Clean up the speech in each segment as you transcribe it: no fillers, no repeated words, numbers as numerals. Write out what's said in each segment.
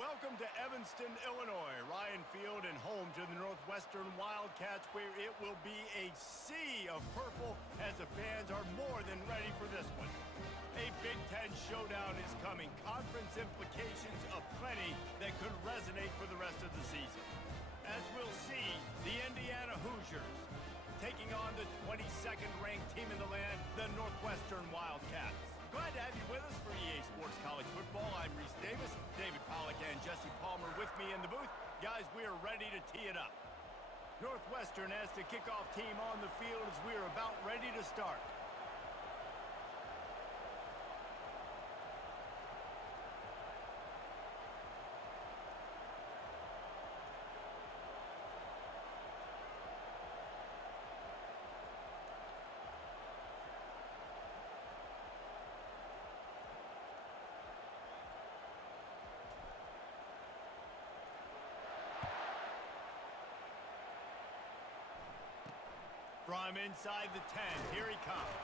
Welcome to Evanston, Illinois. Ryan Field and home to the Northwestern Wildcats, where it will be a sea of purple as the fans are more than ready for this one. A Big Ten showdown is coming. Conference implications aplenty that could resonate for the rest of the season. As we'll see, the Indiana Hoosiers taking on the 22nd ranked team in the land, the Northwestern Wildcats. Glad to have you with us for EA Sports College Football. I'm Reese Davis, David Pollack and Jesse Palmer with me in the booth. Guys, we are ready to tee it up. Northwestern has the kickoff team on the field as we are about ready to start. From inside the 10, here he comes.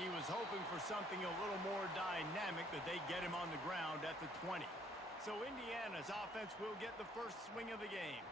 He was hoping for something a little more dynamic, that they get him on the ground at the 20. So Indiana's offense will get the first swing of the game.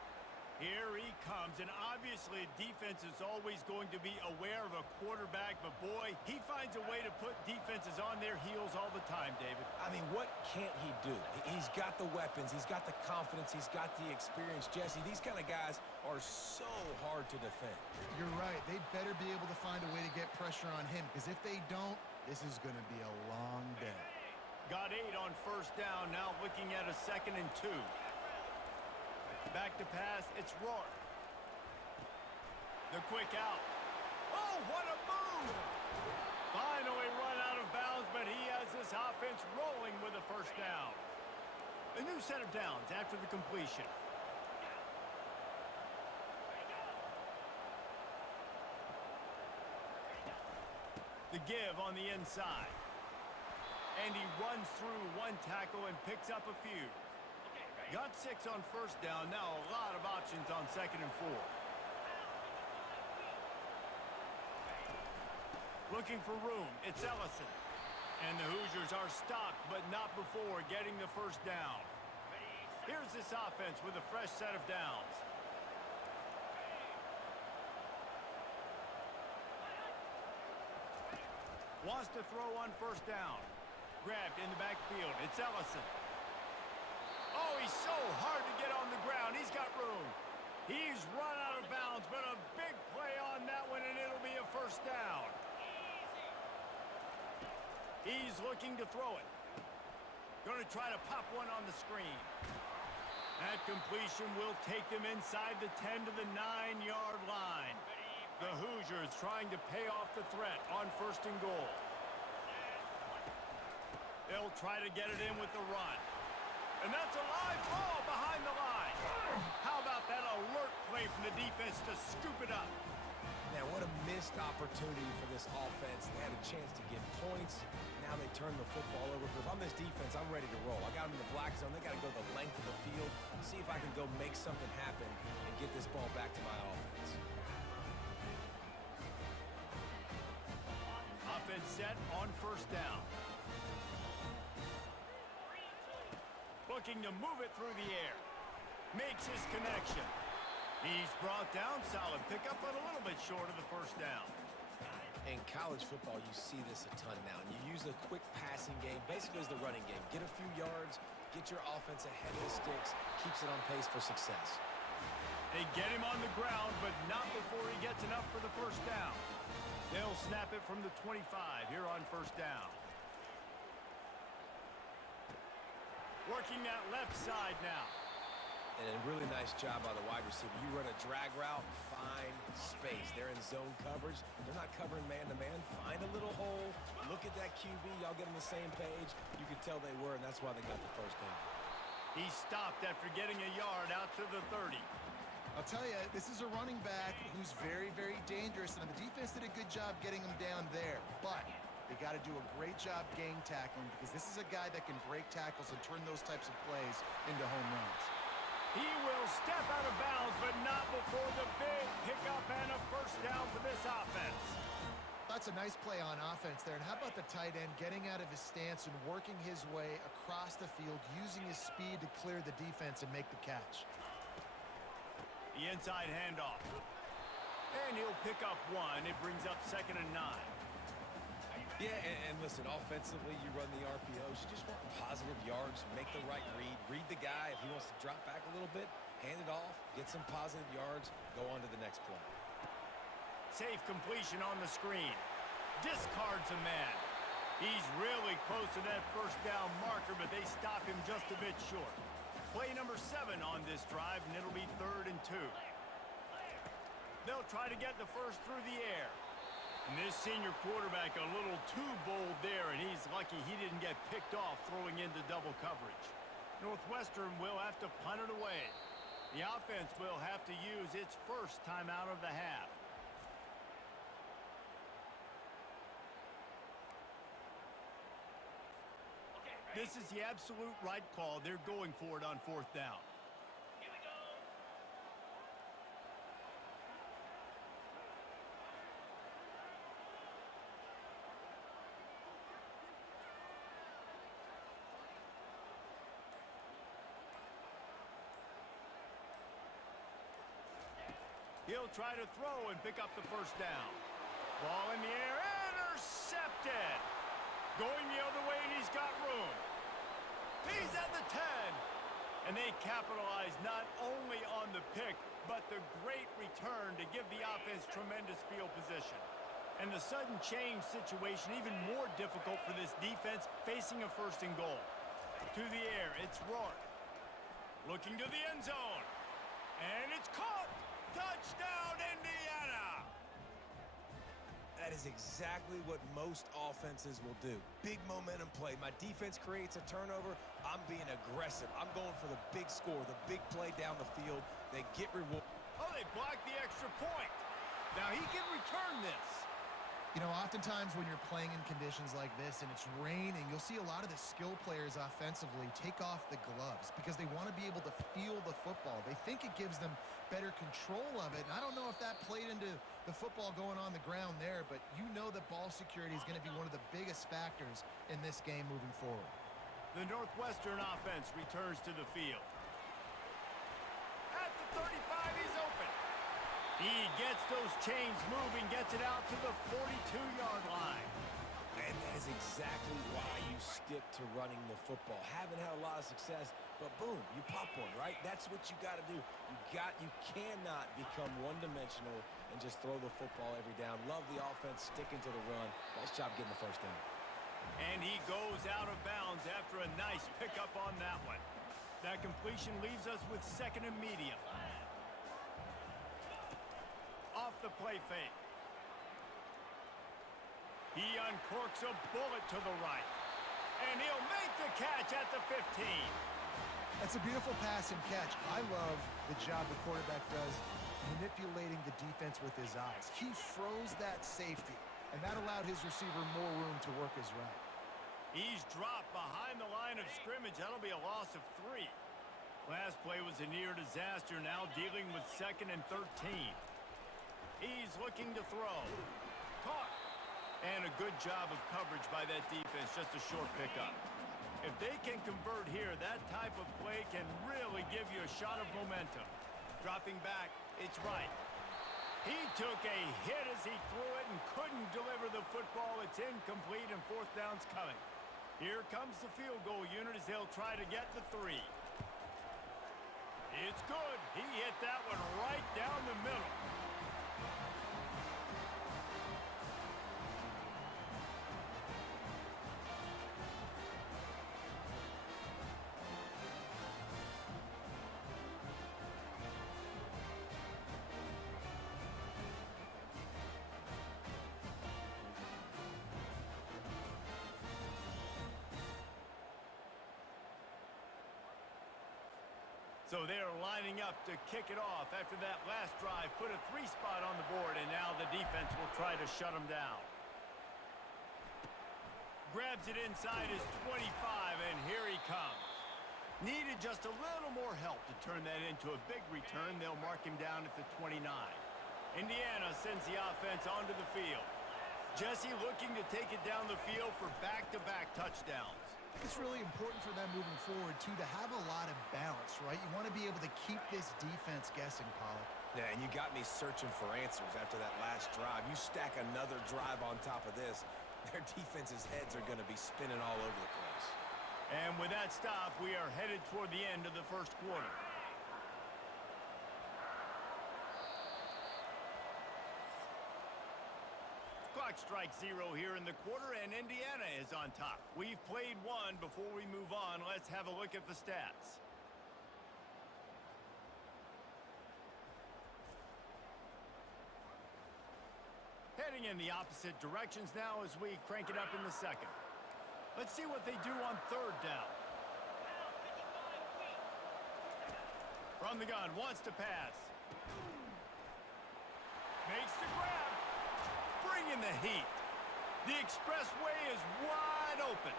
Here he comes, and obviously defense is always going to be aware of a quarterback, but boy, he finds a way to put defenses on their heels all the time, David. I mean, what can't he do? He's got the weapons, he's got the confidence, he's got the experience. Jesse, these kind of guys are so hard to defend. You're right. They better be able to find a way to get pressure on him, because if they don't, this is going to be a long day. Got 8 on first down, now looking at a 2nd and 2. Back to pass, it's Rourke. The quick out. Oh, what a move! Finally run out of bounds, but he has this offense rolling with a first down. A new set of downs after the completion. The give on the inside. And he runs through one tackle and picks up a few. Got 6 on first down, now a lot of options on 2nd and 4. Looking for room, it's Ellison. And the Hoosiers are stopped, but not before getting the first down. Here's this offense with a fresh set of downs. Wants to throw on first down. Grabbed in the backfield, it's Ellison. Oh, he's so hard to get on the ground. He's got room. He's run out of bounds, but a big play on that one, and it'll be a first down. He's looking to throw it. Going to try to pop one on the screen. That completion will take them inside the 10 to the 9-yard line. The Hoosiers trying to pay off the threat on 1st and goal. They'll try to get it in with the run. And that's a live ball behind the line. How about that alert play from the defense to scoop it up? Man, what a missed opportunity for this offense. They had a chance to get points. Now they turn the football over. But if I'm this defense, I'm ready to roll. I got them in the black zone. They got to go the length of the field, see if I can go make something happen and get this ball back to my offense. Offense set on first down. Looking to move it through the air. Makes his connection. He's brought down, solid pickup, but a little bit short of the first down. In college football, you see this a ton now. And you use a quick passing game, basically as the running game. Get a few yards, get your offense ahead of the sticks, keeps it on pace for success. They get him on the ground, but not before he gets enough for the first down. They'll snap it from the 25 here on first down. Working that left side now. And a really nice job by the wide receiver. You run a drag route, find space. They're in zone coverage. They're not covering man-to-man. Find a little hole. Look at that QB. Y'all get on the same page. You could tell they were, and that's why they got the first down. He stopped after getting a yard out to the 30. I'll tell you, this is a running back who's very, very dangerous, and the defense did a good job getting him down there. But they got to do a great job gang tackling, because this is a guy that can break tackles and turn those types of plays into home runs. He will step out of bounds, but not before the big pickup and a first down for this offense. That's a nice play on offense there. And how about the tight end getting out of his stance and working his way across the field, using his speed to clear the defense and make the catch. The inside handoff. And he'll pick up one. It brings up 2nd and 9. Yeah, and listen, offensively, you run the RPOs. You just want positive yards, make the right read the guy. If he wants to drop back a little bit, hand it off, get some positive yards, go on to the next play. Safe completion on the screen. Discards a man. He's really close to that first down marker, but they stop him just a bit short. Play number 7 on this drive, and it'll be 3rd and 2. They'll try to get the first through the air. And this senior quarterback a little too bold there, and he's lucky he didn't get picked off throwing into double coverage. Northwestern will have to punt it away. The offense will have to use its first timeout of the half. This is the absolute right call. They're going for it on 4th down. He'll try to throw and pick up the first down. Ball in the air, intercepted. Going the other way, and he's got room. He's at the 10. And they capitalize not only on the pick, but the great return to give the offense tremendous field position. And the sudden change situation even more difficult for this defense facing a 1st and goal. To the air, it's Rourke. Looking to the end zone. And it's caught. Touchdown, Indiana! That is exactly what most offenses will do. Big momentum play. My defense creates a turnover. I'm being aggressive. I'm going for the big score, the big play down the field. They get reward. Oh, they blocked the extra point. Now he can return this. You know, oftentimes when you're playing in conditions like this and it's raining, you'll see a lot of the skill players offensively take off the gloves because they want to be able to feel the football. They think it gives them better control of it. And I don't know if that played into the football going on the ground there, but you know that ball security is going to be one of the biggest factors in this game moving forward. The Northwestern offense returns to the field. At the 35, he's open. He gets those chains moving, gets it out to the 42-yard line. And that is exactly why you stick to running the football. Haven't had a lot of success, but boom, you pop one, right? That's what you got to do. You cannot become one-dimensional and just throw the football every down. Love the offense, sticking to the run. Nice job getting the first down. And he goes out of bounds after a nice pickup on that one. That completion leaves us with 2nd and medium. Off the play fake. He uncorks a bullet to the right. And he'll make the catch at the 15. That's a beautiful pass and catch. I love the job the quarterback does manipulating the defense with his eyes. He froze that safety, and that allowed his receiver more room to work his route. He's dropped behind the line of scrimmage. That'll be a loss of 3. Last play was a near disaster, now dealing with 2nd and 13. He's looking to throw. Caught. And a good job of coverage by that defense, just a short pickup. If they can convert here, that type of play can really give you a shot of momentum. Dropping back, it's right. He took a hit as he threw it and couldn't deliver the football. It's incomplete and 4th down's coming. Here comes the field goal unit as they'll try to get the 3. It's good. He hit that one right down the middle. So they're lining up to kick it off after that last drive. Put a 3 spot on the board, and now the defense will try to shut them down. Grabs it inside his 25, and here he comes. Needed just a little more help to turn that into a big return. They'll mark him down at the 29. Indiana sends the offense onto the field. Jesse looking to take it down the field for back-to-back touchdowns. It's really important for them moving forward, too, to have a lot of balance, right? You want to be able to keep this defense guessing, Pollard. Yeah, and you got me searching for answers after that last drive. You stack another drive on top of this, their defense's heads are going to be spinning all over the place. And with that stop, we are headed toward the end of the first quarter. Clock strikes 0 here in the quarter, and Indiana is on top. We've played one. Before we move on, let's have a look at the stats. Heading in the opposite directions now as we crank it up in the second. Let's see what they do on third down. From the gun, wants to pass. Makes the grab. Bringing the heat. The expressway is wide open.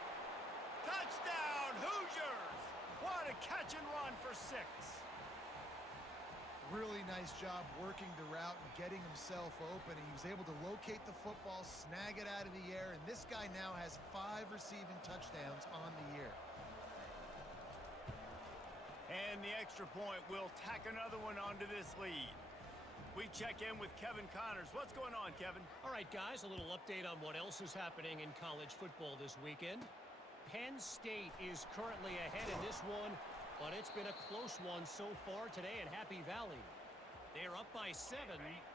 Touchdown, Hoosiers! What a catch and run for 6. Really nice job working the route and getting himself open. He was able to locate the football, snag it out of the air, and this guy now has 5 receiving touchdowns on the year. And the extra point will tack another one onto this lead. We check in with Kevin Connors. What's going on, Kevin? All right, guys, a little update on what else is happening in college football this weekend. Penn State is currently ahead in this one, but it's been a close one so far today at Happy Valley. They're up by 7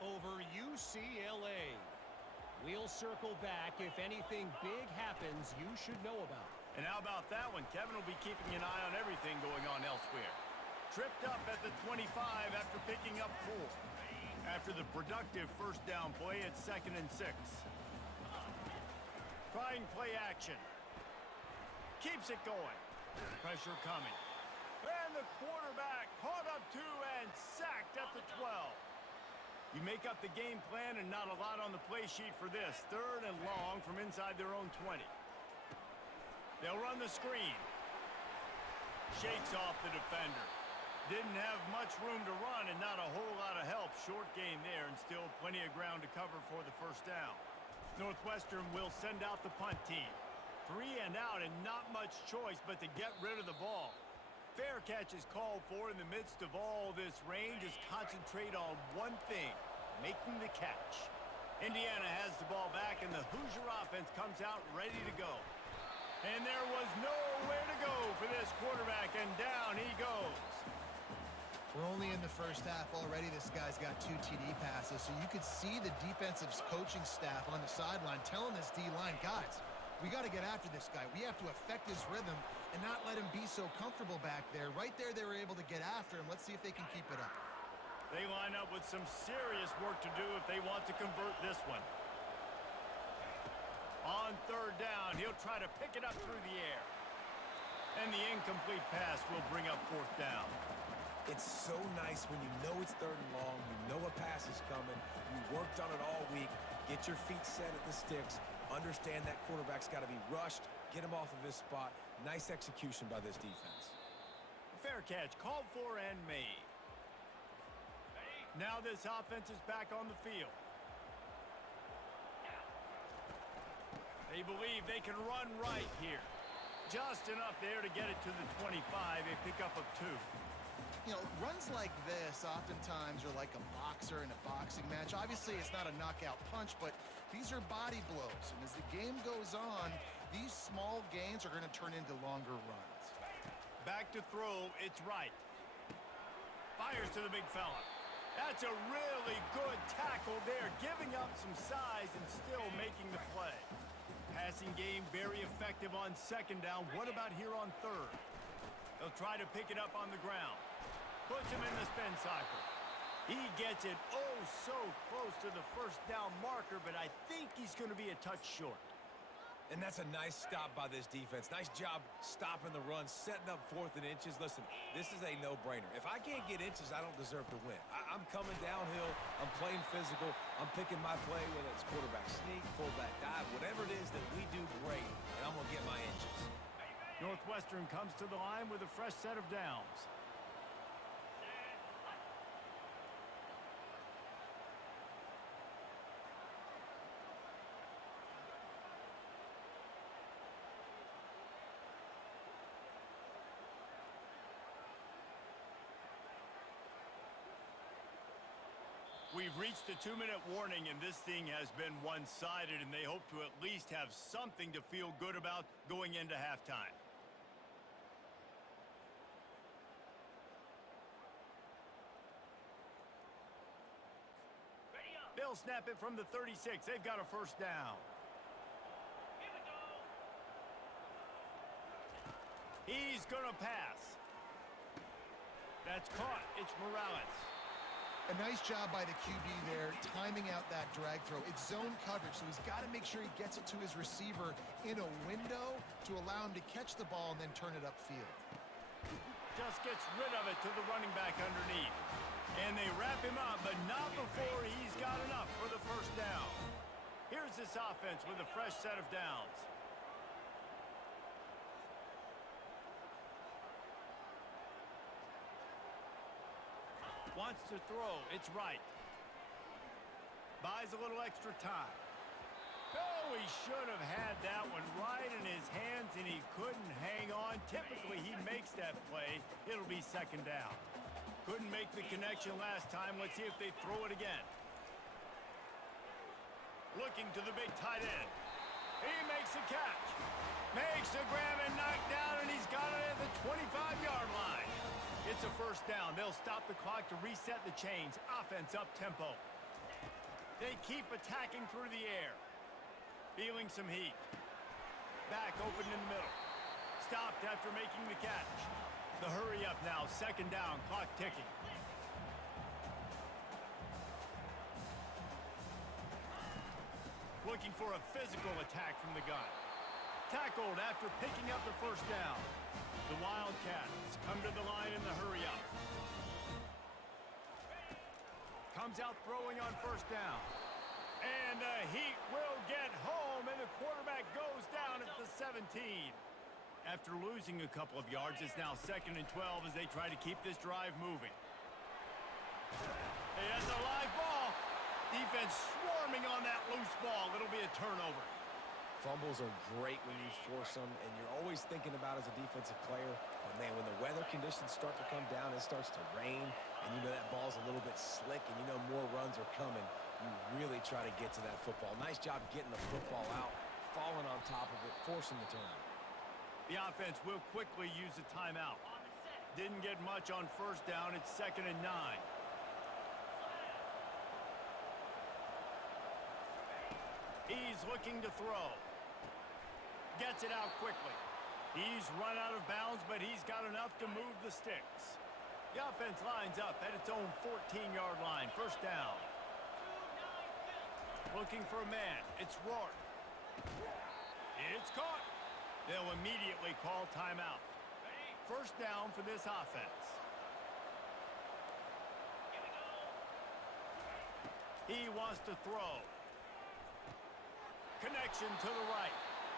over UCLA. We'll circle back if anything big happens you should know about. And how about that one? Kevin will be keeping an eye on everything going on elsewhere. Tripped up at the 25 after picking up 4. After the productive first down play at 2nd and 6. Trying play action. Keeps it going. Pressure coming. And the quarterback caught up 2 and sacked at the 12. You make up the game plan and not a lot on the play sheet for this. 3rd and long from inside their own 20. They'll run the screen. Shakes off the defender. Didn't have much room to run and not a whole lot of help. Short game there and still plenty of ground to cover for the first down. Northwestern will send out the punt team. 3 and out and not much choice but to get rid of the ball. Fair catch is called for in the midst of all this rain. Just concentrate on one thing, making the catch. Indiana has the ball back and the Hoosier offense comes out ready to go. And there was nowhere to go for this quarterback, and down he goes. We're only in the first half already. This guy's got 2 TD passes, so you could see the defensive coaching staff on the sideline telling this D-line, guys, we got to get after this guy. We have to affect his rhythm and not let him be so comfortable back there. Right there, they were able to get after him. Let's see if they can keep it up. They line up with some serious work to do if they want to convert this one. On 3rd down, he'll try to pick it up through the air. And the incomplete pass will bring up 4th down. It's so nice when you know it's 3rd and long, you know a pass is coming, you worked on it all week, get your feet set at the sticks, understand that quarterback's got to be rushed, get him off of his spot. Nice execution by this defense. Fair catch, called for and made. Now this offense is back on the field. They believe they can run right here. Just enough there to get it to the 25, a pickup of 2. You know, runs like this oftentimes are like a boxer in a boxing match. Obviously, it's not a knockout punch, but these are body blows. And as the game goes on, these small gains are going to turn into longer runs. Back to throw, it's right. Fires to the big fella. That's a really good tackle there, giving up some size and still making the play. Passing game very effective on 2nd down. What about here on 3rd? They'll try to pick it up on the ground. Puts him in the spin cycle. He gets it oh so close to the first down marker, but I think he's going to be a touch short. And that's a nice stop by this defense. Nice job stopping the run, setting up 4th and inches. Listen, this is a no-brainer. If I can't get inches, I don't deserve to win. I'm coming downhill. I'm playing physical. I'm picking my play, whether it's quarterback sneak, fullback dive, whatever it is that we do great, and I'm going to get my inches. Northwestern comes to the line with a fresh set of downs. we've reached the 2-minute warning, and this thing has been one-sided, and they hope to at least have something to feel good about going into halftime. They'll snap it from the 36. They've got a first down. He's going to pass. That's caught. It's Morales. A nice job by the QB there, timing out that drag throw. It's zone coverage, so he's got to make sure he gets it to his receiver in a window to allow him to catch the ball and then turn it upfield. Just gets rid of it to the running back underneath. And they wrap him up, but not before he's got enough for the first down. Here's this offense with a fresh set of downs. Wants to throw. It's right. Buys a little extra time. Oh, he should have had that one right in his hands, and he couldn't hang on. Typically, he makes that play. It'll be second down. Couldn't make the connection last time. Let's see if they throw it again. Looking to the big tight end. He makes the catch. Makes the grab and knock down, and he's got it at the 25-yard line. It's a first down. They'll stop the clock to reset the chains. Offense up tempo. They keep attacking through the air. Feeling some heat. Back open in the middle. Stopped after making the catch. The hurry up now. Second down. Clock ticking. Looking for a physical attack from the gun. Tackled after picking up the first down. The Wildcats come to the line in the hurry-up. Comes out throwing on first down. And the Heat will get home, and the quarterback goes down at the 17. After losing a couple of yards, it's now 2nd and 12 as they try to keep this drive moving. He has a live ball. Defense swarming on that loose ball. It'll be a turnover. Fumbles are great when you force them, and you're always thinking about as a defensive player, but man, when the weather conditions start to come down, it starts to rain, and you know that ball's a little bit slick, and you know more runs are coming, you really try to get to that football. Nice job getting the football out, falling on top of it, forcing the turnover. The offense will quickly use a timeout. Didn't get much on first down. It's 2nd and 9. He's looking to throw. Gets it out quickly. He's run out of bounds, but he's got enough to move the sticks. The offense lines up at its own 14-yard line. First down. Looking for a man. It's Rourke. It's caught. They'll immediately call timeout. First down for this offense. He wants to throw. Connection to the right.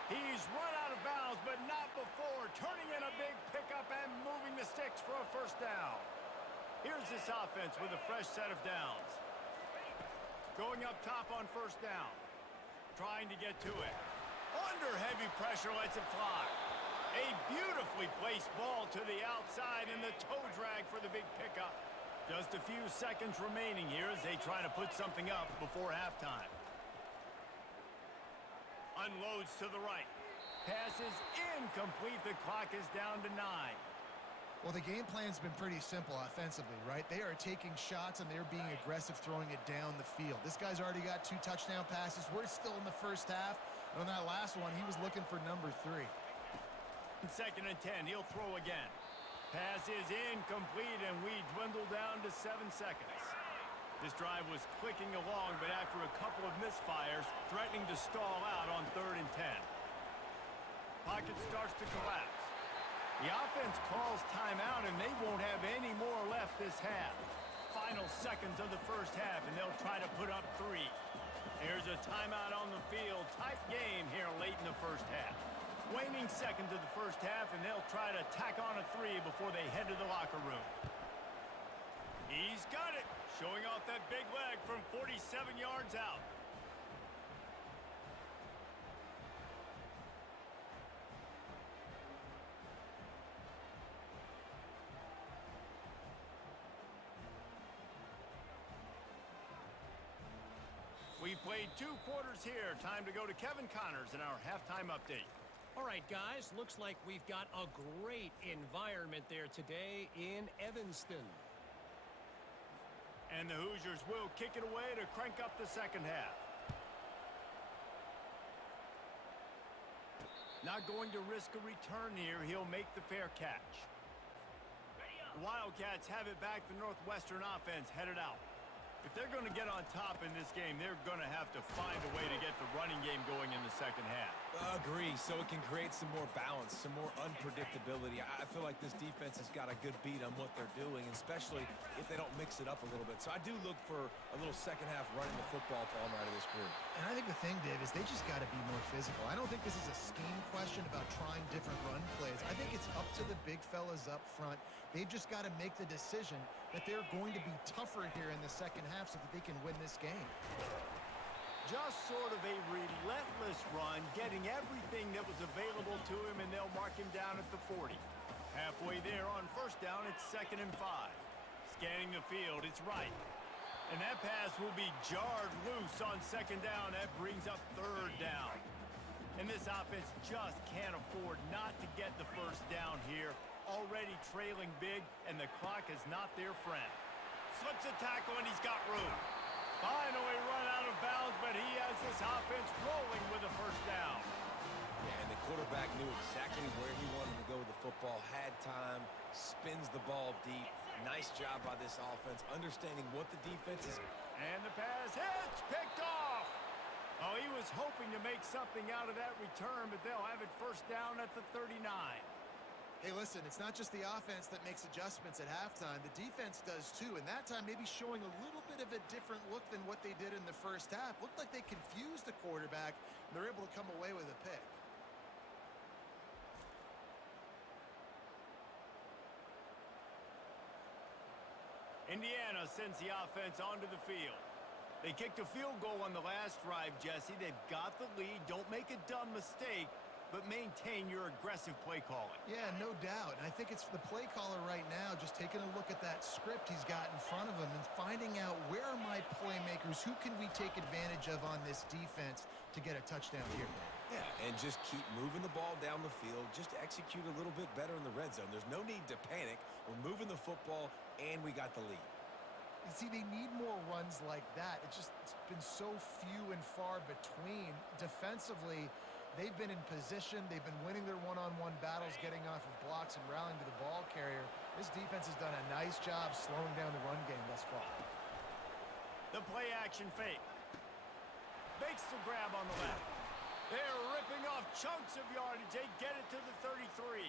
He's run out of bounds, but not before. Turning in a big pickup and moving the sticks for a first down. Here's this offense with a fresh set of downs. Going up top on first down. Trying to get to it. Under heavy pressure, lets it fly. A beautifully placed ball to the outside and the toe drag for the big pickup. Just a few seconds remaining here as they try to put something up before halftime. Unloads to the right. Pass is incomplete. The clock is down to 9. Well, the game plan's been pretty simple offensively, right? They are taking shots, and they're being aggressive, throwing it down the field. This guy's already got 2 touchdown passes. We're still in the first half. And on that last one, he was looking for number 3. 2nd and 10. He'll throw again. Pass is incomplete, and we dwindle down to 7 seconds. This drive was clicking along, but after a couple of misfires, threatening to stall out on 3rd and 10. Pocket starts to collapse. The offense calls timeout, and they won't have any more left this half. Final seconds of the first half, and they'll try to put up 3. Here's a timeout on the field. Tight game here late in the first half. Waning seconds of the first half, and they'll try to tack on a 3 before they head to the locker room. He's got it. Showing off that big leg from 47 yards out. played 2 quarters here. Time to go to Kevin Connors in our halftime update. All right, guys, looks like we've got a great environment there today in Evanston. And the Hoosiers will kick it away to crank up the second half. Not going to risk a return here. He'll make the fair catch. The Wildcats have it back. The Northwestern offense headed out. If they're going to get on top in this game, they're going to have to find a way to get the running game going in the second half. Agree, so it can create some more balance, some more unpredictability. I feel like this defense has got a good beat on what they're doing, especially if they don't mix it up a little bit. So I do look for a little second half running the football falling right of this group. And I think the thing, Dave, is they just got to be more physical. I don't think this is a scheme question about trying different run plays. I think it's up to the big fellas up front. They've just got to make the decision that they're going to be tougher here in the second half so that they can win this game. Just sort of a relentless run, getting everything that was available to him, and they'll mark him down at the 40. Halfway there on first down, it's 2nd and 5. Scanning the field, it's right. And that pass will be jarred loose on 2nd down. That brings up 3rd down. And this offense just can't afford not to get the first down here. Already trailing big, and the clock is not their friend. Slips a tackle, and he's got room. Finally run out of bounds, but he has this offense rolling with a first down. Yeah, and the quarterback knew exactly where he wanted to go with the football, had time, spins the ball deep. Nice job by this offense, understanding what the defense is. And the pass hits, picked off. Oh, he was hoping to make something out of that return, but they'll have it first down at the 39. Hey, listen, it's not just the offense that makes adjustments at halftime. The defense does too, and that time maybe showing a little bit of a different look than what they did in the first half. Looked like they confused the quarterback, and they're able to come away with a pick. Indiana sends the offense onto the field. They kicked a field goal on the last drive, Jesse. They've got the lead. Don't make a dumb mistake, but maintain your aggressive play calling. Yeah, no doubt. And I think it's the play caller right now just taking a look at that script he's got in front of him and finding out where are my playmakers, who can we take advantage of on this defense to get a touchdown here. Yeah, and just keep moving the ball down the field. Just execute a little bit better in the red zone. There's no need to panic. We're moving the football, and we got the lead. You see, they need more runs like that. It's been so few and far between. Defensively, they've been in position. They've been winning their one-on-one battles, getting off of blocks and rallying to the ball carrier. This defense has done a nice job slowing down the run game thus far. The play action fake. Makes the grab on the left. They're ripping off chunks of yardage. They get it to the 33.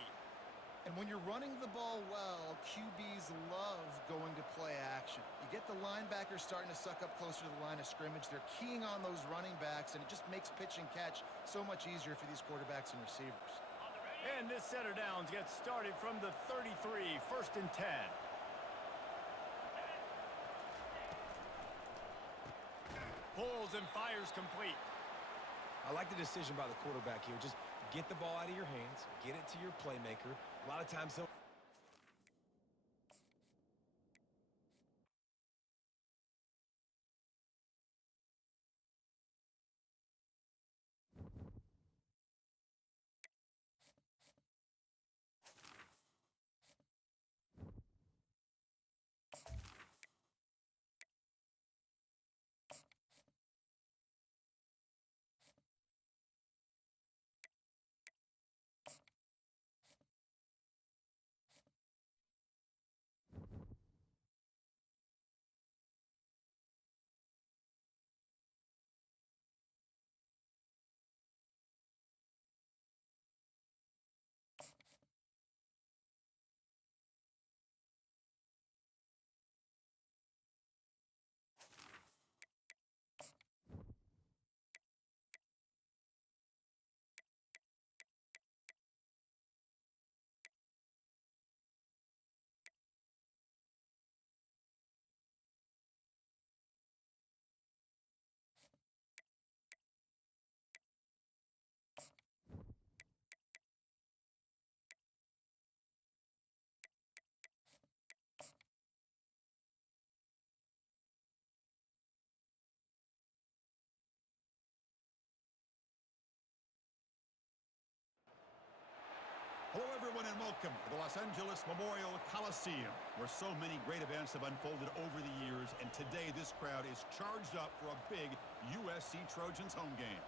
And when you're running the ball well, QBs love going to play action. You get the linebackers starting to suck up closer to the line of scrimmage. They're keying on those running backs, and it just makes pitch and catch so much easier for these quarterbacks and receivers. And this set of downs gets started from the 33, 1st and 10. Pulls and fires complete. I like the decision by the quarterback here. Just get the ball out of your hands, get it to your playmaker. A lot of times they'll everyone and welcome to the Los Angeles Memorial Coliseum, where so many great events have unfolded over the years, and today this crowd is charged up for a big USC Trojans home game.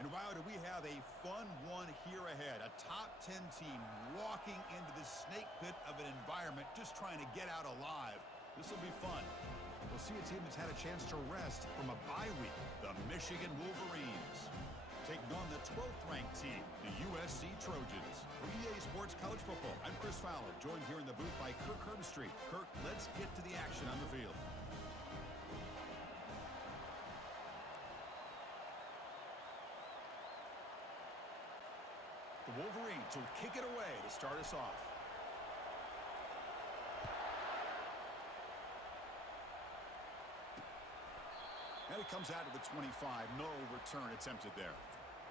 And wow, do we have a fun one here ahead. A top 10 team walking into this snake pit of an environment just trying to get out alive. This will be fun. We'll see a team that's had a chance to rest from a bye week, the Michigan Wolverines, taking on the 12th-ranked team, the USC Trojans. For EA Sports College Football, I'm Chris Fowler, joined here in the booth by Kirk Herbstreit. Kirk, let's get to the action on the field. The Wolverines will kick it away to start us off. And it comes out to the 25. No return attempted there.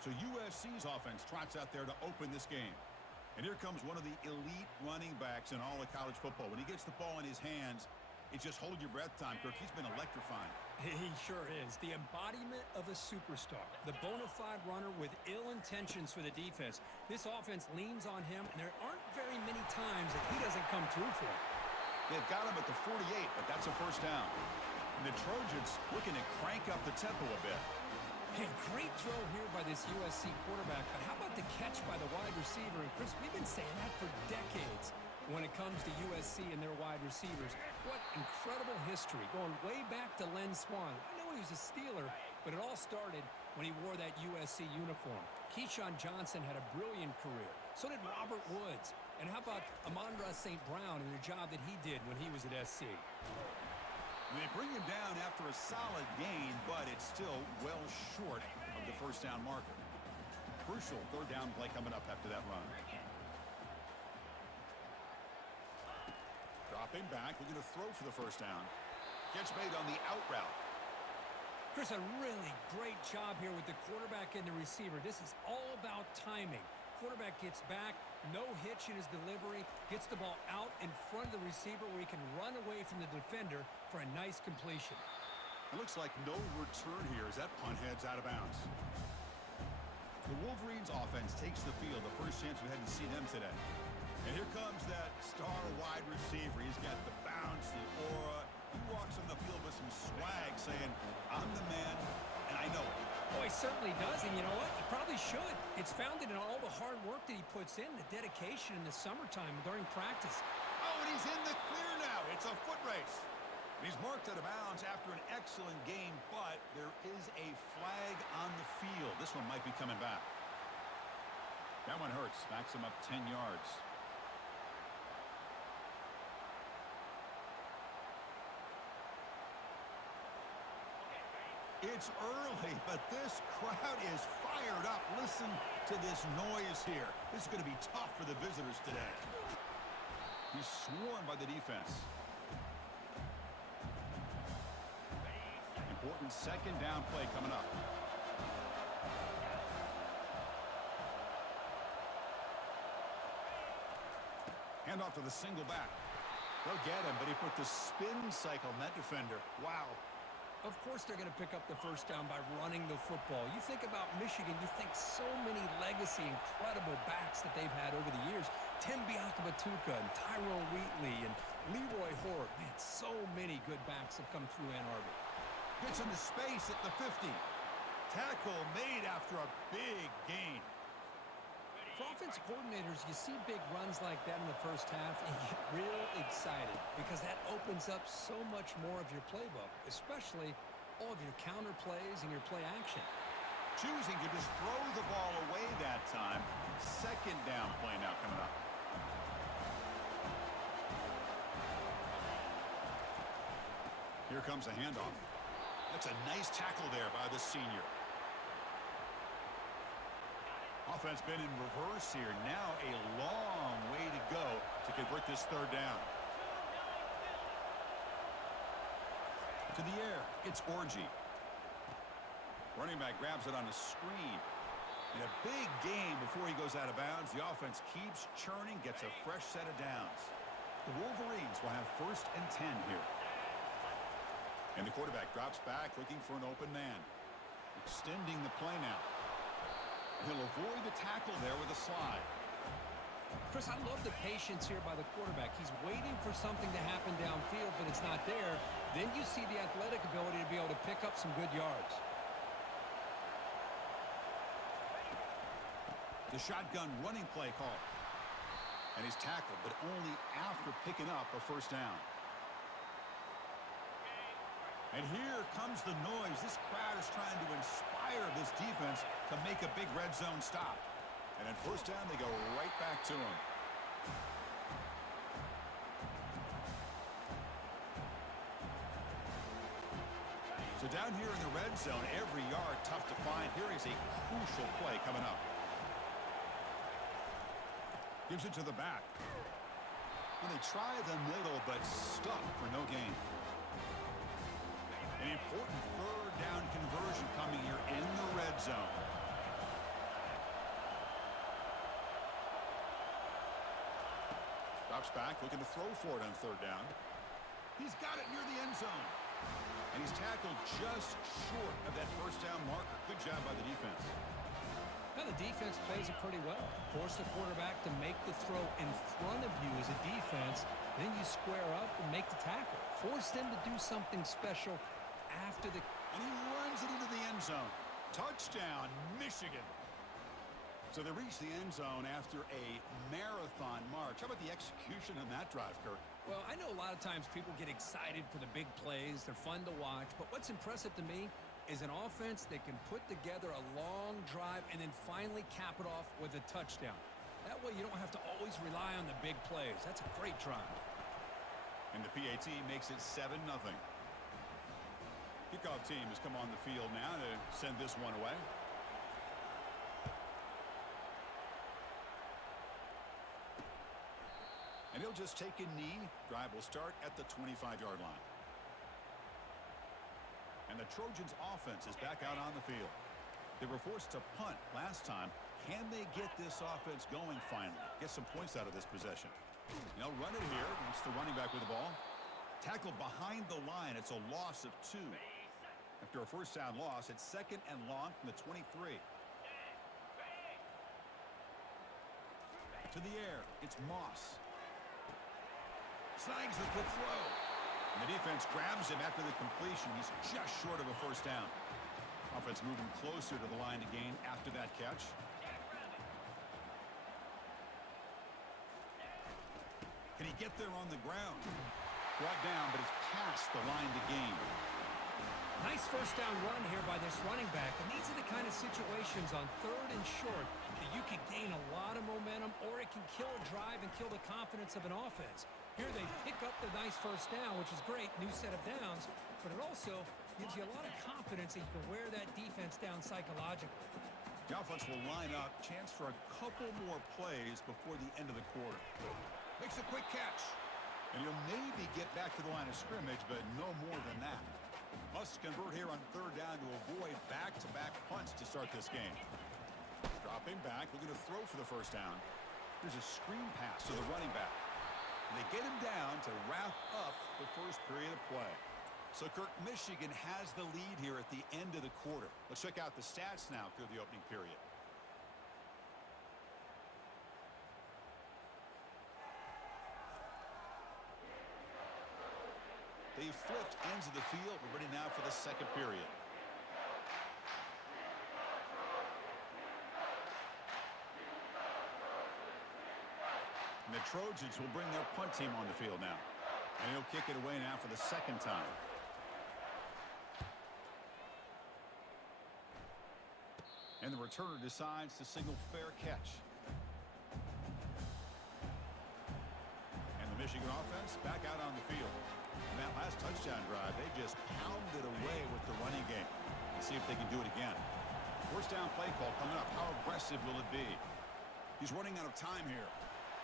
So USC's offense trots out there to open this game. And here comes one of the elite running backs in all of college football. When he gets the ball in his hands, it's just hold your breath time, Kirk. He's been electrifying. He sure is. The embodiment of a superstar. The bona fide runner with ill intentions for the defense. This offense leans on him, and there aren't very many times that he doesn't come through for it. They've got him at the 48, but that's a first down. And the Trojans looking to crank up the tempo a bit. Hey, great throw here by this USC quarterback, but how about the catch by the wide receiver? And Chris, we've been saying that for decades when it comes to USC and their wide receivers. What incredible history, going way back to Len Swan. I know he was a Steeler, but it all started when he wore that USC uniform. Keyshawn Johnson had a brilliant career. So did Robert Woods. And how about Amon-Ra St. Brown and the job that he did when he was at SC? They bring him down after a solid gain, but it's still well short of the first down marker. Crucial third down play coming up after that run. Dropping back, looking to throw for the first down. Catch made on the out route. Chris, a really great job here with the quarterback and the receiver. This is all about timing. Quarterback gets back, no hitch in his delivery, gets the ball out in front of the receiver where he can run away from the defender for a nice completion. It looks like no return here as that punt heads out of bounds. The Wolverines offense takes the field, the first chance we had to see them today. And here comes that star wide receiver. He's got the bounce, the aura. He walks on the field with some swag saying, I'm the man, and I know it. Oh, he certainly does, and you know what? He probably should. It's founded in all the hard work that he puts in, the dedication in the summertime during practice. Oh, and he's in the clear now. It's a foot race. He's marked out of bounds after an excellent game, but there is a flag on the field. This one might be coming back. That one hurts. Backs him up 10 yards. It's early, but this crowd is fired up. Listen to this noise here. This is going to be tough for the visitors today. He's swarmed by the defense. Important second down play coming up. Hand off to the single back. They'll get him, but he put the spin cycle on that defender. Wow. Of course they're going to pick up the first down by running the football. You think about Michigan, you think so many legacy, incredible backs that they've had over the years. Tim Biakabatuka and Tyrone Wheatley and Leroy Hort. Man, so many good backs have come through Ann Arbor. Gets into space at the 50. Tackle made after a big gain. For offensive coordinators, you see big runs like that in the first half, and you get real excited because that opens up so much more of your playbook, especially all of your counter plays and your play action. Choosing to just throw the ball away that time. Second down play now coming up. Here comes a handoff. That's a nice tackle there by the senior. Offense been in reverse here. Now a long way to go to convert this third down. To the air, it's Orji. Running back grabs it on a screen. In a big game before he goes out of bounds, the offense keeps churning, gets a fresh set of downs. The Wolverines will have 1st and 10 here. And the quarterback drops back looking for an open man. Extending the play now. He'll avoid the tackle there with a slide. Chris, I love the patience here by the quarterback. He's waiting for something to happen downfield, but it's not there. Then you see the athletic ability to be able to pick up some good yards. The shotgun running play call. And he's tackled, but only after picking up a first down. And here comes the noise. This crowd is trying to inspire this defense to make a big red zone stop. And at first down, they go right back to him. So down here in the red zone, every yard tough to find. Here is a crucial play coming up. Gives it to the back. And they try the middle, but stuck for no gain. An important third down conversion coming here in the red zone. Drops back, looking to throw for it on third down. He's got it near the end zone. And he's tackled just short of that first down marker. Good job by the defense. Now the defense plays it pretty well. Force the quarterback to make the throw in front of you as a defense. Then you square up and make the tackle. Force them to do something special after the... And he runs it into the end zone. Touchdown, Michigan. So they reach the end zone after a marathon march. How about the execution on that drive, Kirk? Well, I know a lot of times people get excited for the big plays. They're fun to watch. But what's impressive to me is an offense that can put together a long drive and then finally cap it off with a touchdown. That way you don't have to always rely on the big plays. That's a great drive. And the PAT makes it 7-0. Kickoff team has come on the field now to send this one away. And he'll just take a knee. Drive will start at the 25-yard line. And the Trojans offense is back out on the field. They were forced to punt last time. Can they get this offense going finally? Get some points out of this possession. They'll run it here. It's the running back with the ball. Tackled behind the line. It's a loss of 2. After a first down loss, it's second and long from the 23. To the air. It's Moss. Snags the quick throw. And the defense grabs him after the completion. He's just short of a first down. Offense moving closer to the line to gain after that catch. Can he get there on the ground? Brought down, but it's past the line to gain. Nice first down run here by this running back. And these are the kind of situations on third and short that you can gain a lot of momentum, or it can kill a drive and kill the confidence of an offense. Here they pick up the nice first down, which is great, new set of downs, but it also gives you a lot of confidence that you can wear that defense down psychologically. The offense will line up, chance for a couple more plays before the end of the quarter. Makes a quick catch. And he'll maybe get back to the line of scrimmage, but no more than that. Must convert here on third down to avoid back-to-back punts to start this game. Dropping back, looking to throw for the first down. There's a screen pass to the running back. And they get him down to wrap up the first period of play. So, Kirk, Michigan has the lead here at the end of the quarter. Let's check out the stats now through the opening period. They've flipped ends of the field. We're ready now for the second period. And the Trojans will bring their punt team on the field now. And he'll kick it away now for the second time. And the returner decides to signal fair catch. And the Michigan offense back out on the field. And that last touchdown drive, they just pounded away with the running game. Let's see if they can do it again. First down play call coming up. How aggressive will it be? He's running out of time here.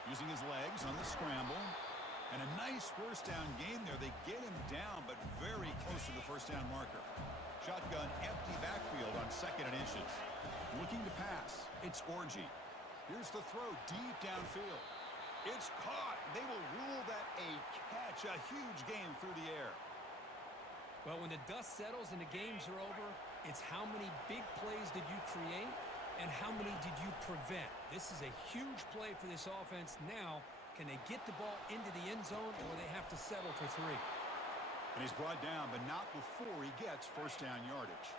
Using his legs on the scramble. And a nice first down gain there. They get him down, but very close to the first down marker. Shotgun empty backfield on second and inches. Looking to pass. It's Orji. Here's the throw deep downfield. It's caught. They will rule that a catch. A huge game through the air. Well, when the dust settles and the games are over, it's how many big plays did you create And how many did you prevent? This is a huge play for this offense. Now, can they get the ball into the end zone, or they have to settle for 3? And he's brought down, but not before he gets first down yardage.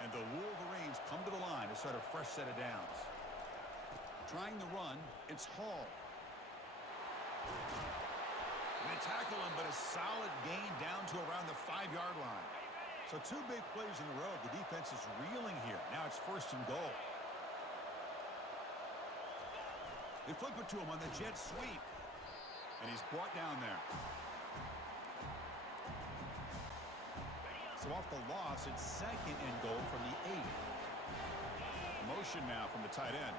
And the Wolverines come to the line to start a fresh set of downs. Trying the run, it's Hall. They tackle him, but a solid gain down to around the 5-yard line. So 2 big plays in a row. The defense is reeling here. Now it's first and goal. They flip it to him on the jet sweep. And he's brought down there. So off the loss, it's second and goal from the 8. Motion now from the tight end.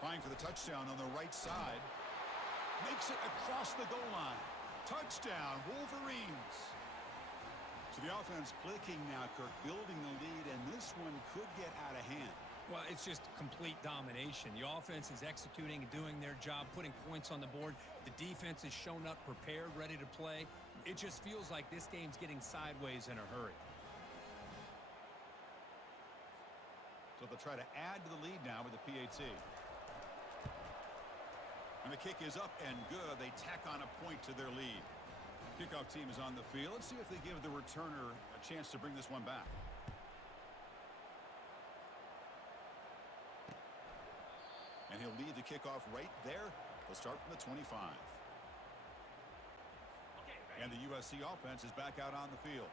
Trying for the touchdown on the right side. Makes it across the goal line. Touchdown, Wolverines. So the offense clicking now, Kirk, building the lead, and this one could get out of hand. Well, it's just complete domination. The offense is executing and doing their job, putting points on the board. The defense has shown up prepared, ready to play. It just feels like this game's getting sideways in a hurry. So they'll try to add to the lead now with the PAT. And the kick is up and good. They tack on a point to their lead. Kickoff team is on the field. Let's see if they give the returner a chance to bring this one back. And he'll lead the kickoff right there. They'll start from the 25. And the USC offense is back out on the field.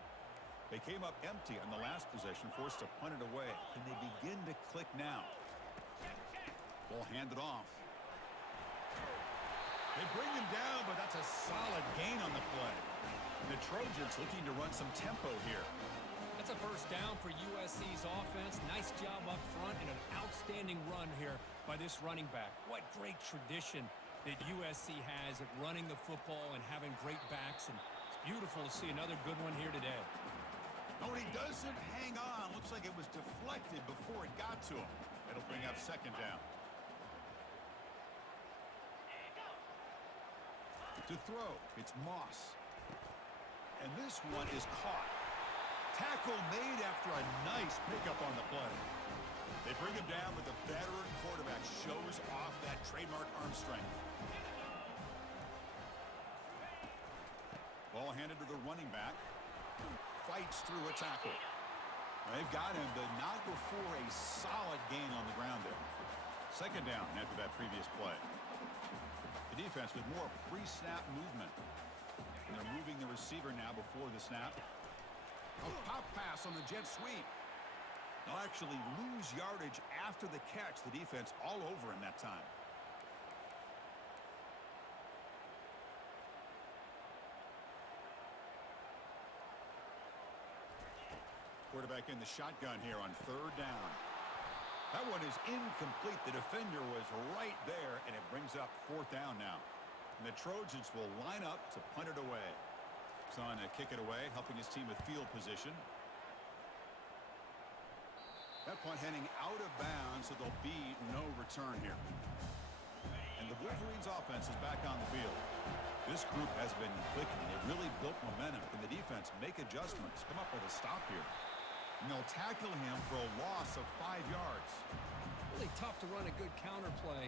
They came up empty on the last possession, forced to punt it away. Can they begin to click now? Ball handed off. They bring him down, but that's a solid gain on the play. And the Trojans looking to run some tempo here. That's a first down for USC's offense. Nice job up front and an outstanding run here by this running back. What great tradition that USC has at running the football and having great backs. And it's beautiful to see another good one here today. Oh, and he doesn't hang on. Looks like it was deflected before it got to him. It'll bring up second down. To throw, it's Moss. And this one is caught. Tackle made after a nice pickup on the play. They bring him down, but the veteran quarterback shows off that trademark arm strength. Ball handed to the running back. Fights through a tackle. They've got him, but not before a solid gain on the ground there. Second down after that previous play. The defense with more pre-snap movement. And they're moving the receiver now before the snap. A pop pass on the jet sweep. They'll actually lose yardage after the catch. The defense all over him that time. Quarterback in the shotgun here on third down. That one is incomplete. The defender was right there, and it brings up fourth down now. And the Trojans will line up to punt it away. Son to kick it away, helping his team with field position. That punt heading out of bounds, so there'll be no return here. And the Wolverines offense is back on the field. This group has been clicking. They really built momentum. Can the defense make adjustments? Come up with a stop here. And they'll tackle him for a loss of 5 yards. Really tough to run a good counter play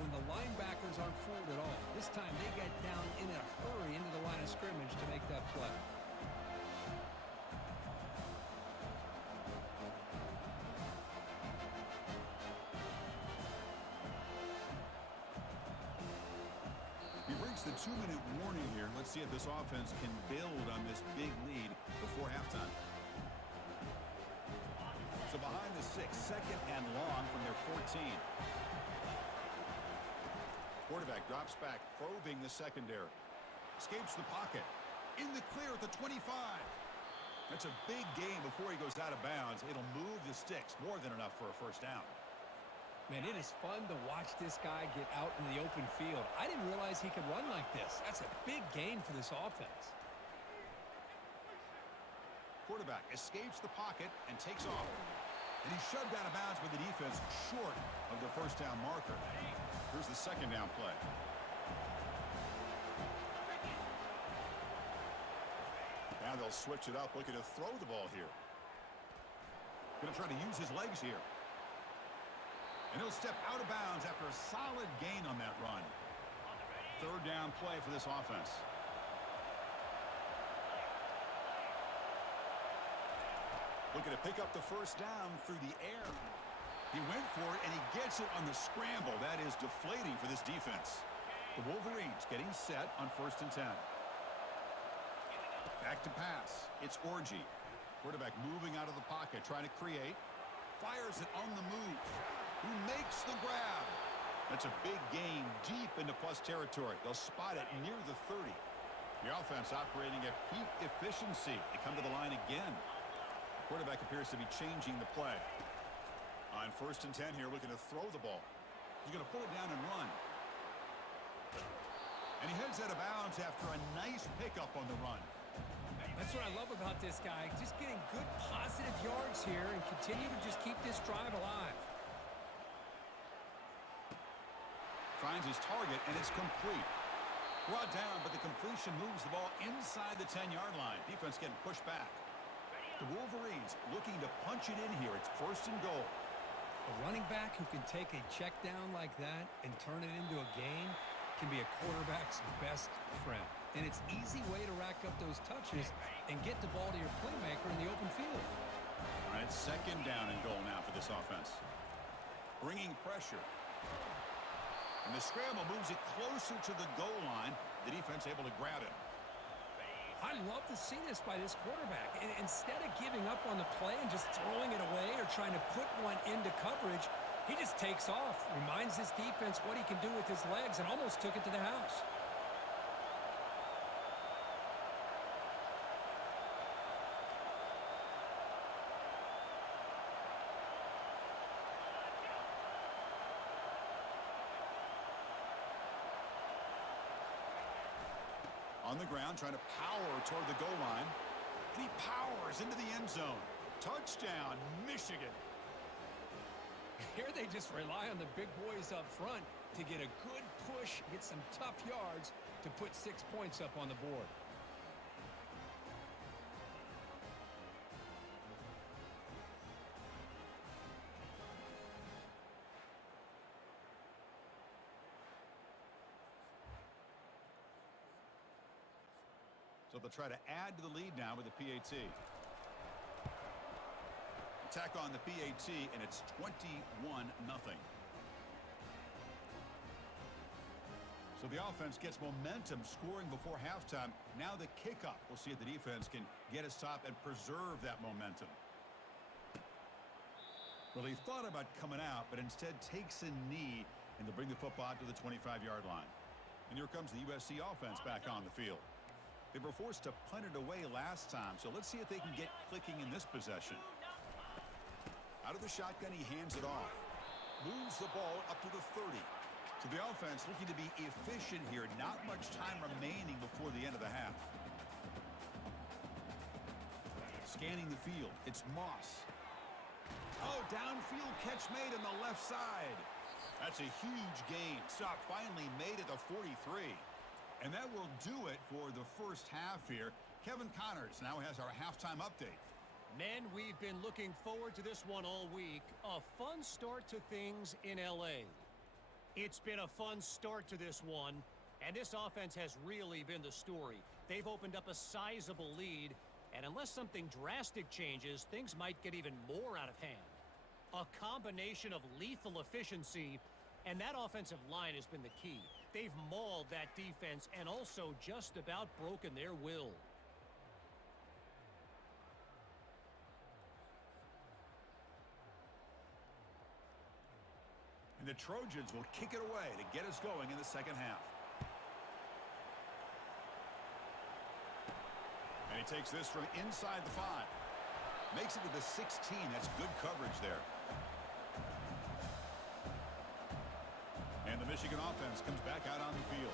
when the linebackers aren't fooled at all. This time they get down in a hurry into the line of scrimmage to make that play. He breaks the 2-minute warning here. Let's see if this offense can build on this big lead before halftime. So behind the 6, second and long from their 14. Quarterback drops back, probing the secondary. Escapes the pocket. In the clear at the 25. That's a big gain before he goes out of bounds. It'll move the sticks. More than enough for a first down. Man, it is fun to watch this guy get out in the open field. I didn't realize he could run like this. That's a big gain for this offense. Quarterback escapes the pocket and takes off. And he's shoved out of bounds by the defense short of the first down marker. Here's the second down play. Now they'll switch it up, looking to throw the ball here. Going to try to use his legs here. And he'll step out of bounds after a solid gain on that run. Third down play for this offense. Looking to pick up the first down through the air. He went for it, and he gets it on the scramble. That is deflating for this defense. The Wolverines getting set on 1st and 10. Back to pass. It's Orji. Quarterback moving out of the pocket, trying to create. Fires it on the move. Who makes the grab? That's a big gain deep into plus territory. They'll spot it near the 30. The offense operating at peak efficiency. They come to the line again. The quarterback appears to be changing the play. On 1st and 10 here, looking to throw the ball. He's going to pull it down and run. And he heads out of bounds after a nice pickup on the run. That's what I love about this guy. Just getting good positive yards here and continue to just keep this drive alive. Finds his target, and it's complete. Brought down, but the completion moves the ball inside the 10-yard line. Defense getting pushed back. The Wolverines looking to punch it in here. It's 1st and goal. A running back who can take a check down like that and turn it into a gain can be a quarterback's best friend. And it's an easy way to rack up those touches and get the ball to your playmaker in the open field. All right, 2nd down and goal now for this offense. Bringing pressure. And the scramble moves it closer to the goal line. The defense able to grab it. I love to see this by this quarterback. And instead of giving up on the play and just throwing it away or trying to put one into coverage, he just takes off, reminds his defense what he can do with his legs, and almost took it to the house. On the ground, trying to power toward the goal line. And he powers into the end zone. Touchdown, Michigan. Here they just rely on the big boys up front to get a good push, get some tough yards to put 6 points up on the board. So they'll try to add to the lead now with the PAT. Attack on the PAT, and it's 21-0. So the offense gets momentum scoring before halftime. Now the kickoff. We'll see if the defense can get a stop and preserve that momentum. Well, he thought about coming out, but instead takes a knee, and they'll bring the football out to the 25-yard line. And here comes the USC offense back on the field. They were forced to punt it away last time, so let's see if they can get clicking in this possession. Out of the shotgun, he hands it off. Moves the ball up to the 30. So the offense looking to be efficient here. Not much time remaining before the end of the half. Scanning the field, it's Moss. Oh, downfield catch made on the left side. That's a huge gain. Stop finally made at the 43. And that will do it for the first half here. Kevin Connors now has our halftime update. Men, we've been looking forward to this one all week. A fun start to things in L.A. It's been a fun start to this one, and this offense has really been the story. They've opened up a sizable lead, and unless something drastic changes, things might get even more out of hand. A combination of lethal efficiency, and that offensive line has been the key. They've mauled that defense and also just about broken their will. And the Trojans will kick it away to get us going in the second half. And he takes this from inside the 5. Makes it to the 16. That's good coverage there. And the Michigan offense comes back out on the field.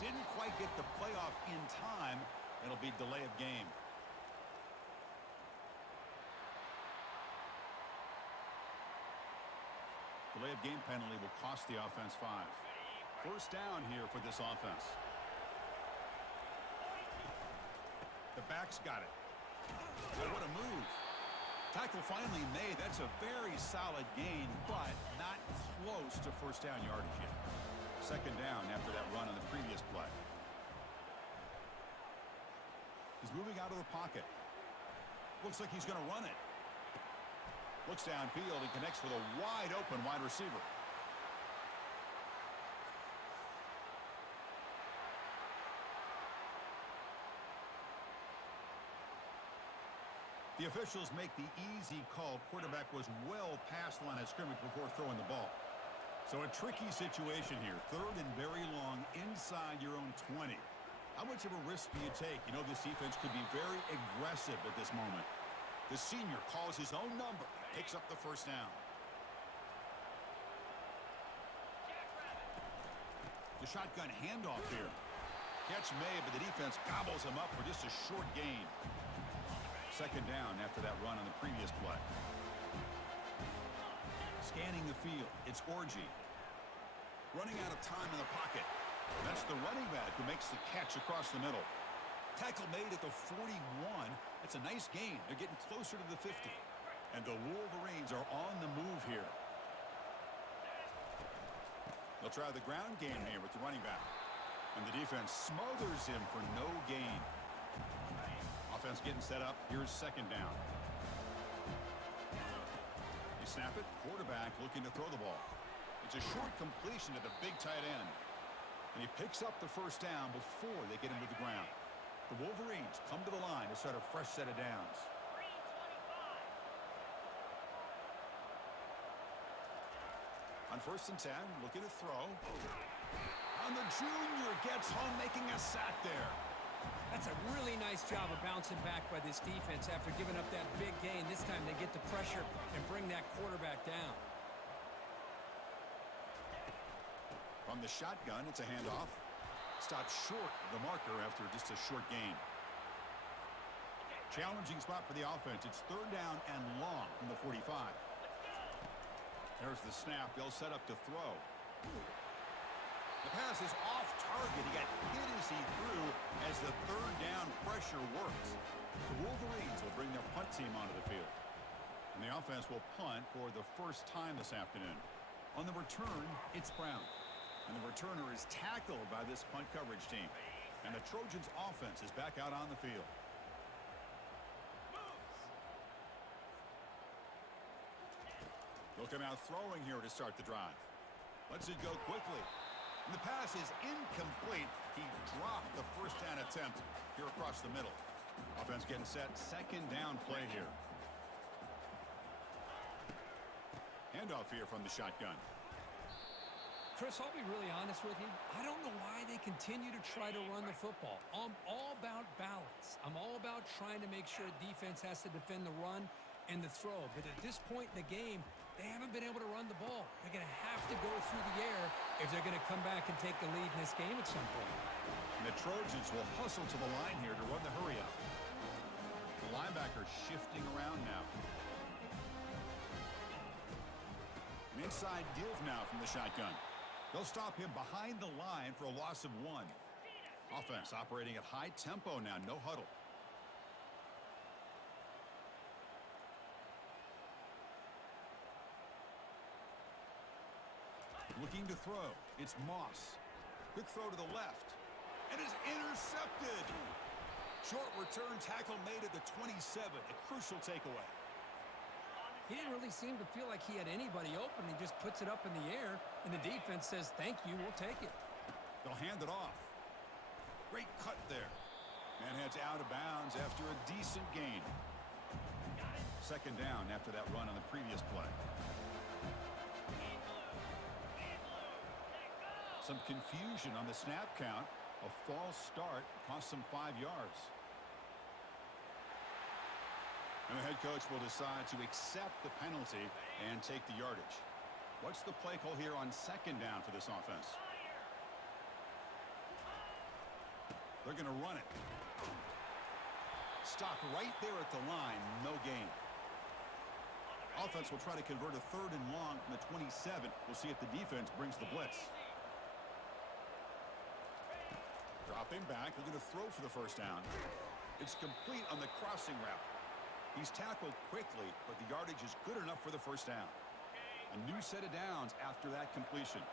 Didn't quite get the playoff in time. It'll be delay of game. Delay of game penalty will cost the offense 5. First down here for this offense. The back's got it. Oh, what a move. Tackle finally made. That's a very solid gain, but not close to first down yardage yet. Second down after that run on the previous play. He's moving out of the pocket. Looks like he's going to run it. Looks downfield and connects with a wide open wide receiver. The officials make the easy call. Quarterback was well past the line of scrimmage before throwing the ball. So a tricky situation here. Third and very long inside your own 20. How much of a risk do you take? You know, this defense could be very aggressive at this moment. The senior calls his own number, picks up the first down. The shotgun handoff here. Catch made, but the defense gobbles him up for just a short gain. Second down after that run on the previous play. Scanning the field, it's Orji. Running out of time in the pocket. That's the running back who makes the catch across the middle. Tackle made at the 41. That's a nice gain. They're getting closer to the 50. And the Wolverines are on the move here. They'll try the ground game here with the running back. And the defense smothers him for no gain. Offense getting set up. Here's second down. They snap it. Quarterback looking to throw the ball. It's a short completion to the big tight end. And he picks up the first down before they get him to the ground. The Wolverines come to the line to start a fresh set of downs. On first and 10, looking to throw. And the junior gets home, making a sack there. That's a really nice job of bouncing back by this defense after giving up that big gain. This time they get the pressure and bring that quarterback down. From the shotgun, it's a handoff. Stopped short of the marker after just a short gain. Challenging spot for the offense. It's third down and long from the 45. There's the snap. They'll set up to throw. The pass is off target. He got hit as he threw as the third down pressure works. The Wolverines will bring their punt team onto the field. And the offense will punt for the first time this afternoon. On the return, it's Brown. And the returner is tackled by this punt coverage team. And the Trojans offense is back out on the field. They'll come out throwing here to start the drive. Lets it go quickly. And the pass is incomplete. He dropped the first down attempt here across the middle. Offense getting set. Second down play here. Handoff here from the shotgun. Chris, I'll be really honest with you. I don't know why they continue to try to run the football. I'm all about balance. I'm all about trying to make sure defense has to defend the run and the throw. But at this point in the game, they haven't been able to run the ball. They're going to have to go through the air if they're going to come back and take the lead in this game at some point. And the Trojans will hustle to the line here to run the hurry up. The linebacker shifting around now. An inside give now from the shotgun. They'll stop him behind the line for a loss of 1. Offense operating at high tempo now, no huddle. Looking to throw. It's Moss. Quick throw to the left. And is intercepted. Short return tackle made at the 27. A crucial takeaway. He didn't really seem to feel like he had anybody open. He just puts it up in the air, and the defense says, thank you, we'll take it. They'll hand it off. Great cut there. Man heads out of bounds after a decent gain. Second down after that run on the previous play. Some confusion on the snap count. A false start cost them 5 yards. And the head coach will decide to accept the penalty and take the yardage. What's the play call here on second down for this offense? They're going to run it. Stopped right there at the line, no gain. Offense will try to convert a 3rd and long from the 27. We'll see if the defense brings the blitz. Dropping back, looking to throw for the first down. It's complete on the crossing route. He's tackled quickly, but the yardage is good enough for the first down. A new set of downs after that completion.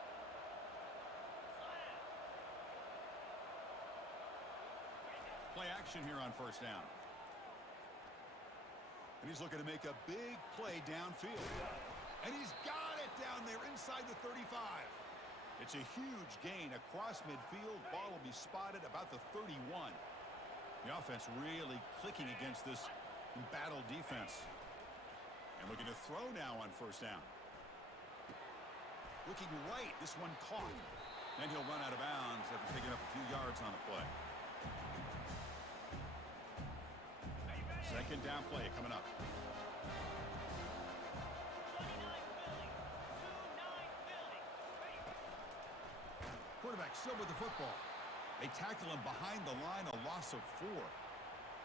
Play action here on first down. And he's looking to make a big play downfield. And he's got it down there inside the 35. It's a huge gain across midfield. Ball will be spotted about the 31. The offense really clicking against this embattled defense. And looking to throw now on first down. Looking right, this one caught. And he'll run out of bounds after picking up a few yards on the play. Second down play coming up. Quarterback still with the football. They tackle him behind the line, a loss of 4.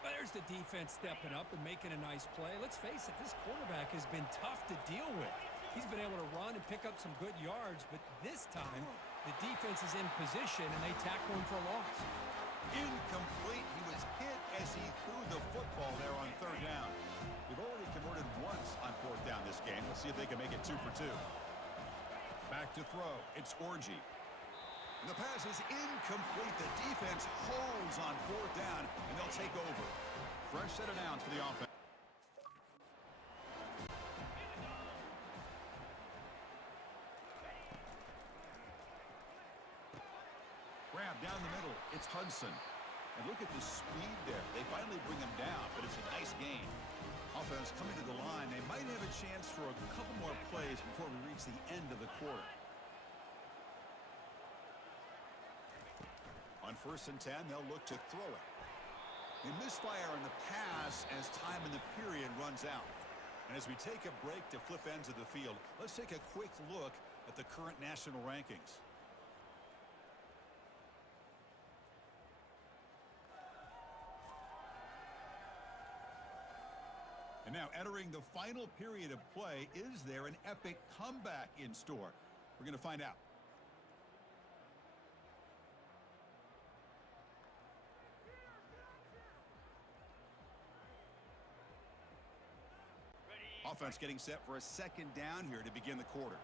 There's the defense stepping up and making a nice play. Let's face it, this quarterback has been tough to deal with. He's been able to run and pick up some good yards, but this time the defense is in position and they tackle him for a loss. Incomplete. He was hit as he threw the football there on 3rd down. They've already converted once on 4th down this game. Let's see if they can make it 2 for 2. Back to throw. It's Orji. The pass is incomplete. The defense holds on 4th down, and they'll take over. Fresh set of downs for the offense. Grab down the middle. It's Hudson. And look at the speed there. They finally bring him down, but it's a nice gain. Offense coming to the line. They might have a chance for a couple more plays before we reach the end of the quarter. On 1st and 10, they'll look to throw it. They misfire on the pass as time in the period runs out. And as we take a break to flip ends of the field, let's take a quick look at the current national rankings. And now entering the final period of play, is there an epic comeback in store? We're going to find out. Offense getting set for a 2nd down here to begin the quarter.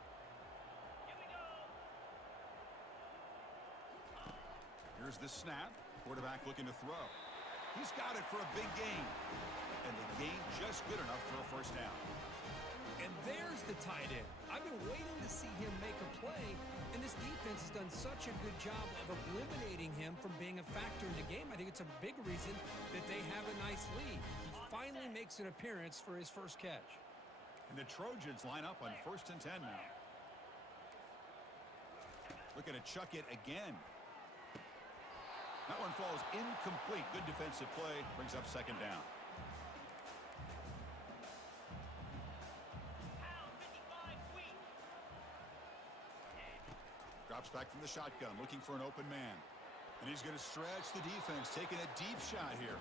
Here's the snap. Quarterback looking to throw. He's got it for a big gain. And the gain just good enough for a first down. And there's the tight end. I've been waiting to see him make a play, and this defense has done such a good job of eliminating him from being a factor in the game. I think it's a big reason that they have a nice lead. He finally makes an appearance for his first catch. And the Trojans line up on 1st and 10 now. Looking to chuck it again. That one falls incomplete. Good defensive play. Brings up 2nd down. Drops back from the shotgun, looking for an open man. And he's going to stretch the defense, taking a deep shot here.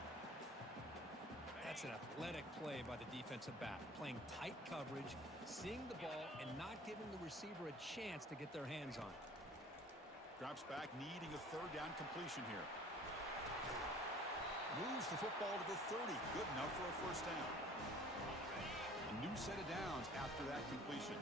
That's an athletic play by the defensive back, playing tight coverage, seeing the ball, and not giving the receiver a chance to get their hands on it. Drops back, needing a 3rd down completion here. Moves the football to the 30. Good enough for a first down. A new set of downs after that completion.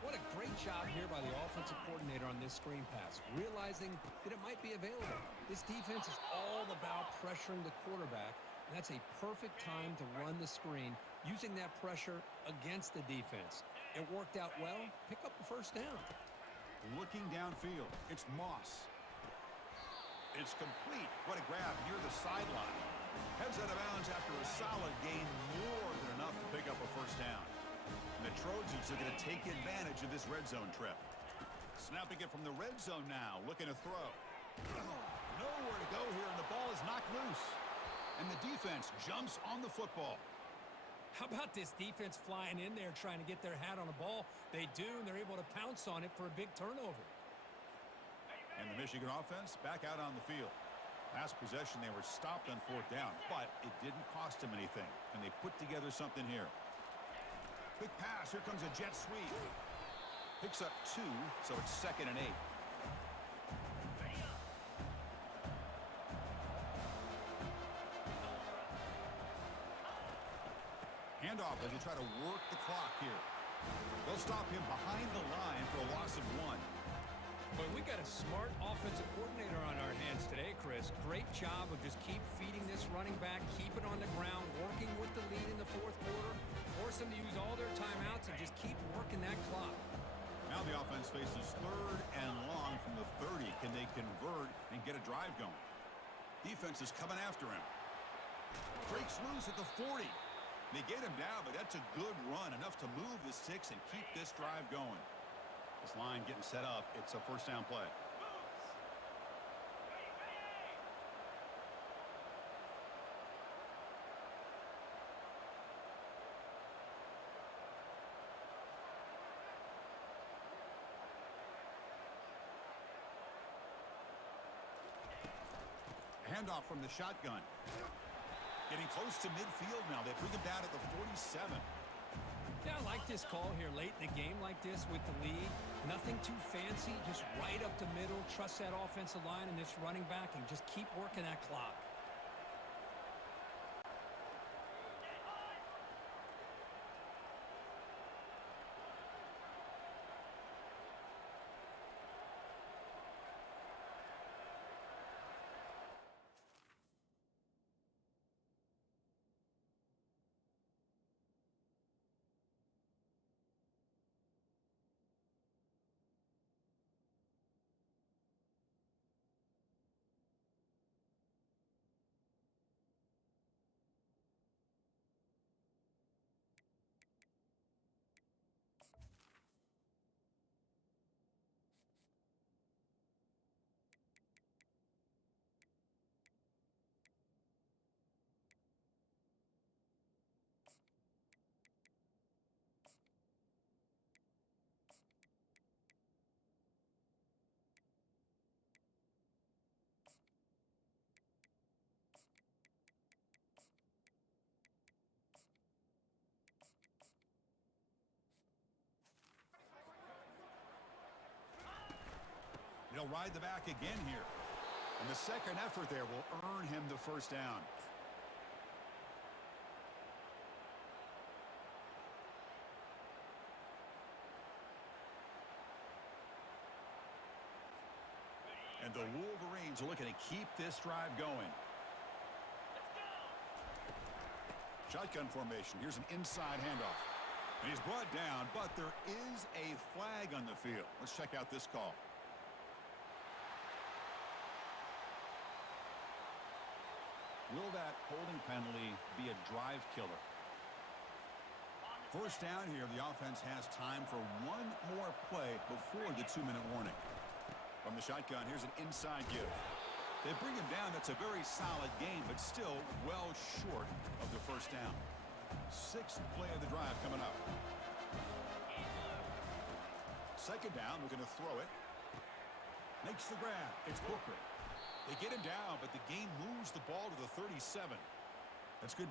What a great job here by the offensive coordinator on this screen pass, realizing that it might be available. This defense is all about pressuring the quarterback, and that's a perfect time to run the screen, using that pressure against the defense. It worked out well. Pick up the first down. Looking downfield, it's Moss. It's complete. What a grab near the sideline. Heads out of bounds after a solid gain, more than enough to pick up a first down. And the Trojans are going to take advantage of this red zone trip. Snapping it from the red zone now, looking to throw. Nowhere to go here, and the ball is knocked loose. And the defense jumps on the football. How about this defense flying in there trying to get their hat on the ball? They do, and they're able to pounce on it for a big turnover. And the Michigan offense back out on the field. Last possession, they were stopped on 4th down, but it didn't cost them anything. And they put together something here. Quick pass. Here comes a jet sweep. Picks up 2, so it's 2nd and 8. Handoff as they try to work the clock here. They'll stop him behind the line for a loss of 1. But we got a smart offensive coordinator on our hands today, Chris. Great job of just keep feeding this running back, keep it on the ground, working with the lead in the 4th quarter, force them to use all their timeouts and just keep working that clock. Now the offense faces 3rd and long from the 30. Can they convert and get a drive going? Defense is coming after him. Breaks loose at the 40. They get him down, but that's a good run, enough to move the sticks and keep this drive going. This line getting set up. It's a 1st down play. Handoff from the shotgun. Getting close to midfield now. They bring him down at the 47. Yeah, I like this call here late in the game like this with the lead. Nothing too fancy, just right up the middle. Trust that offensive line and this running back and just keep working that clock. He'll ride the back again here. And the second effort there will earn him the 1st down. And the Wolverines are looking to keep this drive going. Shotgun formation. Here's an inside handoff. And he's brought down, but there is a flag on the field. Let's check out this call. Will that holding penalty be a drive killer? 1st down here, the offense has time for one more play before the 2-minute warning. From the shotgun, here's an inside give. They bring him down. That's a very solid game, but still well short of the 1st down. 6th play of the drive coming up. 2nd down, we're going to throw it. Makes the grab. It's Booker. They get him down, but the game moves the ball to the 37. That's good.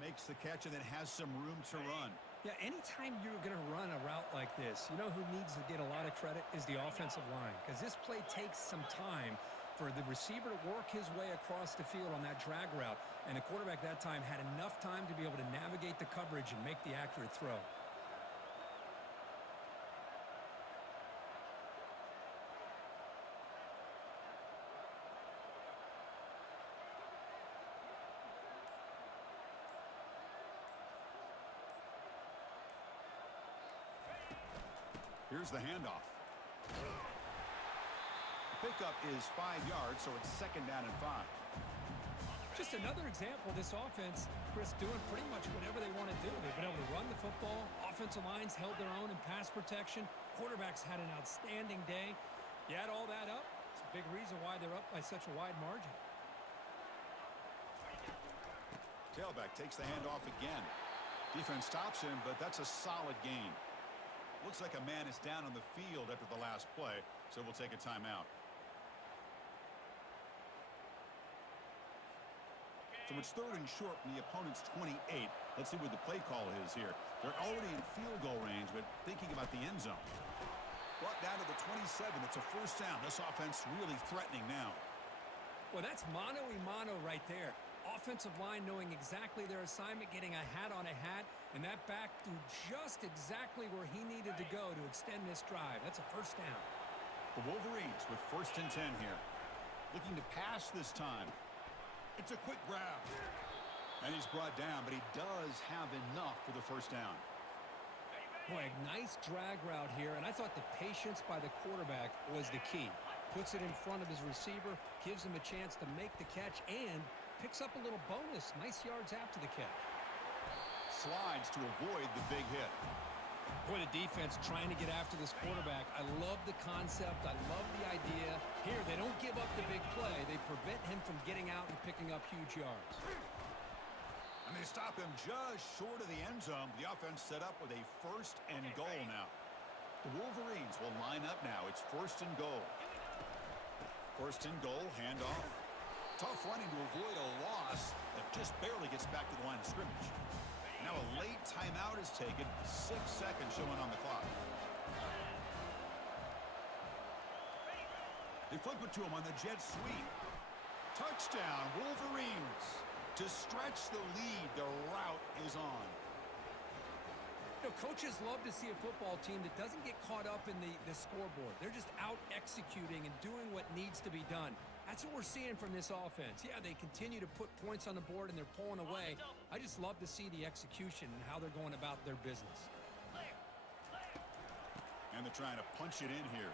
Makes the catch and then has some room to run. Yeah, anytime you're going to run a route like this, you know who needs to get a lot of credit is the offensive line, because this play takes some time for the receiver to work his way across the field on that drag route, and the quarterback that time had enough time to be able to navigate the coverage and make the accurate throw. Here's the handoff. Pickup is 5 yards, so it's 2nd down and 5. Just another example of this offense, Chris, doing pretty much whatever they want to do. They've been able to run the football. Offensive lines held their own in pass protection. Quarterbacks had an outstanding day. You add all that up, it's a big reason why they're up by such a wide margin. Tailback takes the handoff again. Defense stops him, but that's a solid gain. Looks like a man is down on the field after the last play, so we'll take a timeout. So it's 3rd and short from the opponent's 28. Let's see what the play call is here. They're already in field goal range, but thinking about the end zone. Brought down to the 27. It's a first down. This offense really threatening now. Well, that's mano-a-mano right there. Offensive line knowing exactly their assignment, getting a hat on a hat, and that back threw just exactly where he needed to go to extend this drive. That's a first down. The Wolverines with 1st and 10 here. Looking to pass this time. It's a quick grab. And he's brought down, but he does have enough for the first down. Boy, a nice drag route here, and I thought the patience by the quarterback was the key. Puts it in front of his receiver, gives him a chance to make the catch, and picks up a little bonus. Nice yards after the catch. Slides to avoid the big hit. Boy, the defense trying to get after this quarterback. I love the concept. I love the idea. Here, they don't give up the big play. They prevent him from getting out and picking up huge yards. And they stop him just short of the end zone. The offense set up with a 1st and goal now. The Wolverines will line up now. It's 1st and goal. 1st and goal, handoff. Tough running to avoid a loss that just barely gets back to the line of scrimmage. Now a late timeout is taken. 6 seconds showing on the clock. They flip it to him on the jet sweep. Touchdown, Wolverines. To stretch the lead, the route is on. You know, coaches love to see a football team that doesn't get caught up in the scoreboard. They're just out executing and doing what needs to be done. That's what we're seeing from this offense. Yeah, they continue to put points on the board and they're pulling away. I just love to see the execution and how they're going about their business. And they're trying to punch it in here.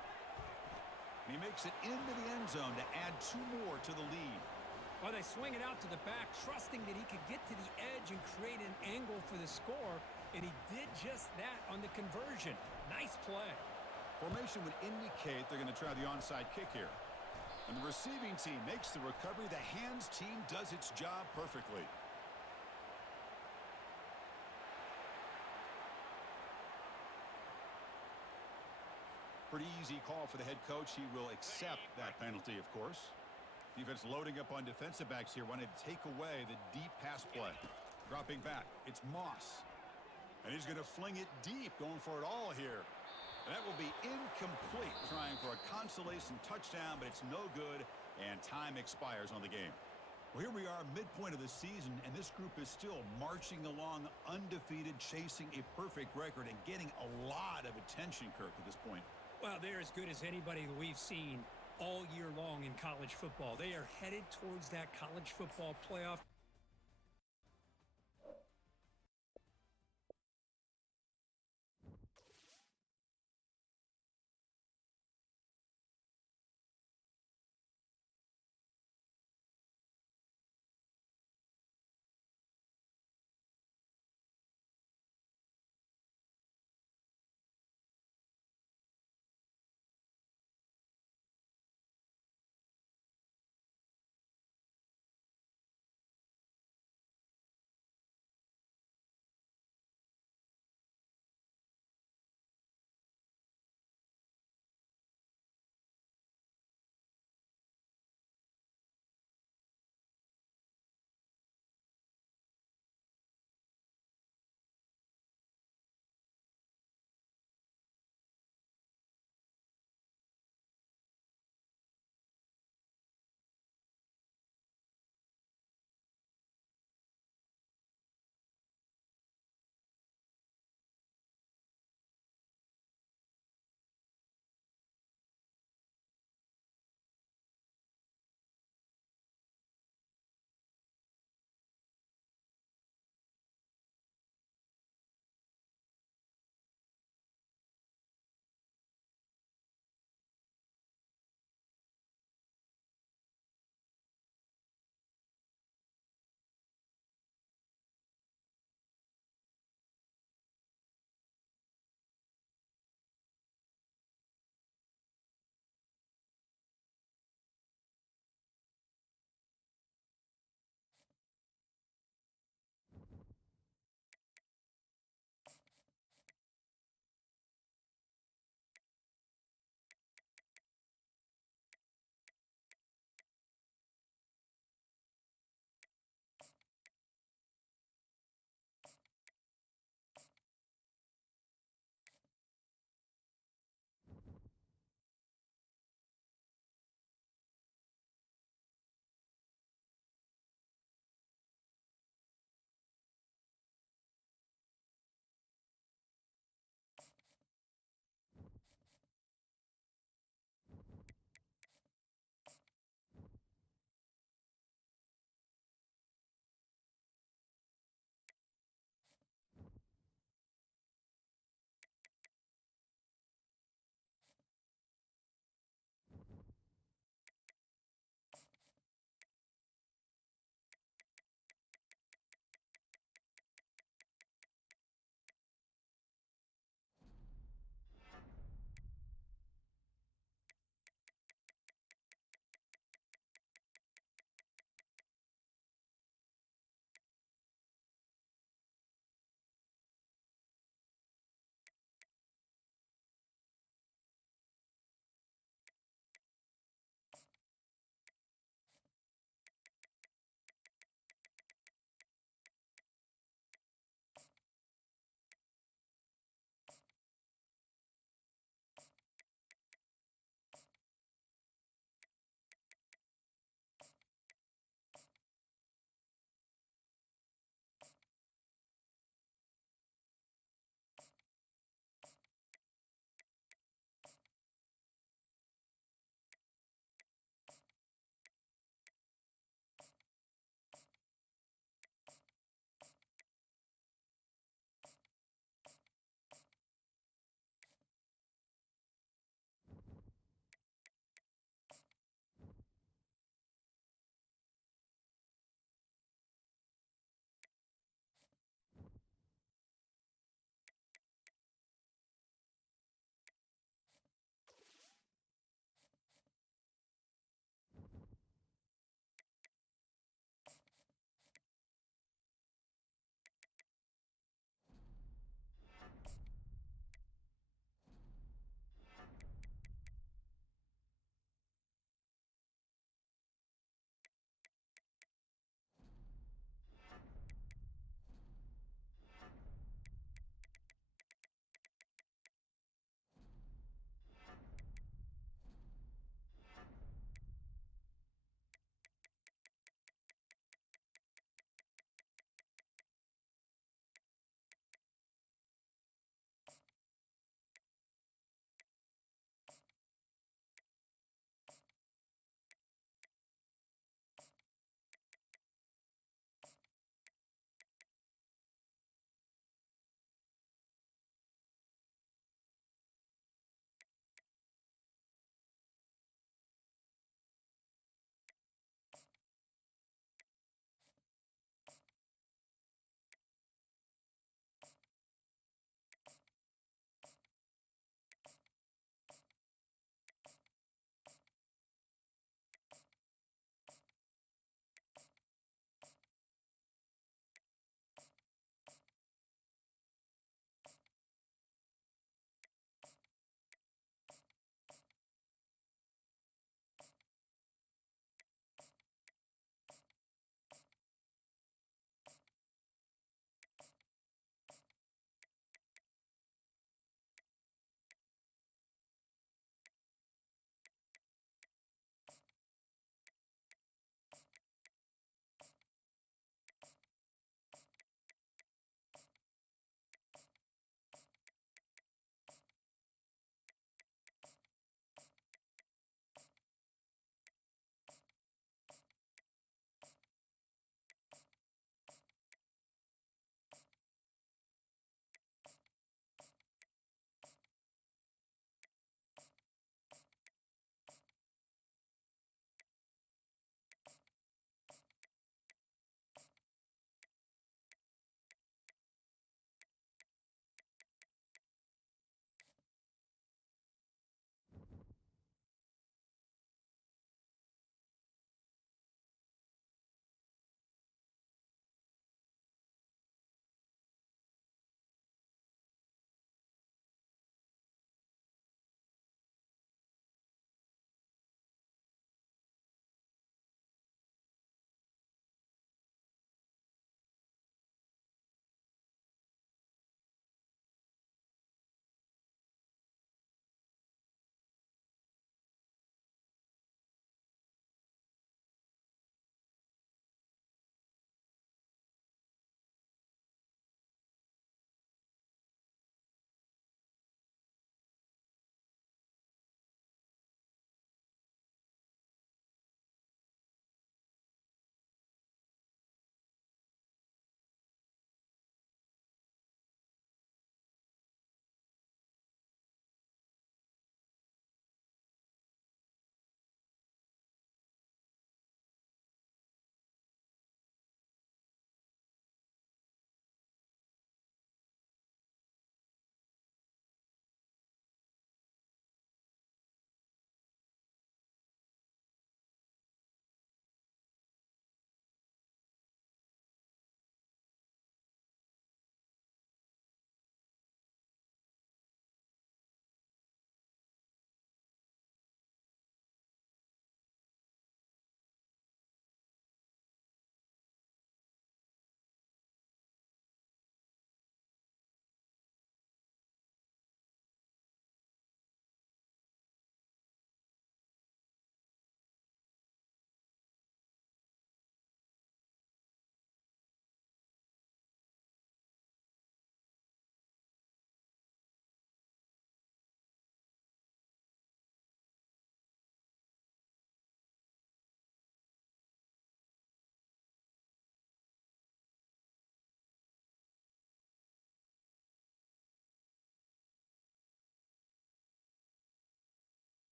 And he makes it into the end zone to add 2 more to the lead. Well, they swing it out to the back, trusting that he could get to the edge and create an angle for the score, and he did just that on the conversion. Nice play. Formation would indicate they're going to try the onside kick here. And the receiving team makes the recovery. The hands team does its job perfectly. Pretty easy call for the head coach. He will accept that penalty, of course. Defense loading up on defensive backs here, wanting to take away the deep pass play. Dropping back, it's Moss. And he's going to fling it deep, going for it all here. And that will be incomplete, trying for a consolation touchdown, but it's no good, and time expires on the game. Well, here we are, midpoint of the season, and this group is still marching along undefeated, chasing a perfect record, and getting a lot of attention, Kirk, at this point. Well, they're as good as anybody that we've seen all year long in college football. They are headed towards that college football playoff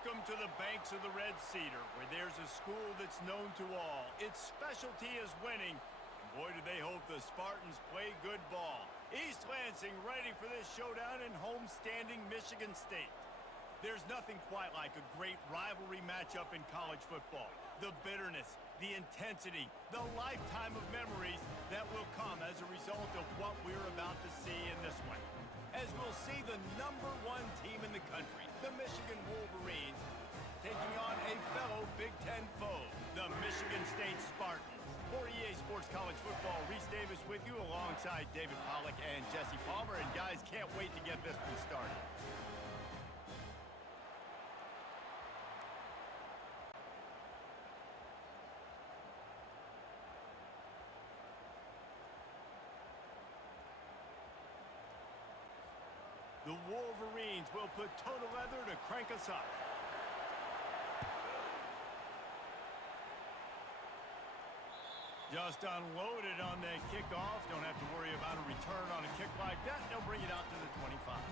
Welcome to the banks of the Red Cedar, where there's a school that's known to all. Its specialty is winning. And boy, do they hope the Spartans play good ball. East Lansing ready for this showdown in homestanding Michigan State. There's nothing quite like a great rivalry matchup in college football. The bitterness, the intensity, the lifetime of memories that will come as a result of what we're about to see in this one. As we'll see the #1 team in the country, the Michigan Wolverines, taking on a fellow Big Ten foe, the Michigan State Spartans. For EA Sports College Football, Reese Davis with you alongside David Pollack and Jesse Palmer. And guys, can't wait to get this one started. The Wolverines will put total leather to crank us up. Just unloaded on that kickoff. Don't have to worry about a return on a kick like that. They'll bring it out to the 25.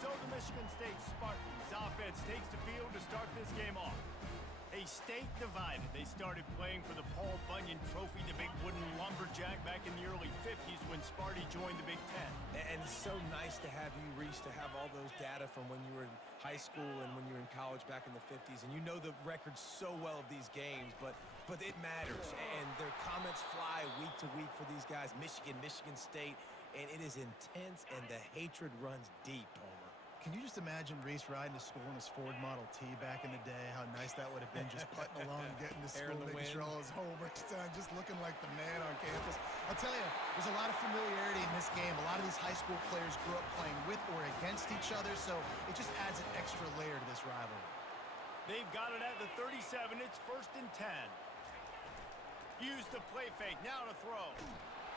So the Michigan State Spartans offense takes the field to start this game off. A state divided. They started playing for the Paul Bunyan Trophy, the big wooden lumberjack, back in the early 50s when Sparty joined the Big Ten. And it's so nice to have you, Reese, to have all those data from when you were in high school and when you were in college back in the 50s. And you know the records so well of these games, but it matters. And their comments fly week to week for these guys. Michigan, Michigan State, and it is intense, and the hatred runs deep, Homer. Can you just imagine Reese riding to school in his Ford Model T back in the day? How nice that would have been, just putting along and getting to Air in school, the making sure wind. all his homework's done, just looking like the man on campus. I'll tell you, there's a lot of familiarity in this game. A lot of these high school players grew up playing with or against each other, so it just adds an extra layer to this rivalry. They've got it at the 37. It's 1st and 10. Use the play fake. Now to throw.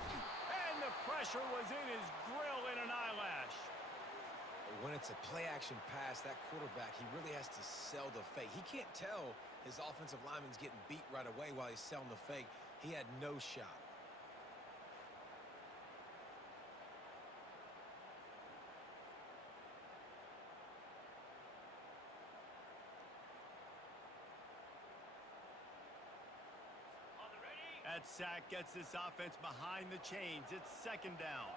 And the pressure was in his grill in an eyelash. When it's a play-action pass, that quarterback, he really has to sell the fake. He can't tell his offensive lineman's getting beat right away while he's selling the fake. He had no shot. That sack gets this offense behind the chains. It's 2nd down.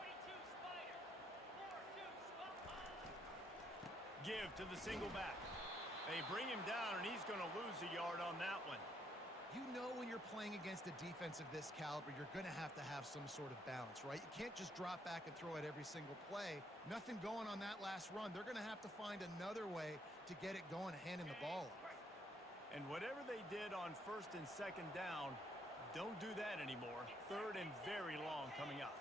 Give to the single back. They bring him down, and he's going to lose a yard on that one. You know when you're playing against a defense of this caliber, you're going to have some sort of balance, right? You can't just drop back and throw it every single play. Nothing going on that last run. They're going to have to find another way to get it going, handing the ball off. And whatever they did on 1st and 2nd down, don't do that anymore. 3rd and very long coming up.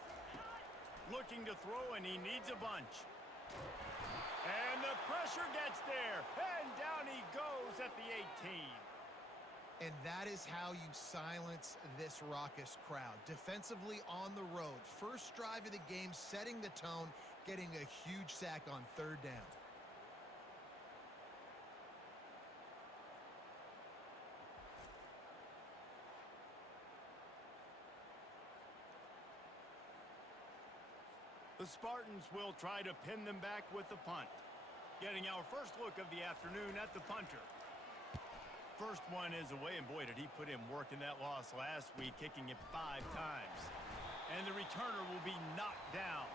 Looking to throw, and he needs a bunch. And the pressure gets there. And down he goes at the 18. And that is how you silence this raucous crowd. Defensively on the road. First drive of the game, setting the tone, getting a huge sack on 3rd down. The Spartans will try to pin them back with the punt. Getting our first look of the afternoon at the punter. First one is away, and boy, did he put in work in that loss last week, kicking it 5 times. And the returner will be knocked down.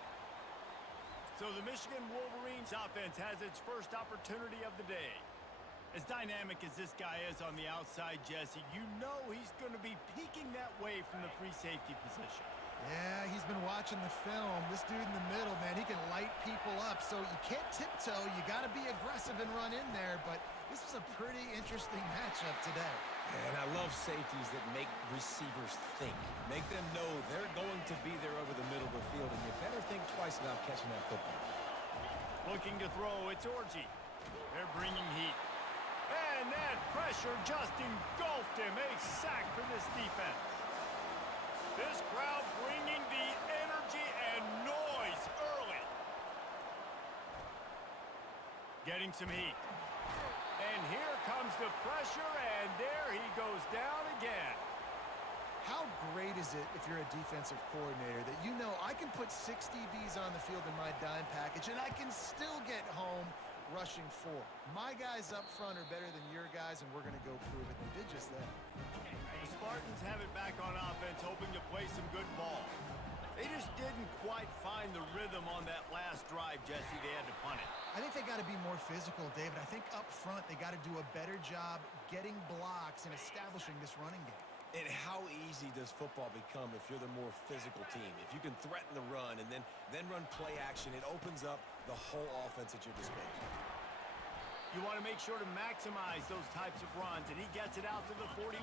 So the Michigan Wolverines offense has its first opportunity of the day. As dynamic as this guy is on the outside, Jesse, you know he's going to be peeking that way from the free safety position. Yeah, he's been watching the film. This dude in the middle, man, he can light people up. So you can't tiptoe. You got to be aggressive and run in there. But this is a pretty interesting matchup today. And I love safeties that make receivers think. Make them know they're going to be there over the middle of the field, and you better think twice about catching that football. Looking to throw, it's Orji. They're bringing heat. And that pressure just engulfed him. A sack for this defense. This crowd bringing the energy and noise early. Getting some heat. And here comes the pressure, and there he goes down again. How great is it if you're a defensive coordinator that you know I can put 6 DBs on the field in my dime package and I can still get home rushing 4. My guys up front are better than your guys, and we're going to go prove it. They did just that. The Spartans have it back on offense, hoping to play some good ball. They just didn't quite find the rhythm on that last drive, Jesse. They had to punt it. I think they got to be more physical, David. I think up front they got to do a better job getting blocks and establishing this running game. And how easy does football become if you're the more physical team? If you can threaten the run and then run play action, it opens up the whole offense at your disposal. You want to make sure to maximize those types of runs, and he gets it out to the 41.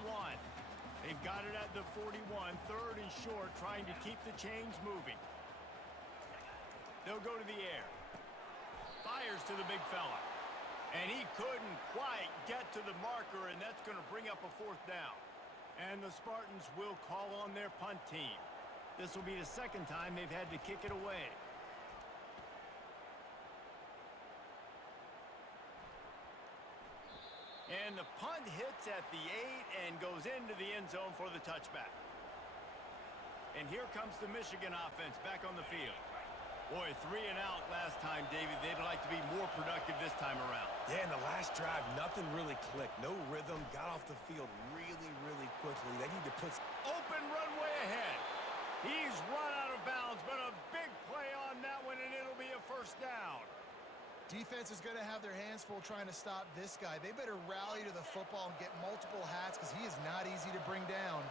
They've got it at the 41, third and short, trying to keep the chains moving. They'll go to the air. Fires to the big fella. And he couldn't quite get to the marker, and that's going to bring up a 4th down. And the Spartans will call on their punt team. This will be the second time they've had to kick it away. And the punt hits at the 8 and goes into the end zone for the touchback. And here comes the Michigan offense back on the field. Boy, 3 and out last time, David. They'd like to be more productive this time around. Yeah, in the last drive, nothing really clicked. No rhythm, got off the field really, really quickly. They need to put... Open runway ahead. He's run out of bounds, but a big play on that one, and it'll be a 1st down. Defense is going to have their hands full trying to stop this guy. They better rally to the football and get multiple hats because he is not easy to bring down.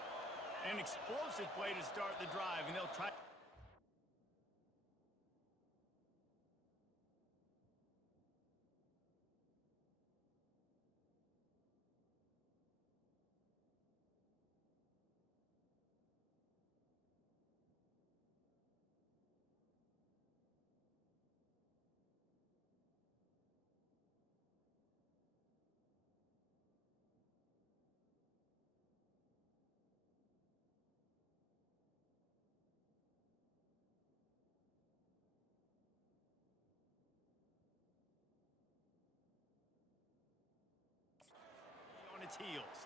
An explosive play to start the drive, and they'll try... its heels.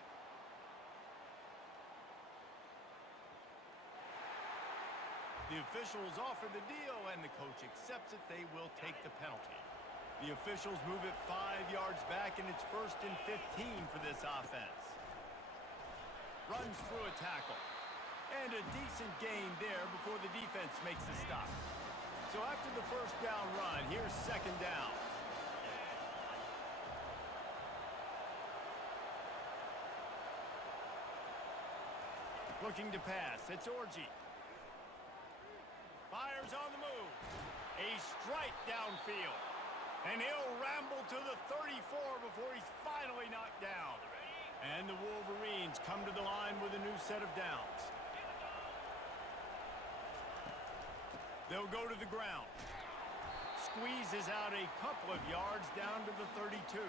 The officials offer the deal, and the coach accepts it. They will take the penalty. The officials move it 5 yards back, and it's 1st and 15 for this offense. Runs through a tackle. And a decent gain there before the defense makes the stop. So after the 1st down run, here's 2nd down. Looking to pass. It's Orji. Fires on the move. A strike downfield. And he'll ramble to the 34 before he's finally knocked down. And the Wolverines come to the line with a new set of downs. They'll go to the ground. Squeezes out a couple of yards down to the 32.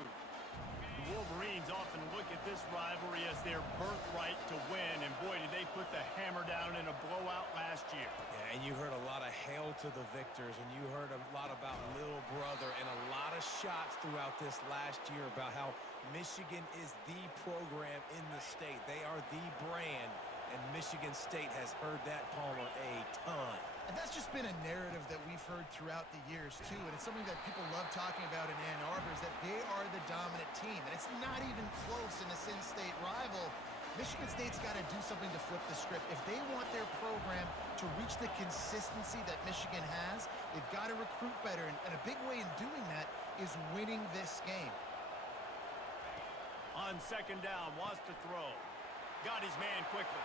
The Wolverines often look at this rivalry as their birthright to win, and boy, did they put the hammer down in a blowout last year. Yeah, and you heard a lot of hail to the victors, and you heard a lot about little brother, and a lot of shots throughout this last year about how Michigan is the program in the state. They are the brand, and Michigan State has heard that, Palmer, a ton. And that's just been a narrative that we've heard throughout the years, too. And it's something that people love talking about in Ann Arbor is that they are the dominant team. And it's not even close in a Sin-State rival. Michigan State's got to do something to flip the script. If they want their program to reach the consistency that Michigan has, they've got to recruit better. And a big way in doing that is winning this game. On 2nd down, wants to throw. Got his man quickly.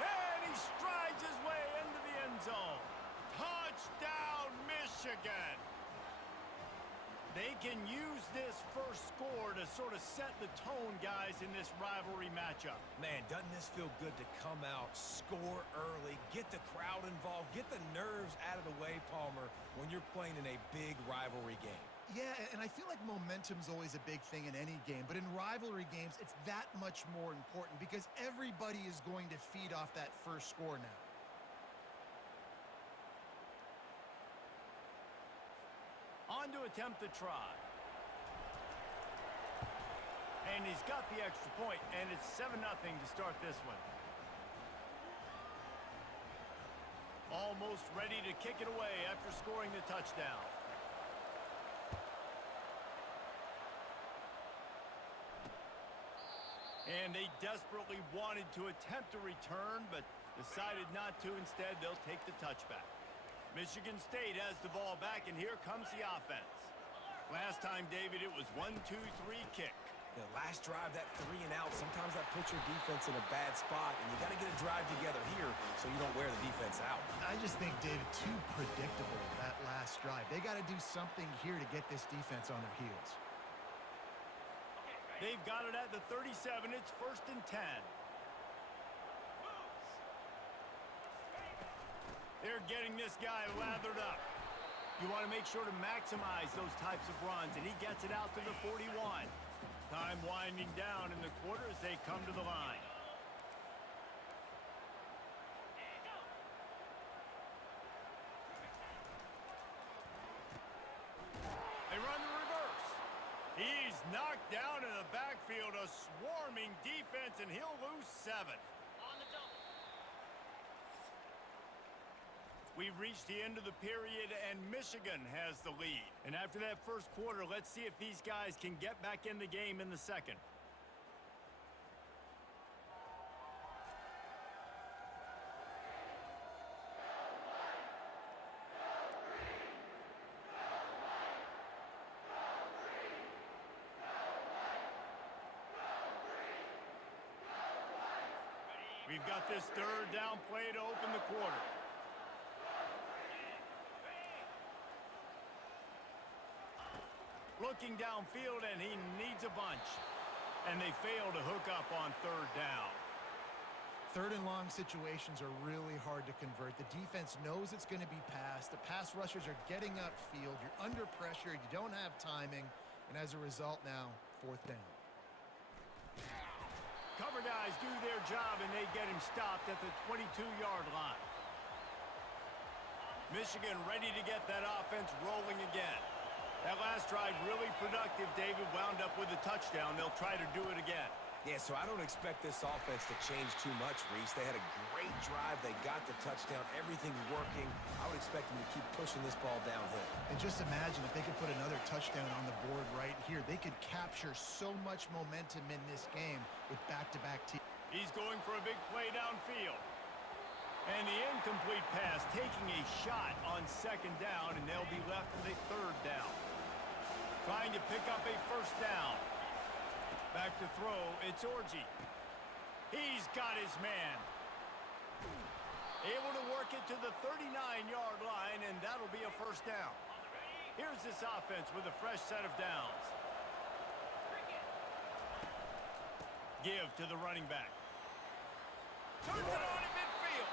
And he strides his way into the end zone. Touchdown, Michigan! They can use this 1st score to sort of set the tone, guys, in this rivalry matchup. Man, doesn't this feel good to come out, score early, get the crowd involved, get the nerves out of the way, Palmer, when you're playing in a big rivalry game? Yeah, and I feel like momentum's always a big thing in any game, but in rivalry games, it's that much more important because everybody is going to feed off that 1st score now. On to attempt the try. And he's got the extra point, and it's 7-0 to start this one. Almost ready to kick it away after scoring the touchdown. And they desperately wanted to attempt a return, but decided not to. Instead, they'll take the touchback. Michigan State has the ball back, and here comes the offense. Last time, David, it was 1-2-3 kick. Yeah, last drive, that 3 and out, sometimes that puts your defense in a bad spot, and you got to get a drive together here so you don't wear the defense out. I just think, David, too predictable, that last drive. They got to do something here to get this defense on their heels. They've got it at the 37. It's 1st and 10. They're getting this guy lathered up. You want to make sure to maximize those types of runs, and he gets it out to the 41. Time winding down in the quarter as they come to the line. They run the reverse. He's knocked down in the backfield, a swarming defense, and he'll lose 7. We've reached the end of the period, and Michigan has the lead. And after that first quarter, let's see if these guys can get back in the game in the second. We've got this 3rd down play to open the quarter. Looking downfield, and he needs a bunch. And they fail to hook up on 3rd down. 3rd and long situations are really hard to convert. The defense knows it's going to be passed. The pass rushers are getting upfield. You're under pressure. You don't have timing. And as a result now, 4th down. Cover guys do their job, and they get him stopped at the 22-yard line. Michigan ready to get that offense rolling again. That last drive really productive. David wound up with a touchdown. They'll try to do it again. Yeah, so I don't expect this offense to change too much, Reese. They had a great drive. They got the touchdown. Everything working. I would expect them to keep pushing this ball downhill. And just imagine if they could put another touchdown on the board right here. They could capture so much momentum in this game with back-to-back teams. He's going for a big play downfield. And the incomplete pass taking a shot on 2nd down, and they'll be left with a 3rd down. Trying to pick up a 1st down. Back to throw, it's Orji. He's got his man. Able to work it to the 39-yard line, and that'll be a 1st down. Here's this offense with a fresh set of downs. Give to the running back. Turns it on in midfield.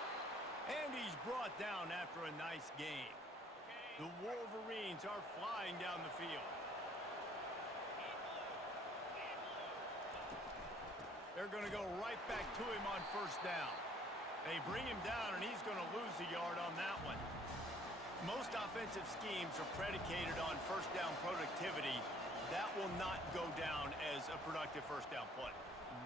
And he's brought down after a nice gain. The Wolverines are flying down the field. They're going to go right back to him on 1st down. They bring him down, and he's going to lose a yard on that one. Most offensive schemes are predicated on 1st down productivity. That will not go down as a productive 1st down play.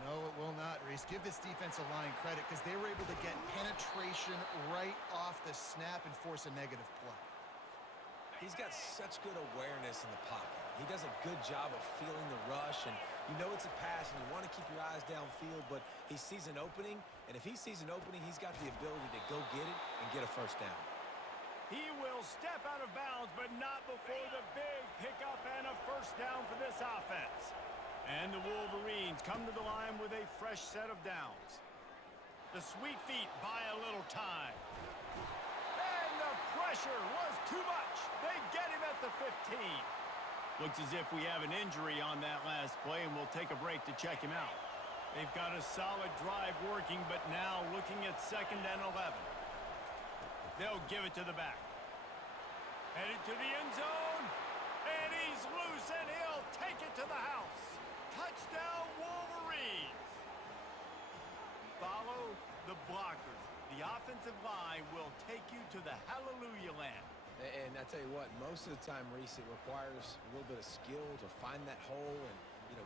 No, it will not, Reese. Give this defensive line credit because they were able to get penetration right off the snap and force a negative play. He's got such good awareness in the pocket. He does a good job of feeling the rush, and you know it's a pass, and you want to keep your eyes downfield, but he sees an opening, and if he sees an opening, he's got the ability to go get it and get a 1st down. He will step out of bounds, but not before the big pickup and a 1st down for this offense. And the Wolverines come to the line with a fresh set of downs. The Sweet Feet buy a little time. And the pressure was too much. They get him at the 15. Looks as if we have an injury on that last play, and we'll take a break to check him out. They've got a solid drive working, but now looking at 2nd and 11. They'll give it to the back. Headed to the end zone, and he's loose, and he'll take it to the house. Touchdown, Wolverines. Follow the blockers. The offensive line will take you to the hallelujah land. And I tell you what, most of the time, Reese, it requires a little bit of skill to find that hole and,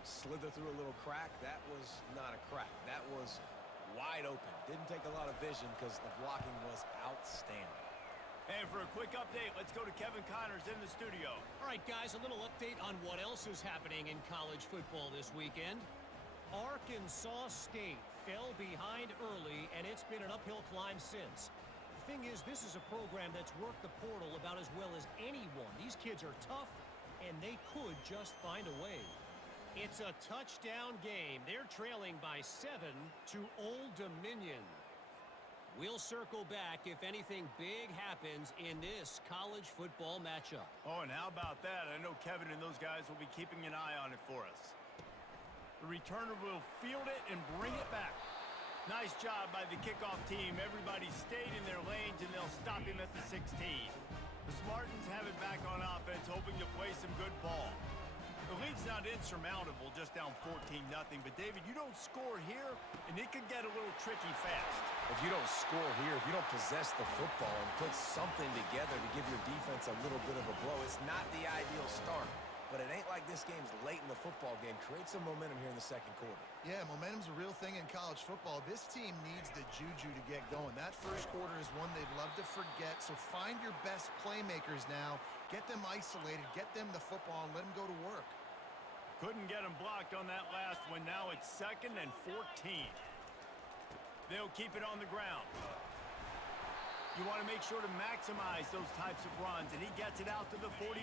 slither through a little crack. That was not a crack. That was wide open. Didn't take a lot of vision because the blocking was outstanding. And for a quick update, let's go to Kevin Connors in the studio. All right, guys, a little update on what else is happening in college football this weekend. Arkansas State fell behind early, and it's been an uphill climb since. The thing is, this is a program that's worked the portal about as well as anyone. These kids are tough, and they could just find a way. It's a touchdown game. They're trailing by 7 to Old Dominion. We'll circle back if anything big happens in this college football matchup. Oh, and how about that? I know Kevin and those guys will be keeping an eye on it for us. The returner will field it and bring it back. Nice job by the kickoff team. Everybody stayed in their lanes, and they'll stop him at the 16. The Spartans have it back on offense, hoping to play some good ball. The lead's not insurmountable, just down 14-0. But, David, you don't score here, and it could get a little tricky fast. If you don't score here, if you don't possess the football and put something together to give your defense a little bit of a blow, it's not the ideal start. But it ain't like this game's late in the football game. Create some momentum here in the second quarter. Yeah, momentum's a real thing in college football. This team needs the juju to get going. That first quarter is one they'd love to forget. So find your best playmakers now. Get them isolated. Get them the football and let them go to work. Couldn't get him blocked on that last one. Now it's 2nd and 14. They'll keep it on the ground. You want to make sure to maximize those types of runs, and he gets it out to the 41.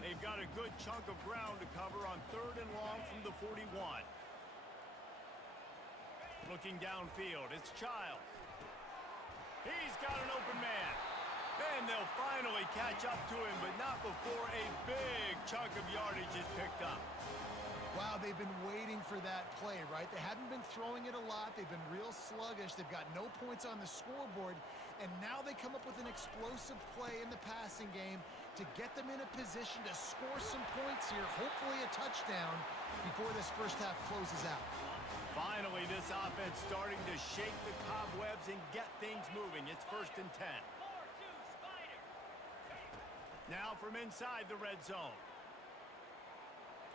They've got a good chunk of ground to cover on 3rd and long from the 41. Looking downfield, it's Childs. He's got an open man. And they'll finally catch up to him, but not before a big chunk of yardage is picked up. Wow, they've been waiting for that play, right? They haven't been throwing it a lot. They've been real sluggish. They've got no points on the scoreboard. And now they come up with an explosive play in the passing game to get them in a position to score some points here, hopefully a touchdown, before this first half closes out. Finally, this offense starting to shake the cobwebs and get things moving. It's 1st and 10. Now from inside the red zone.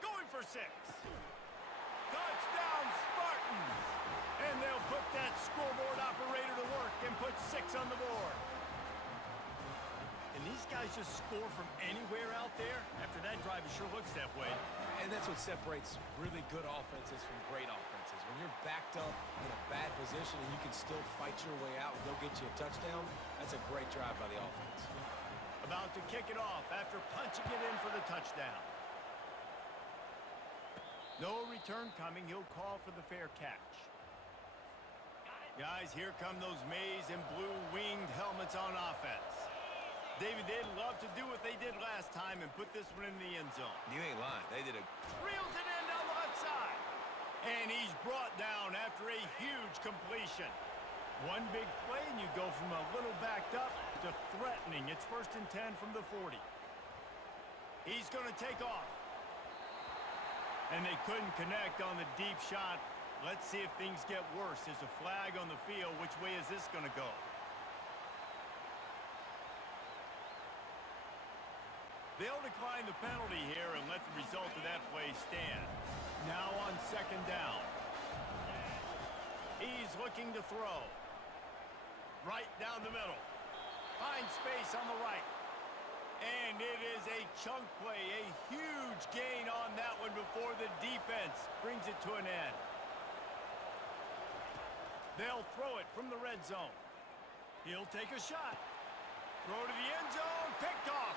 Going for 6. Touchdown, Spartans! And they'll put that scoreboard operator to work and put 6 on the board. And these guys just score from anywhere out there? After that drive, it sure looks that way. And that's what separates really good offenses from great offenses. When you're backed up in a bad position and you can still fight your way out and go get you a touchdown, that's a great drive by the offense. About to kick it off after punching it in for the touchdown. No return coming. He'll call for the fair catch. Guys, here come those maize and blue winged helmets on offense. David, they'd love to do what they did last time and put this one in the end zone. You ain't lying. They did a... Reels it in down the left side. And he's brought down after a huge completion. One big play, and you go from a little backed up to threatening. It's 1st and 10 from the 40. He's going to take off. And they couldn't connect on the deep shot. Let's see if things get worse. There's a flag on the field. Which way is this going to go? They'll decline the penalty here and let the result of that play stand. Now on 2nd down. He's looking to throw. Right down the middle. Finds space on the right. And it is a chunk play. A huge gain on that one before the defense brings it to an end. They'll throw it from the red zone. He'll take a shot. Throw to the end zone. Picked off.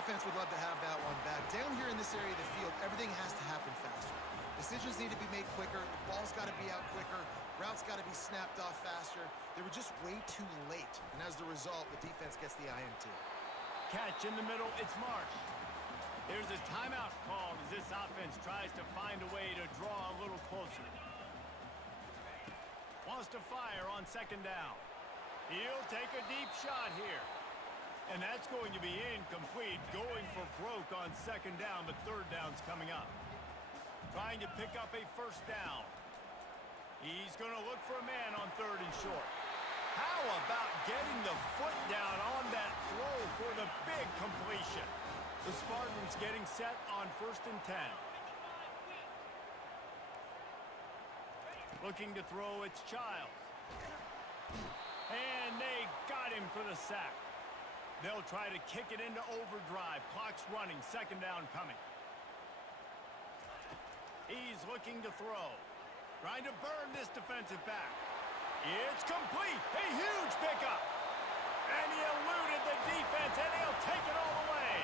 Offense would love to have that one back. Down here in this area of the field, everything has to happen faster. Decisions need to be made quicker. The ball's got to be out quicker. Routes got to be snapped off faster. They were just way too late. And as the result, the defense gets the INT. Catch in the middle. It's Marsh. There's a timeout called as this offense tries to find a way to draw a little closer. Wants to fire on 2nd down. He'll take a deep shot here. And that's going to be incomplete. Going for broke on 2nd down, but 3rd down's coming up. Trying to pick up a 1st down. He's going to look for a man on 3rd and short. How about getting the foot down on that throw for the big completion? The Spartans getting set on 1st and 10. Looking to throw, it's Childs. And they got him for the sack. They'll try to kick it into overdrive. Clock's running. 2nd down coming. He's looking to throw. Trying to burn this defensive back. It's complete. A huge pickup. And he eluded the defense, and he'll take it all the way.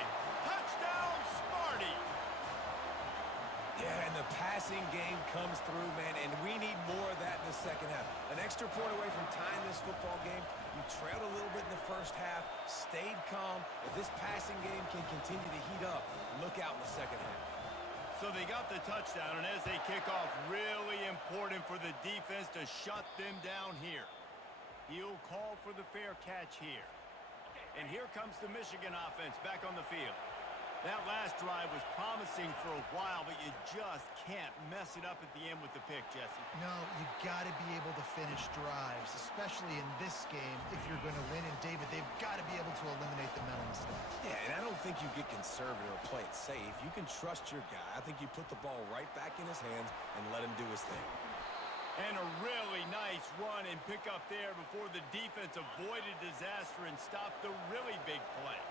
Touchdown, Sparty. Yeah, and the passing game comes through, man, and we need more of that in the second half. An extra point away from tying this football game. You trailed a little bit in the first half, stayed calm. If this passing game can continue to heat up, look out in the second half. So they got the touchdown, and as they kick off, really important for the defense to shut them down here. He'll call for the fair catch here. And here comes the Michigan offense back on the field. That last drive was promising for a while, but you just can't mess it up at the end with the pick, Jesse. No, you got to be able to finish drives, especially in this game if you're going to win. And, David, they've got to be able to eliminate the mental mistakes. Yeah, and I don't think you get conservative or play it safe. You can trust your guy. I think you put the ball right back in his hands and let him do his thing. And a really nice run and pick up there before the defense avoided disaster and stopped the really big play.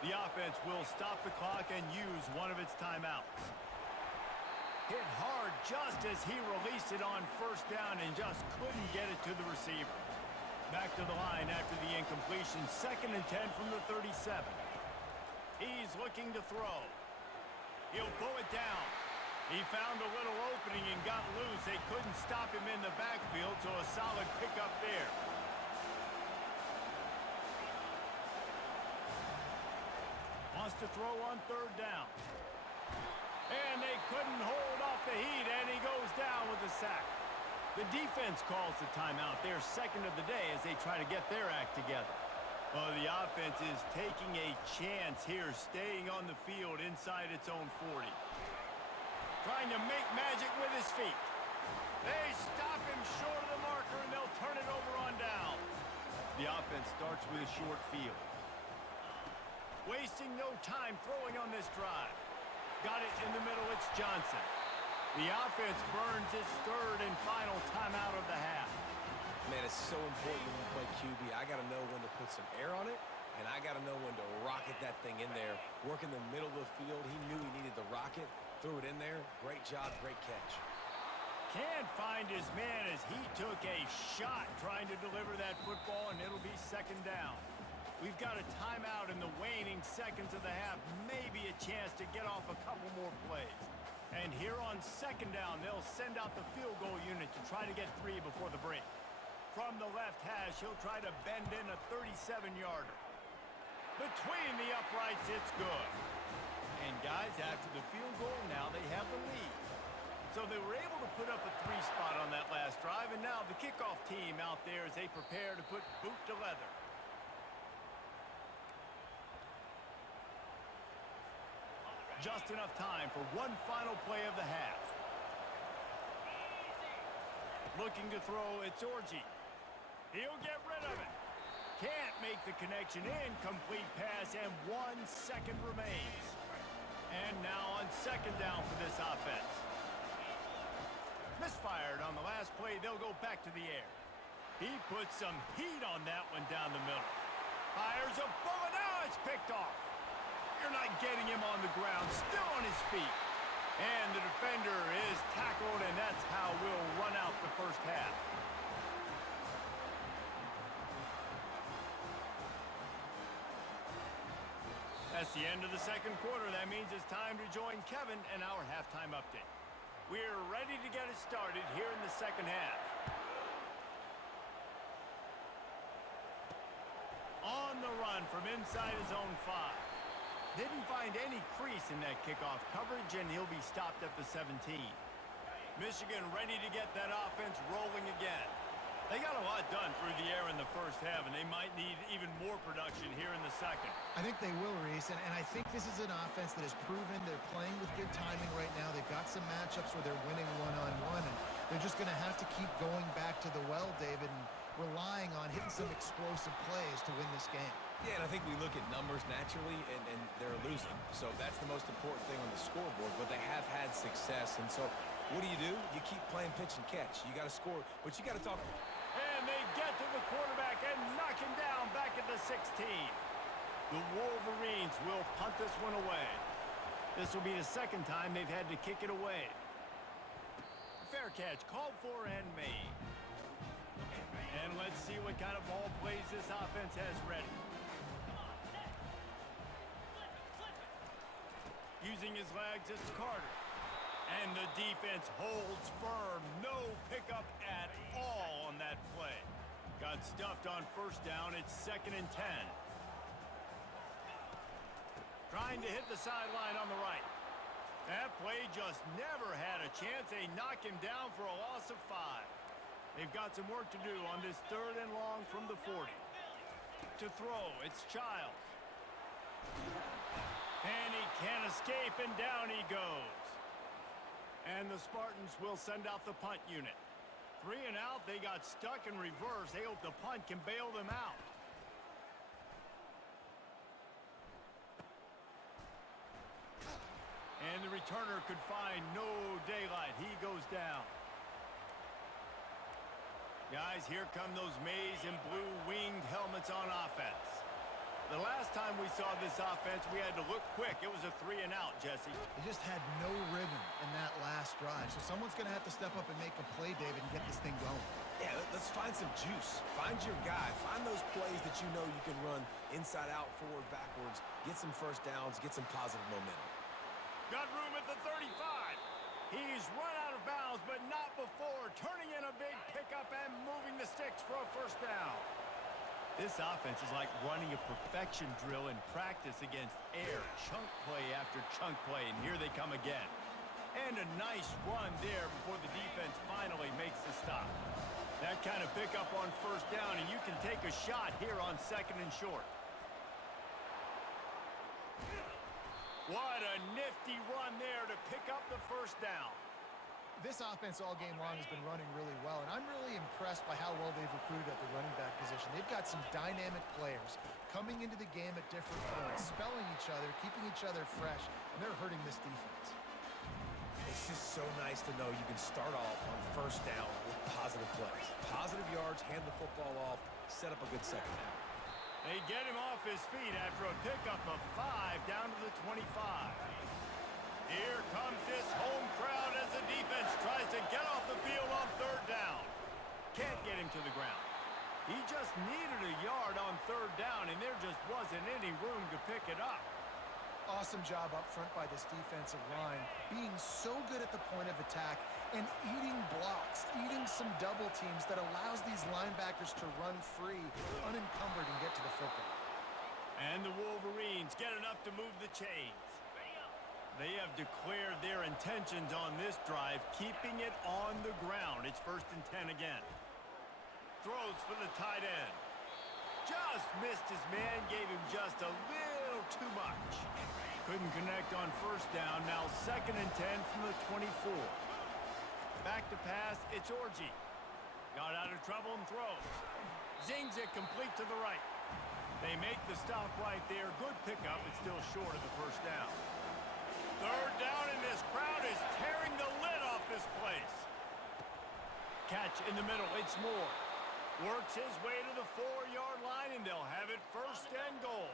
The offense will stop the clock and use one of its timeouts. Hit hard just as he released it on first down and just couldn't get it to the receiver. Back to the line after the incompletion. 2nd and 10 from the 37. He's looking to throw. He'll pull it down. He found a little opening and got loose. They couldn't stop him in the backfield, so a solid pickup there. Wants to throw on 3rd down. And they couldn't hold off the heat, and he goes down with a sack. The defense calls the timeout. They're 2nd of the day as they try to get their act together. Oh, the offense is taking a chance here, staying on the field inside its own 40. Trying to make magic with his feet. They stop him short of the marker, and they'll turn it over on down. The offense starts with a short field. Wasting no time throwing on this drive. Got it in the middle, it's Johnson. The offense burns its 3rd and final timeout of the half. Man, it's so important when you play QB. I got to know when to put some air on it, and I got to know when to rocket that thing in there. Work in the middle of the field. He knew he needed the rocket. Threw it in there. Great job, great catch. Can't find his man as he took a shot trying to deliver that football, and it'll be 2nd down. We've got a timeout in the waning seconds of the half. Maybe a chance to get off a couple more plays. And here on 2nd down, they'll send out the field goal unit to try to get 3 before the break. From the left hash, he'll try to bend in a 37-yarder. Between the uprights, it's good. And guys, after the field goal, now they have the lead. So they were able to put up a 3 spot on that last drive, and now the kickoff team out there as they prepare to put boot to leather. Just enough time for one final play of the half. Looking to throw, it's Orji. He'll get rid of it. Can't make the connection. Incomplete pass, and 1 second remains. And now on 2nd down for this offense. Misfired on the last play. They'll go back to the air. He puts some heat on that one down the middle. Fires a bullet. Now it's picked off. You're not getting him on the ground. Still on his feet. And the defender is tackled, and that's how we'll run out the first half. That's the end of the 2nd quarter. That means it's time to join Kevin in our halftime update. We're ready to get it started here in the 2nd half. On the run from inside his own 5. Didn't find any crease in that kickoff coverage, and he'll be stopped at the 17. Michigan ready to get that offense rolling again. They got a lot done through the air in the first half, and they might need even more production here in the 2nd. I think they will, Reese, and I think this is an offense that has proven they're playing with good timing right now. They've got some matchups where they're winning one-on-one, and they're just going to have to keep going back to the well, David, and relying on hitting some explosive plays to win this game. Yeah, and I think we look at numbers naturally, and they're losing. So that's the most important thing on the scoreboard, but they have had success. And so what do? You keep playing pitch and catch. You got to score, but you got to talk. And they get to the quarterback and knock him down back at the 16. The Wolverines will punt this one away. This will be the 2nd time they've had to kick it away. fair catch, called for and made. And let's see what kind of ball plays this offense has ready. Using his legs, it's Carter. And the defense holds firm. No pickup at all on that play. Got stuffed on first down. It's 2nd and 10. Trying to hit the sideline on the right. That play just never had a chance. They knock him down for a loss of 5. They've got some work to do on this 3rd and long from the 40. To throw, it's Childs. And he can't escape, and down he goes. And the Spartans will send out the punt unit. 3 and out, they got stuck in reverse. They hope the punt can bail them out. And the returner could find no daylight. He goes down. Guys, here come those maize and blue winged helmets on offense. The last time we saw this offense, we had to look quick. It was a 3 and out, Jesse. They just had no rhythm in that last drive. So someone's going to have to step up and make a play, David, and get this thing going. Yeah, let's find some juice. Find your guy. Find those plays that you know you can run inside out, forward, backwards. Get some first downs. Get some positive momentum. Got room at the 35. He's run out of bounds, but not before. Turning in a big pickup and moving the sticks for a first down. This offense is like running a perfection drill in practice against air. Chunk play after chunk play, and here they come again. And a nice run there before the defense finally makes the stop. That kind of pickup on first down, and you can take a shot here on 2nd and short. What a nifty run there to pick up the first down. This offense all game long has been running really well, and I'm really impressed by how well they've recruited at the running back position. They've got some dynamic players coming into the game at different points, spelling each other, keeping each other fresh, and they're hurting this defense. It's just so nice to know you can start off on first down with positive plays. Positive yards, hand the football off, set up a good second down. They get him off his feet after a pickup of 5 down to the 25. Here comes this home crowd as the defense tries to get off the field on 3rd down. Can't get him to the ground. He just needed a yard on 3rd down, and there just wasn't any room to pick it up. Awesome job up front by this defensive line, being so good at the point of attack and eating blocks, eating some double teams that allows these linebackers to run free, unencumbered, and get to the football. And the Wolverines get enough to move the chains. They have declared their intentions on this drive, keeping it on the ground. It's 1st and 10 again. Throws for the tight end. Just missed his man, gave him just a little too much. Couldn't connect on first down. Now 2nd and 10 from the 24. Back to pass, it's Orji. Got out of trouble and throws. Zings it complete to the right. They make the stop right there. Good pickup, it's still short of the first down. 3rd down, and this crowd is tearing the lid off this place. Catch in the middle, it's Moore. Works his way to the 4-yard line, and they'll have it 1st and goal.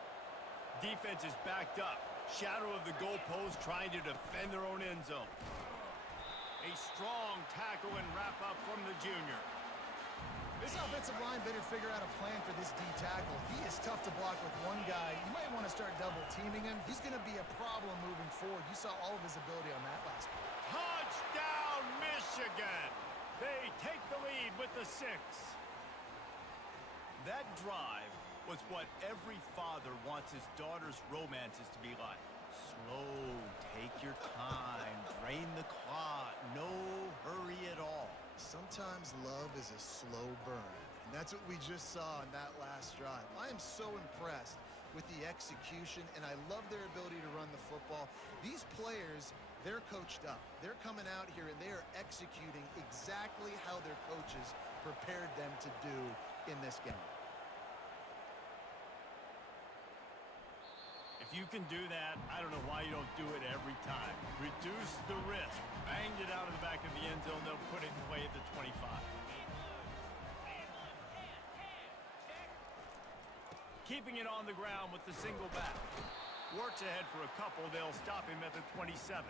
Defense is backed up. Shadow of the goalpost trying to defend their own end zone. A strong tackle and wrap up from the junior. This offensive line better figure out a plan for this D tackle. He is tough to block with one guy. You might want to start double teaming him. He's going to be a problem moving forward. You saw all of his ability on that last play. Touchdown, Michigan! They take the lead with the 6. That drive was what every father wants his daughter's romances to be like. Slow, take your time, drain the clock, no hurry at all. Sometimes love is a slow burn, and that's what we just saw in that last drive. I am so impressed with the execution, and I love their ability to run the football. These players, they're coached up. They're coming out here, and they are executing exactly how their coaches prepared them to do in this game. If you can do that, I don't know why you don't do it every time. Reduce the risk. Banged it out of the back of the end zone. They'll put it away at the 25. Keeping it on the ground with the single back. Works ahead for a couple. They'll stop him at the 27.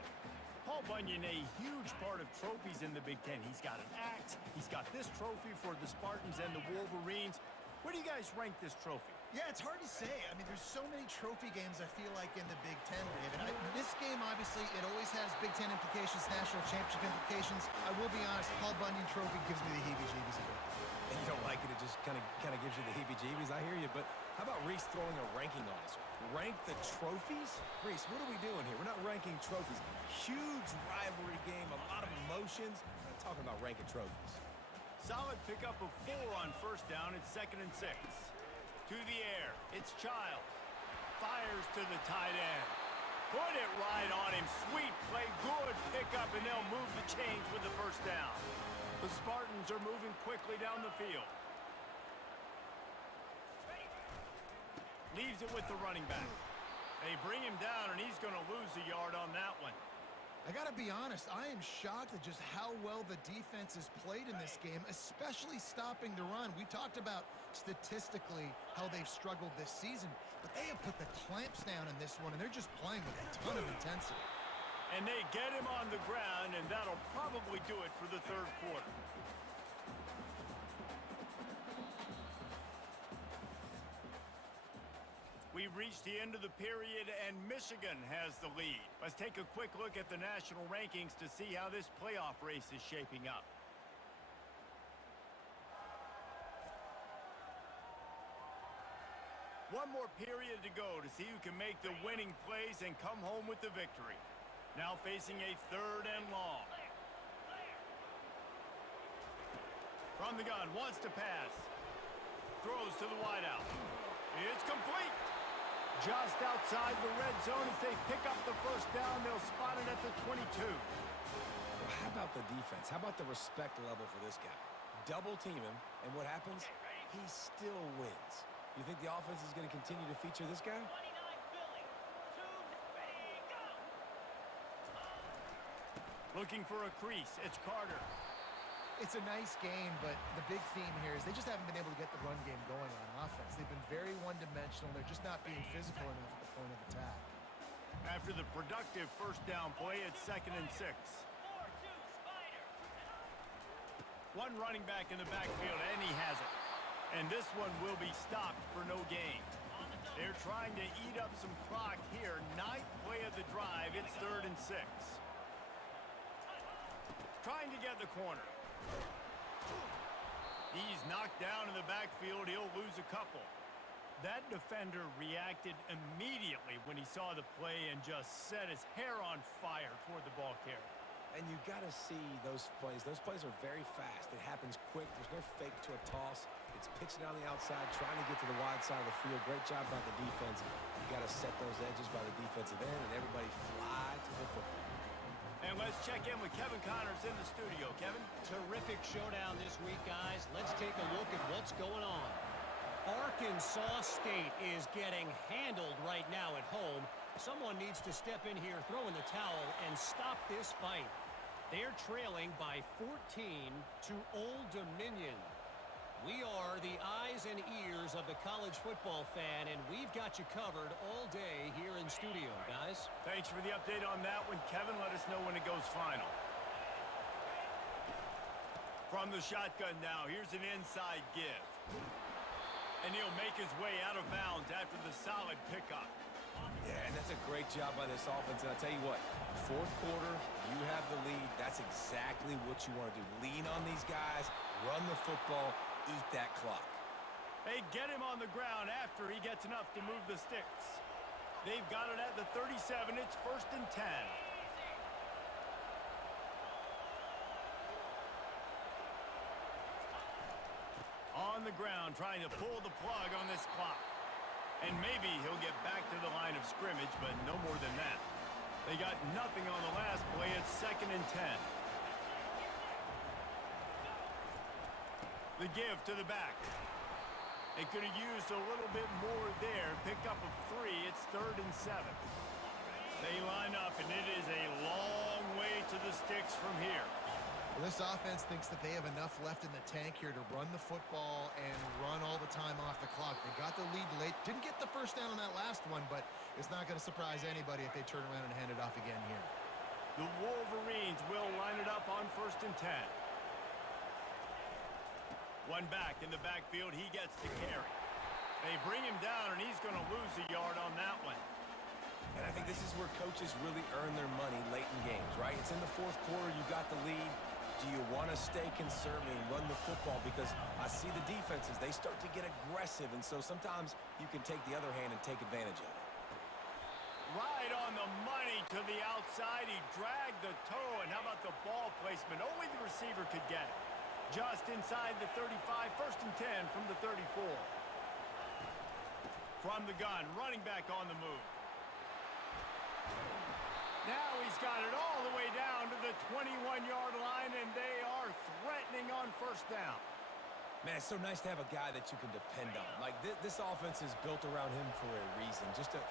Paul Bunyan, a huge part of trophies in the Big Ten. He's got an axe. He's got this trophy for the Spartans and the Wolverines. Where do you guys rank this trophy? Yeah, it's hard to say. I mean, there's so many trophy games, I feel like, in the Big Ten, David. This game, obviously, it always has Big Ten implications, national championship implications. I will be honest, Paul Bunyan Trophy gives me the heebie-jeebies a bit. And you don't like it, it just kind of gives you the heebie-jeebies. I hear you, but how about Reese throwing a ranking on us? Rank the trophies? Reese, what are we doing here? We're not ranking trophies. Huge rivalry game, a lot of emotions. We're not talking about ranking trophies. Solid pickup of 4 on first down. It's 2nd and 6. To the air. It's Childs. Fires to the tight end. Put it right on him. Sweet play. Good pickup, and they'll move the chains with the first down. The Spartans are moving quickly down the field. Leaves it with the running back. They bring him down, and he's going to lose a yard on that one. I got to be honest, I am shocked at just how well the defense has played in this game, especially stopping the run. We talked about statistically how they've struggled this season, but they have put the clamps down in this one, and they're just playing with a ton of intensity. And they get him on the ground, and that'll probably do it for the third quarter. We've reached the end of the period, and Michigan has the lead. Let's take a quick look at the national rankings to see how this playoff race is shaping up. One more period to go to see who can make the winning plays and come home with the victory. Now facing a 3rd and long. From the gun, wants to pass. Throws to the wideout. It's complete. Just outside the red zone as they pick up the first down. They'll spot it at the 22. Well, how about the defense? How about the respect level for this guy? Double team him, and what happens? He still wins. You think the offense is going to continue to feature this guy? Looking for a crease. It's Carter. It's a nice game, but the big theme here is they just haven't been able to get the run game going on offense. They've been very one-dimensional. They're just not being physical enough at the point of attack. After the productive first down play, it's 2nd and 6. One running back in the backfield, and he has it. And this one will be stopped for no gain. They're trying to eat up some clock here. 9th play of the drive. It's 3rd and 6. Trying to get the corner. He's knocked down in the backfield. He'll lose a couple. That defender reacted immediately when he saw the play and just set his hair on fire toward the ball carrier. And you got to see those plays. Those plays are very fast. It happens quick. There's no fake to a toss. It's pitching on the outside, trying to get to the wide side of the field. Great job by the defense. You got to set those edges by the defensive end, and everybody fly to the football. And let's check in with Kevin Connors in the studio. Kevin? Terrific showdown this week, guys. Let's take a look at what's going on. Arkansas State is getting handled right now at home. Someone needs to step in here, throw in the towel, and stop this fight. They're trailing by 14 to Old Dominion. We are the eyes and ears of the college football fan, and we've got you covered all day here in studio, guys. Thanks for the update on that one, Kevin. Let us know when it goes final. From the shotgun now, here's an inside give. And he'll make his way out of bounds after the solid pickup. Yeah, and that's a great job by this offense. And I'll tell you what, 4th quarter, you have the lead. That's exactly what you want to do. Lean on these guys, run the football, eat that clock. They get him on the ground after he gets enough to move the sticks. They've got it at the 37. It's 1st and 10. On the ground, trying to pull the plug on this clock. And maybe he'll get back to the line of scrimmage, but no more than that. They got nothing on the last play. It's 2nd and 10. The give to the back. They could have used a little bit more there. Pick up a 3. It's 3rd and 7. They line up, and it is a long way to the sticks from here. Well, this offense thinks that they have enough left in the tank here to run the football and run all the time off the clock. They got the lead late. Didn't get the first down on that last one, but it's not going to surprise anybody if they turn around and hand it off again here. The Wolverines will line it up on 1st and 10. One back in the backfield. He gets the carry. They bring him down, and he's going to lose a yard on that one. And I think this is where coaches really earn their money late in games, right? It's in the fourth quarter. You got the lead. Do you want to stay conservative and run the football? Because I see the defenses, they start to get aggressive, and so sometimes you can take the other hand and take advantage of it. Right on the money to the outside. He dragged the toe, and how about the ball placement? Only the receiver could get it. Just inside the 35, 1st and 10 from the 34. From the gun, running back on the move. Now he's got it all the way down to the 21-yard line, and they are threatening on 1st down. Man, it's so nice to have a guy that you can depend on. Like, this offense is built around him for a reason. Just a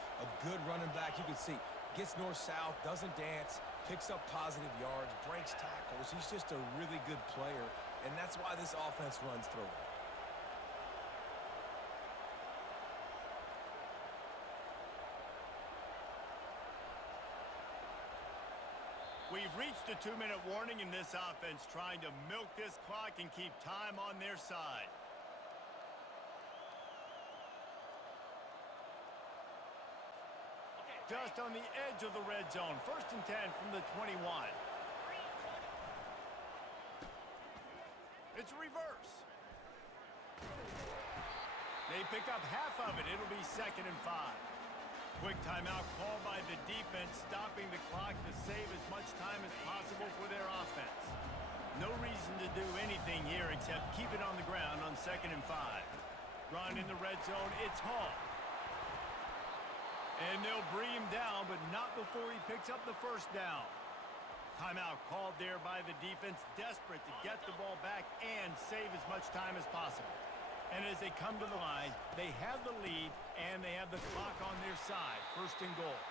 good running back. You can see, gets north-south, doesn't dance, picks up positive yards, breaks tackles. He's just a really good player, and that's why this offense runs through him. We've reached a 2-minute warning in this offense, trying to milk this clock and keep time on their side. Just on the edge of the red zone. 1st and 10 from the 21. It's a reverse. They pick up half of it. It'll be 2nd and 5. Quick timeout called by the defense, stopping the clock to save as much time as possible for their offense. No reason to do anything here except keep it on the ground on 2nd and 5. Run in the red zone, it's Hall. And they'll bring him down, but not before he picks up the 1st down. Timeout called there by the defense, desperate to get the ball back and save as much time as possible. And as they come to the line, they have the lead, and they have the clock on their side. 1st and goal.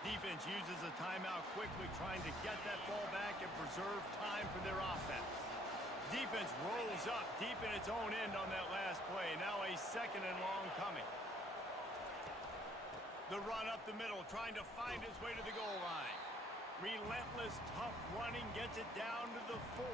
Defense uses a timeout quickly, trying to get that ball back and preserve time for their offense. Defense rolls up deep in its own end on that last play. Now a 2nd and long coming. The run up the middle, trying to find his way to the goal line. Relentless, tough running, gets it down to the 4.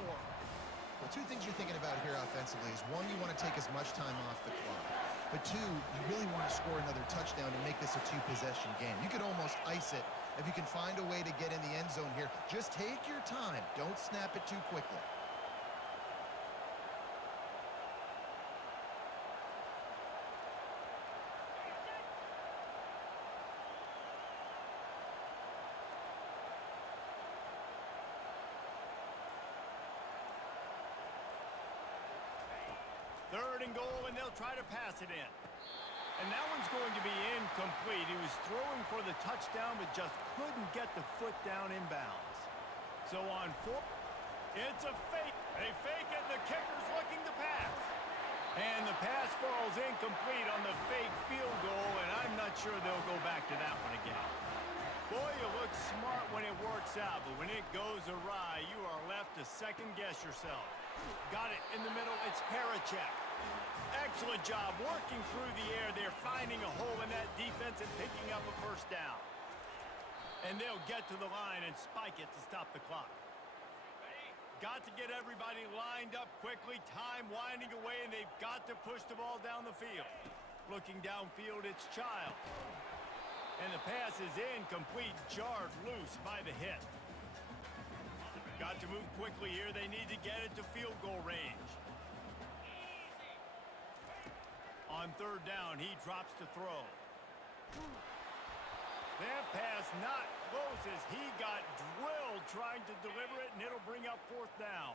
Well, 2 things you're thinking about here offensively is, 1, you want to take as much time off the clock. But 2, you really want to score another touchdown to make this a 2-possession game. You could almost ice it if you can find a way to get in the end zone here. Just take your time. Don't snap it too quickly. Third and goal, and they'll try to pass it in. And that one's going to be incomplete. He was throwing for the touchdown, but just couldn't get the foot down inbounds. So on 4, it's a fake. They fake it, the kicker's looking to pass. And the pass falls incomplete on the fake field goal, and I'm not sure they'll go back to that one again. Boy, you look smart when it works out, but when it goes awry, you are left to second-guess yourself. Got it in the middle. It's Parachek. Excellent job working through the air there, finding a hole in that defense and picking up a 1st down. And they'll get to the line and spike it to stop the clock. Got to get everybody lined up quickly. Time winding away, and they've got to push the ball down the field. Looking downfield, it's Childs. And the pass is incomplete, jarred loose by the hit. Got to move quickly here. They need to get it to field goal range. On 3rd down, he drops to throw. That pass not close as he got drilled trying to deliver it, and it'll bring up 4th down.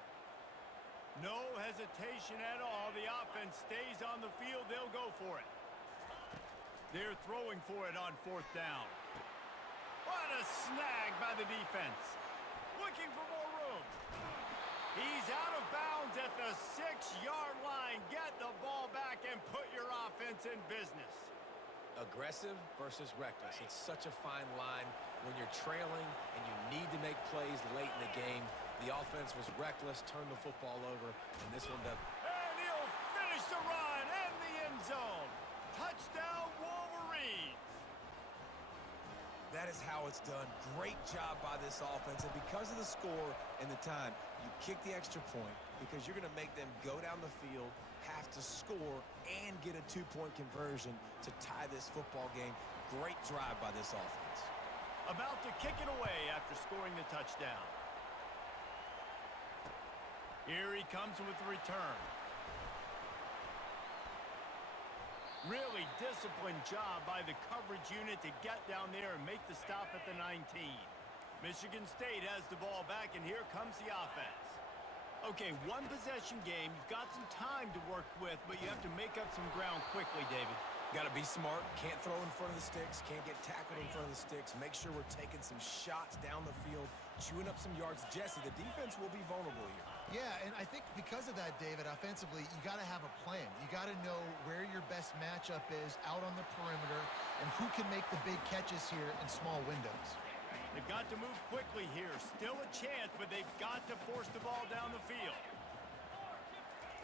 No hesitation at all. The offense stays on the field. They'll go for it. They're throwing for it on 4th down. What a snag by the defense. Looking for more room. He's out of bounds at the 6-yard line. Get the ball back and put your offense in business. Aggressive versus reckless. It's such a fine line when you're trailing and you need to make plays late in the game. The offense was reckless, turned the football over, and this one does. And he'll finish the run in the end zone. Touchdown, Wolverines. That that is how it's done. Great job by this offense. And because of the score and the time, you kick the extra point because you're going to make them go down the field, have to score, and get a two-point conversion to tie this football game. Great drive by this offense. About to kick it away after scoring the touchdown. Here he comes with the return. Really disciplined job by the coverage unit to get down there and make the stop at the 19. Michigan State has the ball back, and here comes the offense. Okay, one possession game. You've got some time to work with, but you have to make up some ground quickly, David. Got to be smart. Can't throw in front of the sticks. Can't get tackled in front of the sticks. Make sure we're taking some shots down the field, chewing up some yards. Jesse, the defense will be vulnerable here. Yeah, and I think because of that, David, offensively, you got to have a plan. You got to know where your best matchup is out on the perimeter and who can make the big catches here in small windows. They've got to move quickly here. Still a chance, but they've got to force the ball down the field.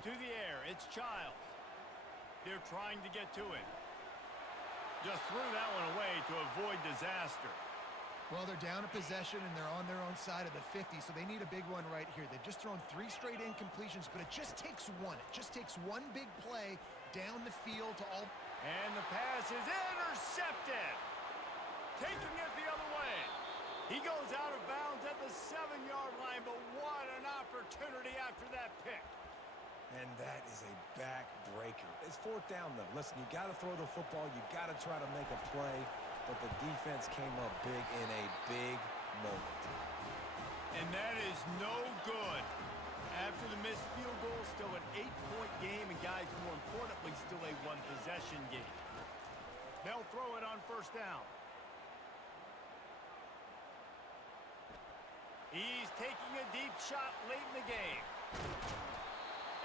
To the air, it's Childs. They're trying to get to him. Just threw that one away to avoid disaster. Well, they're down a possession, and they're on their own side of the 50, so they need a big one right here. They've just thrown 3 straight incompletions, but it just takes one. It just takes one big play down the field to all. And the pass is intercepted. Taking it the other way. He goes out of bounds at the 7-yard line, but what an opportunity after that pick. And that is a backbreaker. It's 4th down, though. Listen, you got to throw the football. You got to try to make a play. But the defense came up big in a big moment. And that is no good. After the missed field goal, still an 8-point game. And, guys, more importantly, still a 1-possession game. They'll throw it on 1st down. He's taking a deep shot late in the game.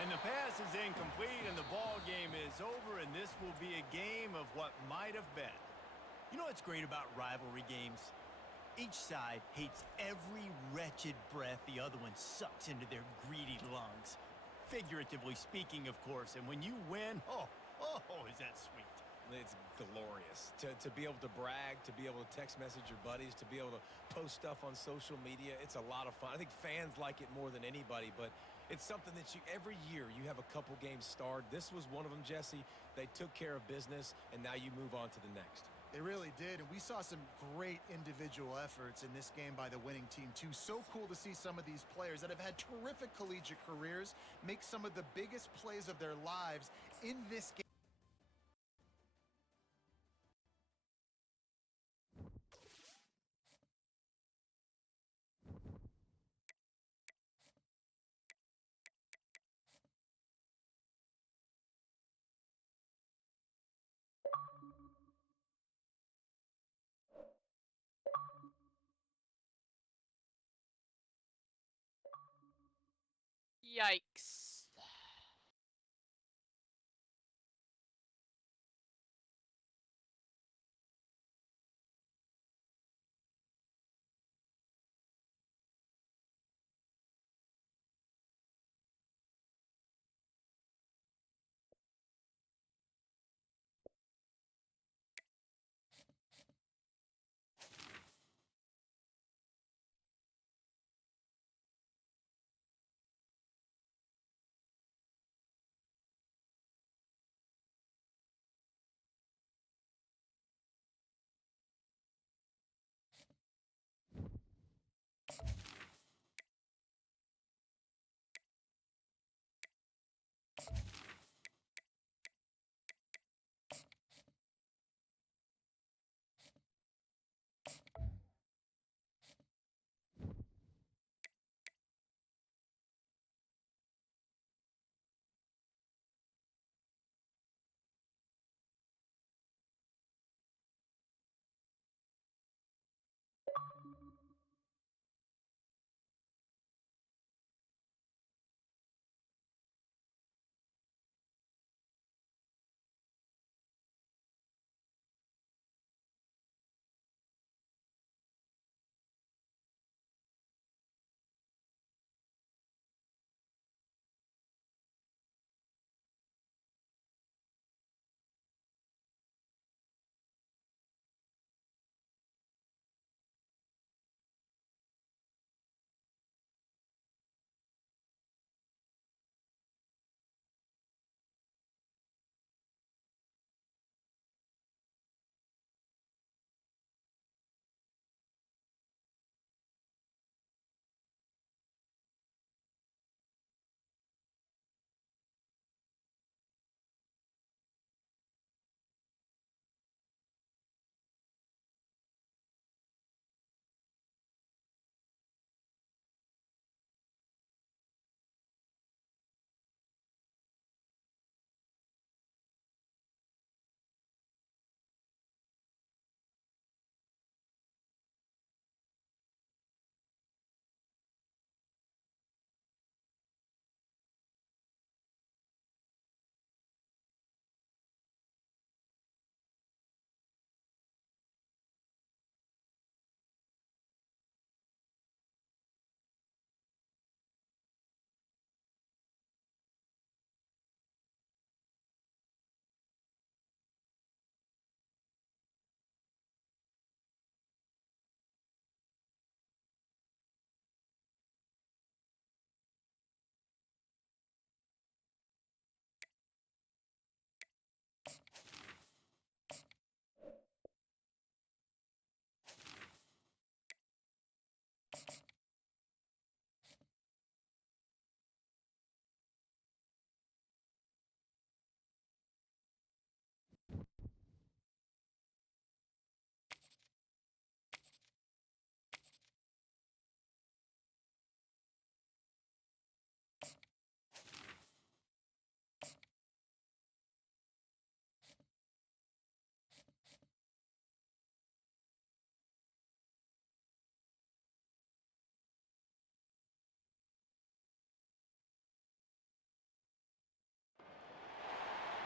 And the pass is incomplete, and the ball game is over, and this will be a game of what might have been. You know what's great about rivalry games? Each side hates every wretched breath the other one sucks into their greedy lungs. Figuratively speaking, of course, and when you win, oh, is that sweet. It's glorious. To be able to brag, to be able to text message your buddies, to be able to post stuff on social media, it's a lot of fun. I think fans like it more than anybody, but it's something that every year you have a couple games starred. This was one of them, Jesse. They took care of business, and now you move on to the next. They really did, and we saw some great individual efforts in this game by the winning team, too. So cool to see some of these players that have had terrific collegiate careers make some of the biggest plays of their lives in this game. Yikes.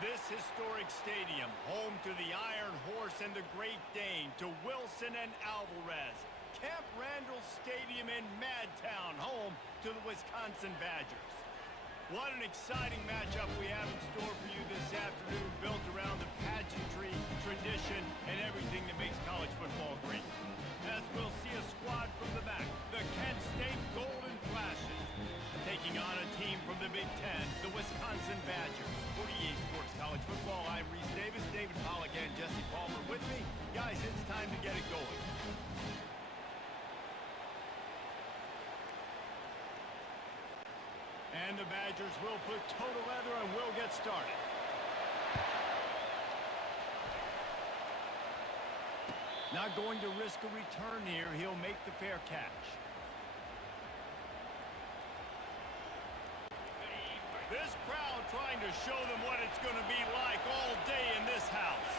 This historic stadium, home to the Iron Horse and the Great Dane, to Wilson and Alvarez. Camp Randall Stadium in Madtown, home to the Wisconsin Badgers. What an exciting matchup we have in store for you this afternoon, built around the pageantry, tradition, and everything that makes college football great. As we'll see a squad from the back, the Kent State Golden Flashes, taking on a team from the Big Ten, the Wisconsin Badgers. 48 Sports College Football, I'm Reese Davis, David Pollack, and Jesse Palmer with me. Guys, it's time to get it going. And the Badgers will put toe to leather and will get started. Not going to risk a return here. He'll make the fair catch. This crowd trying to show them what it's going to be like all day in this house.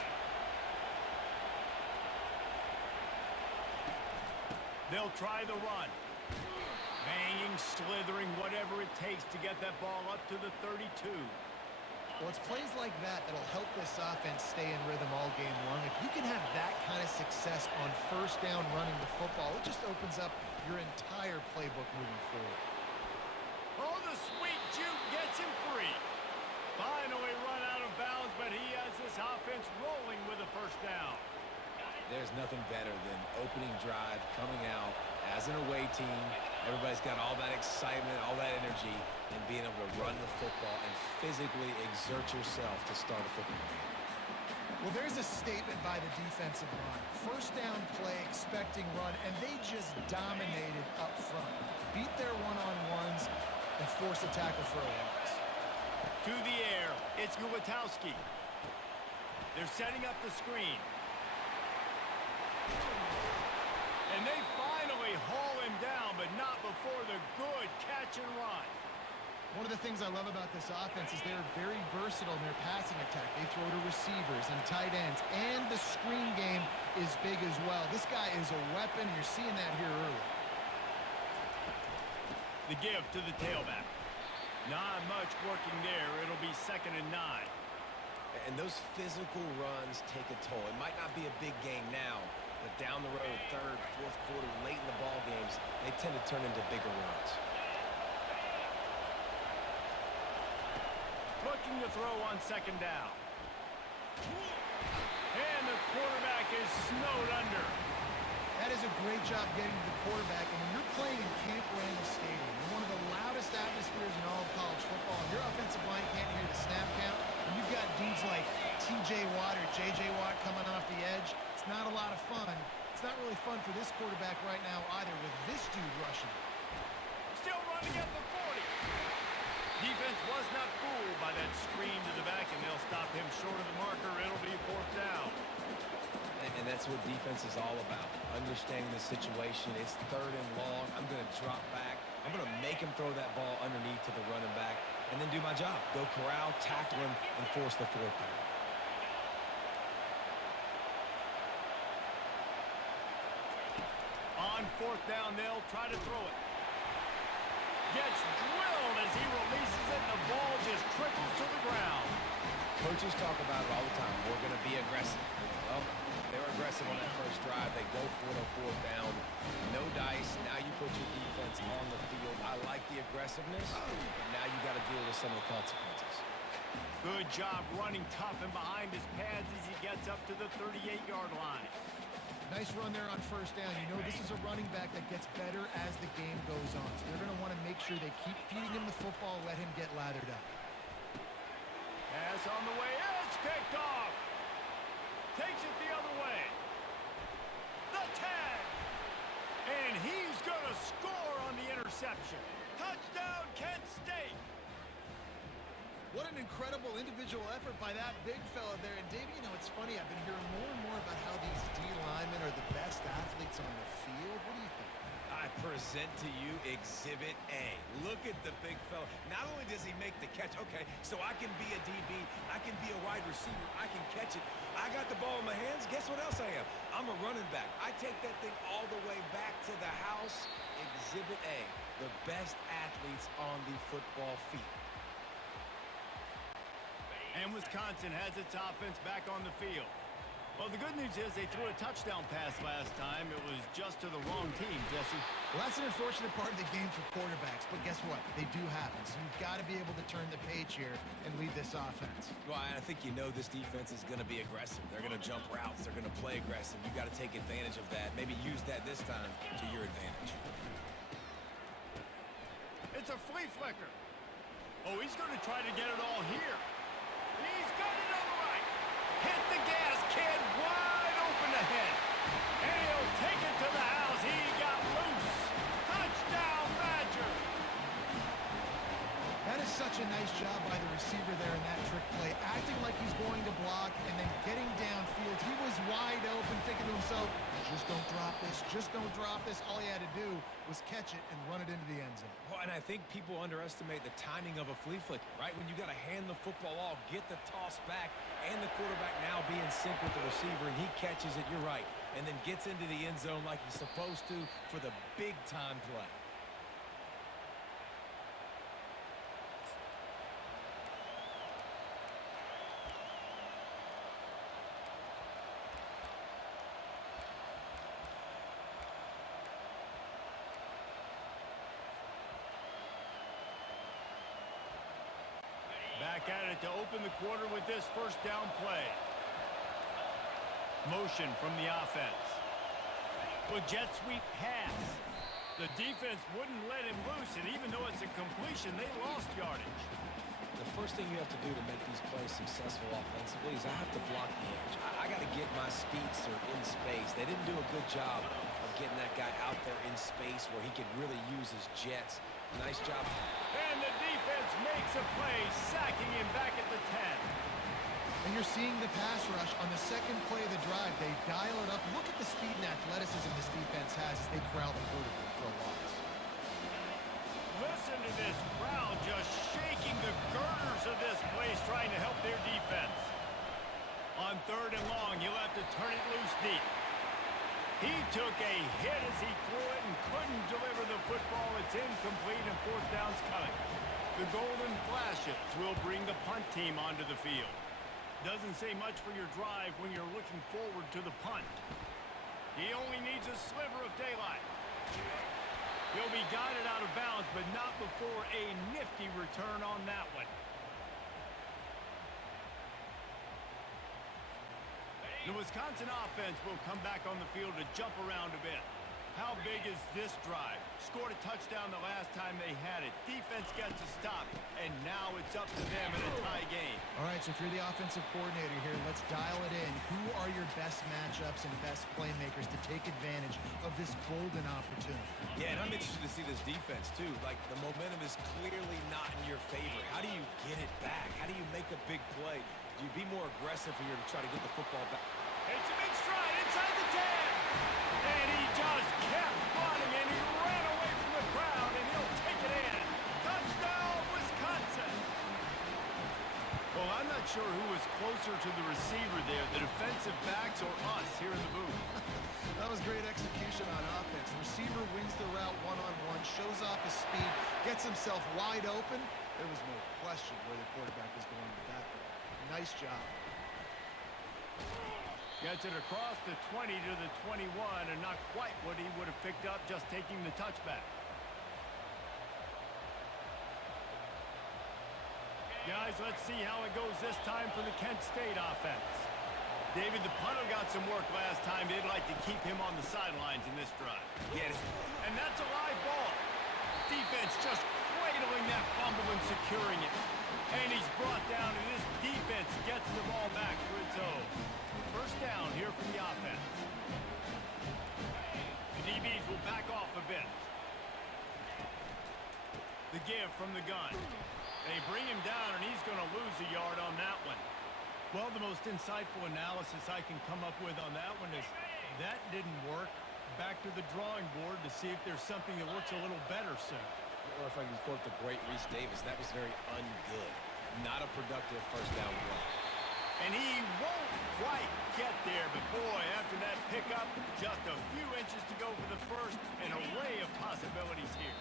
They'll try the run. Banging, slithering, whatever it takes to get that ball up to the 32. Well, it's plays like that that'll help this offense stay in rhythm all game long. If you can have that kind of success on first down running the football, it just opens up your entire playbook moving forward. Oh, the sweet juke gets him free. Finally run out of bounds, but he has this offense rolling with a first down. There's nothing better than opening drive, coming out as an away team. Everybody's got all that excitement, all that energy, and being able to run the football and physically exert yourself to start a football game. Well, there's a statement by the defensive line. First down play, expecting run, and they just dominated up front. Beat their one-on-ones and force a tackle for a loss. To the air, it's Gulatowski. They're setting up the screen. And they finally haul him down, but not before the good catch and run. One of the things I love about this offense is they're very versatile in their passing attack. They throw to receivers and tight ends, and the screen game is big as well. This guy is a weapon, and you're seeing that here early. The give to the tailback. Not much working there. It'll be 2nd and 9. And those physical runs take a toll. It might not be a big game now, but down the road, 3rd, 4th quarter, late in the ball games, they tend to turn into bigger runs. Looking to throw on 2nd down. And the quarterback is snowed under. That is a great job getting to the quarterback. And when you're playing in Camp Randall Stadium, you're one of the loudest atmospheres in all of college football, and your offensive line can't hear the snap count, and you've got dudes like T.J. Watt or J.J. Watt coming off the edge. It's not a lot of fun. It's not really fun for this quarterback right now either, with this dude rushing. Still running at the 40. Defense was not fooled by that screen to the back, and they'll stop him short of the marker. It'll be 4th down. And that's what defense is all about, understanding the situation. It's 3rd and long. I'm going to drop back. I'm going to make him throw that ball underneath to the running back and then do my job. Go corral, tackle him, and force the 4th down. On 4th down, they'll try to throw it. Gets drilled as he releases it, and the ball just trickles to the ground. Coaches talk about it all the time. We're going to be aggressive. Well, they were aggressive on that first drive. They go for it on 4th down. No dice. Now you put your defense on the field. I like the aggressiveness, but now you got to deal with some of the consequences. Good job running tough and behind his pads as he gets up to the 38-yard line. Nice run there on 1st down. You know this is a running back that gets better as the game goes on. So they're going to want to make sure they keep feeding him the football, let him get lathered up. Pass on the way. It's picked off. Takes it the other way. The tag. And he's going to score on the interception. Touchdown, Kent State. What an incredible individual effort by that big fella there. And, Dave, you know, it's funny. I've been hearing more and more about how these D linemen are the best athletes on the field. What do you think? I present to you Exhibit A. Look at the big fella. Not only does he make the catch, okay, so I can be a DB, I can be a wide receiver, I can catch it. I got the ball in my hands. Guess what else I am? I'm a running back. I take that thing all the way back to the house. Exhibit A, the best athletes on the football field. And Wisconsin has its offense back on the field. Well, the good news is they threw a touchdown pass last time. It was just to the wrong team, Jesse. Well, that's an unfortunate part of the game for quarterbacks, but guess what? They do happen. So you've got to be able to turn the page here and lead this offense. Well, I think you know this defense is going to be aggressive. They're going to jump routes. They're going to play aggressive. You got to take advantage of that. Maybe use that this time to your advantage. It's a flea flicker. Oh, he's going to try to get it all here. He's got it on the right. Hit the gas, kid. Wide open ahead. And he'll take it to the house. He got loose. Touchdown, Badgers. That is such a nice job by the receiver there in that trick play, acting like he's going to block and then getting downfield. He was wide open, thinking to himself, just don't drop this, just don't drop this. All he had to do was catch it and run it into the end zone. Well, and I think people underestimate the timing of a flea flicker, right? When you got to hand the football off, get the toss back, and the quarterback now be in sync with the receiver, and he catches it, you're right, and then gets into the end zone like he's supposed to for the big-time play. Back at it to open the quarter with this first down play. Motion from the offense. Well, jet sweep pass. The defense wouldn't let him loose, and even though it's a completion, they lost yardage. The first thing you have to do to make these plays successful offensively is I have to block the edge. I got to get my speedster in space. They didn't do a good job of getting that guy out there in space where he could really use his jets. Nice job. And the defense makes a play, sacking him back at the 10. And you're seeing the pass rush on the second play of the drive. They dial it up. Look at the speed and athleticism this defense has as they corral the quarterback for a loss. Listen to this crowd just shaking the girders of this place, trying to help their defense. On 3rd and long, you'll have to turn it loose deep. He took a hit as he threw it and couldn't deliver the football. It's incomplete and 4th down's coming. The Golden Flashes will bring the punt team onto the field. Doesn't say much for your drive when you're looking forward to the punt. He only needs a sliver of daylight. He'll be guided out of bounds, but not before a nifty return on that one. The Wisconsin offense will come back on the field to jump around a bit. How big is this drive? Scored a touchdown the last time they had it. Defense gets a stop, and now it's up to them in a tie game. All right, so if you're the offensive coordinator here, let's dial it in. Who are your best matchups and best playmakers to take advantage of this golden opportunity? Yeah, and I'm interested to see this defense, too. Like, the momentum is clearly not in your favor. How do you get it back? How do you make a big play? Do you be more aggressive here to try to get the football back? It's a big stride inside the 10. And he just kept running, and he ran away from the crowd, and he'll take it in. Touchdown, Wisconsin. Well, I'm not sure who was closer to the receiver there, the defensive backs or us here in the booth. That was great execution on offense. Receiver wins the route one-on-one, shows off his speed, gets himself wide open. There was no question where the quarterback was going with that. Nice job. Gets it across the 20 to the 21, and not quite what he would have picked up just taking the touchback. Guys, let's see how it goes this time for the Kent State offense. David, the punter got some work last time. They'd like to keep him on the sidelines in this drive. Yes. And that's a live ball. Defense just cradling that fumble and securing it. And he's brought down, and this defense gets the ball back for its own. First down here from the offense. The DBs will back off a bit. The give from the gun. They bring him down, and he's going to lose a yard on that one. Well, the most insightful analysis I can come up with on that one is that didn't work. Back to the drawing board to see if there's something that works a little better soon. Or if I can quote the great Reese Davis, that was very ungood. Not a productive first down play. And he won't quite get there, but boy, after that pickup, just a few inches to go for the first, an array of possibilities here.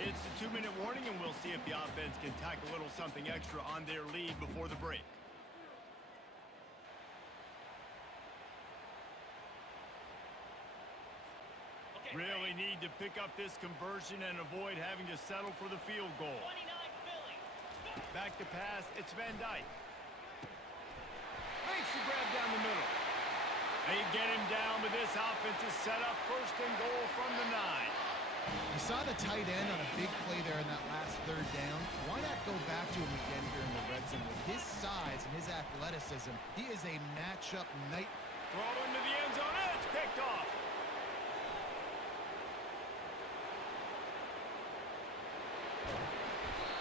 It's the 2-minute warning, and we'll see if the offense can tack a little something extra on their lead before the break. Really need to pick up this conversion and avoid having to settle for the field goal. Back to pass, it's Van Dyke. Makes the grab down the middle. They get him down, but this offense is set up first and goal from the 9. You saw the tight end on a big play there in that last third down. Why not go back to him again here in the red zone? With his size and his athleticism, he is a matchup night. Throw into the end zone, and it's picked off.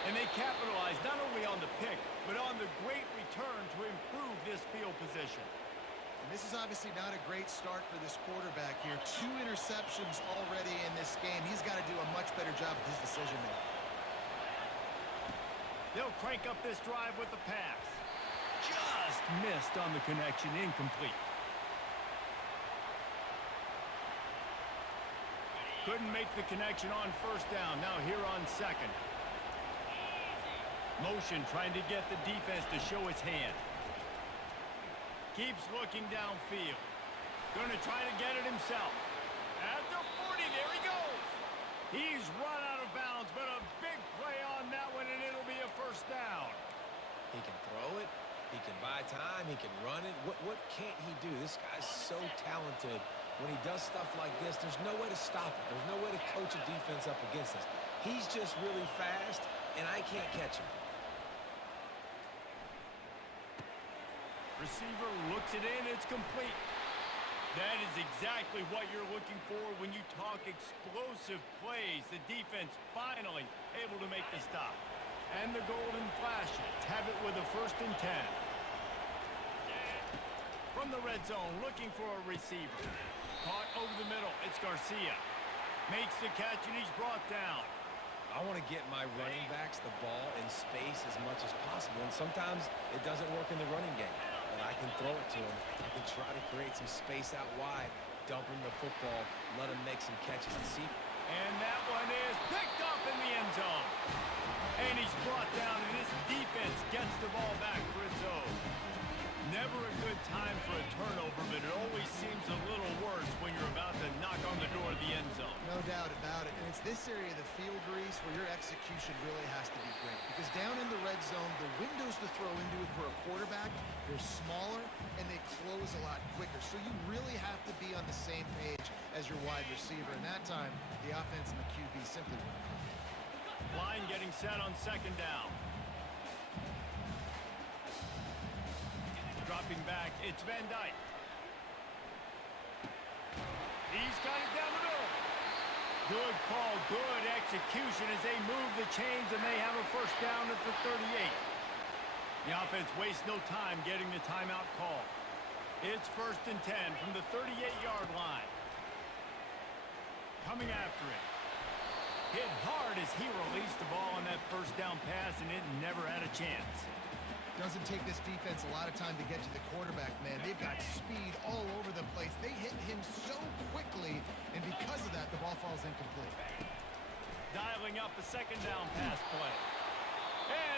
And they capitalize not only on the pick, but on the great return to improve this field position. And this is obviously not a great start for this quarterback here. 2 interceptions already in this game. He's got to do a much better job with his decision-making. They'll crank up this drive with the pass. Just missed on the connection, incomplete. Couldn't make the connection on first down. Now here on second. Motion trying to get the defense to show his hand. Keeps looking downfield. Going to try to get it himself. At the 40, there he goes. He's run out of bounds, but a big play on that one, and it'll be a first down. He can throw it. He can buy time. He can run it. What can't he do? This guy's so talented. When he does stuff like this, there's no way to stop it. There's no way to coach a defense up against us. He's just really fast, and I can't catch him. Receiver looks it in. It's complete. That is exactly what you're looking for when you talk explosive plays. The defense finally able to make the stop. And the Golden Flashes have it with a 1st and 10. From the red zone, looking for a receiver. Caught over the middle. It's Garcia. Makes the catch, and he's brought down. I want to get my running backs the ball in space as much as possible, and sometimes it doesn't work in the running game. But I can throw it to him. I can try to create some space out wide, dump him the football, let him make some catches and see. And that one is picked up in the end zone. And he's brought down, and his defense gets the ball back for its own. Never a good time for a turnover, but it always seems a little worse when you're about to knock on the door of the end zone. No doubt about it. And it's this area of the field, Reese, where your execution really has to be great. Because down in the red zone, the windows to throw into it for a quarterback, they're smaller and they close a lot quicker. So you really have to be on the same page as your wide receiver. And that time, the offense and the QB simply went. Line getting set on 2nd down. Dropping back, it's Van Dyke. He's got it down the middle. Good call, good execution as they move the chains, and they have a 1st down at the 38. The offense wastes no time getting the timeout call. It's 1st and 10 from the 38-yard line. Coming after it. Hit hard as he released the ball on that 1st down pass, and it never had a chance. Doesn't take this defense a lot of time to get to the quarterback, man. They've got speed all over the place. They hit him so quickly, and because of that, the ball falls incomplete. Dialing up a 2nd down pass play.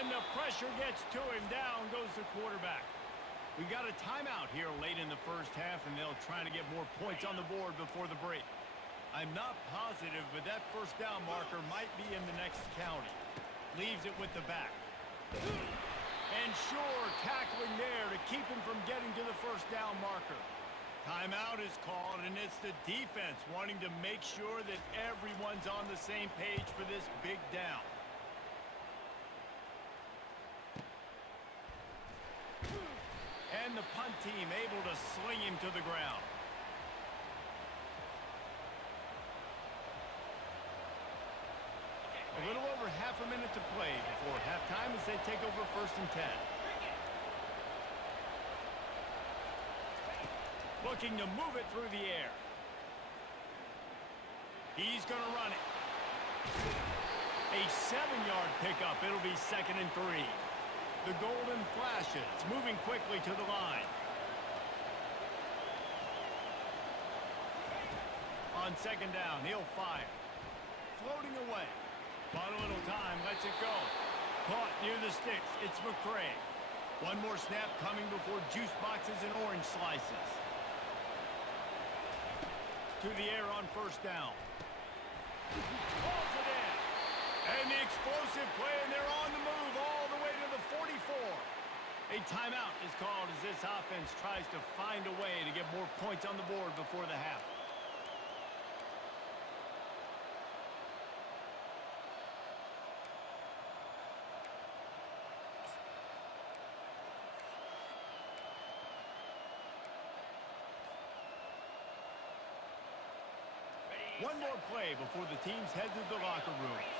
And the pressure gets to him. Down goes the quarterback. We got a timeout here late in the 1st half, and they'll try to get more points on the board before the break. I'm not positive, but that 1st down marker might be in the next county. Leaves it with the back. And sure, tackling there to keep him from getting to the 1st down marker. Timeout is called, and it's the defense wanting to make sure that everyone's on the same page for this big down. And the punt team able to sling him to the ground. A little over half a minute to play before halftime as they take over 1st and 10. Looking to move it through the air. He's going to run it. A 7-yard pickup. It'll be 2nd and 3. The Golden Flashes moving quickly to the line. On 2nd down, he'll fire. Floating away. Bought a little time, lets it go. Caught near the sticks. It's McCray. One more snap coming before juice boxes and orange slices. to the air on first down. Pulls it in. And the explosive play, and they're on the move all the way to the 44. A timeout is called as this offense tries to find a way to get more points on the board before the half. One more play before the teams head to the locker rooms.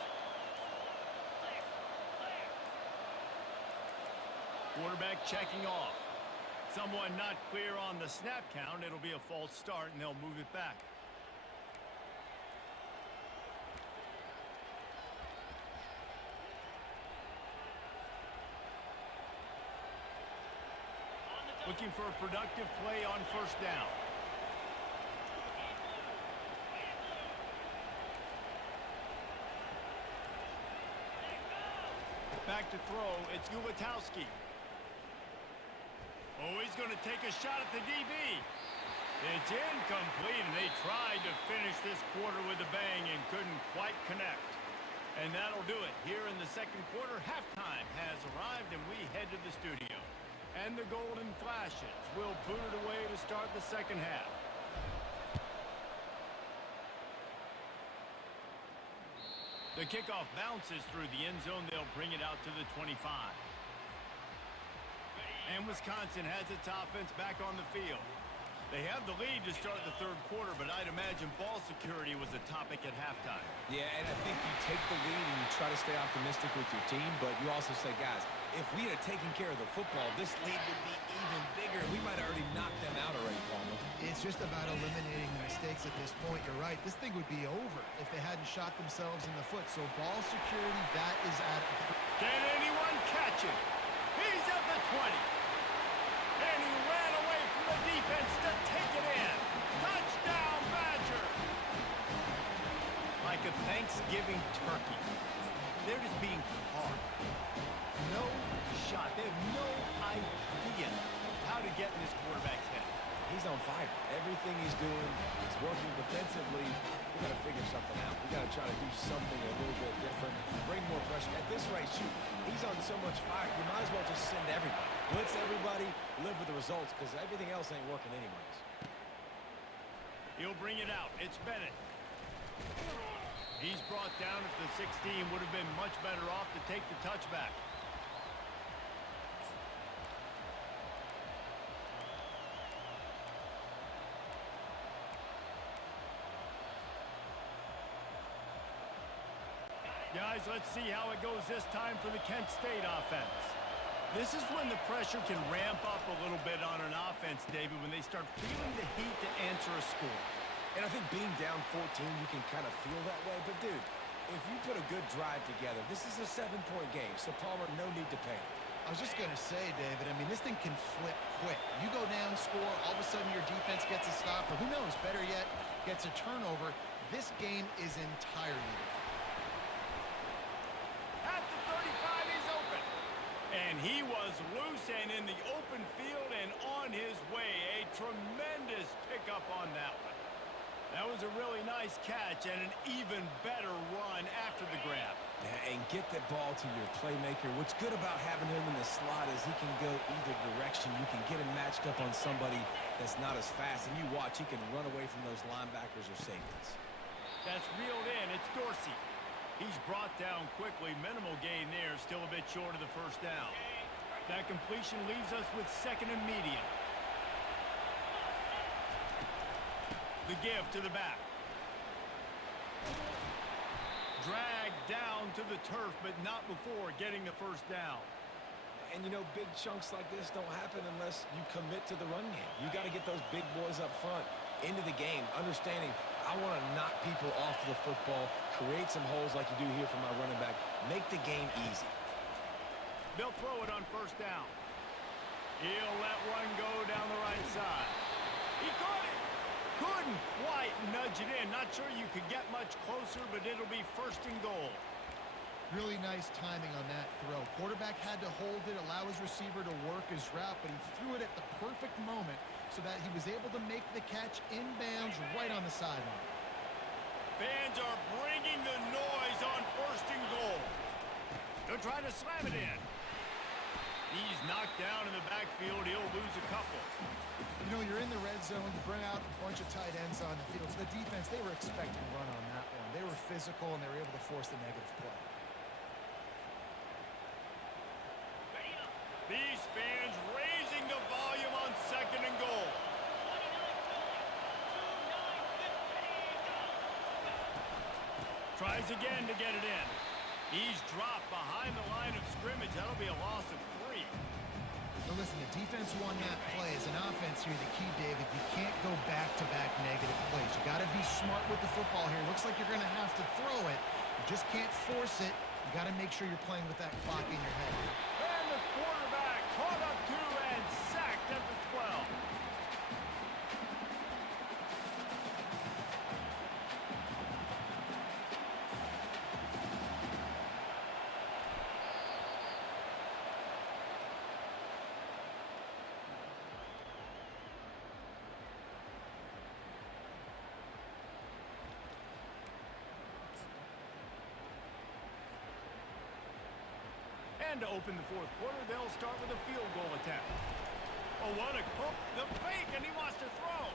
Quarterback checking off. Someone not clear on the snap count. It'll be a false start, and they'll move it back. Looking for a productive play on first down. Back to throw, it's Ulatowski. Oh, he's going to take a shot at the DB. It's incomplete, and they tried to finish this quarter with a bang and couldn't quite connect. And that'll do it. Here in the second quarter, halftime has arrived, and we head to the studio. And the Golden Flashes will boot it away to start the second half. The kickoff bounces through the end zone. They'll bring it out to the 25. And Wisconsin has its offense back on the field. They have the lead to start the third quarter, but I'd imagine ball security was a topic at halftime. Yeah, and I think you take the lead and you try to stay optimistic with your team, but you also say, guys, if we had taken care of the football, this lead would be even bigger. We might have already knocked them out already, Palmer. It's just about eliminating the mistakes at this point. You're right. This thing would be over if they hadn't shot themselves in the foot. So ball security, that is at... Can anyone catch it? He's at the 20. And he ran away from the defense to take it in. Touchdown, Badger! Like a Thanksgiving turkey. They're just being carved. No shot. They have no idea how to get in this quarterback's head. He's on fire. Everything he's doing is working defensively. We got to figure something out. We got to try to do something a little bit different. Bring more pressure. At this rate, shoot, he's on so much fire. You might as well just send everybody. Blitz everybody, live with the results, because everything else ain't working anyways. He'll bring it out. It's Bennett. He's brought down at the 16. Would have been much better off to take the touchback. Guys, let's see how it goes this time for the Kent State offense. This is when the pressure can ramp up a little bit on an offense, David, when they start feeling the heat to answer a score. And I think being down 14, you can kind of feel that way. But, dude, if you put a good drive together, this is a 7-point game. So, Palmer, no need to panic. I was just going to say, David, I mean, this thing can flip quick. You go down, score, all of a sudden your defense gets a stop, or who knows, better yet, gets a turnover. This game is entirely different. At the 35, he's open. And he was loose and in the open field and on his way. A tremendous pickup on that one. That was a really nice catch and an even better run after the grab. Yeah, and get that ball to your playmaker. What's good about having him in the slot is he can go either direction. You can get him matched up on somebody that's not as fast. And you watch, he can run away from those linebackers or safeties. That's reeled in. It's Dorsey. He's brought down quickly. Minimal gain there. Still a bit short of the first down. That completion leaves us with second and medium. The give to the back. Dragged down to the turf, but not before getting the first down. And, you know, big chunks like this don't happen unless you commit to the run game. You got to get those big boys up front into the game, understanding I want to knock people off the football, create some holes like you do here for my running back, make the game easy. They'll throw it on first down. He'll let one go down the right side. He caught it. Couldn't quite nudge it in. Not sure you could get much closer, but it'll be first and goal. Really nice timing on that throw. Quarterback had to hold it, allow his receiver to work his route, but he threw it at the perfect moment so that he was able to make the catch inbounds right on the sideline. Fans are bringing the noise on 1st and goal. They're trying to slam it in. He's knocked down in the backfield. He'll lose a couple. You know, you're in the red zone. You bring out a bunch of tight ends on the field. So the defense, they were expecting to run on that one. They were physical, and they were able to force the negative play. These fans raising the volume on 2nd and goal. Tries again to get it in. He's dropped behind the line of scrimmage. That'll be a loss of 3. Now listen, the defense won that play. As an offense here, the key, David, you can't go back-to-back negative plays. You got to be smart with the football here. Looks like you're going to have to throw it. You just can't force it. You got to make sure you're playing with that clock in your head. And the quarterback caught up to and sacked at the 12. And to open the 4th quarter, they'll start with a field goal attempt. Oh, what a hook. The fake, and he wants to throw.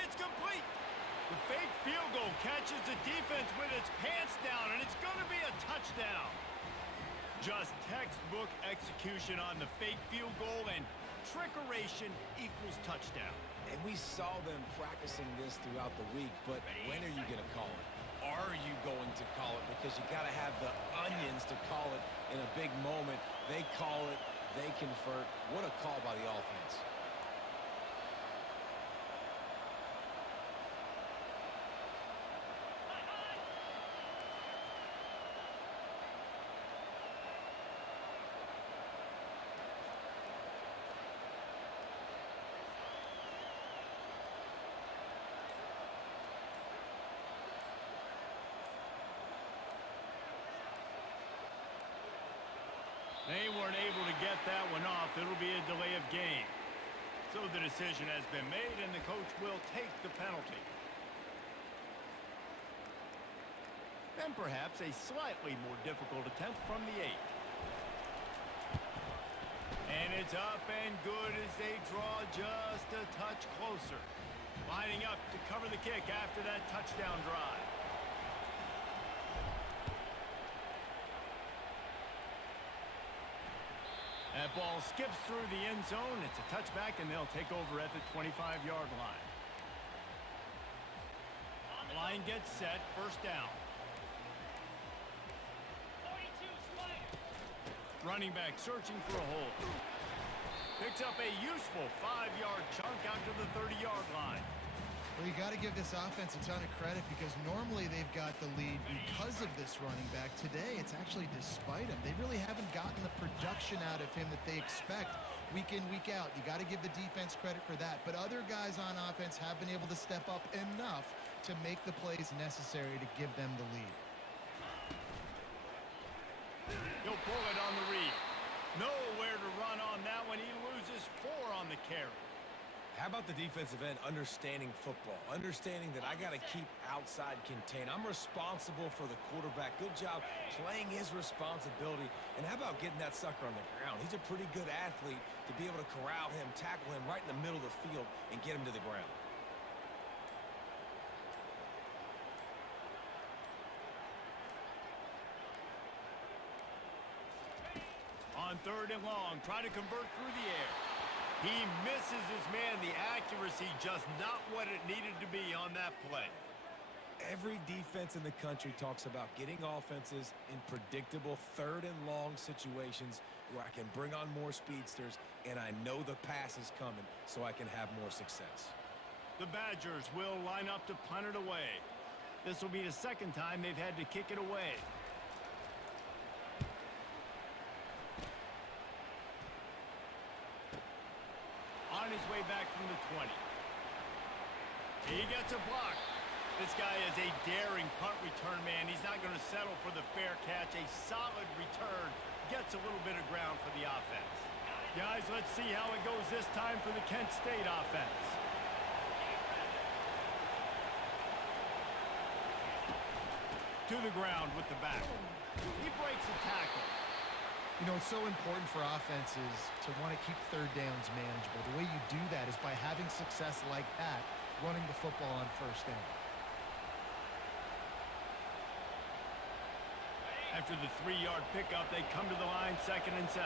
It's complete. The fake field goal catches the defense with its pants down, and it's going to be a touchdown. Just textbook execution on the fake field goal, and trickeration equals touchdown. And we saw them practicing this throughout the week, but when are you going to call it? Are you going to call it? Because you got to have the onions to call it in a big moment. They call it, they convert. What a call by the offense. They weren't able to get that one off. It'll be a delay of game. So the decision has been made, and the coach will take the penalty. And perhaps a slightly more difficult attempt from the 8. And it's up and good as they draw just a touch closer. Lining up to cover the kick after that touchdown drive. That ball skips through the end zone. It's a touchback, and they'll take over at the 25-yard line. Line gets set. 1st down. Running back searching for a hole. Picks up a useful 5-yard chunk out to the 30-yard line. Well, you got to give this offense a ton of credit because normally they've got the lead because of this running back. Today, it's actually despite him. They really haven't gotten the production out of him that they expect week in, week out. You got to give the defense credit for that. But other guys on offense have been able to step up enough to make the plays necessary to give them the lead. He'll pull it on the read. Nowhere to run on that one. He loses 4 on the carry. How about the defensive end understanding football, understanding that I got to keep outside contain. I'm responsible for the quarterback. Good job playing his responsibility. And how about getting that sucker on the ground? He's a pretty good athlete to be able to corral him, tackle him right in the middle of the field, and get him to the ground. On 3rd and long, try to convert through the air. He misses his man. The accuracy just not what it needed to be on that play. Every defense in the country talks about getting offenses in predictable 3rd and long situations where I can bring on more speedsters and I know the pass is coming so I can have more success. The Badgers will line up to punt it away. This will be the 2nd time they've had to kick it away. On his way back from the 20. He gets a block. This guy is a daring punt return man. He's not going to settle for the fair catch. A solid return gets a little bit of ground for the offense. Guys, let's see how it goes this time for the Kent State offense. To the ground with the back. He breaks a tackle. You know, it's so important for offenses to want to keep third downs manageable. The way you do that is by having success like that, running the football on first down. After the 3-yard pickup, they come to the line, 2nd and 7.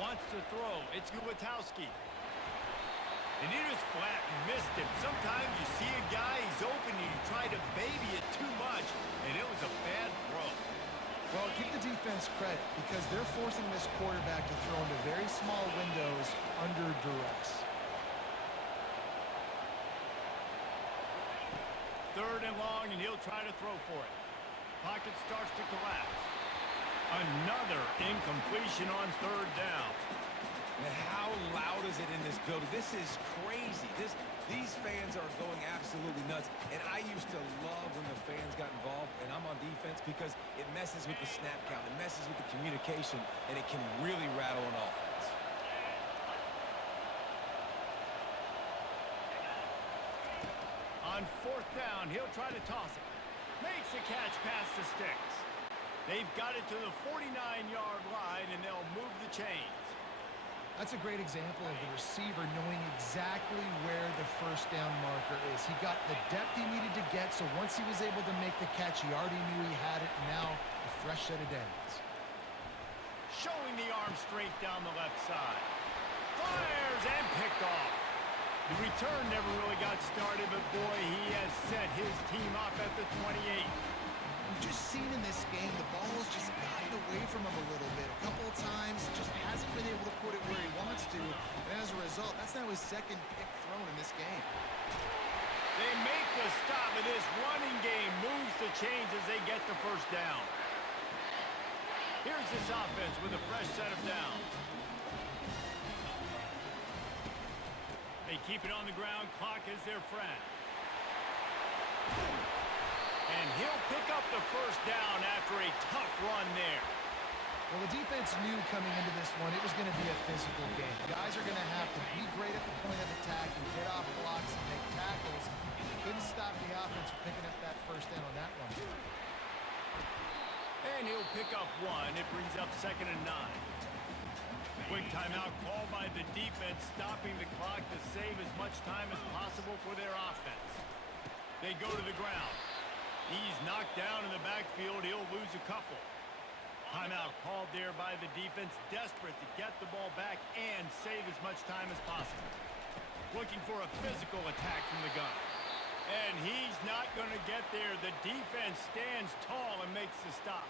Wants to throw. It's Gutowski. And he just flat missed him. Sometimes you see a guy, he's open, and you try to baby it too much, and it was a bad throw. Well, give the defense credit because they're forcing this quarterback to throw into very small windows under duress. 3rd and long, and he'll try to throw for it. Pocket starts to collapse. Another incompletion on 3rd down. And how loud is it in this building? This is crazy. These fans are going absolutely nuts. And I used to love when the fans got involved, and I'm on defense because it messes with the snap count. It messes with the communication, and it can really rattle an offense. On 4th down, he'll try to toss it. Makes the catch past the sticks. They've got it to the 49-yard line, and they'll move the chains. That's a great example of the receiver knowing exactly where the first down marker is. He got the depth he needed to get, so once he was able to make the catch, he already knew he had it. Now, a fresh set of downs. Showing the arm straight down the left side. Fires and picked off. The return never really got started, but boy, he has set his team up at the 28. We've just seen in this game, the ball has just gotten away from him a little bit. A couple of times, just hasn't been able to put it where he wants to. And as a result, that's now his 2nd pick thrown in this game. They make the stop, and this running game moves the chains as they get the first down. Here's this offense with a fresh set of downs. They keep it on the ground. Clock is their friend. And he'll pick up the first down after a tough run there. Well, the defense knew coming into this one it was going to be a physical game. Guys are going to have to be great at the point of attack and get off blocks and make tackles. Couldn't stop the offense from picking up that first down on that one. And he'll pick up 1. It brings up 2nd and 9. Quick timeout called by the defense, stopping the clock to save as much time as possible for their offense. They go to the ground. He's knocked down in the backfield. He'll lose a couple. Timeout called there by the defense, desperate to get the ball back and save as much time as possible. Looking for a physical attack from the gun. And he's not going to get there. The defense stands tall and makes the stop.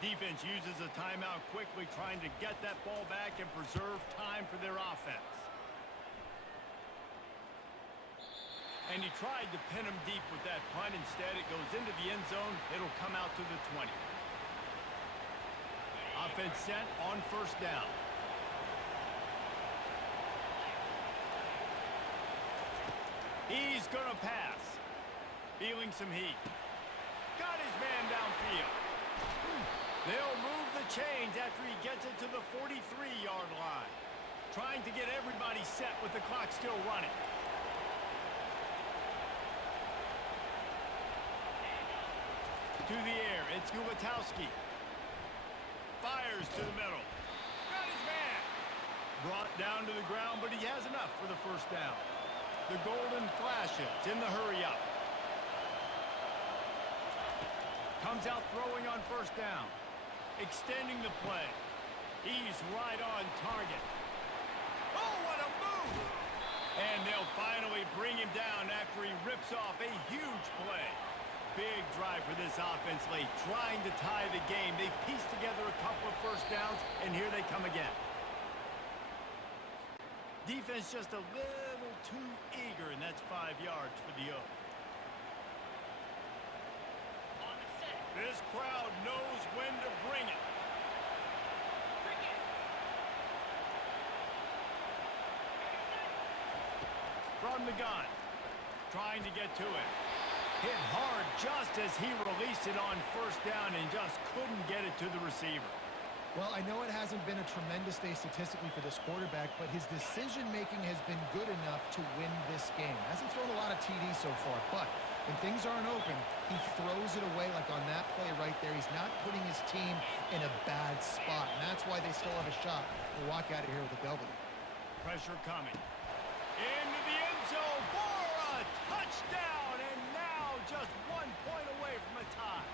Defense uses a timeout quickly, trying to get that ball back and preserve time for their offense. And he tried to pin him deep with that punt. Instead, it goes into the end zone. It'll come out to the 20. Offense set on first down. He's going to pass. Feeling some heat. Got his man downfield. They'll move the chains after he gets it to the 43-yard line. Trying to get everybody set with the clock still running. To the air, it's Gutowski. Fires to the middle. Got his man. Brought down to the ground, but he has enough for the first down. The golden flashes in the hurry up. Comes out throwing on first down. Extending the play. He's right on target. Oh, what a move! And they'll finally bring him down after he rips off a huge play. Big drive for this offense late, trying to tie the game. They pieced together a couple of first downs, and here they come again. Defense just a little too eager, and that's 5 yards for the Oaks. This crowd knows when to bring it. From the gun, trying to get to it. Hit hard just as he released it on first down and just couldn't get it to the receiver. Well, I know it hasn't been a tremendous day statistically for this quarterback, but his decision-making has been good enough to win this game. Hasn't thrown a lot of TDs so far, but when things aren't open, he throws it away like on that play right there. He's not putting his team in a bad spot, and that's why they still have a shot to walk out of here with a W. Pressure coming. Into the end zone for a touchdown, and now just 1 point away from a tie.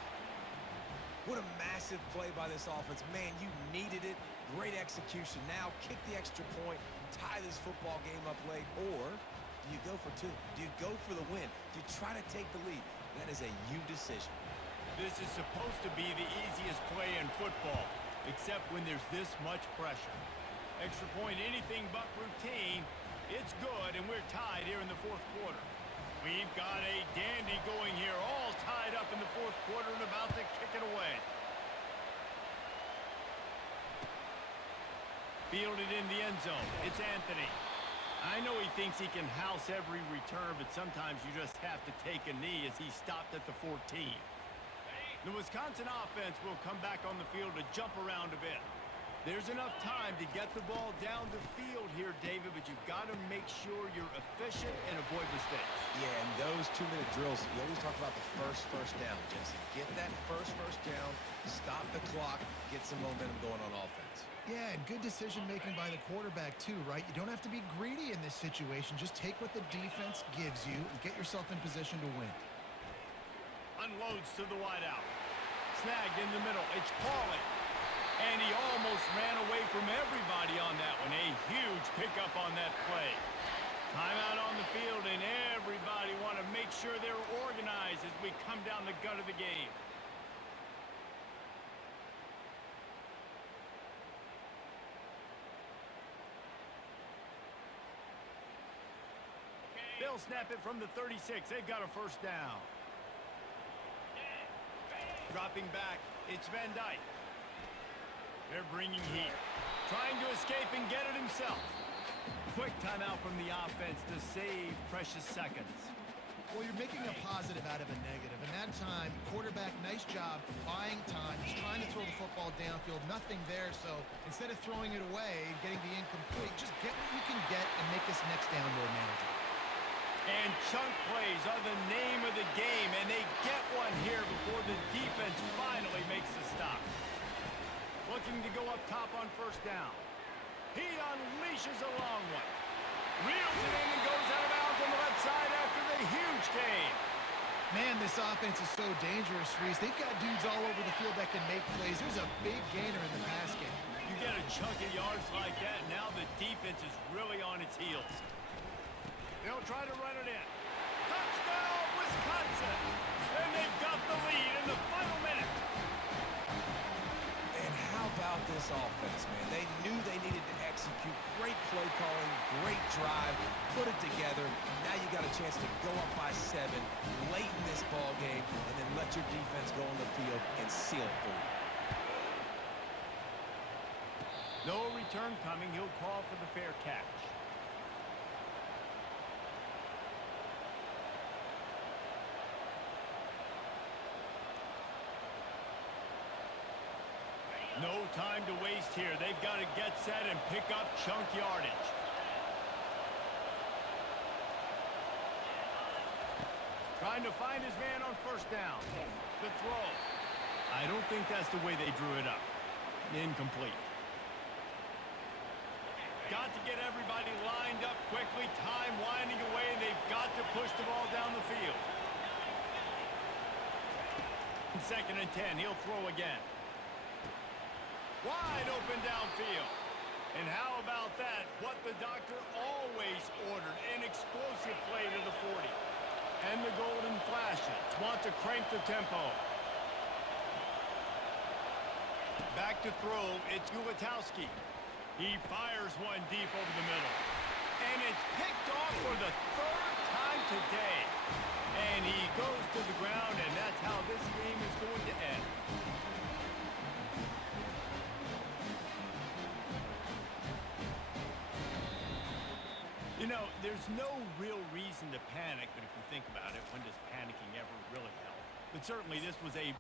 What a massive play by this offense. Man, you needed it. Great execution. Now kick the extra point, tie this football game up late, or do you go for two? Do you go for the win? Do you try to take the lead? That is a you decision. This is supposed to be the easiest play in football, except when there's this much pressure. Extra point, anything but routine. It's good, and we're tied here in the fourth quarter. We've got a dandy going here, all tied up in the fourth quarter and about to kick it away. Fielded in the end zone. It's Anthony. I know he thinks he can house every return, but sometimes you just have to take a knee as he stopped at the 14. The Wisconsin offense will come back on the field to jump around a bit. There's enough time to get the ball down the field here, David, but you've got to make sure you're efficient and avoid mistakes. Yeah, and those 2-minute drills, you always talk about the first down, Jesse. Get that first down, stop the clock, get some momentum going on offense. Yeah, and good decision-making by the quarterback, too, right? You don't have to be greedy in this situation. Just take what the defense gives you and get yourself in position to win. Unloads to the wideout. Snagged in the middle. It's Pauling. And he almost ran away from everybody on that one. A huge pickup on that play. Timeout on the field, and everybody want to make sure they're organized as we come down the gut of the game. They'll snap it from the 36. They've got a first down. Dropping back, it's Van Dyke. They're bringing heat. Trying to escape and get it himself. Quick timeout from the offense to save precious seconds. Well, you're making a positive out of a negative. And that time, quarterback, nice job buying time. He's trying to throw the football downfield. Nothing there, so instead of throwing it away and getting the incomplete, just get what you can get and make this next down more manageable. And chunk plays are the name of the game, and they get one here before the defense finally makes the stop. Looking to go up top on first down. He unleashes a long one. Reels it in and goes out of bounds on the left side after the huge gain. Man, this offense is so dangerous, Reese. They've got dudes all over the field that can make plays. There's a big gainer in the pass game. You get a chunk of yards like that, now the defense is really on its heels. They'll try to run it in. Touchdown, Wisconsin! And they've got the lead in the final minute. And how about this offense, man? They knew they needed to execute. Great play calling, great drive, put it together. Now you got a chance to go up by 7 late in this ball game and then let your defense go on the field and seal it for you. No return coming. He'll call for the fair catch. No time to waste here. They've got to get set and pick up chunk yardage. Trying to find his man on first down. The throw. I don't think that's the way they drew it up. Incomplete. Got to get everybody lined up quickly. Time winding away, and they've got to push the ball down the field. 2nd and 10. He'll throw again. Wide open downfield. And how about that? What the doctor always ordered. An explosive play to the 40. And the golden flashes. Want to crank the tempo. Back to throw. It's Gulatowski. He fires one deep over the middle. And it's picked off for the 3rd time today. And he goes to the ground, and that's how this game is going to end. You know, there's no real reason to panic, but if you think about it, when does panicking ever really help? But certainly this was a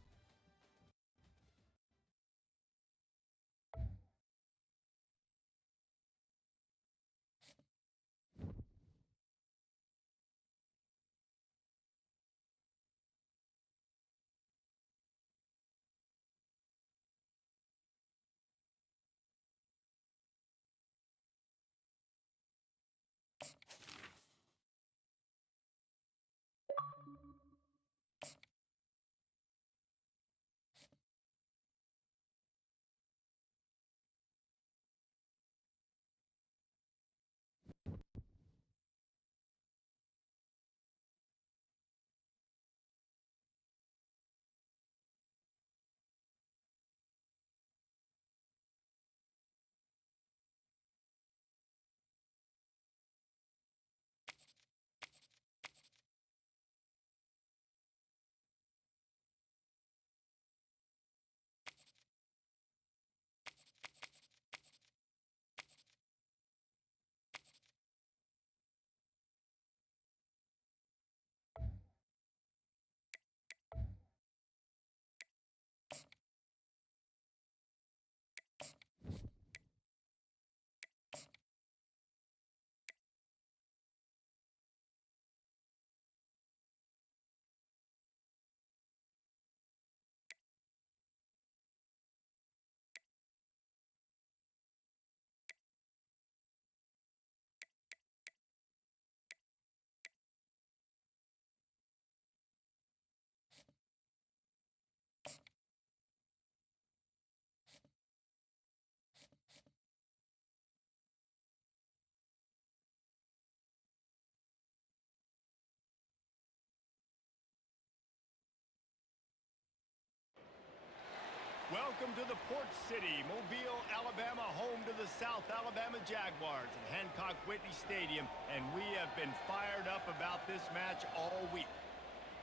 Welcome to the Port City, Mobile, Alabama, home to the South Alabama Jaguars at Hancock Whitney Stadium, and we have been fired up about this match all week.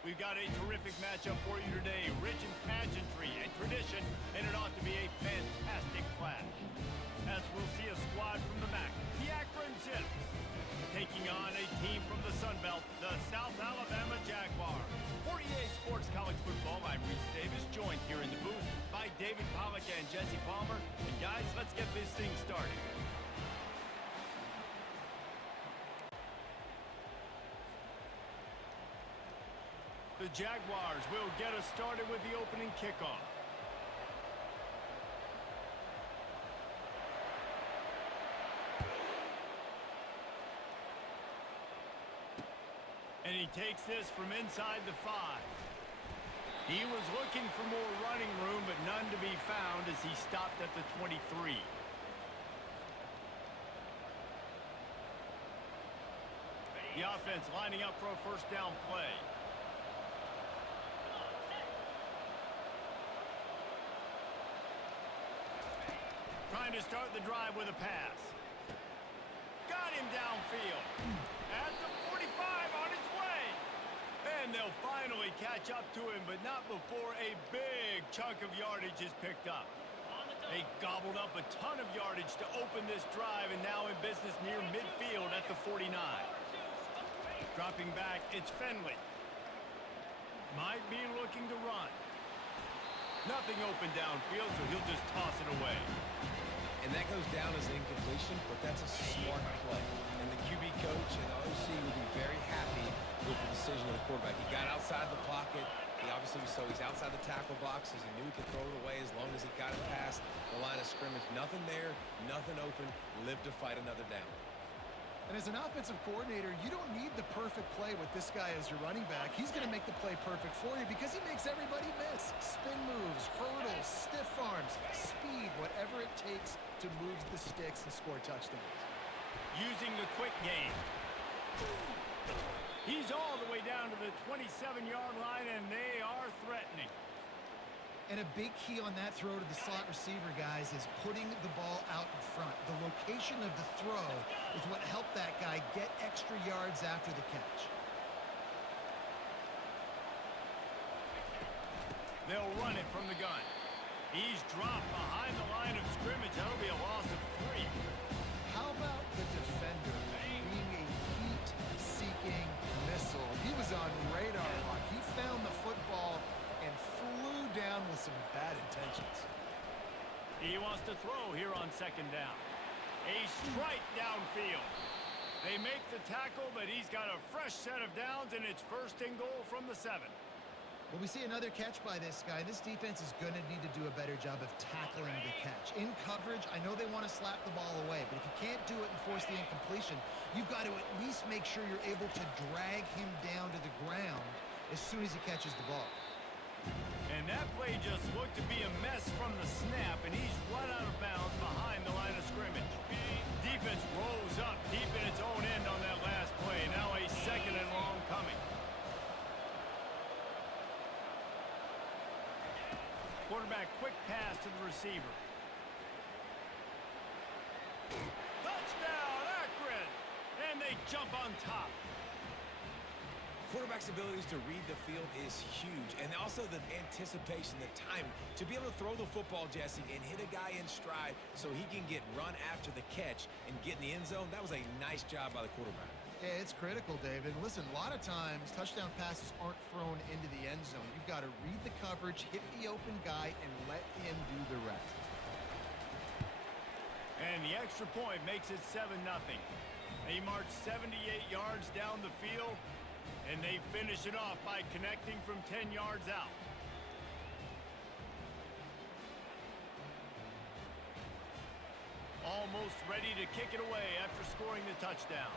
We've got a terrific matchup for you today, rich in pageantry and tradition, and it ought to be a fantastic clash. As we'll see a squad from the MAC, the Akron Zips, taking on a team from the Sun Belt, the South Alabama Jaguars. 48 Sports College Football, I'm Reese Davis, joined here in the booth by David Pollack and Jesse Palmer. And guys, let's get this thing started. The Jaguars will get us started with the opening kickoff. And he takes this from inside the 5. He was looking for more running room, but none to be found as he stopped at the 23. The offense lining up for a first down play. Trying to start the drive with a pass. Got him downfield. At the 45 on his way. And they'll finally catch up to him, but not before a big chunk of yardage is picked up. They gobbled up a ton of yardage to open this drive, and now in business near midfield at the 49. Dropping back, it's Finley. Might be looking to run. Nothing open downfield, so he'll just toss it away. And that goes down as an incompletion, but that's a smart play. And the QB coach and the OC will be very happy with the decision of the quarterback. He got outside the pocket. He obviously so he's outside the tackle boxes. He knew he could throw it away as long as he got it past the line of scrimmage. Nothing there, nothing open. Live to fight another down. And as an offensive coordinator, you don't need the perfect play with this guy as your running back. He's going to make the play perfect for you because he makes everybody miss. Spin moves, hurdles, stiff arms, speed, whatever it takes to move the sticks and score touchdowns. Using the quick game. He's all the way down to the 27-yard line, and they are threatening. And a big key on that throw to the slot receiver, guys, is putting the ball out in front. The location of the throw is what helped that guy get extra yards after the catch. They'll run it from the gun. He's dropped behind the line of scrimmage. That'll be a loss of 3. How about the defender being a to throw here on second down. A strike downfield. They make the tackle, but he's got a fresh set of downs, and it's first and goal from the 7. Well, we see another catch by this guy. This defense is going to need to do a better job of tackling the catch. In coverage, I know they want to slap the ball away, but if you can't do it and force the incompletion, you've got to at least make sure you're able to drag him down to the ground as soon as he catches the ball. And that play just looked to be a mess from the snap, and he's run out of bounds behind the line of scrimmage. Defense rolls up deep in its own end on that last play. Now a second and long coming. Quarterback quick pass to the receiver. Touchdown, Akron! And they jump on top. Quarterback's abilities to read the field is huge, and also the anticipation, the time to be able to throw the football, Jesse, and hit a guy in stride so he can get run after the catch and get in the end zone. That was a nice job by the quarterback. Yeah, it's critical, David. Listen, a lot of times touchdown passes aren't thrown into the end zone. You've got to read the coverage, hit the open guy, and let him do the rest. And the extra point makes it 7-0. They march 78 yards down the field, and they finish it off by connecting from 10 yards out. Almost ready to kick it away after scoring the touchdown.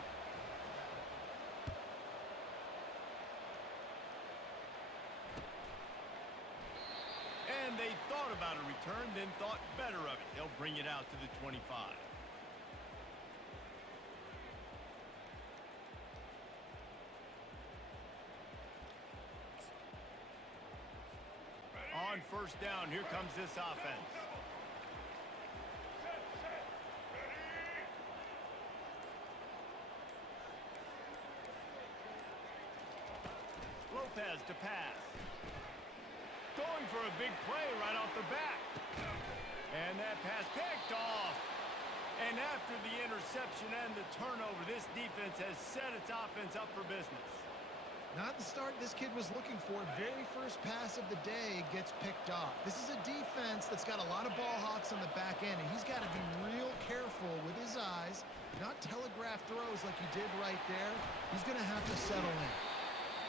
And they thought about a return, then thought better of it. They'll bring it out to the 25. On first down, here comes this offense. Lopez to pass. Going for a big play right off the bat. And that pass picked off. And after the interception and the turnover, this defense has set its offense up for business. Not the start this kid was looking for. Very first pass of the day gets picked off. This is a defense that's got a lot of ball hawks on the back end, and he's got to be real careful with his eyes, not telegraph throws like he did right there. He's going to have to settle in.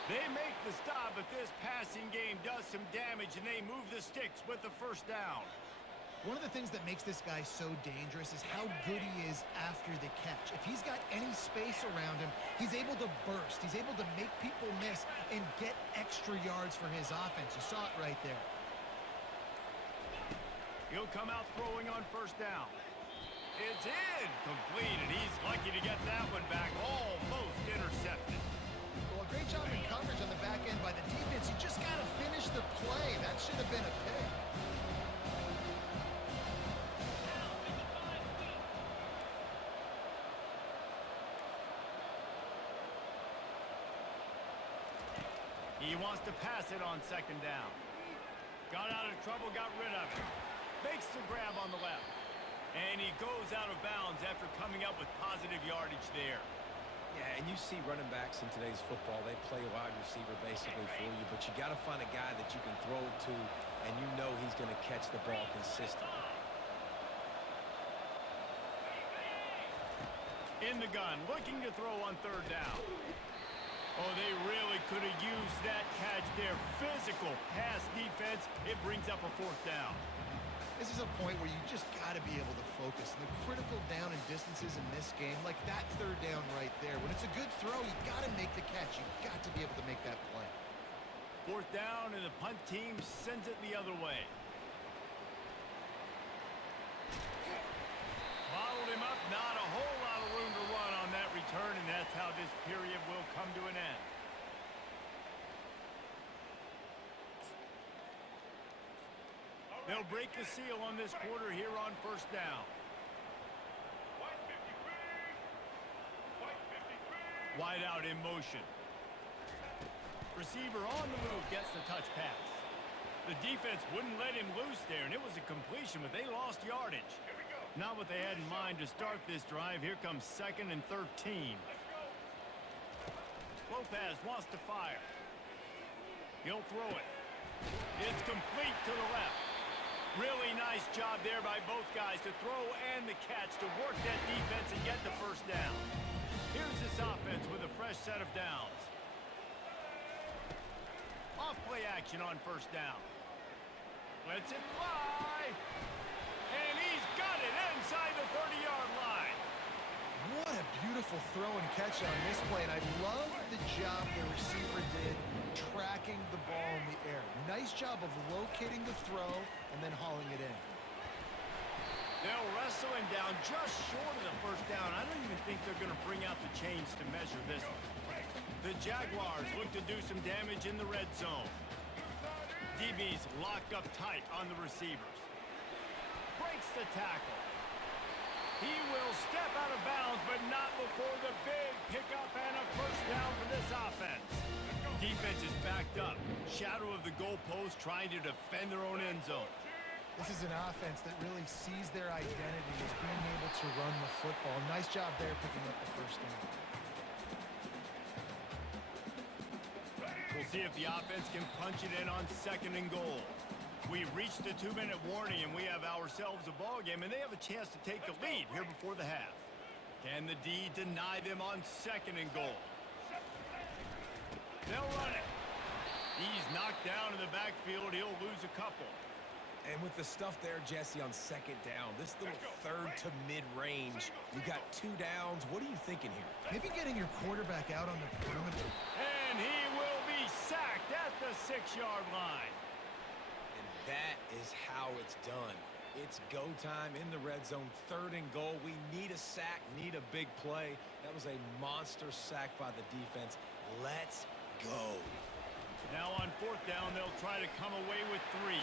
They make the stop, but this passing game does some damage, and they move the sticks with the first down. One of the things that makes this guy so dangerous is how good he is after the catch. If he's got any space around him, he's able to burst. He's able to make people miss and get extra yards for his offense. You saw it right there. He'll come out throwing on first down. It's incomplete, and he's lucky to get that one back. Almost intercepted. Well, a great job in coverage on the back end by the defense. You just got to finish the play. That should have been a pick. He wants to pass it on second down. Got out of trouble, got rid of it. Makes the grab on the left. And he goes out of bounds after coming up with positive yardage there. Yeah, and you see running backs in today's football, they play wide receiver basically for you, but you got to find a guy that you can throw it to, and you know he's going to catch the ball consistently. In the gun, looking to throw on third down. Oh, they really could have used that catch there. Physical pass defense. It brings up a fourth down. This is a point where you just got to be able to focus. And the critical down and distances in this game, like that third down right there. When it's a good throw, you got to make the catch. You got to be able to make that play. Fourth down, and the punt team sends it the other way. Bottled him up. Not a whole lot of room to run on that return, and that's how this period will come to an end. They'll break the seal on this quarter here on first down. Wide out in motion. Receiver on the move gets the touch pass. The defense wouldn't let him loose there, and it was a completion, but they lost yardage. Not what they had in mind to start this drive. Here comes 2nd and 13. Lopez wants to fire. He'll throw it. It's complete to the left. Really nice job there by both guys to throw and the catch to work that defense and get the first down. Here's this offense with a fresh set of downs. Off-play action on first down. Lets it fly. And he's got it inside the 30-yard line. What a beautiful throw and catch on this play, and I love the job the receiver did tracking the ball in the air. Nice job of locating the throw and then hauling it in. They'll wrestle him down just short of the first down. I don't even think they're going to bring out the chains to measure this one. The Jaguars look to do some damage in the red zone. DB's locked up tight on the receivers. Breaks the tackle. He will step out of bounds, but not before the big pickup and a first down for this offense. Defense is backed up. Shadow of the goalpost trying to defend their own end zone. This is an offense that really sees their identity as being able to run the football. Nice job there picking up the first down. We'll see if the offense can punch it in on 2nd and goal. We reached the 2-minute warning, and we have ourselves a ball game, and they have a chance to take the lead here before the half. Can the D deny them on 2nd and goal? They'll run it. He's knocked down in the backfield. He'll lose a couple. And with the stuff there, Jesse, on 2nd down, this little 3rd to mid-range, you got 2 downs. What are you thinking here? Maybe getting your quarterback out on the perimeter. And he will be sacked at the 6-yard line. And that is how it's done. It's go time in the red zone, 3rd and goal. We need a sack, need a big play. That was a monster sack by the defense. Let's go. Now on 4th down, they'll try to come away with 3.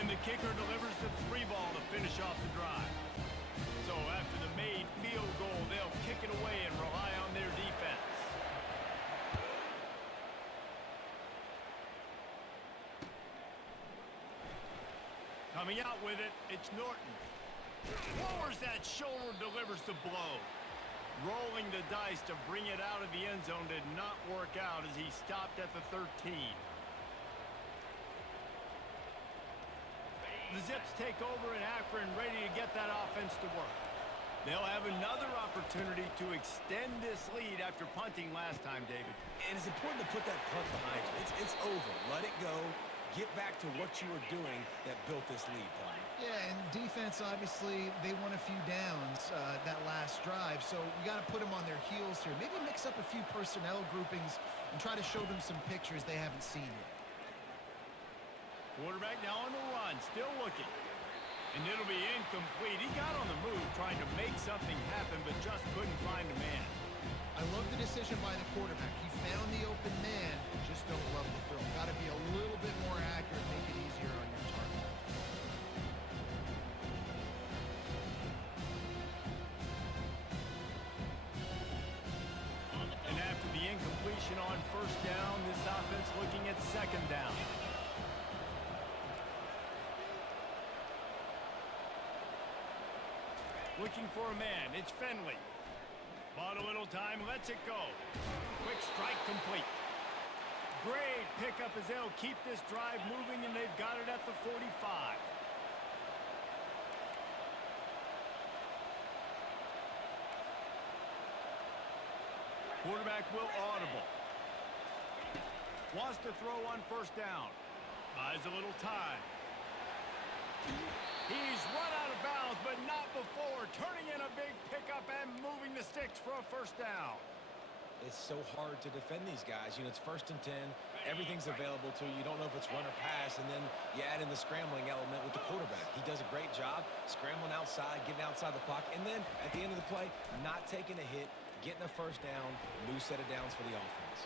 And the kicker delivers the 3 ball to finish off the drive. So after the made field goal, they'll kick it away and rely on their defense. Coming out with it, it's Norton. Lowers that shoulder, delivers the blow. Rolling the dice to bring it out of the end zone did not work out as he stopped at the 13. The Zips take over in Akron, ready to get that offense to work. They'll have another opportunity to extend this lead after punting last time, David. And it's important to put that punt behind you. It's over. Let it go. Get back to what you were doing that built this lead, Palmer. Yeah, and defense, obviously, they won a few downs that last drive, so we got to put them on their heels here. Maybe mix up a few personnel groupings and try to show them some pictures they haven't seen yet. Quarterback now on the run, still looking. And it'll be incomplete. He got on the move trying to make something happen, but just couldn't find a man. I love the decision by the quarterback. He found the open man, just don't love the throw. Got to be a little bit more accurate, make it easier on your target. And after the incompletion on 1st down, this offense looking at 2nd down. Looking for a man. It's Fenley. Bought a little time. Lets it go. Quick strike complete. Great pickup as they'll keep this drive moving, and they've got it at the 45. Quarterback will audible. Wants to throw on 1st down. Buys a little time. He's run out of bounds, but not before. Turning in a big pickup and moving the sticks for a 1st down. It's so hard to defend these guys. You know, it's 1st and 10. Everything's available to you. You don't know if it's run or pass, and then you add in the scrambling element with the quarterback. He does a great job scrambling outside, getting outside the pocket, and then at the end of the play, not taking a hit, getting a 1st down, new set of downs for the offense.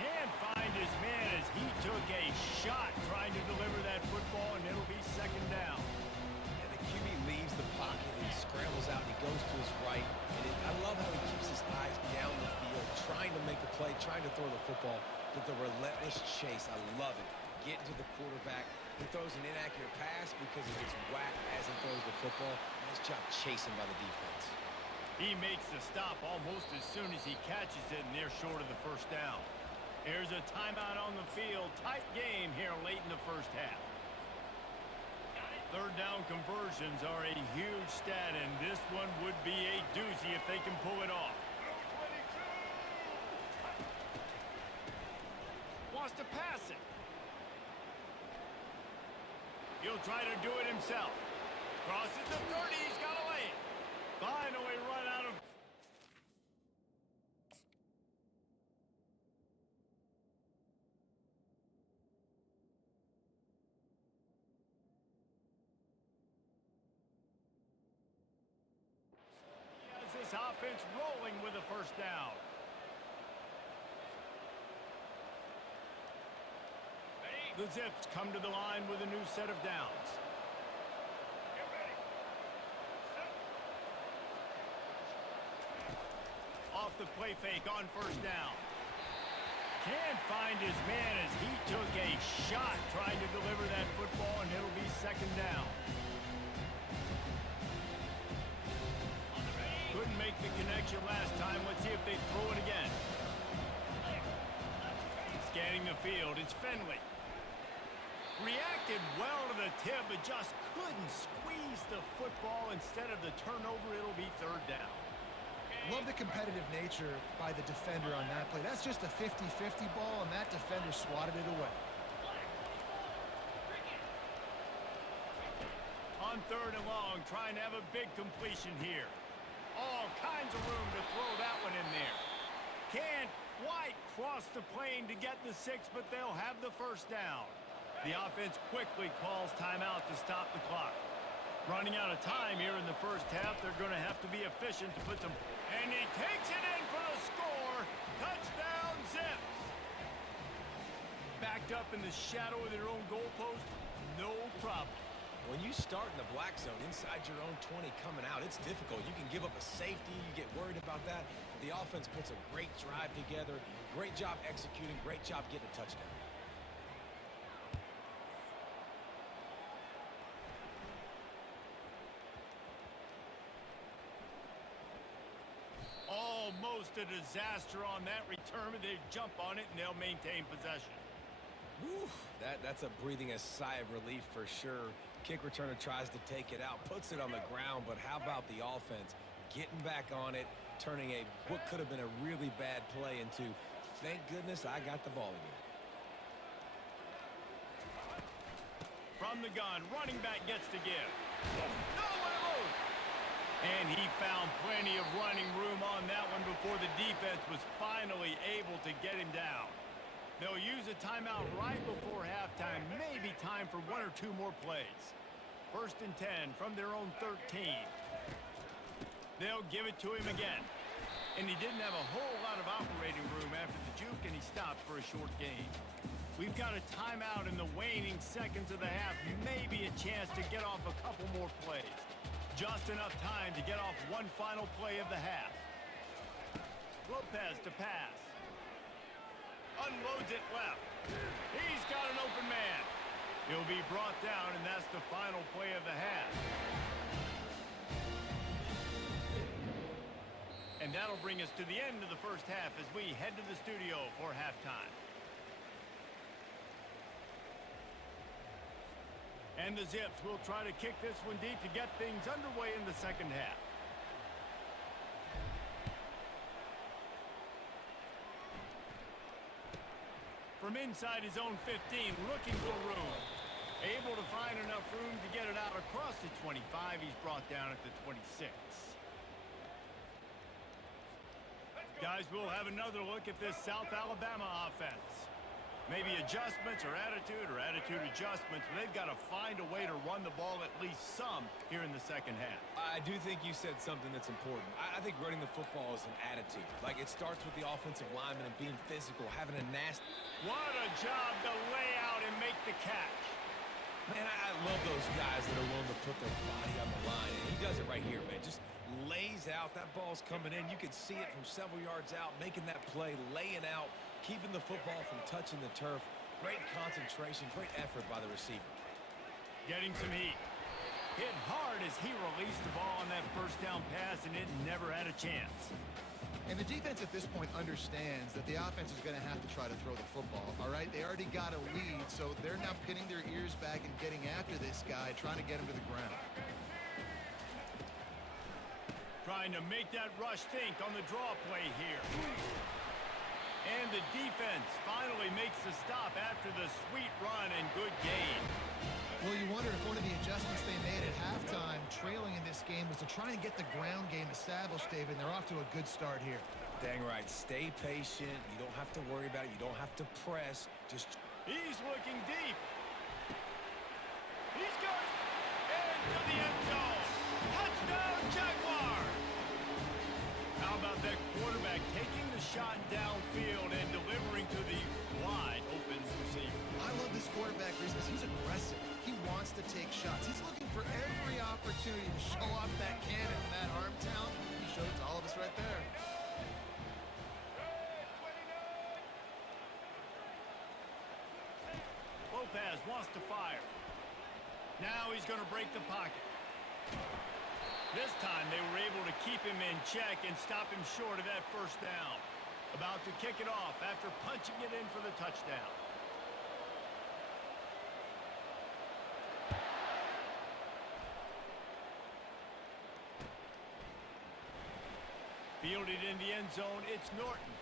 Can't find his man as he took a shot trying to deliver that football, and it'll be 2nd down. And the QB leaves the pocket, and he scrambles out, and he goes to his right. And I love how he keeps his eyes down the field, trying to make a play, trying to throw the football, but the relentless chase, I love it. Getting to the quarterback. He throws an inaccurate pass because he gets whacked as he throws the football. Nice job chasing by the defense. He makes the stop almost as soon as he catches it, and they're short of the 1st down. Here's a timeout on the field. Tight game here late in the first half. Third down conversions are a huge stat, and this one would be a doozy if they can pull it off. Wants to pass it. He'll try to do it himself. Crosses the 30. He's got to lay it. Finally run out of... This offense rolling with a first down. The Zips come to the line with a new set of downs. Off the play fake on first down. Can't find his man as he took a shot trying to deliver that football, and it'll be second down. Couldn't make the connection last time. Let's see if they throw it again. Scanning the field, it's Finley. Reacted well to the tip, but just couldn't squeeze the football. Instead of the turnover, it'll be third down. Love the competitive nature by the defender on that play. That's just a 50-50 ball, and that defender swatted it away. On third and long, trying to have a big completion here. All kinds of room to throw that one in there. Can't quite cross the plane to get the 6, but they'll have the first down. The offense quickly calls timeout to stop the clock. Running out of time here in the first half, they're going to have to be efficient to put some... And he takes it in for the score. Touchdown, Zips. Backed up in the shadow of their own goalpost, no problem. When you start in the black zone inside your own 20 coming out, it's difficult. You can give up a safety. You get worried about that. The offense puts a great drive together. Great job executing. Great job getting a touchdown. Almost a disaster on that return, but they jump on it and they'll maintain possession. Whew, that's a breathing a sigh of relief for sure. Kick returner tries to take it out, puts it on the ground, but how about the offense getting back on it, turning what could have been a really bad play into, thank goodness I got the ball again. From the gun, running back gets to give. Nowhere to move. And he found plenty of running room on that one before the defense was finally able to get him down. They'll use a timeout right before halftime. Maybe time for one or two more plays. First and 10 from their own 13. They'll give it to him again. And he didn't have a whole lot of operating room after the juke, and he stopped for a short gain. We've got a timeout in the waning seconds of the half. Maybe a chance to get off a couple more plays. Just enough time to get off one final play of the half. Lopez to pass. Unloads it left. He's got an open man. He'll be brought down, and that's the final play of the half. And that'll bring us to the end of the first half as we head to the studio for halftime. And the Zips will try to kick this one deep to get things underway in the second half. From inside his own 15, looking for room. Able to find enough room to get it out across the 25. He's brought down at the 26. Guys, we'll have another look at this South Alabama offense. Maybe adjustments or attitude adjustments, but they've got to find a way to run the ball at least some here in the second half. I do think you said something that's important. I think running the football is an attitude. Like, it starts with the offensive lineman and being physical, having a nasty... What a job to lay out and make the catch. Man, I love those guys that are willing to put their body on the line. And he does it right here, man. Just lays out. That ball's coming in. You can see it from several yards out, making that play, laying out, keeping the football from touching the turf. Great concentration, great effort by the receiver. Getting some heat. Hit hard as he released the ball on that first down pass, and it never had a chance. And the defense defense at this point understands that the offense is going to have to try to throw the football, all right? They already got a lead, so they're now pinning their ears back and getting after this guy, trying to get him to the ground. Trying to make that rush think on the draw play here. And the defense finally makes the stop after the sweet run and good gain. Well, you wonder if one of the adjustments they made at halftime, trailing in this game, was to try and get the ground game established, David, and they're off to a good start here. Dang right. Stay patient. You don't have to worry about it. You don't have to press. Just... He's looking deep. He's got it. Into the end zone. Touchdown, Jaguars. How about that quarterback taking the shot downfield and delivering to the wide open receiver? I love this quarterback because he's aggressive. He wants to take shots. He's looking for every opportunity to show off that cannon and that arm talent. He showed it to all of us right there. Lopez wants to fire. Now he's going to break the pocket. This time they were able to keep him in check and stop him short of that first down. About to kick it off after punching it in for the touchdown. Fielded in the end zone, it's Norton.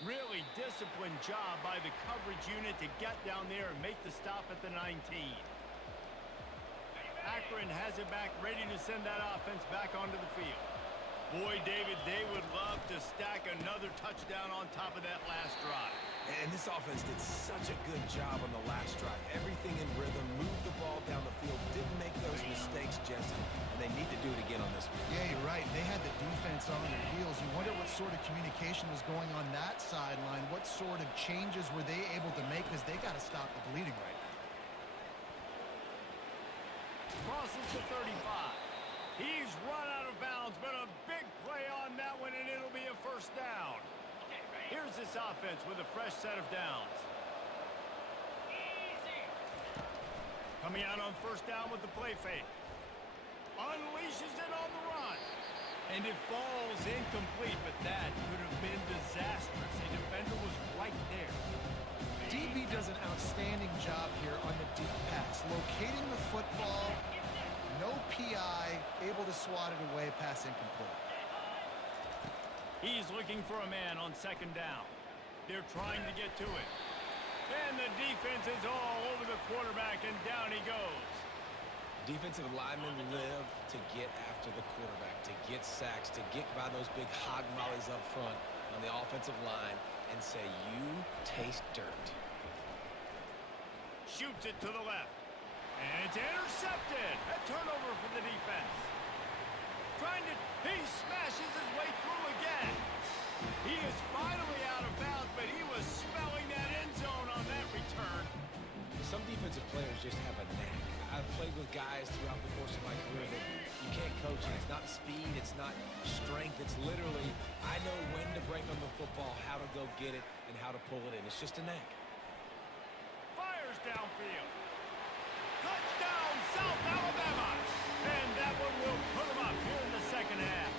Really disciplined job by the coverage unit to get down there and make the stop at the 19. Akron has it back, ready to send that offense back onto the field. Boy, David, they would love to stack another touchdown on top of that last drive. And this offense did such a good job on the last drive. Everything in rhythm, moved the ball down the field, didn't make those mistakes, Jesse. And they need to do it again on this one. Yeah, you're right. They had the defense on their heels. You wonder what sort of communication was going on that sideline. What sort of changes were they able to make? Because they got to stop the bleeding right now. Crosses to 35. He's run out of bounds, but a big play on that one, and it'll be a first down. Here's this offense with a fresh set of downs. Coming out on first down with the play fake. Unleashes it on the run. And it falls incomplete, but that could have been disastrous. A defender was right there. DB does an outstanding job here on the deep pass. Locating the football, no PI, able to swat it away, pass incomplete. He's looking for a man on second down. They're trying to get to it. And the defense is all over the quarterback, and down he goes. Defensive linemen live to get after the quarterback, to get sacks, to get by those big hog mollies up front on the offensive line and say, you taste dirt. Shoots it to the left. And it's intercepted. A turnover for the defense. He smashes his way through again. He is finally out of bounds, but he was smelling that end zone on that return. Some defensive players just have a knack. I've played with guys throughout the course of my career that you can't coach it. It's not speed, it's not strength. It's literally, I know when to break on the football, how to go get it, and how to pull it in. It's just a knack. Fires downfield. Touchdown, South Alabama. And that one will put them up here in the second half.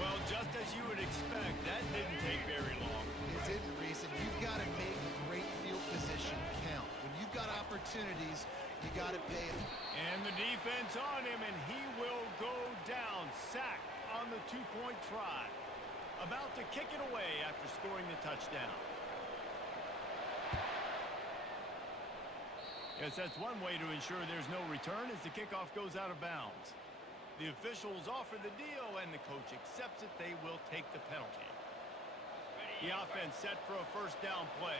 Well, just as you would expect, that didn't take very long. It didn't, Reese, and you've got to make great field position count. When you've got opportunities, you got to pay it. And the defense on him, and he will go down. Sacked on the two-point try. About to kick it away after scoring the touchdown. Yes, that's one way to ensure there's no return as the kickoff goes out of bounds. The officials offer the deal, and the coach accepts it. They will take the penalty. The offense set for a first down play.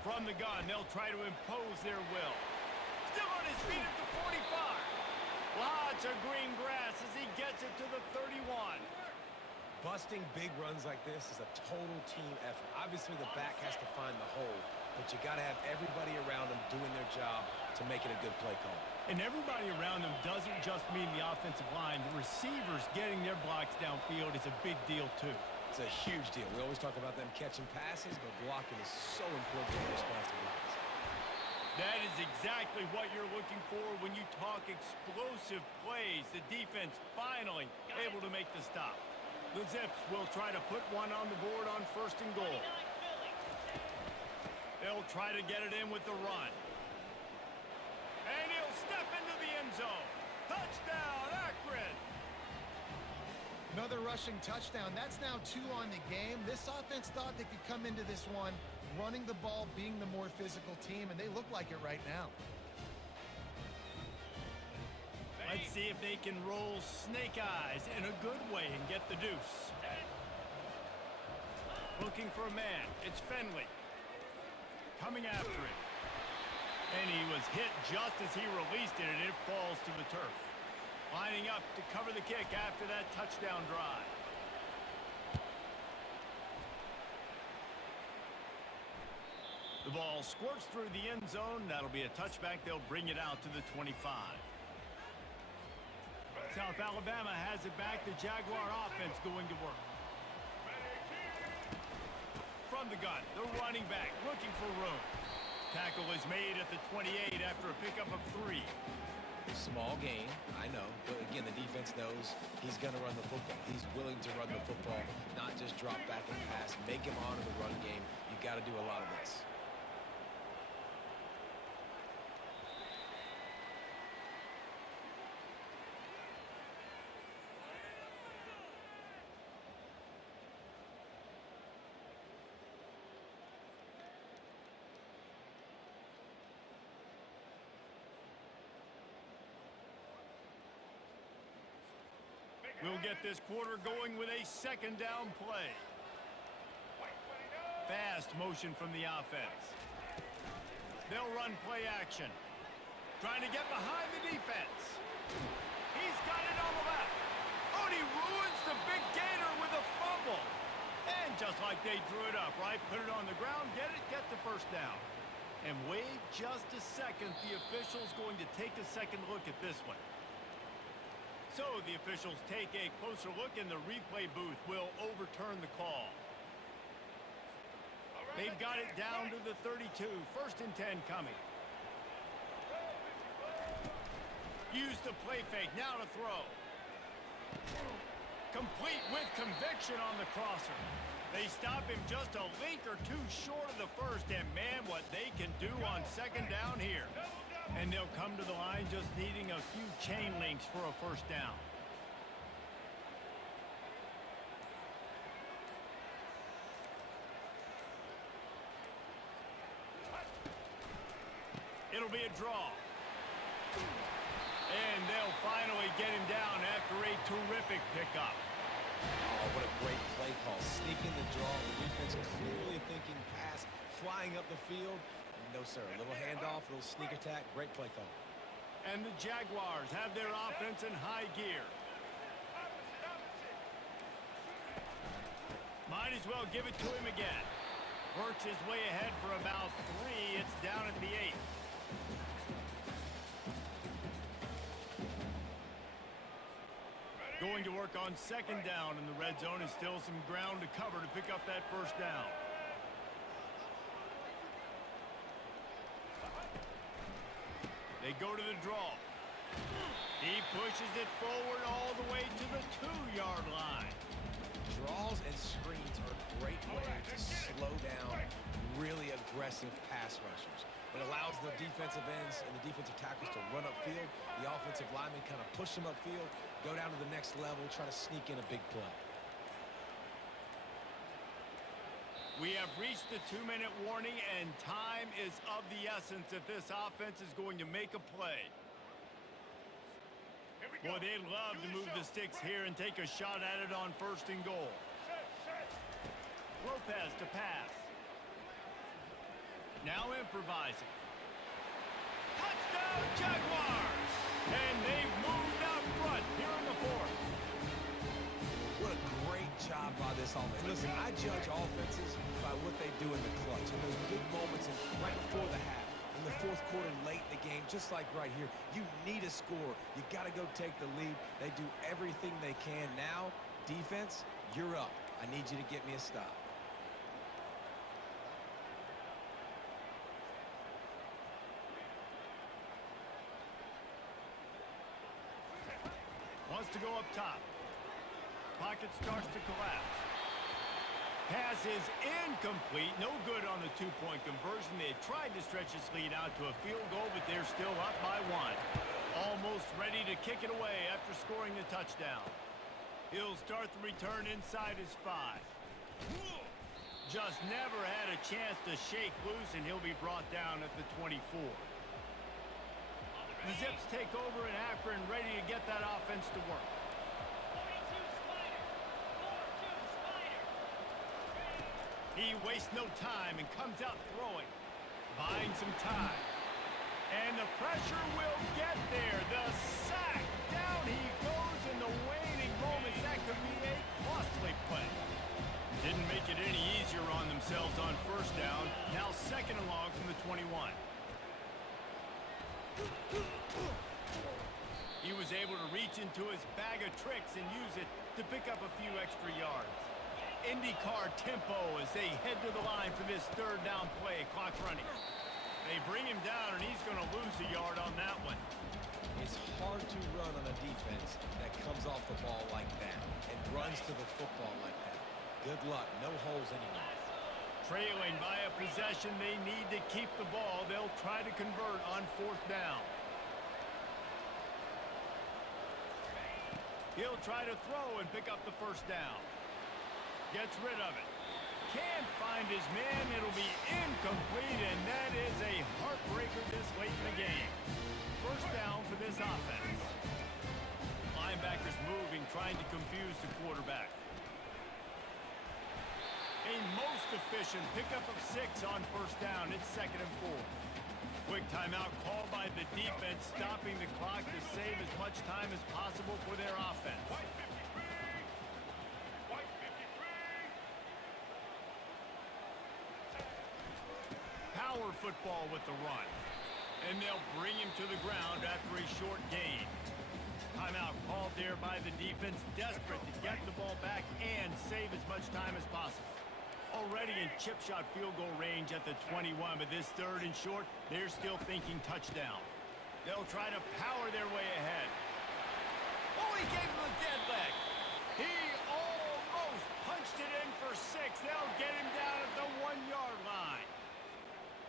From the gun, they'll try to impose their will. Still on his feet at the 45. Lots of green grass as he gets it to the 31. Busting big runs like this is a total team effort. Obviously, the back has to find the hole, but you got to have everybody around them doing their job to make it a good play call. And everybody around them doesn't just mean the offensive line. The receivers getting their blocks downfield is a big deal, too. It's a huge deal. We always talk about them catching passes, but blocking is so important in response to blocks. That is exactly what you're looking for when you talk explosive explosive plays. The defense finally able to make the stop. The Zips will try to put one on the board on 1st and goal. They'll try to get it in with the run. And he'll step into the end zone. Touchdown, Akron! Another rushing touchdown. That's now 2 on the game. This offense thought they could come into this one running the ball, being the more physical team, and they look like it right now. Let's see if they can roll snake eyes in a good way and get the deuce. Looking for a man. It's Finley. Coming after it. And he was hit just as he released it, and it falls to the turf. Lining up to cover the kick after that touchdown drive. The ball squirts through the end zone. That'll be a touchback. They'll bring it out to the 25. South Alabama has it back. The Jaguar offense going to work. From the gun, the running back looking for room. Tackle is made at the 28 after a pickup of 3. Small gain, I know, but again, the defense knows he's going to run the football. He's willing to run the football, not just drop back and pass. Make him honor the run game. You got to do a lot of this. We'll get this quarter going with a 2nd down play. Fast motion from the offense. They'll run play action. Trying to get behind the defense. He's got it on the left. Oh, and he ruins the big gator with a fumble. And just like they drew it up, right? Put it on the ground, get it, get the 1st down. And wait just a second. The official's going to take a second look at this one. So the officials take a closer look, and the replay booth will overturn the call. They've got it down to the 32. 1st and 10 coming. Use the play fake. Now to throw. Complete with conviction on the crosser. They stop him just a link or 2 short of the 1st, and man, what they can do on 2nd down here. And they'll come to the line just needing a few chain links for a 1st down. It'll be a draw. And they'll finally get him down after a terrific pickup. Oh, what a great play call. Sneaking the draw. The defense clearly thinking pass, flying up the field. No, sir. A little handoff, a little sneak attack. Great play call. And the Jaguars have their offense in high gear. Might as well give it to him again. Works his way ahead for about 3. It's down at the 8. Going to work on 2nd down in the red zone, and still some ground to cover to pick up that 1st down. They go to the draw. He pushes it forward all the way to the 2-yard line. Draws and screens are a great way to slow down really aggressive pass rushers. It allows the defensive ends and the defensive tackles to run upfield. The offensive linemen kind of push them upfield, go down to the next level, try to sneak in a big play. We have reached the 2-minute warning, and time is of the essence if this offense is going to make a play. Boy, they'd love to move the sticks here and take a shot at it on 1st and goal. Lopez to pass. Now improvising. Touchdown, Jaguars! And they've moved out front here in the 4th. What a great job by this offense. Listen, I judge offenses by what they do in the clutch. In those big moments right before the half, in the 4th quarter, late in the game, just like right here, you need a score. You got to go take the lead. They do everything they can. Now, defense, you're up. I need you to get me a stop. to go up top. Pocket starts to collapse. Pass is incomplete. No good on the two-point conversion. They tried to stretch this lead out to a field goal, but they're still up by 1. Almost ready to kick it away after scoring the touchdown. He'll start the return inside his 5. Just never had a chance to shake loose, and he'll be brought down at the 24. The Zips take over in Akron, ready to get that offense to work. He wastes no time and comes out throwing. Buying some time. And the pressure will get there. The sack. Down he goes in the waning moments. That could be a costly play. Didn't make it any easier on themselves on first down. Now second and long from the 21. He was able to reach into his bag of tricks and use it to pick up a few extra yards. IndyCar tempo as they head to the line for this third down play. Clock running. They bring him down, and he's going to lose a yard on that one. It's hard to run on a defense that comes off the ball like that and runs to the football like that. Good luck. No holes anywhere. Trailing by a possession, they need to keep the ball. They'll try to convert on fourth down. He'll try to throw and pick up the first down. Gets rid of it. Can't find his man. It'll be incomplete, and that is a heartbreaker this late in the game. First down for this offense. Linebackers moving, trying to confuse the quarterback. A most efficient pickup of 6 on first down. It's second and 4. Quick timeout called by the defense, stopping the clock to save as much time as possible for their offense. Power football with the run. And they'll bring him to the ground after a short gain. Timeout called there by the defense, desperate to get the ball back and save as much time as possible. Already in chip shot field goal range at the 21, but this third and short, they're still thinking touchdown. They'll try to power their way ahead. Oh, he gave him a dead leg. He almost punched it in for 6. They'll get him down at the 1-yard line.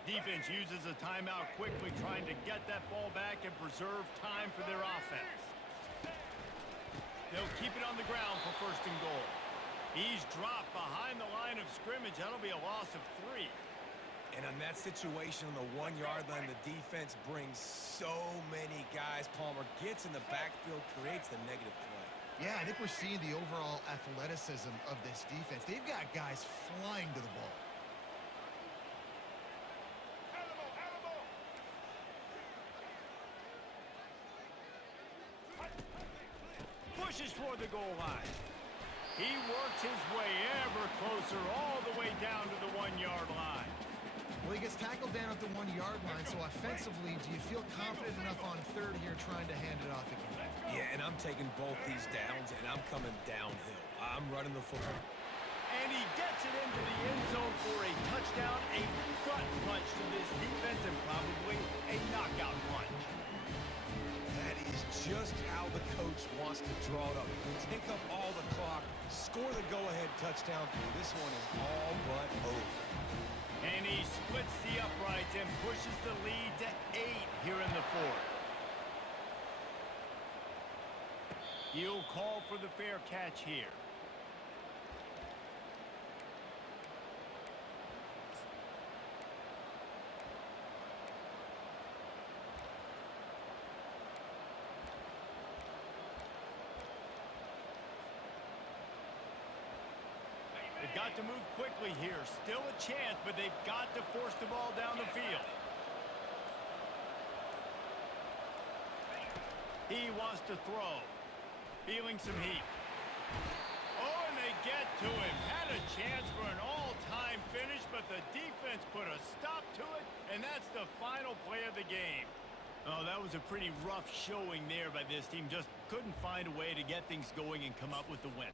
Defense uses a timeout quickly, trying to get that ball back and preserve time for their offense. They'll keep it on the ground for first and goal. He's dropped behind the line of scrimmage. That'll be a loss of 3. And on that situation on the 1-yard line, the defense brings so many guys. Palmer gets in the backfield, creates the negative play. Yeah, I think we're seeing the overall athleticism of this defense. They've got guys flying to the ball. Pushes for the goal line. He works his way ever closer, all the way down to the 1-yard line. Well, he gets tackled down at the 1-yard line, so offensively, do you feel confident enough on third here trying to hand it off again? Yeah, and I'm taking both these downs, and I'm coming downhill. I'm running the football. And he gets it into the end zone for a touchdown, a gut punch to this defense, and probably a knockout punch. That is just how the coach wants to draw it up. Take up all the clock, score the go-ahead touchdown. This one is all but over. And he splits the uprights and pushes the lead to 8 here in the fourth. He'll call for the fair catch here. They've got to move quickly here. Still a chance, but they've got to force the ball down the field. He wants to throw. Feeling some heat. Oh, and they get to him. Had a chance for an all-time finish, but the defense put a stop to it, and that's the final play of the game. Oh, that was a pretty rough showing there by this team. Just couldn't find a way to get things going and come up with the win.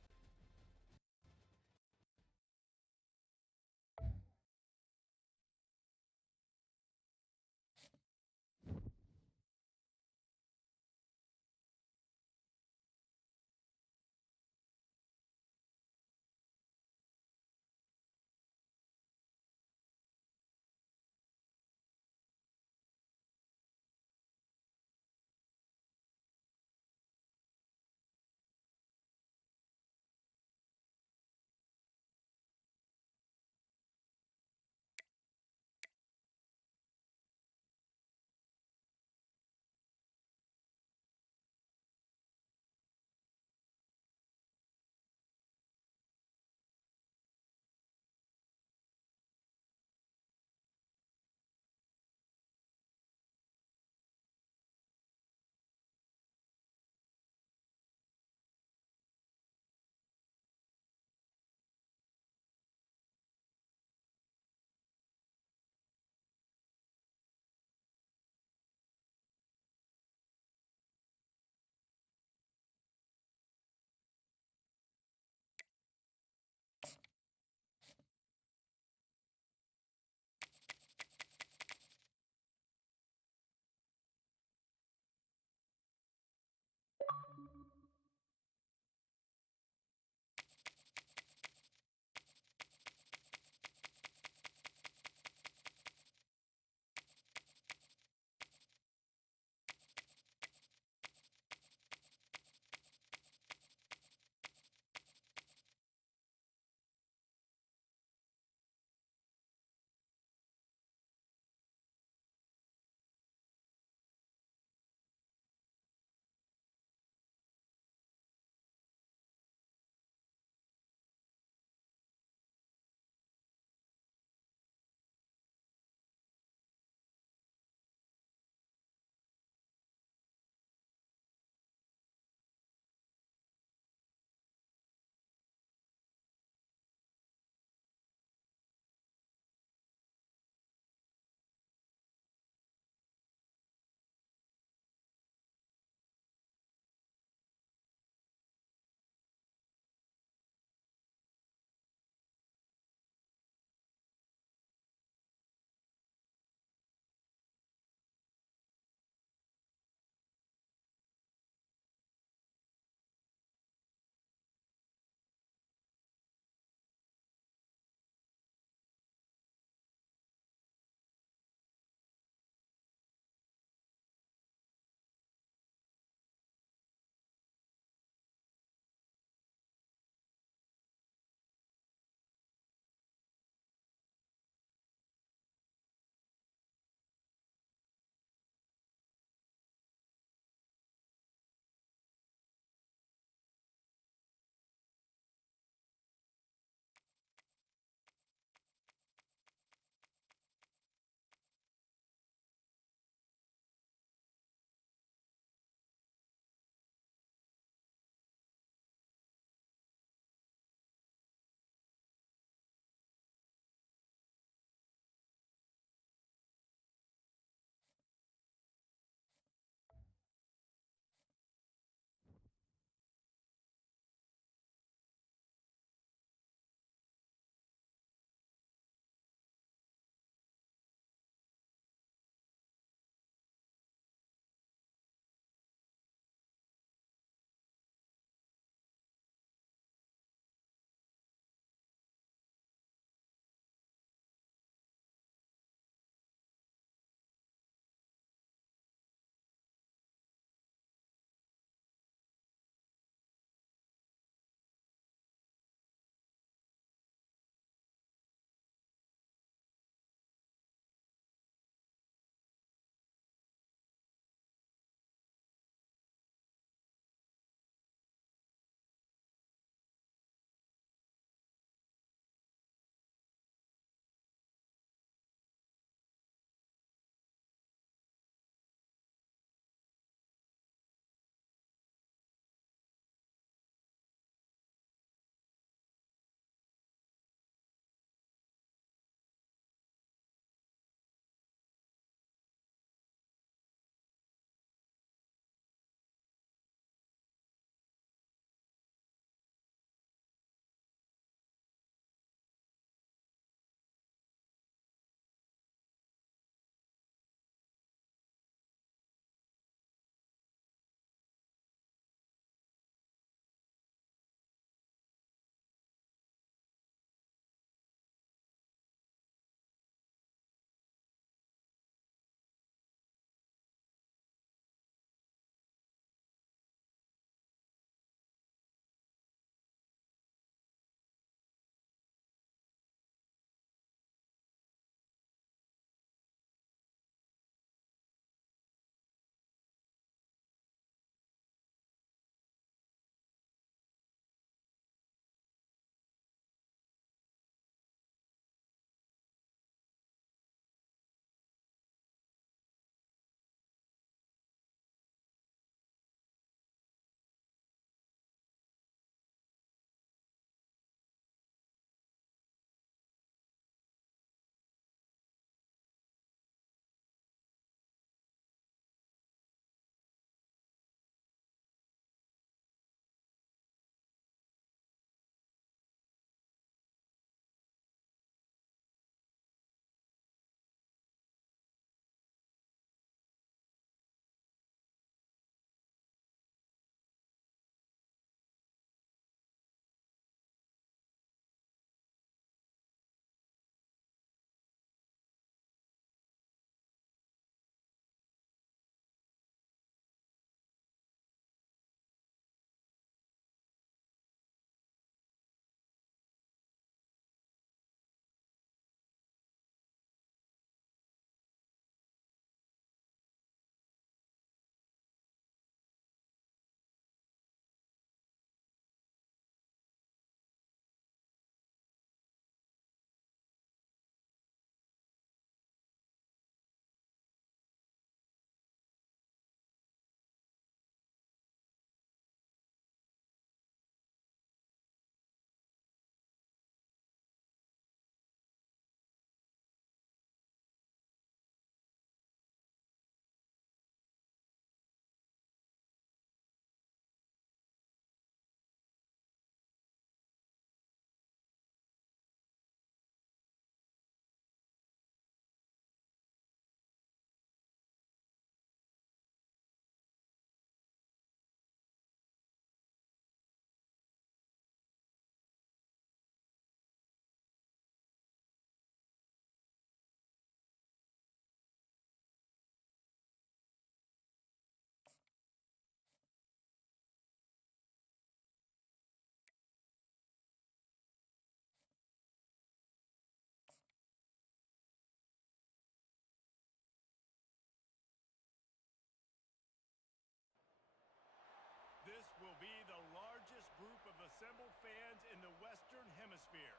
will be the largest group of assembled fans in the Western Hemisphere.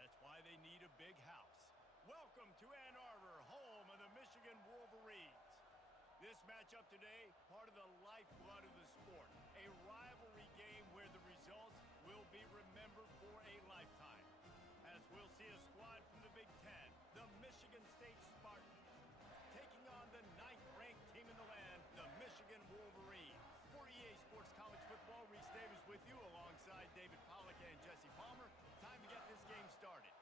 That's why they need a big house. Welcome to Ann Arbor, home of the Michigan Wolverines. This matchup today, part of the lifeblood of the sport. A rivalry game where the results will be remembered for a lifetime. As we'll see a squad from the Big Ten, the Michigan State Spartans, taking on the 9th-ranked team in the land, the Michigan Wolverines. For EA Sports College Football, Reese Davis with you alongside David Pollack and Jesse Palmer. Time to get this game started.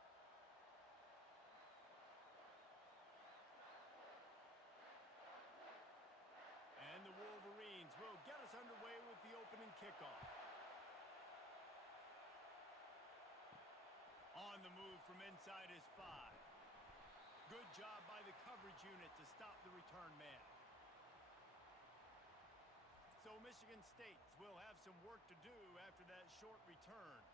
And the Wolverines will get us underway with the opening kickoff. On the move from inside is 5. Good job by the coverage unit to stop the return man. So Michigan State will have some work to do after that short return.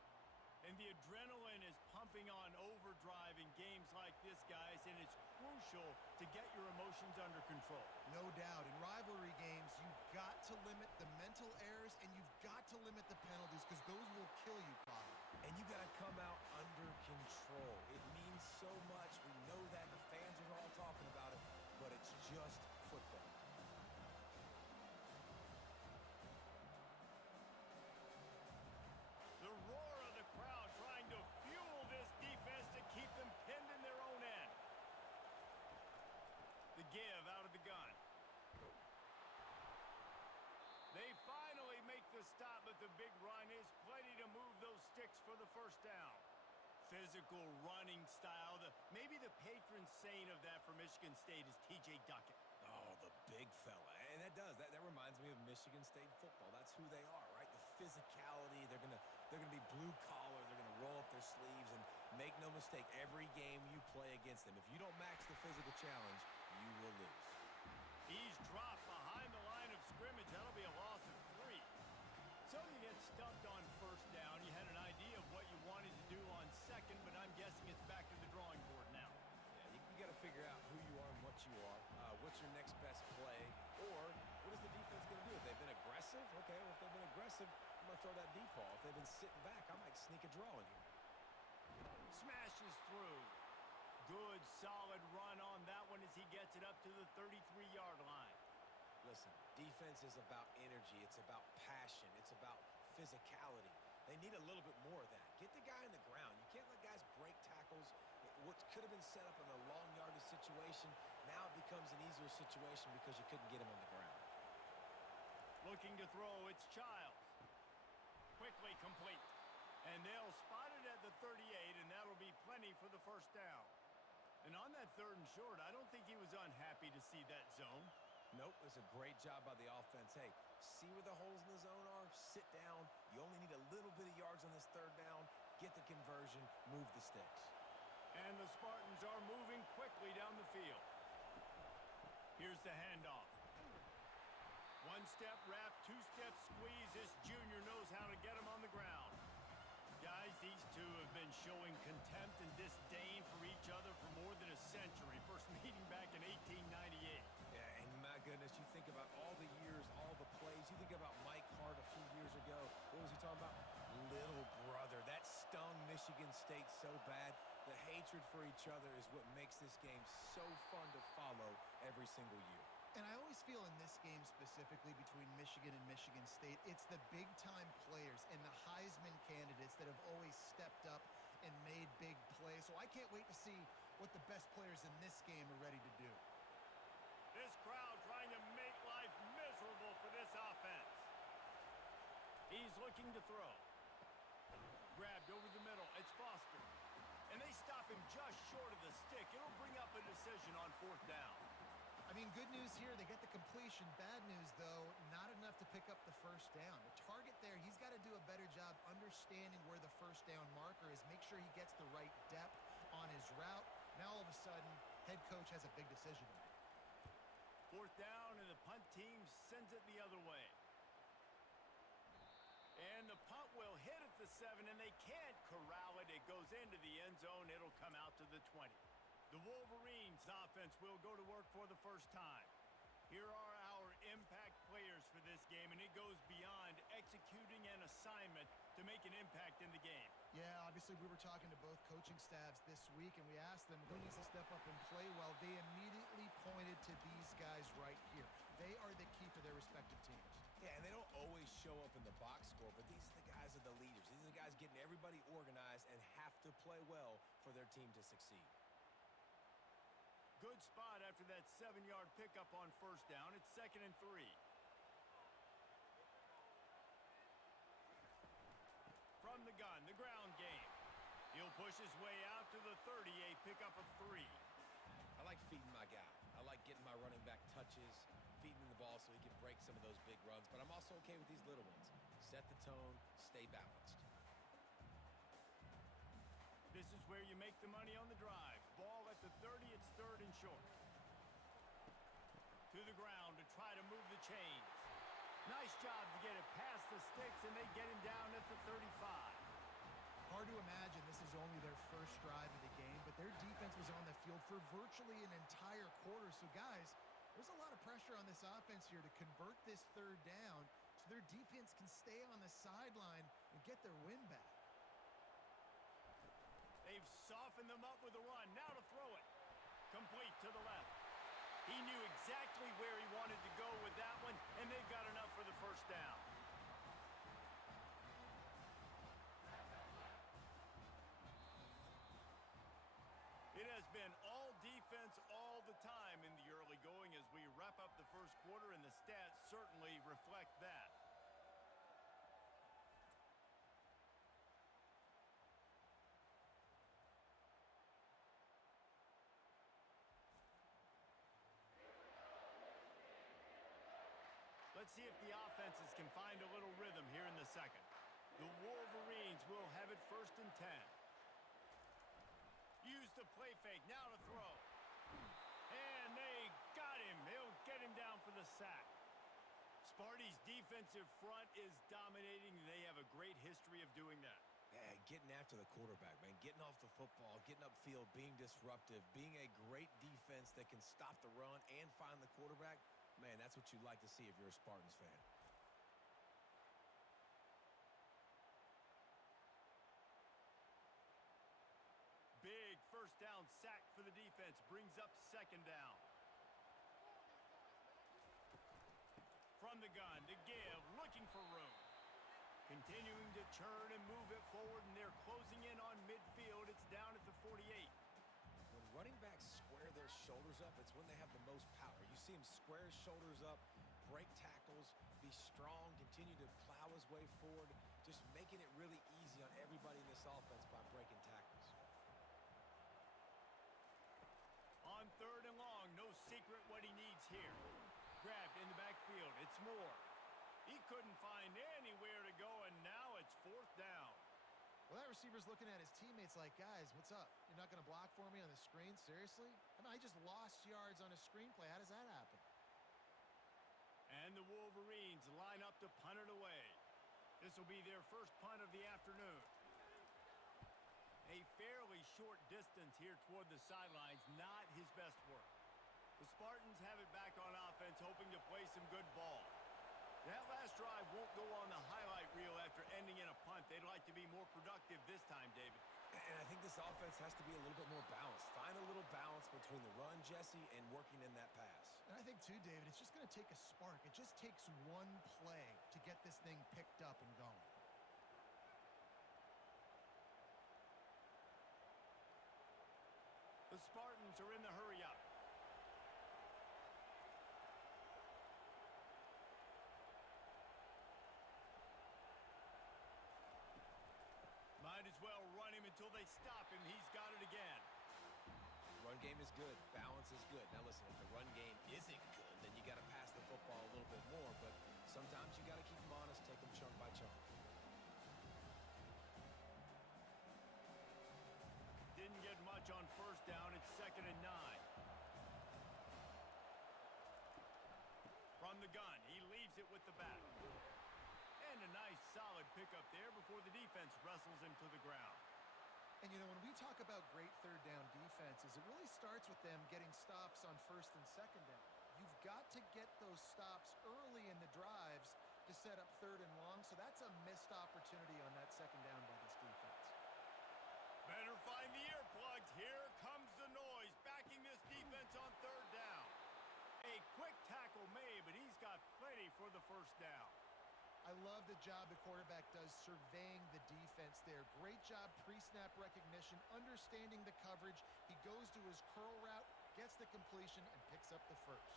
And the adrenaline is pumping on overdrive in games like this, guys, and it's crucial to get your emotions under control. No doubt. In rivalry games, you've got to limit the mental errors and you've got to limit the penalties because those will kill you, Potter. And you got to come out under control. It means so much. We know that. The fans are all talking about it, but it's just football. The roar of the crowd trying to fuel this defense to keep them pinned in their own end. The give out of the gun. They finally make the stop, but the big run is plenty to move those sticks for the first down. Physical running style. Maybe the patron saint of that for Michigan State is T.J. Duckett. Oh, the big fella. And that reminds me of Michigan State football. That's who they are, right? The physicality. They're gonna be blue collar. They're gonna roll up their sleeves, and make no mistake, every game you play against them, if you don't match the physical challenge, you will lose. He's dropped behind the line of scrimmage. That'll be a loss of 3. So you get stuffed on first down. You had an idea of what you wanted to do on second, but I'm guessing it's back to the drawing board now. Yeah, you got to figure out who you are and what you are. What's your next best play? Or what is the defense going to do? If they've been aggressive, okay, well, if they've been aggressive, I'm going to throw that deep ball. If they've been sitting back, I might sneak a draw in here. Smashes through. Good, solid run on that one as he gets it up to the 33-yard line. Listen, defense is about energy. It's about passion. It's about physicality. They need a little bit more of that. Get the guy in the ground. You can't let guys break tackles. What could have been set up in a long yardage situation, now it becomes an easier situation because you couldn't get him on the ground. Looking to throw, it's Childs. Quickly complete. And they'll spot it at the 38, and that'll be plenty for the first down. And on that 3rd and short, I don't think he was unhappy to see that zone. Nope, it was a great job by the offense. Hey, see where the holes in the zone are? Sit down. You only need a little bit of yards on this 3rd down. Get the conversion. Move the sticks. And the Spartans are moving quickly down the field. Here's the handoff. 1-step wrap, 2-step squeeze. This junior knows how to get him on the ground. Guys, these two have been showing contempt and disdain for each other for more than a century. First meeting back in 1898. Yeah, and my goodness, you think about all the years, all the plays. You think about Mike Hart a few years ago. What was he talking about? Little brother. That stung Michigan State so bad. The hatred for each other is what makes this game so fun to follow every single year. And I always feel in this game specifically between Michigan and Michigan State, it's the big-time players and the Heisman candidates that have always stepped up and made big plays. So I can't wait to see what the best players in this game are ready to do. This crowd trying to make life miserable for this offense. He's looking to throw. Grabbed over the middle. It's Foster. And they stop him just short of the stick. It'll bring up a decision on 4th down. I mean, good news here, they get the completion. Bad news, though, not enough to pick up the first down. The target there, he's got to do a better job understanding where the first down marker is, make sure he gets the right depth on his route. Now, all of a sudden, head coach has a big decision to make. 4th down, and the punt team sends it the other way. And the punt will hit at the 7, and they can't corral it. It goes into the end zone. It'll come out to the 20. The Wolverines offense will go to work for the first time. Here are our impact players for this game, and it goes beyond executing assignment to make an impact in the game. Yeah, obviously we were talking to both coaching staffs this week, and we asked them who needs to step up and play well. They immediately pointed to these guys right here. They are the key for their respective teams. Yeah, and they don't always show up in the box score, but these are the guys that are the leaders. These are the guys getting everybody organized and have to play well for their team to succeed. Good spot after that 7-yard pickup on first down. It's 2nd and 3. From the gun, the ground game. He'll push his way out to the 30, a pickup of 3. I like feeding my guy. I like getting my running back touches, feeding him the ball so he can break some of those big runs, but I'm also okay with these little ones. Set the tone, stay balanced. This is where you make the money on the drive. Ball at the 30, it's 3rd and short. To the ground to try to move the chains. Nice job to get it past the sticks, and they get him down at the 35. Hard to imagine this is only their first drive of the game, but their defense was on the field for virtually an entire quarter. So, guys, there's a lot of pressure on this offense here to convert this 3rd down so their defense can stay on the sideline and get their win back. They've softened them up with a run. Now to throw it. Complete to the left. He knew exactly where he wanted to go with that one, and they've got enough for the first down. It has been all defense all the time in the early going as we wrap up the first quarter, and the stats certainly reflect that. Let's see if the offenses can find a little rhythm here in the second. The Wolverines will have it 1st and 10. Use the play fake, now to throw. And they got him. He'll get him down for the sack. Sparty's defensive front is dominating. They have a great history of doing that. Yeah, getting after the quarterback, man. Getting off the football, getting upfield, being disruptive, being a great defense that can stop the run and find the quarterback. Man, that's what you like to see if you're a Spartans fan. Big first down sack for the defense. Brings up 2nd down. From the gun to give. Looking for room. Continuing to turn and move it forward, and they're closing in on midfield. It's down at the 48. When running backs square their shoulders up, it's when they have the most power. You see him square his shoulders up, break tackles, be strong, continue to plow his way forward, just making it really easy on everybody in this offense by breaking tackles. On 3rd and long, no secret what he needs here. Grabbed in the backfield, it's Moore. He couldn't find anywhere to go, and now it's 4th down. Well, that receiver's looking at his teammates like, guys, what's up? You're not going to block for me on the screen? Seriously? I mean, I just lost yards on a screenplay. How does that happen? And the Wolverines line up to punt it away. This will be their first punt of the afternoon. A fairly short distance here toward the sidelines, not his best work. The Spartans have it back on offense, hoping to play some good ball. That last drive won't go on the highlight reel after ending in a punt. They'd like to be more productive this time, David. And I think this offense has to be a little bit more balanced. Find a little balance between the run, Jesse, and working in that pass. And I think, too, David, it's just going to take a spark. It just takes one play to get this thing picked up and going. The Spartans are in the hurry-up. Might as well run him until they stop him. He's got it again. Run game is good. Balance is good. Now listen, if the run game isn't good, then you got to pass the football a little bit more. But sometimes you got to keep them honest, take them chunk by chunk. Didn't get much on first down. It's 2nd and 9. From the gun, he leaves it with the back. And a nice solid pickup there before the defense wrestles him to the ground. And, you know, when we talk about great 3rd down defenses, it really starts with them getting stops on 1st and 2nd down. You've got to get those stops early in the drives to set up 3rd and long so that's a missed opportunity on that second down by this defense. Better find the earplugs. Here comes the noise, backing this defense on third down. A quick tackle made, but he's got plenty for the first down. I love the job the quarterback does surveying the defense there. Great job pre-snap recognition, understanding the coverage. He goes to his curl route, gets the completion, and picks up the first.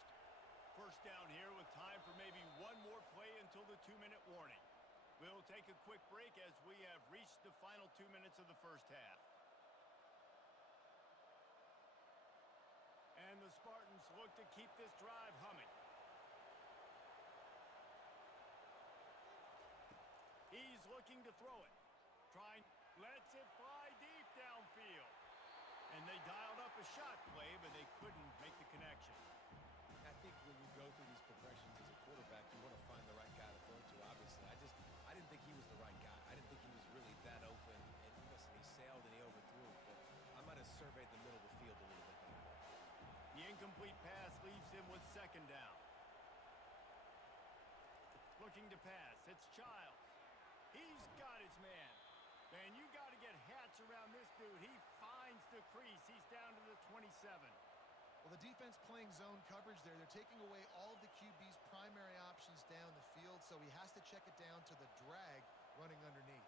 First down here with time for maybe one more play until the 2-minute warning. We'll take a quick break as we have reached the final 2 minutes of the first half. And the Spartans look to keep this drive humming. He's looking to throw it. Lets it fly deep downfield. And they dialed up a shot play, but they couldn't make the connection. I think when you go through these progressions as a quarterback, you want to find the right guy to throw to, obviously. I didn't think he was the right guy. I didn't think he was really that open. And listen, he sailed and he overthrew, but I might have surveyed the middle of the field a little bit better. The incomplete pass leaves him with second down. Looking to pass. It's Childs. He's got his man. Man, you got to get hats around this dude. He finds the crease. He's down to the 27. Well, the defense playing zone coverage there. They're taking away all of the QB's primary options down the field, so he has to check it down to the drag running underneath.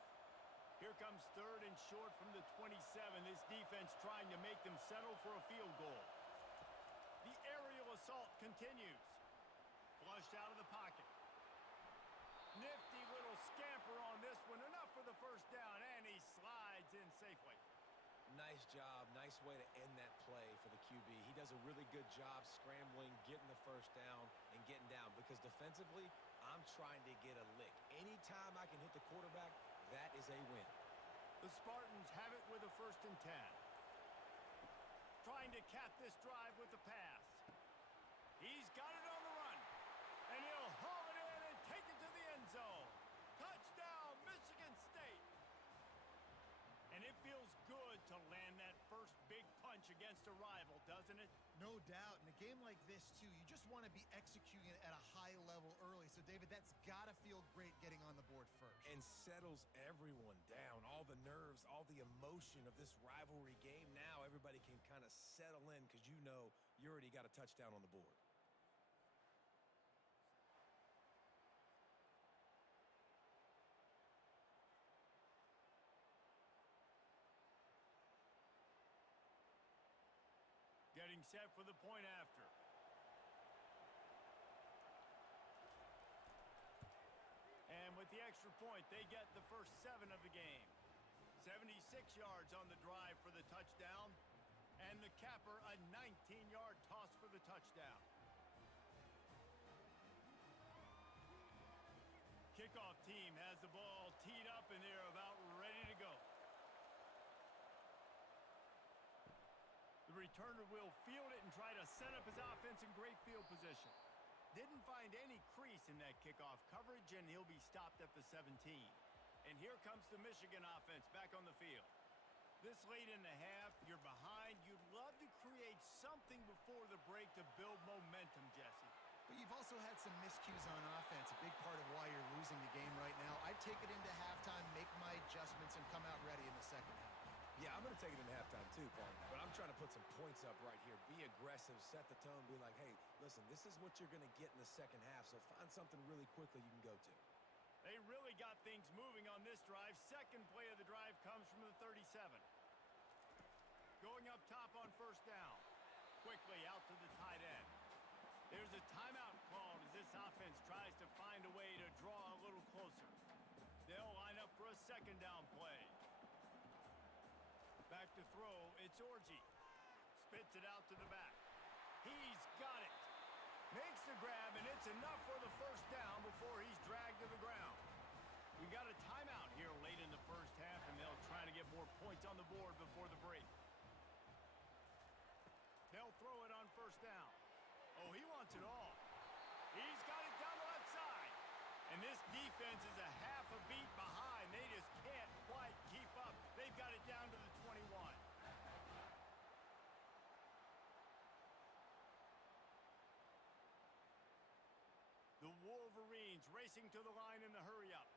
Here comes third and short from the 27. This defense trying to make them settle for a field goal. The aerial assault continues. Flushed out of the pocket. Nifty little scamper on this one. Enough for the first down, and he slides in safely. Nice job. Nice way to end that play for the QB. He does a really good job scrambling, getting the first down, and getting down. Because defensively, I'm trying to get a lick. Anytime I can hit the quarterback, that is a win. The Spartans have it with a 1st and 10. Trying to cap this drive with the pass. He's got it on the run. And he'll haul it in and take it to the end zone. Touchdown, Michigan State. And it feels good to land that first big punch against a rival, doesn't it? No doubt. In a game like this, too, you just want to be executing it at a high level early. So, David, that's got to feel great getting on the board first. And settles everyone down. All the nerves, all the emotion of this rivalry game. Now everybody can kind of settle in because you know you already got a touchdown on the board. Getting set for the point after. And with the extra point, they get the first 7 of the game. 76 yards on the drive for the touchdown. And the capper, a 19-yard toss for the touchdown. Kickoff team has the ball teed up, and they're about ready to go. The returner will field it and try to set up his offense in great field position. Didn't find any crease in that kickoff coverage, and he'll be stopped at the 17. And here comes the Michigan offense back on the field. This late in the half, you're behind. You'd love to create something before the break to build momentum, Jesse. But you've also had some miscues on offense, a big part of why you're losing the game right now. I'd take it into halftime, make my adjustments, and come out ready in the second half. Yeah, I'm going to take it in halftime too, Paul. But I'm trying to put some points up right here. Be aggressive, set the tone, be like, hey, listen, this is what you're going to get in the second half, so find something really quickly you can go to. They really got things moving on this drive. Second play of the drive comes from the 37. Going up top on first down. Quickly out to the tight end. There's a timeout called as this offense tries to find a way to draw a little closer. They'll line up for a second down play. Back to throw, it's Orji. Spits it out to the back. He's got it. Makes the grab, and it's enough for the first down before he's dragged to the ground. We got a timeout here late in the first half, and they'll try to get more points on the board before the break. They'll throw it on first down. Oh, he wants it all. He's got it down the left side. And this defense is a half a beat behind. They just can't quite keep up. They've got it down to the 21. The Wolverines racing to the line in the hurry-up.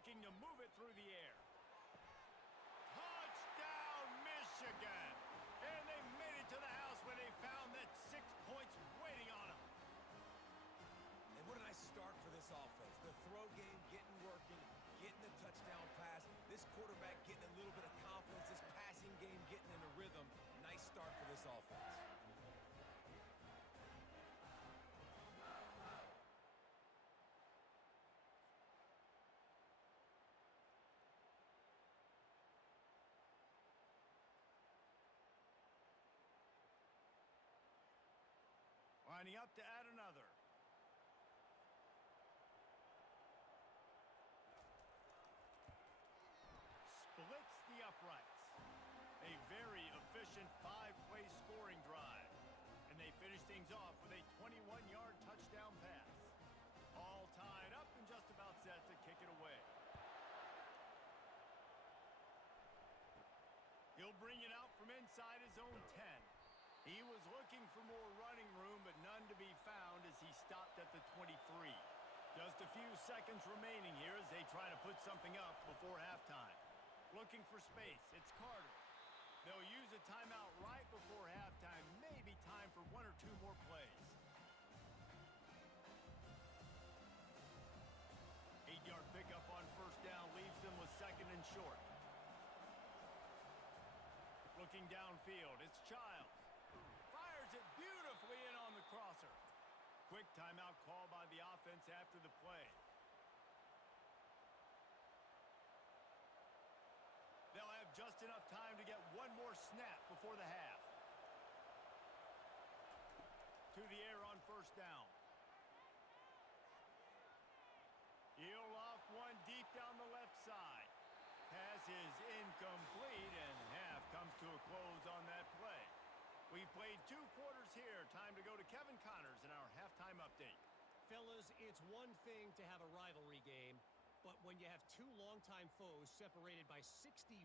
looking to move it through the air. Touchdown, Michigan! And they made it to the house when they found that 6 points waiting on them. And what a nice start for this offense. The throw game getting working, getting the touchdown pass. This quarterback getting a little bit of confidence. This passing game getting in a rhythm. Nice start for this offense. Lining up to add another. Splits the uprights. A very efficient 5-play scoring drive. And they finish things off with a 21-yard touchdown pass. All tied up and just about set to kick it away. He'll bring it out from inside his own 10. He was looking for more running room, but none to be found as he stopped at the 23. Just a few seconds remaining here as they try to put something up before halftime. Looking for space, it's Carter. They'll use a timeout right before halftime. Maybe time for 1 or 2 more plays. 8-yard pickup on first down leaves them with 2nd and short. Looking downfield, it's Childs. Fires it beautifully in on the crosser. Quick timeout call by the offense after the play. They'll have just enough time to get 1 more snap before the half. To the air on first down. He'll loft one deep down the left side. Pass is incomplete, and half comes to a close on that play. We've played 2 quarters here. Time to go to Kevin Connors in our halftime update. Fellas, it's one thing to have a rivalry game, but when you have 2 longtime foes separated by 65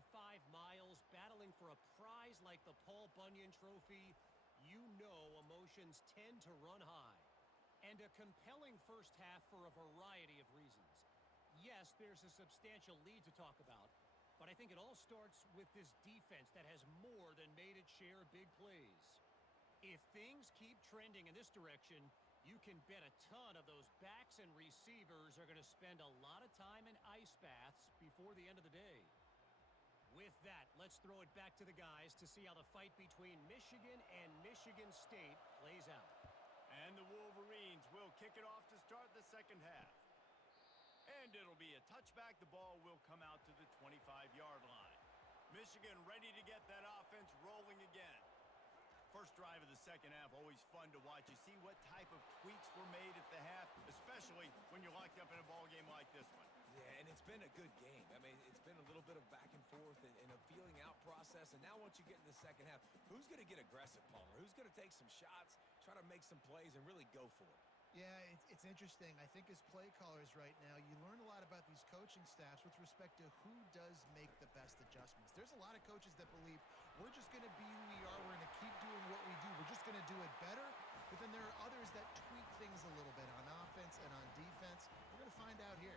miles battling for a prize like the Paul Bunyan Trophy, you know emotions tend to run high. And a compelling first half for a variety of reasons. Yes, there's a substantial lead to talk about, but I think it all starts with this defense that has more than made its share of big plays. If things keep trending in this direction, you can bet a ton of those backs and receivers are going to spend a lot of time in ice baths before the end of the day. With that, let's throw it back to the guys to see how the fight between Michigan and Michigan State plays out. And the Wolverines will kick it off to start the second half. And it'll be a touchback. The ball will come out to the 25-yard line. Michigan ready to get that offense rolling again. First drive of the second half, always fun to watch. You see what type of tweaks were made at the half, especially when you're locked up in a ball game like this one. Yeah, and it's been a good game. I mean, it's been a little bit of back and forth and a feeling out process. And now once you get in the second half, who's going to get aggressive, Palmer? Who's going to take some shots, try to make some plays, and really go for it? Yeah, it's interesting. I think as play callers right now, you learn a lot about these coaching staffs with respect to who does make the best adjustments. There's a lot of coaches that believe we're just going to be who we are. We're going to keep doing what we do. We're just going to do it better. But then there are others that tweak things a little bit on offense and on defense. We're going to find out here.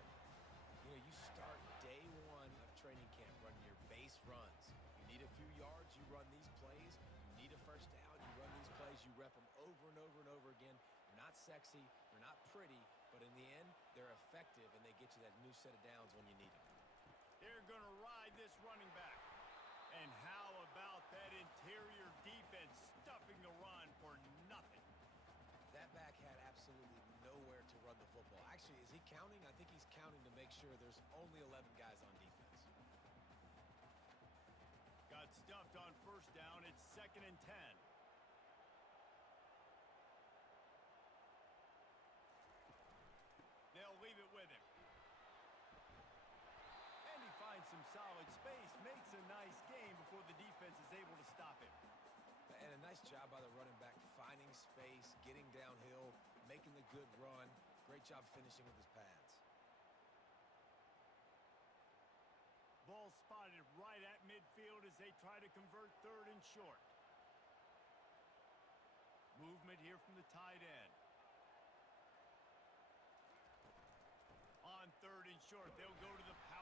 You know, you start day 1 of training camp running your base runs. You need a few yards, you run these plays. You need a first down, you run these plays. You rep them over and over and over again. They're not sexy, they're not pretty, but in the end, they're effective, and they get you that new set of downs when you need them. They're going to ride this running back. And how about that interior defense stuffing the run for nothing? That back had absolutely nowhere to run the football. Actually, is he counting? I think he's counting to make sure there's only 11 guys on defense. Got stuffed on first down. It's 2nd and 10. They'll leave it with him. And he finds some solid space, makes a nice gain before the defense is able to stop him. And a nice job by the running back, finding space, getting downhill, making the good run. Great job finishing with his pads. Ball spotted right at midfield as they try to convert 3rd and short. Movement here from the tight end. On 3rd and short, they'll go to the power.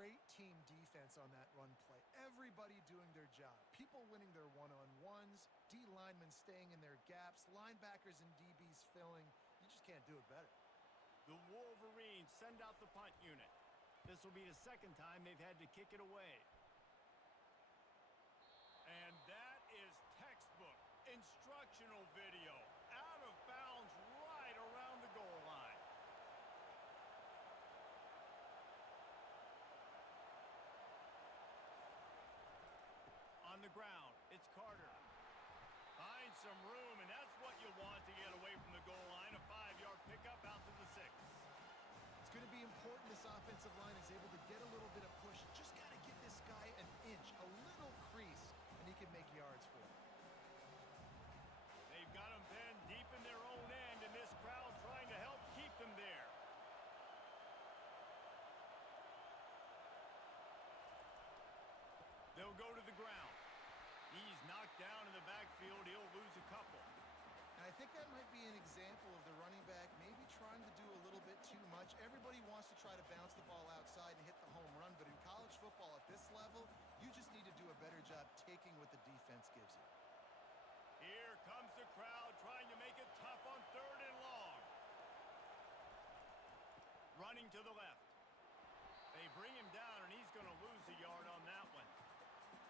great team defense on that run play. Everybody doing their job. People winning their one-on-ones, D linemen staying in their gaps, linebackers and DBs filling. You just can't do it better. The Wolverines send out the punt unit. This will be the second time they've had to kick it away. And that is textbook instructional video. Out of bounds right around the goal line. On the ground, it's Carter. Finds some room, and that's what you want to get away from the goal line. A 5-yard pickup out to the 6. It's going to be important this offensive line is able to get a little bit of push. Just got to give this guy an inch, a little crease, and he can make yards for it. They've got him pinned deep in their own end, and this crowd trying to help keep them there. They'll go to the ground. He's knocked down in the backfield. He'll lose a couple. And I think that might be an example of the running back maybe trying to do a little bit too much. Everybody wants to try to bounce the ball outside and hit the home run, but in college football at this level, you just need to do a better job taking what the defense gives you. Here comes the crowd trying to make it tough on 3rd and long. Running to the left. They bring him down, and he's going to lose a yard on that one.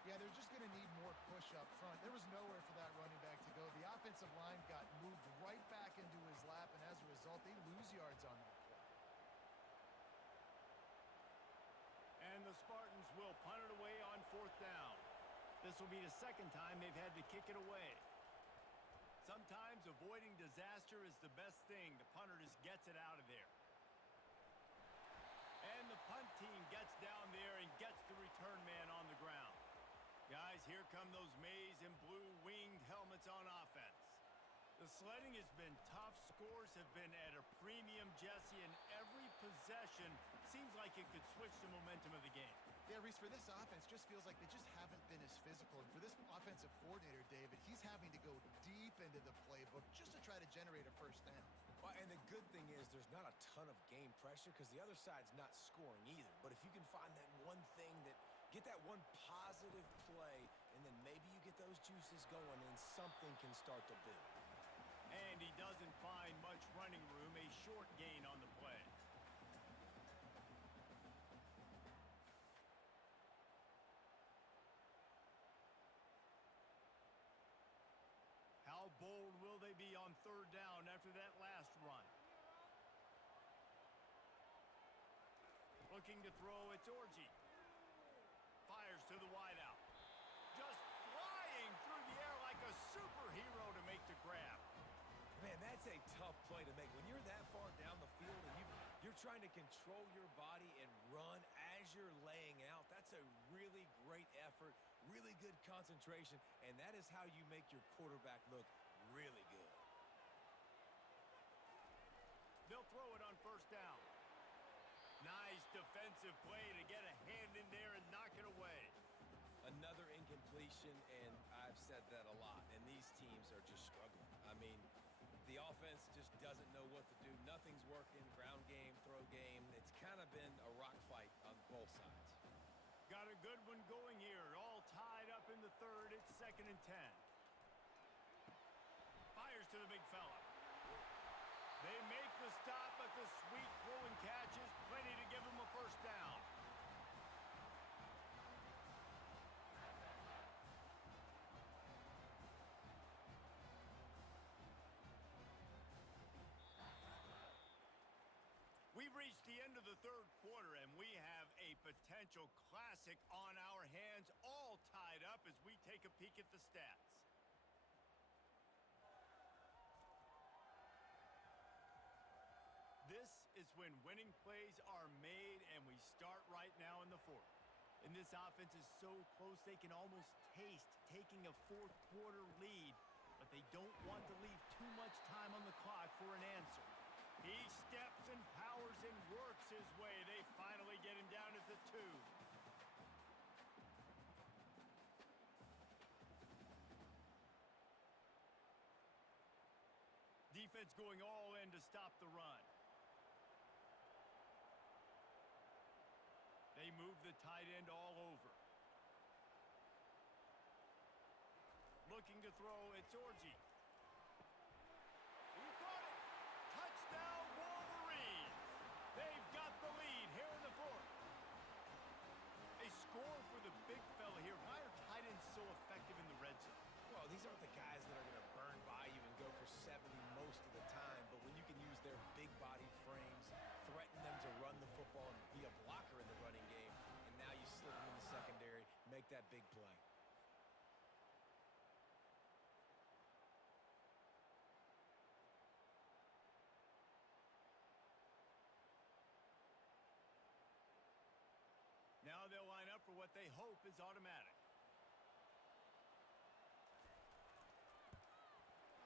Yeah, they're just going to need more push up front. There was nowhere for that running back to go. The offensive line got moved right back into his lap, and as a result, they lose yards on that play. And the Spartans will punt it away on 4th down. This will be the second time they've had to kick it away. Sometimes avoiding disaster is the best thing. The punter just gets it out of there. And the punt team gets down there and gets the return man on the ground. Guys, here come those maize and blue winged helmets on offense. The sledding has been tough. Scores have been at a premium, Jesse, and every possession seems like it could switch the momentum of the game. Yeah, Reese, for this offense, just feels like they just haven't been as physical. And for this offensive coordinator, David, he's having to go deep into the playbook just to try to generate a first down. Well, and the good thing is there's not a ton of game pressure because the other side's not scoring either. But if you can find that one thing that get that one positive play, and then maybe you get those juices going and something can start to build. And he doesn't find much running room, a short gain on the play. How bold will they be on 3rd down after that last run? Looking to throw, it's Orji. Fires to the wideout. Just flying through the air like a superhero to make the grab. Man, that's a tough play to make. When you're that far down the field and you're trying to control your body and run as you're laying out, that's a really great effort, really good concentration, and that is how you make your quarterback look really good. They'll throw it on 1st down. Nice defensive play to get a hand in there and knock it away. Another incompletion, and I've said that a lot, and these teams are just struggling. I mean, the offense just doesn't know what to do. Nothing's working, ground game, throw game. It's kind of been a rock fight on both sides. Got a good one going here. All tied up in the 3rd. It's 2nd and 10. Fires to the big fella. They make the stop, but the sweet throwing catch is plenty to give them a 1st down. We've reached the end of the 3rd quarter, and we have a potential classic on our hands, all tied up as we take a peek at the stats. This is when winning plays are made, and we start right now in the 4th. And this offense is so close they can almost taste taking a 4th quarter lead, but they don't want to leave too much time on the clock for an answer. He steps and powers and works his way. They finally get him down at the 2. Defense going all in to stop the run. They They move the tight end all over. Looking to throw, it's Orji. He caught it. Touchdown, Wolverines. They've got the lead here in the fourth. A score for the big fella here. Why are tight ends so effective in the red zone? Well, these aren't the guys that are going to burn by you and go for 70 most of the time, but when you can use their big-bodied frames, threaten them to run the football and be a blocker in the running game, and now you slip them in the secondary, make that big play. Now they'll line up for what they hope is automatic.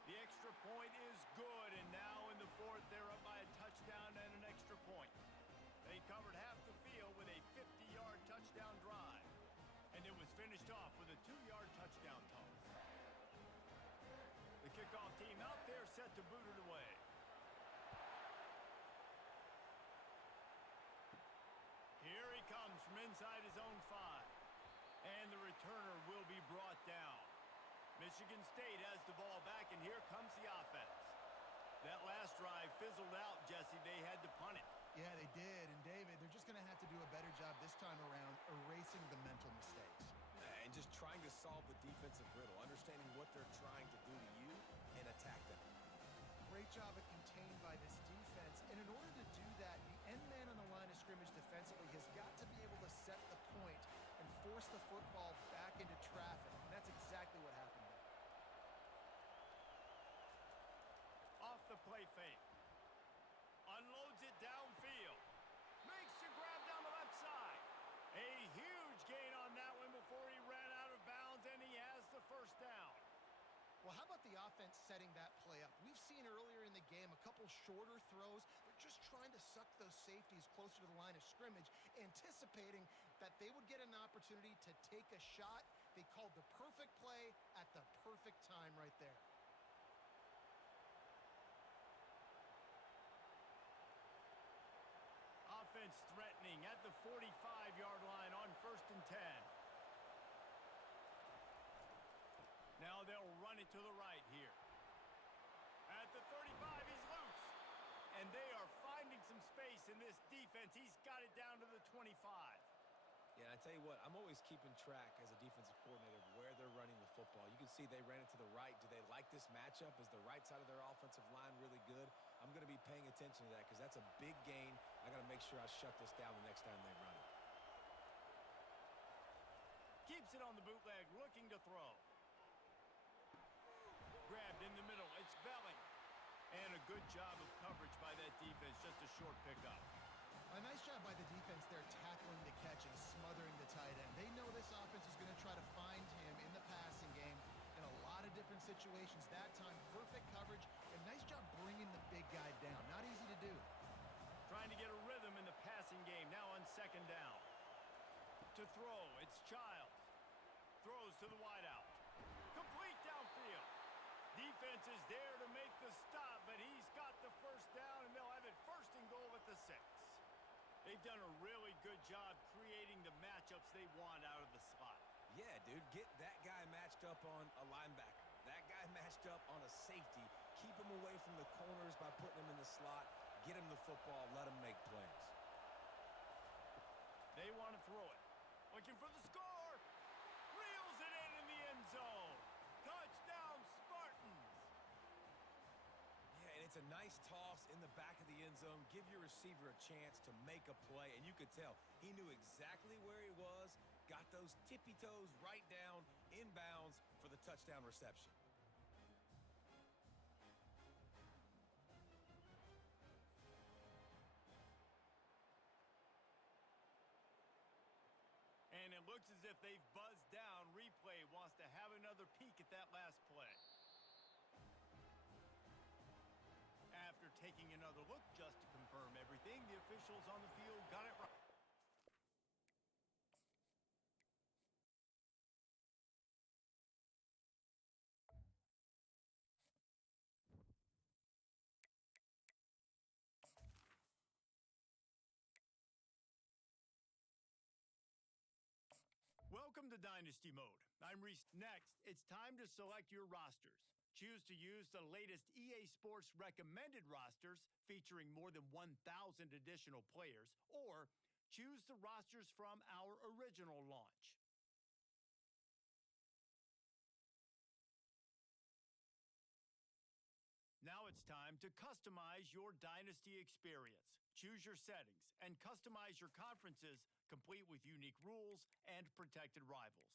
The extra point is good, and now in the fourth, they're up by a touchdown and an extra point. They covered half the field with a 50-yard touchdown drive, and it was finished off with a 2-yard touchdown toss. The kickoff team out there set to boot it away. Here he comes from inside his own 5. And the returner will be brought down. Michigan State has the ball back, and here comes the offense. That last drive fizzled out, Jesse. They had to punt it. Yeah, they did. And, David, they're just going to have to do a better job this time around erasing the mental mistakes. And just trying to solve the defensive riddle, understanding what they're trying to do to you and attack them. Great job at contained by this defense. And in order to do that, the end man on the line of scrimmage defensively has got to be able to set the point and force the football back into traffic. And that's exactly what happened there. Off the play fake. Unloads it downfield. Makes the grab down the left side. A huge gain on that one before he ran out of bounds, and he has the first down. Well, how about the offense setting that play up? We've seen earlier in the game a couple shorter throws. They're just trying to suck those safeties closer to the line of scrimmage, anticipating that they would get an opportunity to take a shot. They called the perfect play at the perfect time right there. Offense threatening at the 45-yard line on 1st and 10. Now they'll run it to the right here. At the 35, he's loose. And they are finding some space in this defense. He's got it down to the 25. Yeah, I tell you what, I'm always keeping track as a defensive coordinator of where they're running the football. You can see they ran it to the right. Do they like this matchup? Is the right side of their offensive line really good? I'm going to be paying attention to that because that's a big gain. I got to make sure I shut this down the next time they run it. Keeps it on the bootleg, looking to throw. Grabbed in the middle. It's Belling. And a good job of coverage by that defense. Just a short pickup. A nice job by the defense there tackling the catch and smothering the tight end. They know this offense is going to try to find him in the passing game in a lot of different situations. That time, perfect coverage and nice job bringing the big guy down. Not easy to do. Trying to get a rhythm in the passing game. Now on 2nd down. To throw, it's Childs. Throws to the wideout. Complete downfield. Defense is there to make the stop, but he's got the first down, and they'll have it 1st and goal at the 6. They've done a really good job creating the matchups they want out of the slot. Yeah, dude, get that guy matched up on a linebacker. That guy matched up on a safety. Keep him away from the corners by putting him in the slot. Get him the football. Let him make plays. They want to throw it. Looking for the score. Reels it in the end zone. Touchdown, Spartans. Yeah, and it's a nice toss in the back of the end zone. Give your receiver a chance to make a play, and you could tell he knew exactly where he was, got those tippy toes right down, inbounds for the touchdown reception. And it looks as if they've buzzed down. Replay wants to have another peek at that last play. After taking another look just to confirm everything, the officials on the field got it right. Welcome to Dynasty Mode. I'm Reese. Next, it's time to select your rosters. Choose to use the latest EA Sports recommended rosters featuring more than 1,000 additional players, or choose the rosters from our original launch. Now it's time to customize your Dynasty experience. Choose your settings and customize your conferences, complete with unique rules and protected rivals.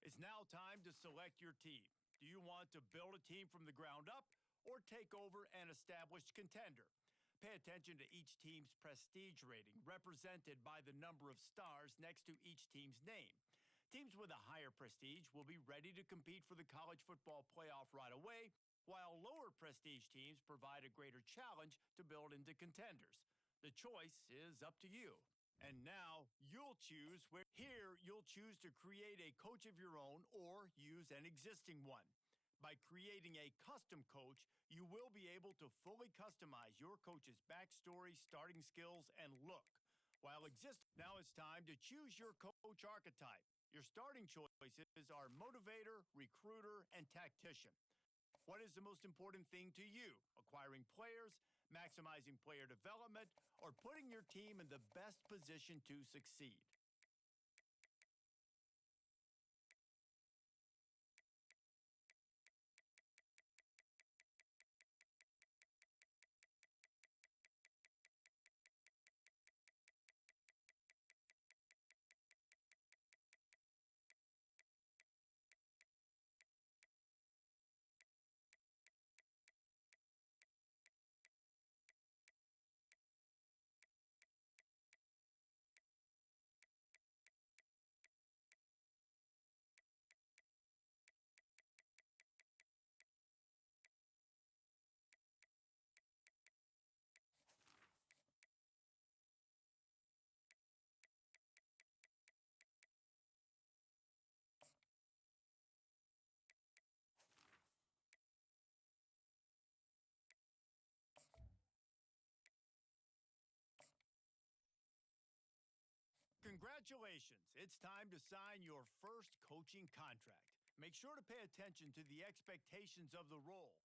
It's now time to select your team. Do you want to build a team from the ground up or take over an established contender? Pay attention to each team's prestige rating, represented by the number of stars next to each team's name. Teams with a higher prestige will be ready to compete for the college football playoff right away, while lower prestige teams provide a greater challenge to build into contenders. The choice is up to you. And now you'll choose where. Here, you'll choose to create a coach of your own or use an existing one. By creating a custom coach, you will be able to fully customize your coach's backstory, starting skills, and look. Now it's time to choose your coach archetype. Your starting choices are motivator, recruiter, and tactician. What is the most important thing to you? Acquiring players, maximizing player development, or putting your team in the best position to succeed? Congratulations, it's time to sign your first coaching contract. Make sure to pay attention to the expectations of the role.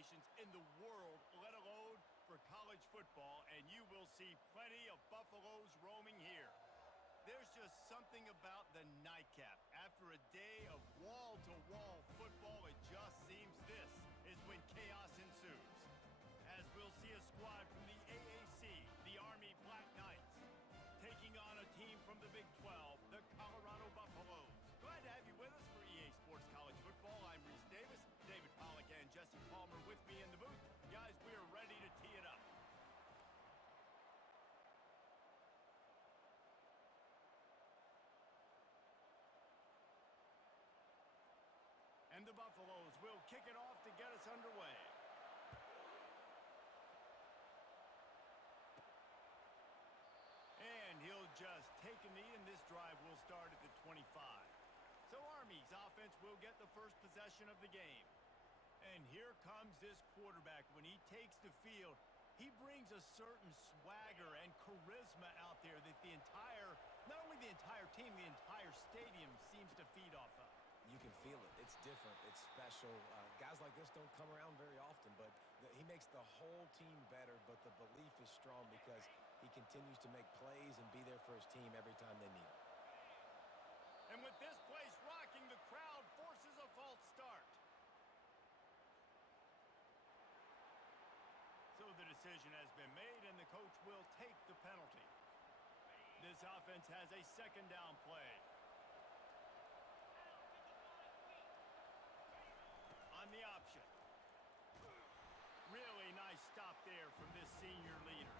locations in the world, let alone for college football, and you will see plenty of Buffaloes roaming here. There's just something about the nightcap. After a day of wall-to-wall football, it just seems this is when chaos ensues. As we'll see a squad from the AAC, the Army Black Knights, taking on a team from the Big 12, the Colorado Buffaloes. Glad to have you with us for EA Sports College Football. I'm Reese Davis, David Pollack and Jesse Palmer with me in the booth. Guys, we are ready to tee it up. And the Buffaloes will kick it off to get us underway. And he'll just take a knee, and this drive will start at the 25. So Army's offense will get the first possession of the game. And here comes this quarterback. When he takes the field, he brings a certain swagger and charisma out there that not only the entire team, the entire stadium seems to feed off of. You can feel it. It's different. It's special. Guys like this don't come around very often, but he makes the whole team better, but the belief is strong because he continues to make plays and be there for his team every time they need him. And with this place rocking, the crowd forces a false start. So the decision has been made, and the coach will take the penalty. This offense has a second down play. On the option. Really nice stop there from this senior leader.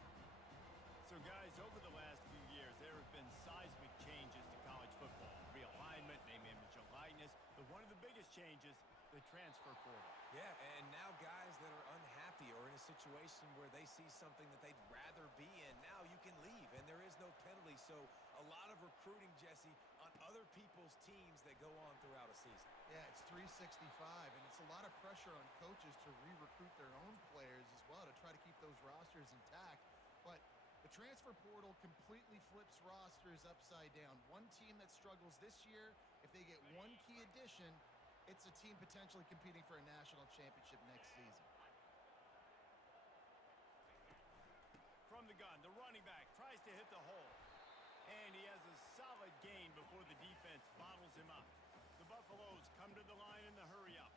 So, guys, over the last few years, there have been seismic changes to college football. Realignment, name, image, and likeness. But one of the biggest changes, the transfer portal. Yeah, and now guys that are unhappy or in a situation where they see something that they'd rather be in, now you can leave, and there is no penalty. So a lot of recruiting, Jesse, on other people's teams that go on throughout a season. Yeah, it's 365, and it's a lot of pressure on coaches to re-recruit their own players as well to try to keep those rosters intact. But the transfer portal completely flips rosters upside down. One team that struggles this year, if they get one key addition, it's a team potentially competing for a national championship next season. From the gun, the running back tries to hit the hole. And he has a solid gain before the defense bottles him up. The Buffaloes come to the line in the hurry-up.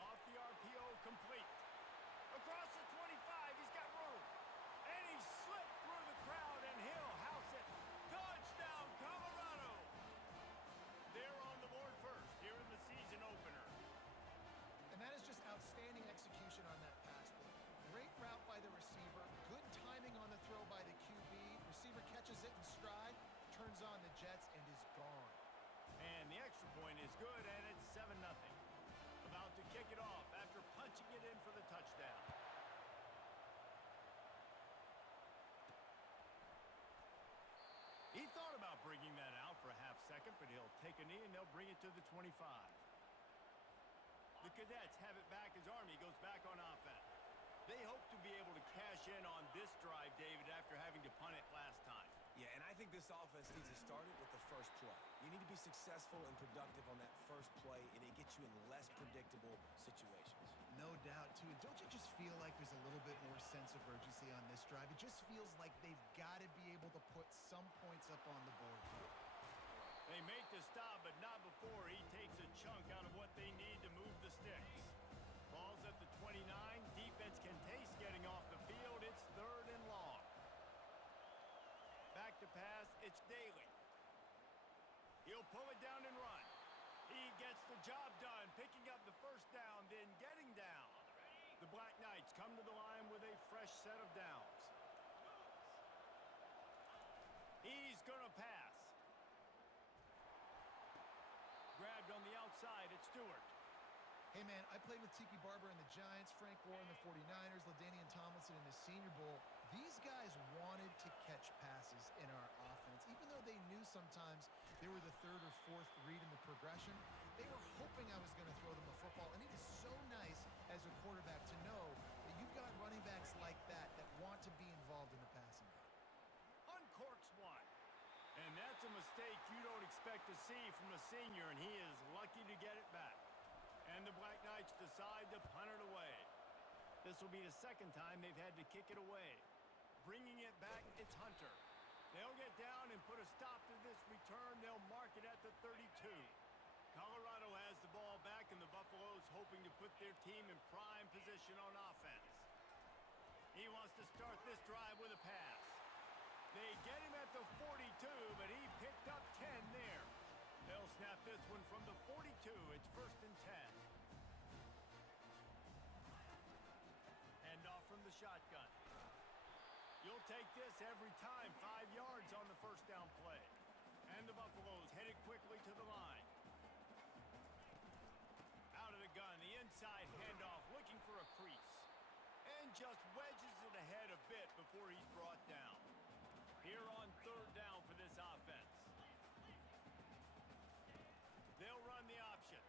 Off the RPO, complete. Across the 25, he's got room. And he slipped through the crowd, and he'll house it. Touchdown, Colorado! They're on the board first here in the season opener. And that is just outstanding execution on that pass play. Great route by the receiver. Good timing on the throw by the QB. Receiver catches it in stride, turns on the jets, and is gone. And the extra point is good, and it's 7-0. About to kick it off after punching it in for the touchdown. He thought about bringing that out for a half second, but he'll take a knee, and they'll bring it to the 25. The Cadets have it back as Army goes back on offense. They hope to be able to cash in on this drive, David, after having to punt it last time. Yeah, and I think this offense needs to start it with the first play. You need to be successful and productive on that first play, and it gets you in less predictable situations. No doubt, too. And don't you just feel like there's a little bit more sense of urgency on this drive? It just feels like they've got to be able to put some points up on the board here. They make the stop, but not before he takes a chunk out of what they need to move the sticks. Ball's at the 29. Defense can taste getting off the field. It's 3rd and long. Back to pass. It's Daly. He'll pull it down and run. He gets the job done, picking up the first down, then getting down. The Black Knights come to the line with a fresh set of downs. He's going to pass. Grabbed on the outside. It's Stewart. Hey, man, I played with Tiki Barber in the Giants, Frank Gore in the 49ers, LaDainian Tomlinson in the Senior Bowl. These guys wanted to catch passes in our offense. Even though they knew sometimes they were the 3rd or 4th read in the progression, they were hoping I was going to throw them a football. And it is so nice as a quarterback to know that you've got running backs like that that want to be involved in the passing game. Uncorks one. And that's a mistake you don't expect to see from a senior, and he is lucky to get it back. And the Black Knights decide to punt it away. This will be the second time they've had to kick it away. Bringing it back, it's Hunter. They'll get down and put a stop to this return. They'll mark it at the 32. Colorado has the ball back, and the Buffaloes hoping to put their team in prime position on offense. He wants to start this drive with a pass. They get him at the 42, but he picked up 10 there. They'll snap this one from the 42. It's 1st and 10. Hand off from the shotgun. You'll take this every time. 5 yards on the first down play. And the Buffaloes headed quickly to the line. Out of the gun, the inside handoff, looking for a crease. And just wedges it ahead a bit before he's brought down. Here on 3rd down for this offense. They'll run the option.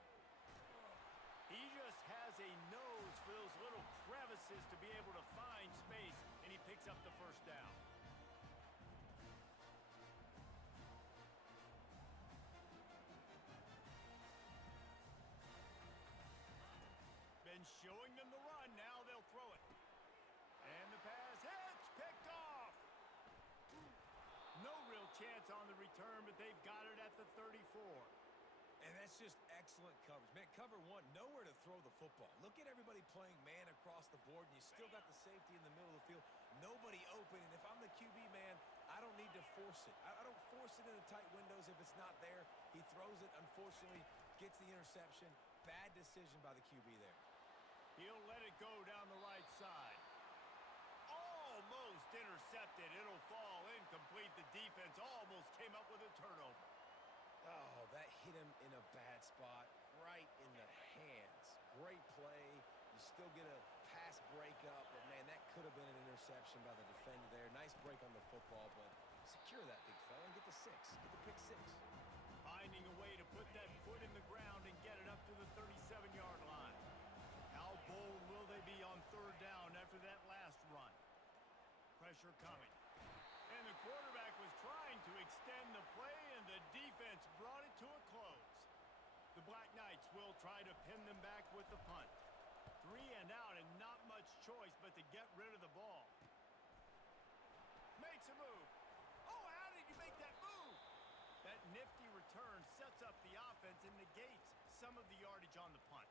He just has a nose for those little crevices to be able to find space, and he picks up the first down. Been showing them the run, now they'll throw it. And the pass hits, picked off. No real chance on the return, but they've got it at the 34. And that's just excellent coverage. Man, cover one, nowhere to throw the football. Look at everybody playing man across the board, and you still got the safety in the middle of the field. Nobody open, and if I'm the QB, man, I don't need to force it. I don't force it into tight windows if it's not there. He throws it, unfortunately, gets the interception. Bad decision by the QB there. He'll let it go down the right side. Almost intercepted. It'll fall incomplete. The defense almost came up with a turnover. Oh, that hit him in a bad spot, right in the hands. Great play. You still get a pass breakup, but, man, that could have been an interception by the defender there. Nice break on the football, but secure that big fella and get the 6. Get the pick 6. Finding a way to put that foot in the ground and get it up to the 37-yard line. How bold will they be on 3rd down after that last run? Pressure coming. And the quarterback was trying to extend the play, and the defense brought it to a close. The Black Knights will try to pin them back with the punt. 3 and out, and not much choice but to get rid of the ball. Makes a move. Oh, how did you make that move? That nifty return sets up the offense and negates some of the yardage on the punt.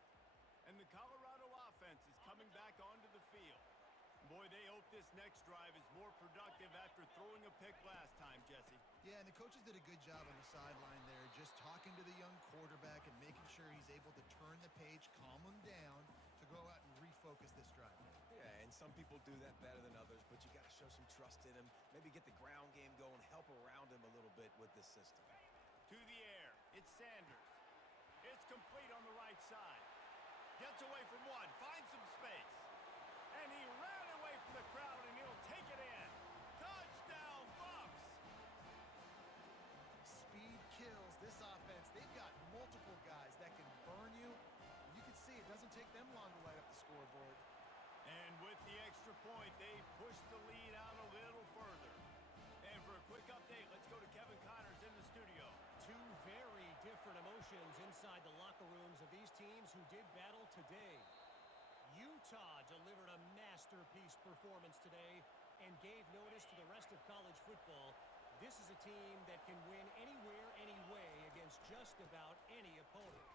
And the Colorado offense is coming back onto the field. Boy, they hope this next drive is more productive after throwing a pick last time, Jesse. Yeah, and the coaches did a good job on the sideline there, just talking to the young quarterback and making sure he's able to turn the page, calm him down, to go out and refocus this drive. Yeah, and some people do that better than others, but you got to show some trust in him. Maybe get the ground game going, help around him a little bit with this system. To the air, it's Sanders. It's complete on the right side. Gets away from one, finds some space. And he ran away from the crowd, and he'll take it in. Touchdown, Bucks! Speed kills this offense. They've got multiple guys that can burn you. You can see it doesn't take them long to light up the scoreboard. And with the extra point, they push the lead out a little further. And for a quick update, let's go to Kevin Connors in the studio. 2 very different emotions inside the locker rooms of these teams who did battle today. Utah delivered a masterpiece performance today and gave notice to the rest of college football. This is a team that can win anywhere, anyway against just about any opponent.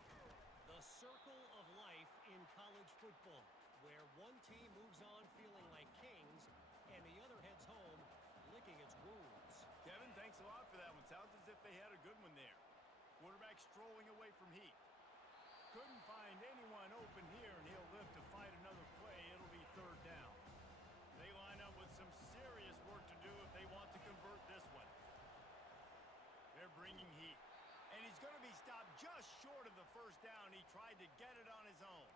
The circle of life in college football, where one team moves on feeling like kings and the other heads home licking its wounds. Kevin, thanks a lot for that one. Sounds as if they had a good one there. Quarterback strolling away from heat. Couldn't find anyone open here, and he'll live to fight another play. It'll be 3rd down. They line up with some serious work to do if they want to convert this one. They're bringing heat. And he's going to be stopped just short of the 1st down. He tried to get it on his own.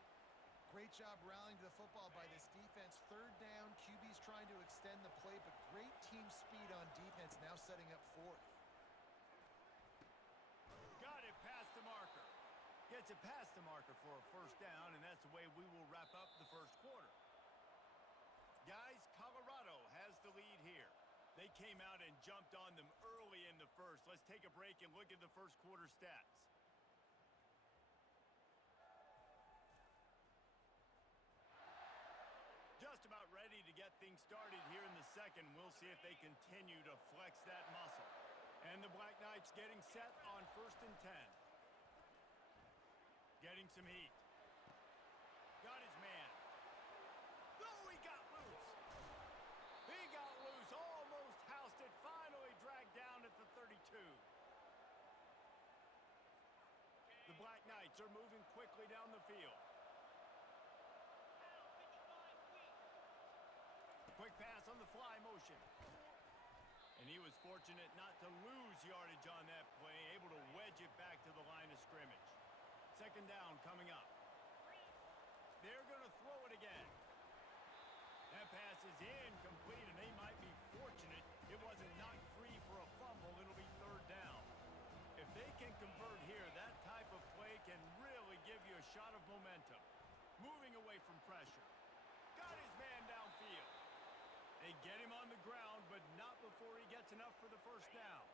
Great job rallying to the football by this defense. 3rd down, QB's trying to extend the play, but great team speed on defense, now setting up 4th. Got it past the marker. Gets it past the marker for a 1st down, and that's the way we will wrap up the 1st quarter. Guys, Colorado has the lead here. They really came out and jumped on them early in the first. Let's take a break and look at the first quarter stats. Just about ready to get things started here in the second. We'll see if they continue to flex that muscle. And the Black Knights getting set on 1st and 10. Getting some heat. Got his man. Oh, he got loose. He got loose, almost housed it, finally dragged down at the 32. The Black Knights are moving quickly down the field. Quick pass on the fly motion. And he was fortunate not to lose yardage on that play, able to wedge it back to the line of scrimmage. 2nd down coming up. They're going to throw it again. That pass is incomplete, and they might be fortunate it wasn't knocked free for a fumble. It'll be 3rd down. If they can convert here, that type of play can really give you a shot of momentum. Moving away from pressure. Got his man downfield. They get him on the ground, but not before he gets enough for the 1st down.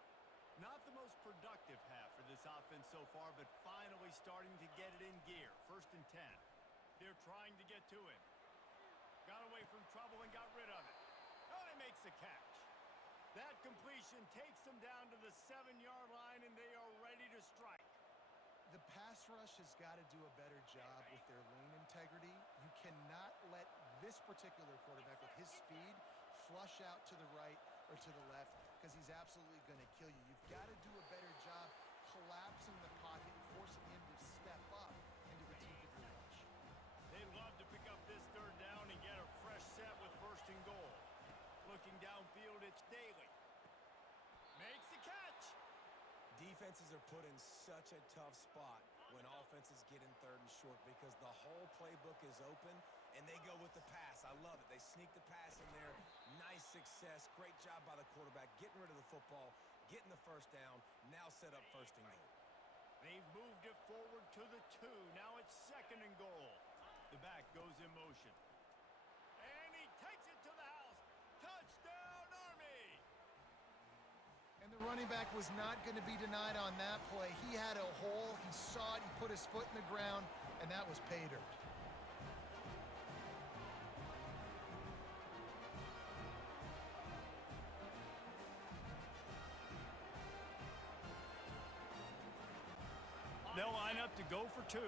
Not the most productive half for this offense so far, but finally starting to get it in gear. 1st and 10. They're trying to get to him. Got away from trouble and got rid of it. Oh, he makes the catch. That completion takes them down to the 7-yard line, and they are ready to strike. The pass rush has got to do a better job with their lane integrity. You cannot let this particular quarterback with his speed flush out to the right or to the left, because he's absolutely going to kill you. You've got to do a better job collapsing the pocket and forcing him to step up into the teeth of your rush. They love to pick up this 3rd down and get a fresh set with 1st and goal. Looking downfield, it's Daly. Makes the catch. Defenses are put in such a tough spot when offenses get in 3rd and short, because the whole playbook is open and they go with the pass. I love it. They sneak the pass in there. Nice success. Great job by the quarterback getting rid of the football, getting the 1st down, now set up 1st and goal. They've moved it forward to the 2. Now it's 2nd and goal. The back goes in motion. And he takes it to the house. Touchdown, Army! And the running back was not going to be denied on that play. He had a hole. He saw it. He put his foot in the ground, and that was pay dirt. They'll line up to go for 2.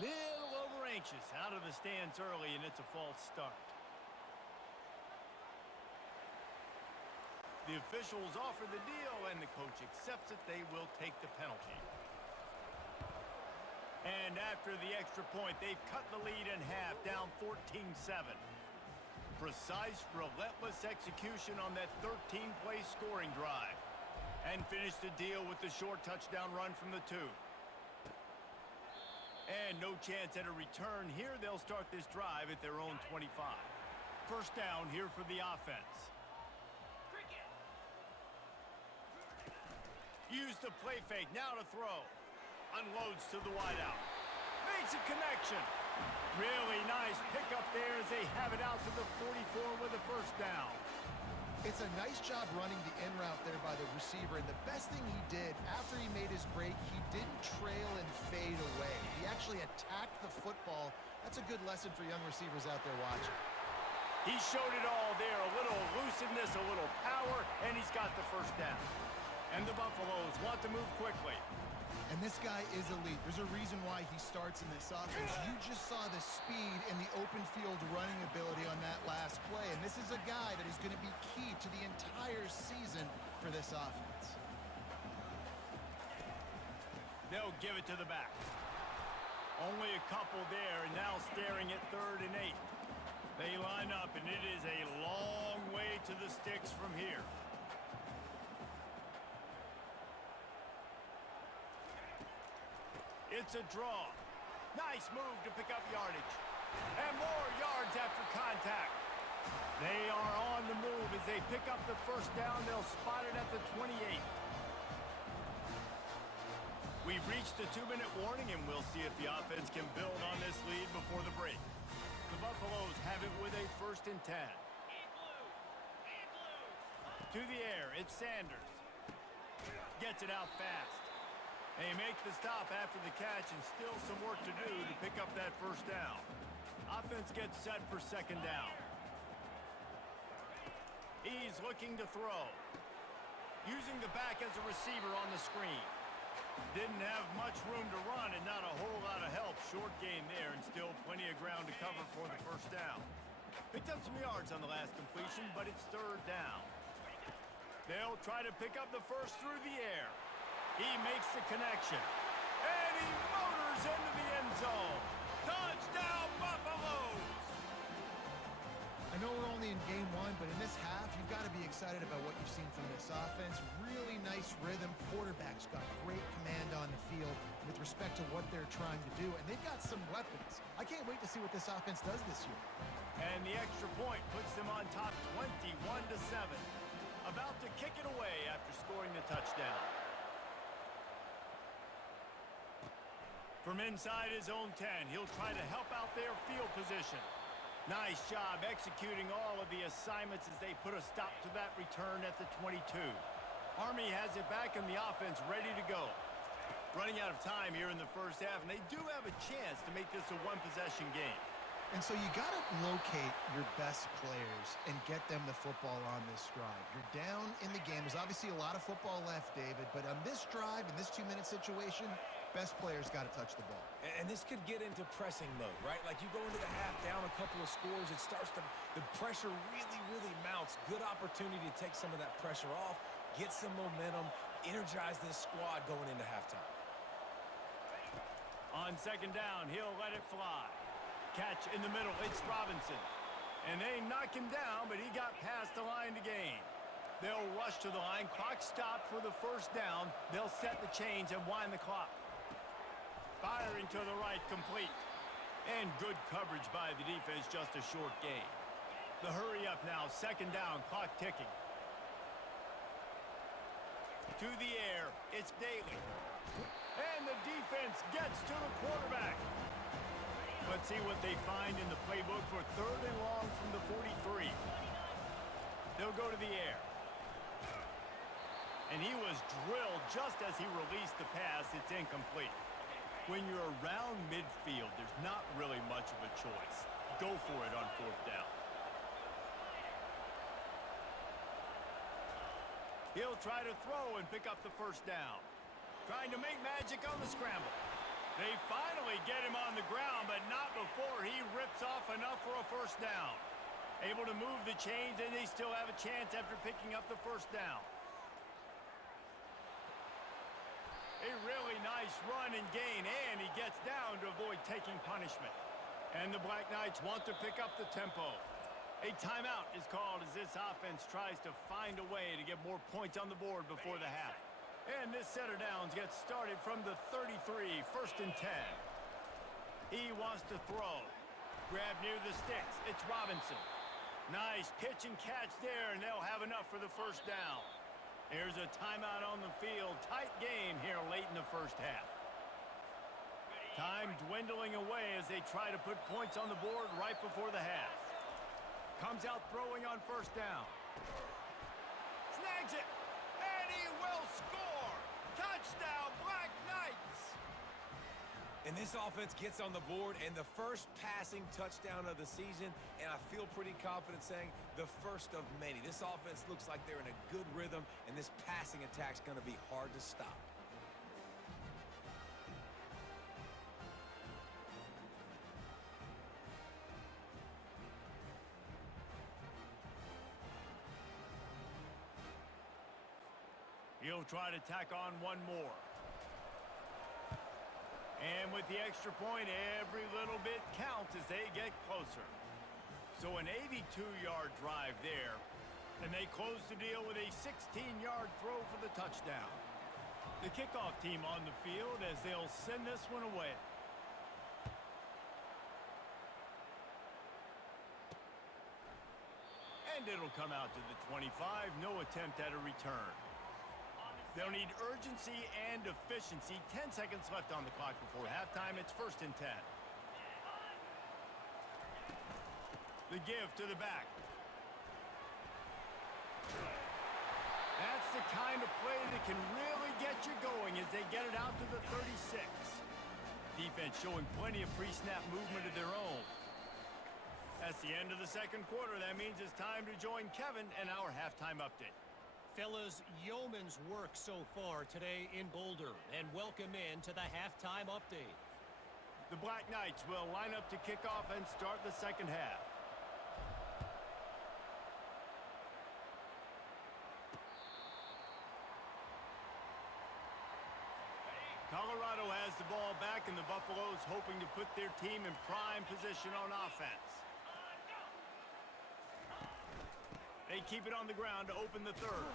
Little over anxious, out of the stands early, and it's a false start. The officials offer the deal, and the coach accepts it. They will take the penalty. And after the extra point, they've cut the lead in half, down 14-7. Precise, relentless execution on that 13-play scoring drive. And finish the deal with the short touchdown run from the 2. And no chance at a return here. They'll start this drive at their own 25. 1st down here for the offense. Use the play fake, now to throw. Unloads to the wideout. Makes a connection. Really nice pickup there as they have it out to the 44 with a 1st down. It's a nice job running the in route there by the receiver, and the best thing he did after he made his break, he didn't trail and fade away. He actually attacked the football. That's a good lesson for young receivers out there watching. He showed it all there, a little elusiveness, a little power, and he's got the 1st down. And the Buffaloes want to move quickly. And this guy is elite. There's a reason why he starts in this offense. You just saw the speed and the open field running ability on that last play. And this is a guy that is going to be key to the entire season for this offense. They'll give it to the back. Only a couple there, and now staring at 3rd and 8. line up, and it is a long way to the sticks from here. It's a draw. Nice move to pick up yardage. And more yards after contact. They are on the move as they pick up the first down. They'll spot it at the 28. We've reached the 2-minute warning, and we'll see if the offense can build on this lead before the break. The Buffaloes have it with a 1st and 10. To the air, it's Sanders. Gets it out fast. They make the stop after the catch, and still some work to do to pick up that first down. Offense gets set for 2nd down. He's looking to throw. Using the back as a receiver on the screen. Didn't have much room to run and not a whole lot of help. Short gain there and still plenty of ground to cover for the first down. Picked up some yards on the last completion, but it's 3rd down. They'll try to pick up the first through the air. He makes the connection. And he motors into the end zone. Touchdown, Buffaloes! I know we're only in game 1, but in this half, you've got to be excited about what you've seen from this offense. Really nice rhythm. Quarterback's got great command on the field with respect to what they're trying to do, and they've got some weapons. I can't wait to see what this offense does this year. And the extra point puts them on top 21-7. About to kick it away after scoring the touchdown. From inside his own 10, he'll try to help out their field position. Nice job executing all of the assignments as they put a stop to that return at the 22. Army has it back and the offense ready to go. Running out of time here in the first half, and they do have a chance to make this a one-possession game. And so you got to locate your best players and get them the football on this drive. You're down in the game. There's obviously a lot of football left, David, but on this drive, in this 2-minute situation, best players got to touch the ball. And this could get into pressing mode, right? Like you go into the half down a couple of scores, it starts to, the pressure really mounts. Good opportunity to take some of that pressure off, get some momentum, energize this squad going into halftime. On 2nd down, he'll let it fly. Catch in the middle, it's Robinson. And they knock him down, but he got past the line to gain. They'll rush to the line, clock stopped for the first down. They'll set the chains and wind the clock. Firing to the right, complete. And good coverage by the defense, just a short gain. The hurry up now, 2nd down, clock ticking. To the air, it's Daly. And the defense gets to the quarterback. Let's see what they find in the playbook for 3rd and long from the 43. They'll go to the air. And he was drilled just as he released the pass. It's incomplete. When you're around midfield, there's not really much of a choice. Go for it on 4th down. He'll try to throw and pick up the first down. Trying to make magic on the scramble. They finally get him on the ground, but not before he rips off enough for a first down. Able to move the chains, and they still have a chance after picking up the first down. A really nice run and gain, and he gets down to avoid taking punishment. And the Black Knights want to pick up the tempo. A timeout is called as this offense tries to find a way to get more points on the board before the half. And this set of downs gets started from the 33, 1st and 10. He wants to throw. Grab near the sticks. It's Robinson. Nice pitch and catch there, and they'll have enough for the first down. Here's a timeout on the field. Tight game here late in the first half. Time dwindling away as they try to put points on the board right before the half. Comes out throwing on 1st down. Snags it. And he will score! Touchdown, Black Knights! And this offense gets on the board, and the first passing touchdown of the season, and I feel pretty confident saying the first of many. This offense looks like they're in a good rhythm, and this passing attack's going to be hard to stop. He'll try to tack on one more. And with the extra point, every little bit counts as they get closer. So an 82-yard drive there, and they close the deal with a 16-yard throw for the touchdown. The kickoff team on the field as they'll send this one away. And it'll come out to the 25. No attempt at a return. They'll need urgency and efficiency. 10 seconds left on the clock before halftime. It's 1st and 10. The give to the back. That's the kind of play that can really get you going as they get it out to the 36. Defense showing plenty of pre-snap movement of their own. That's the end of the second quarter. That means it's time to join Kevin and our halftime update. Fellas, yeoman's work so far today in Boulder, and welcome in to the halftime update. The Black Knights will line up to kick off and start the second half. Colorado has the ball back, and the Buffaloes hoping to put their team in prime position on offense. They keep it on the ground to open the third.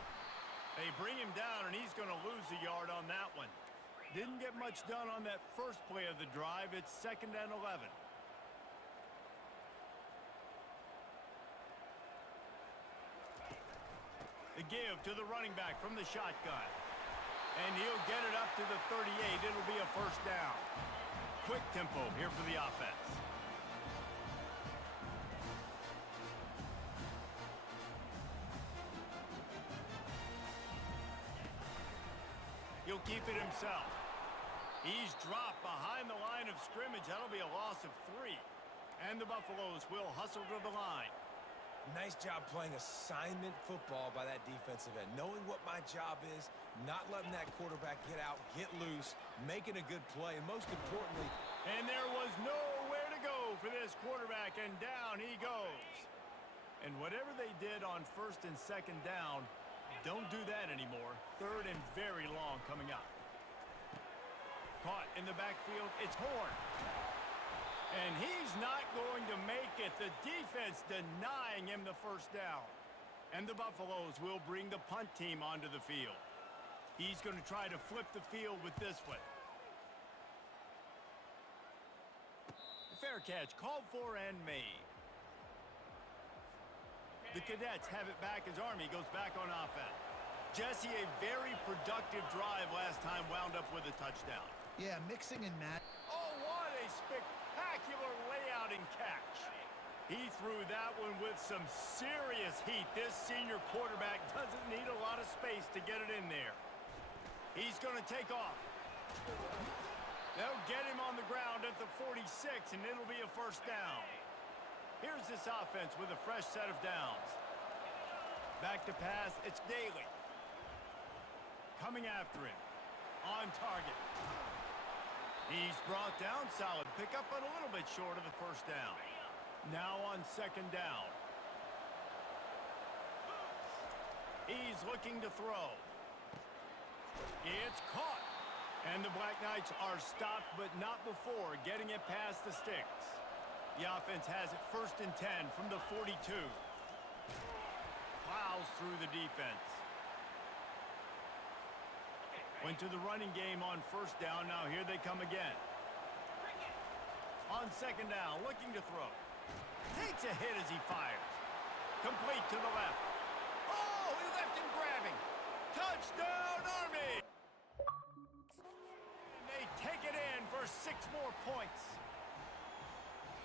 They bring him down, and he's going to lose a yard on that one. Didn't get much done on that first play of the drive. It's 2nd and 11. The give to the running back from the shotgun. And he'll get it up to the 38. It'll be a 1st down. Quick tempo here for the offense. He'll keep it himself. He's dropped behind the line of scrimmage. That'll be a loss of 3. And the Buffaloes will hustle to the line. Nice job playing assignment football by that defensive end. Knowing what my job is, not letting that quarterback get out, get loose, making a good play, and most importantly... And there was nowhere to go for this quarterback, and down he goes. And whatever they did on 1st and 2nd down, don't do that anymore. 3rd and very long coming up. Caught in the backfield, it's Horn. And he's not going to make it. The defense denying him the 1st down. And the Buffaloes will bring the punt team onto the field. He's going to try to flip the field with this one. Fair catch, called for and made. The Cadets have it back as Army goes back on offense. Jesse, a very productive drive last time, wound up with a touchdown. Yeah, mixing and match. Oh, what a spectacular layout and catch. He threw that one with some serious heat. This senior quarterback doesn't need a lot of space to get it in there. He's going to take off. They'll get him on the ground at the 46, and it'll be a 1st down. Here's this offense with a fresh set of downs. Back to pass, it's Daly. Coming after him. On target. He's brought down, solid pickup, but a little bit short of the 1st down. Now on 2nd down. He's looking to throw. It's caught. And the Black Knights are stopped, but not before getting it past the sticks. The offense has it 1st and 10 from the 42. Plows through the defense. Went to the running game on 1st down. Now here they come again. On 2nd down, looking to throw. Takes a hit as he fires. Complete to the left. Oh, he left him grabbing. Touchdown, Army! And they take it in for 6 more points.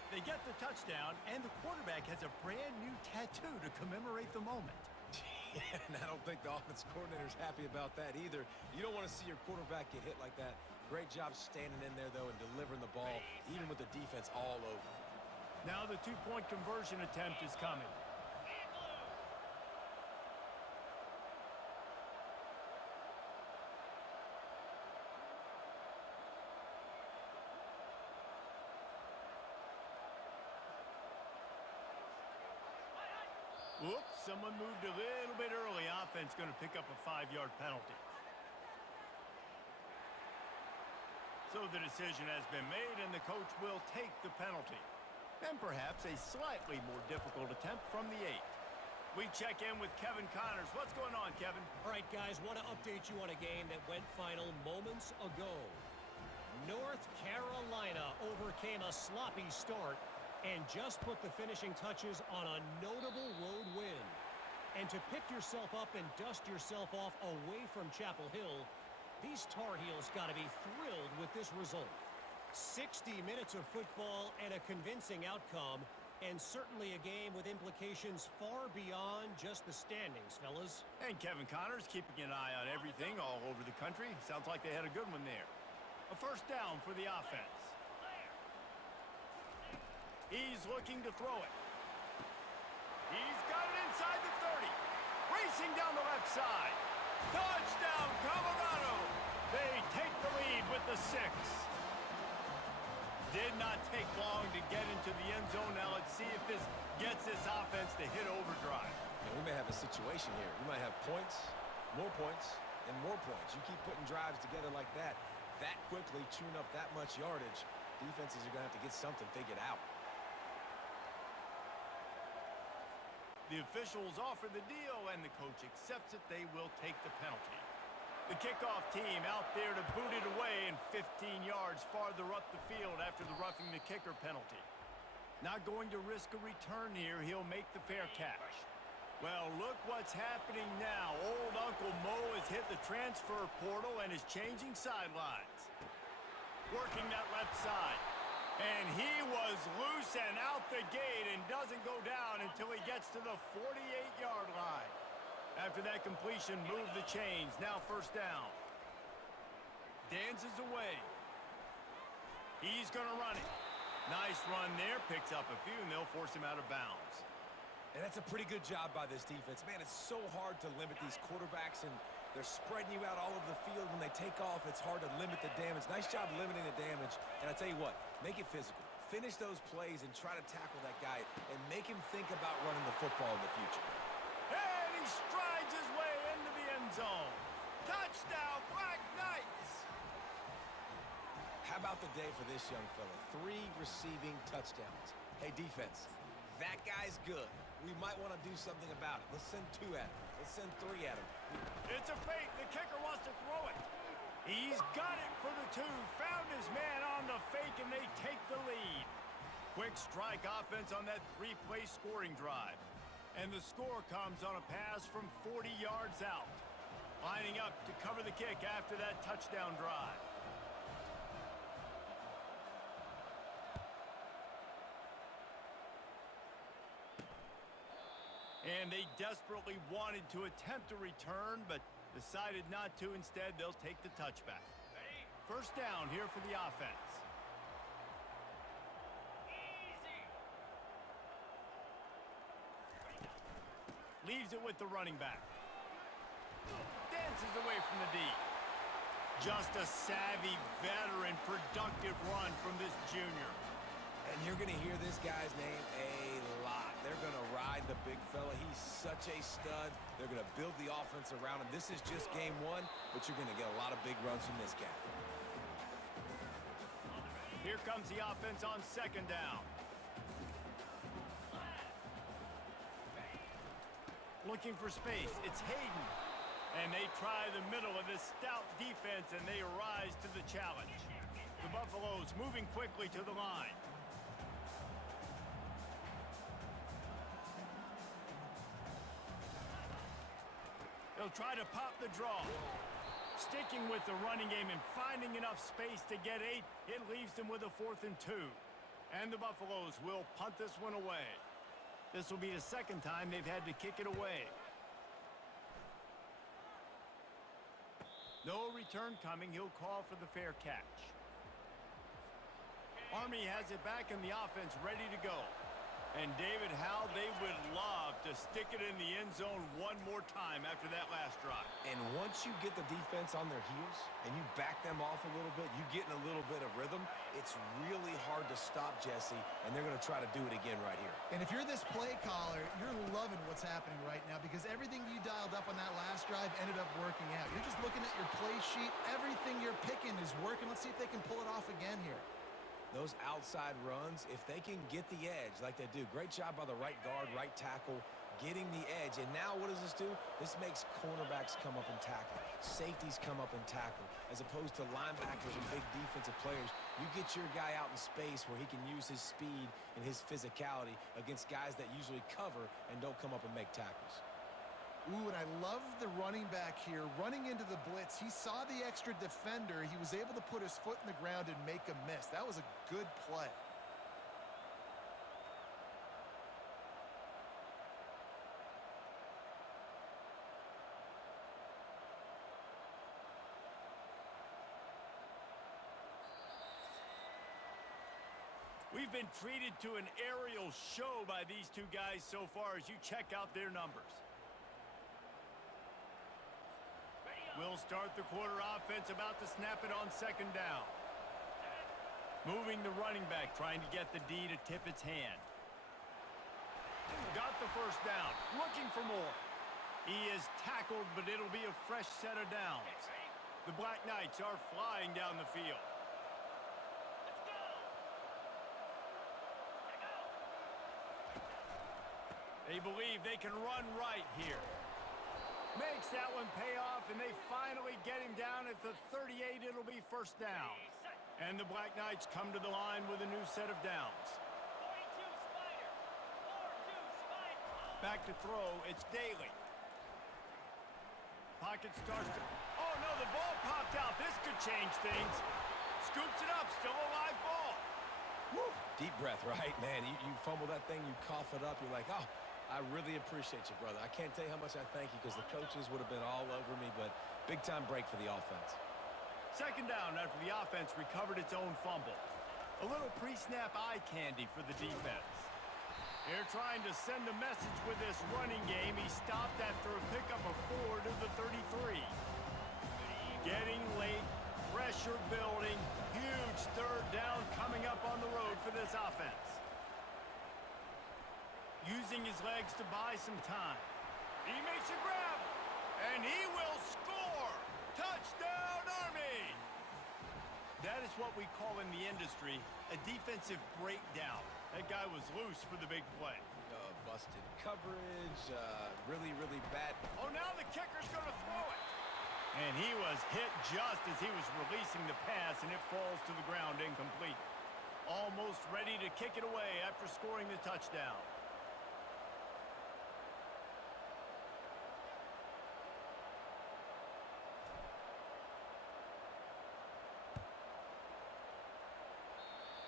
They get the touchdown, and the quarterback has a brand new tattoo to commemorate the moment. Yeah, and I don't think the offense coordinator's happy about that either. You don't want to see your quarterback get hit like that. Great job standing in there, though, and delivering the ball, even with the defense all over. Now the 2-point conversion attempt is coming. Whoops, someone moved a little bit early. Offense going to pick up a 5-yard penalty. So the decision has been made, and the coach will take the penalty. And perhaps a slightly more difficult attempt from the 8. We check in with Kevin Connors. What's going on, Kevin? All right, guys, want to update you on a game that went final moments ago. North Carolina overcame a sloppy start and just put the finishing touches on a notable road win. And to pick yourself up and dust yourself off away from Chapel Hill, these Tar Heels got to be thrilled with this result. 60 minutes of football and a convincing outcome, and certainly a game with implications far beyond just the standings, fellas. And Kevin Connors keeping an eye on everything all over the country. Sounds like they had a good one there. A first down for the offense. He's looking to throw it. He's got it inside the 30. Racing down the left side. Touchdown, Colorado. They take the lead with the 6. Did not take long to get into the end zone. Now let's see if this gets this offense to hit overdrive. And we may have a situation here. We might have points, and more points. You keep putting drives together like that quickly, tune up that much yardage, defenses are going to have to get something figured out. The officials offer the deal, and the coach accepts it. They will take the penalty. The kickoff team out there to boot it away and 15 yards farther up the field after the roughing the kicker penalty. Not going to risk a return here. He'll make the fair catch. Well, look what's happening now. Old Uncle Mo has hit the transfer portal and is changing sidelines. Working that left side. And he was loose and out the gate and doesn't go down until he gets to the 48-yard line. After that completion, move the chains. Now first down. Dances away. He's going to run it. Nice run there. Picks up a few, and they'll force him out of bounds. And that's a pretty good job by this defense. Man, it's so hard to limit these quarterbacks, and they're spreading you out all over the field. When they take off, it's hard to limit the damage. Nice job limiting the damage. And I tell you what, make it physical. Finish those plays and try to tackle that guy and make him think about running the football in the future. And he strides his way into the end zone. Touchdown, Black Knights! How about the day for this young fella? 3 receiving touchdowns. Hey, defense, that guy's good. We might want to do something about it. Let's send 2 at him. Let's send 3 at him. It's a fake. The kicker wants to throw it. He's got it for the 2. Found his man on the fake, and they take the lead. Quick strike offense on that 3-play scoring drive. And the score comes on a pass from 40 yards out. Lining up to cover the kick after that touchdown drive. And they desperately wanted to attempt a return, but decided not to. Instead, they'll take the touchback. First down here for the offense. Leaves it with the running back. Dances away from the D. Just a savvy, veteran, productive run from this junior. And you're going to hear this guy's name a lot. They're going to ride the big fella. He's such a stud. They're going to build the offense around him. This is just game 1, but you're going to get a lot of big runs from this guy. Here comes the offense on second down. Looking for space. It's Hayden. And they try the middle of this stout defense, and they rise to the challenge. The Buffaloes moving quickly to the line. They'll try to pop the draw. Sticking with the running game and finding enough space to get 8, it leaves them with a 4th and 2. And the Buffaloes will punt this one away. This will be the second time they've had to kick it away. No return coming. He'll call for the fair catch. Army has it back in the offense, ready to go. And David, how they would love to stick it in the end zone one more time after that last drive. And once you get the defense on their heels and you back them off a little bit, you get in a little bit of rhythm, it's really hard to stop Jesse, and they're going to try to do it again right here. And if you're this play caller, you're loving what's happening right now because everything you dialed up on that last drive ended up working out. You're just looking at your play sheet. Everything you're picking is working. Let's see if they can pull it off again here. Those outside runs, if they can get the edge like they do, great job by the right guard, right tackle, getting the edge. And now what does this do? This makes cornerbacks come up and tackle. Safeties come up and tackle. As opposed to linebackers and big defensive players, you get your guy out in space where he can use his speed and his physicality against guys that usually cover and don't come up and make tackles. Ooh, and I love the running back here. Running into the blitz, he saw the extra defender. He was able to put his foot in the ground and make a miss. That was a good play. We've been treated to an aerial show by these two guys so far as you check out their numbers. We'll start the quarter offense, about to snap it on second down. Moving the running back, trying to get the D to tip its hand. Got the first down, looking for more. He is tackled, but it'll be a fresh set of downs. The Black Knights are flying down the field. They believe they can run right here. Makes that one pay off, and they finally get him down at the 38. It'll be first down. And the Black Knights come to the line with a new set of downs. Back to throw, it's Daly. Pocket starts to... Oh, no, the ball popped out. This could change things. Scoops it up, still a live ball. Woo. Deep breath, right? Man, you fumble that thing, you cough it up, you're like, oh, I really appreciate you, brother. I can't tell you how much I thank you because the coaches would have been all over me, but big-time break for the offense. Second down after the offense recovered its own fumble. A little pre-snap eye candy for the defense. They're trying to send a message with this running game. He stopped after a pickup of 4 to the 33. Getting late, pressure building, huge third down coming up on the road for this offense. Using his legs to buy some time. He makes a grab, and he will score! Touchdown, Army! That is what we call in the industry a defensive breakdown. That guy was loose for the big play. Busted coverage, really, really bad. Oh, now the kicker's going to throw it. And he was hit just as he was releasing the pass, and it falls to the ground incomplete. Almost ready to kick it away after scoring the touchdown.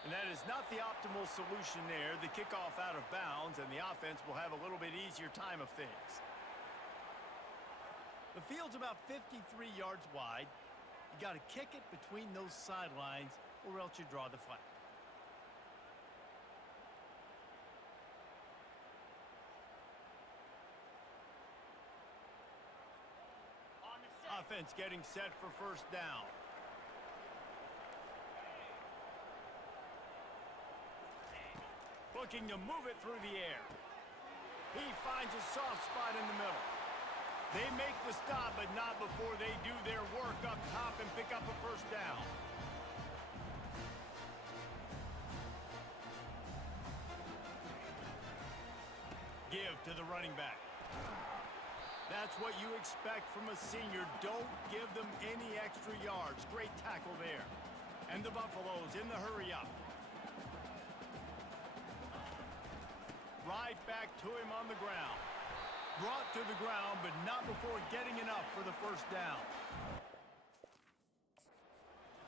And that is not the optimal solution there. The kickoff out of bounds, and the offense will have a little bit easier time of things. The field's about 53 yards wide. You got to kick it between those sidelines, or else you draw the flag. Offense getting set for first down. Looking to move it through the air. He finds a soft spot in the middle. They make the stop, but not before they do their work up top and pick up a first down. Give to the running back. That's what you expect from a senior. Don't give them any extra yards. Great tackle there. And the Buffaloes in the hurry up. Right back to him on the ground. Brought to the ground, but not before getting enough for the first down.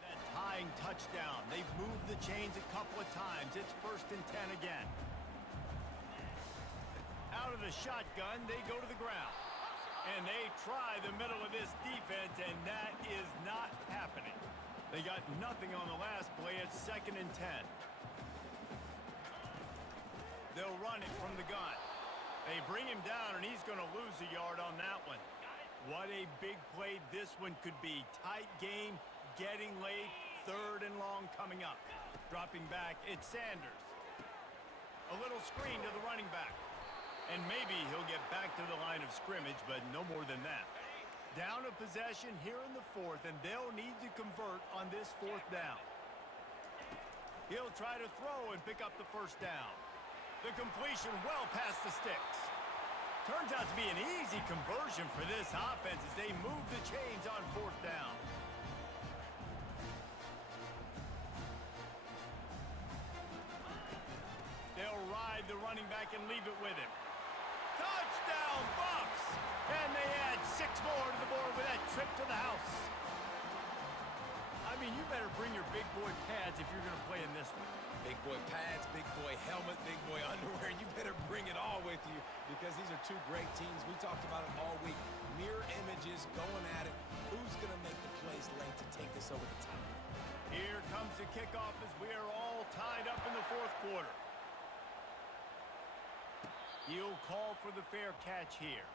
That tying touchdown. They've moved the chains a couple of times. It's 1st and 10 again. Out of the shotgun, they go to the ground. And they try the middle of this defense, and that is not happening. They got nothing on the last play. It's 2nd and 10. They'll run it from the gun. They bring him down, and he's going to lose a yard on that one. What a big play this one could be. Tight game, getting late, 3rd and long coming up. Dropping back, it's Sanders. A little screen to the running back. And maybe he'll get back to the line of scrimmage, but no more than that. Down a possession here in the 4th, and they'll need to convert on this 4th down. He'll try to throw and pick up the first down. The completion well past the sticks. Turns out to be an easy conversion for this offense as they move the chains on fourth down. They'll ride the running back and leave it with him. Touchdown, Buffs! And they add 6 more to the board with that trip to the house. I mean, you better bring your big boy pads if you're going to play in this one. Big boy pads, big boy helmet, big boy underwear. You better bring it all with you because these are two great teams. We talked about it all week. Mirror images going at it. Who's going to make the plays late to take this over the top? Here comes the kickoff as we are all tied up in the fourth quarter. He'll call for the fair catch here.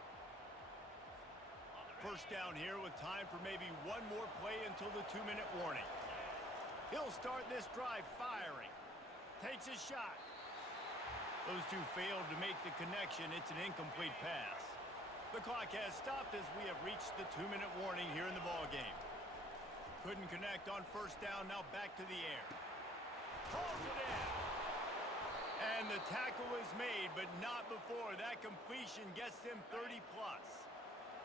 First down here with time for maybe one more play until the 2-minute warning. He'll start this drive firing. Takes a shot. Those two failed to make the connection. It's an incomplete pass. The clock has stopped as we have reached the 2-minute warning here in the ballgame. Couldn't connect on first down. Now back to the air. Calls it in. And the tackle is made, but not before that completion gets them 30-plus.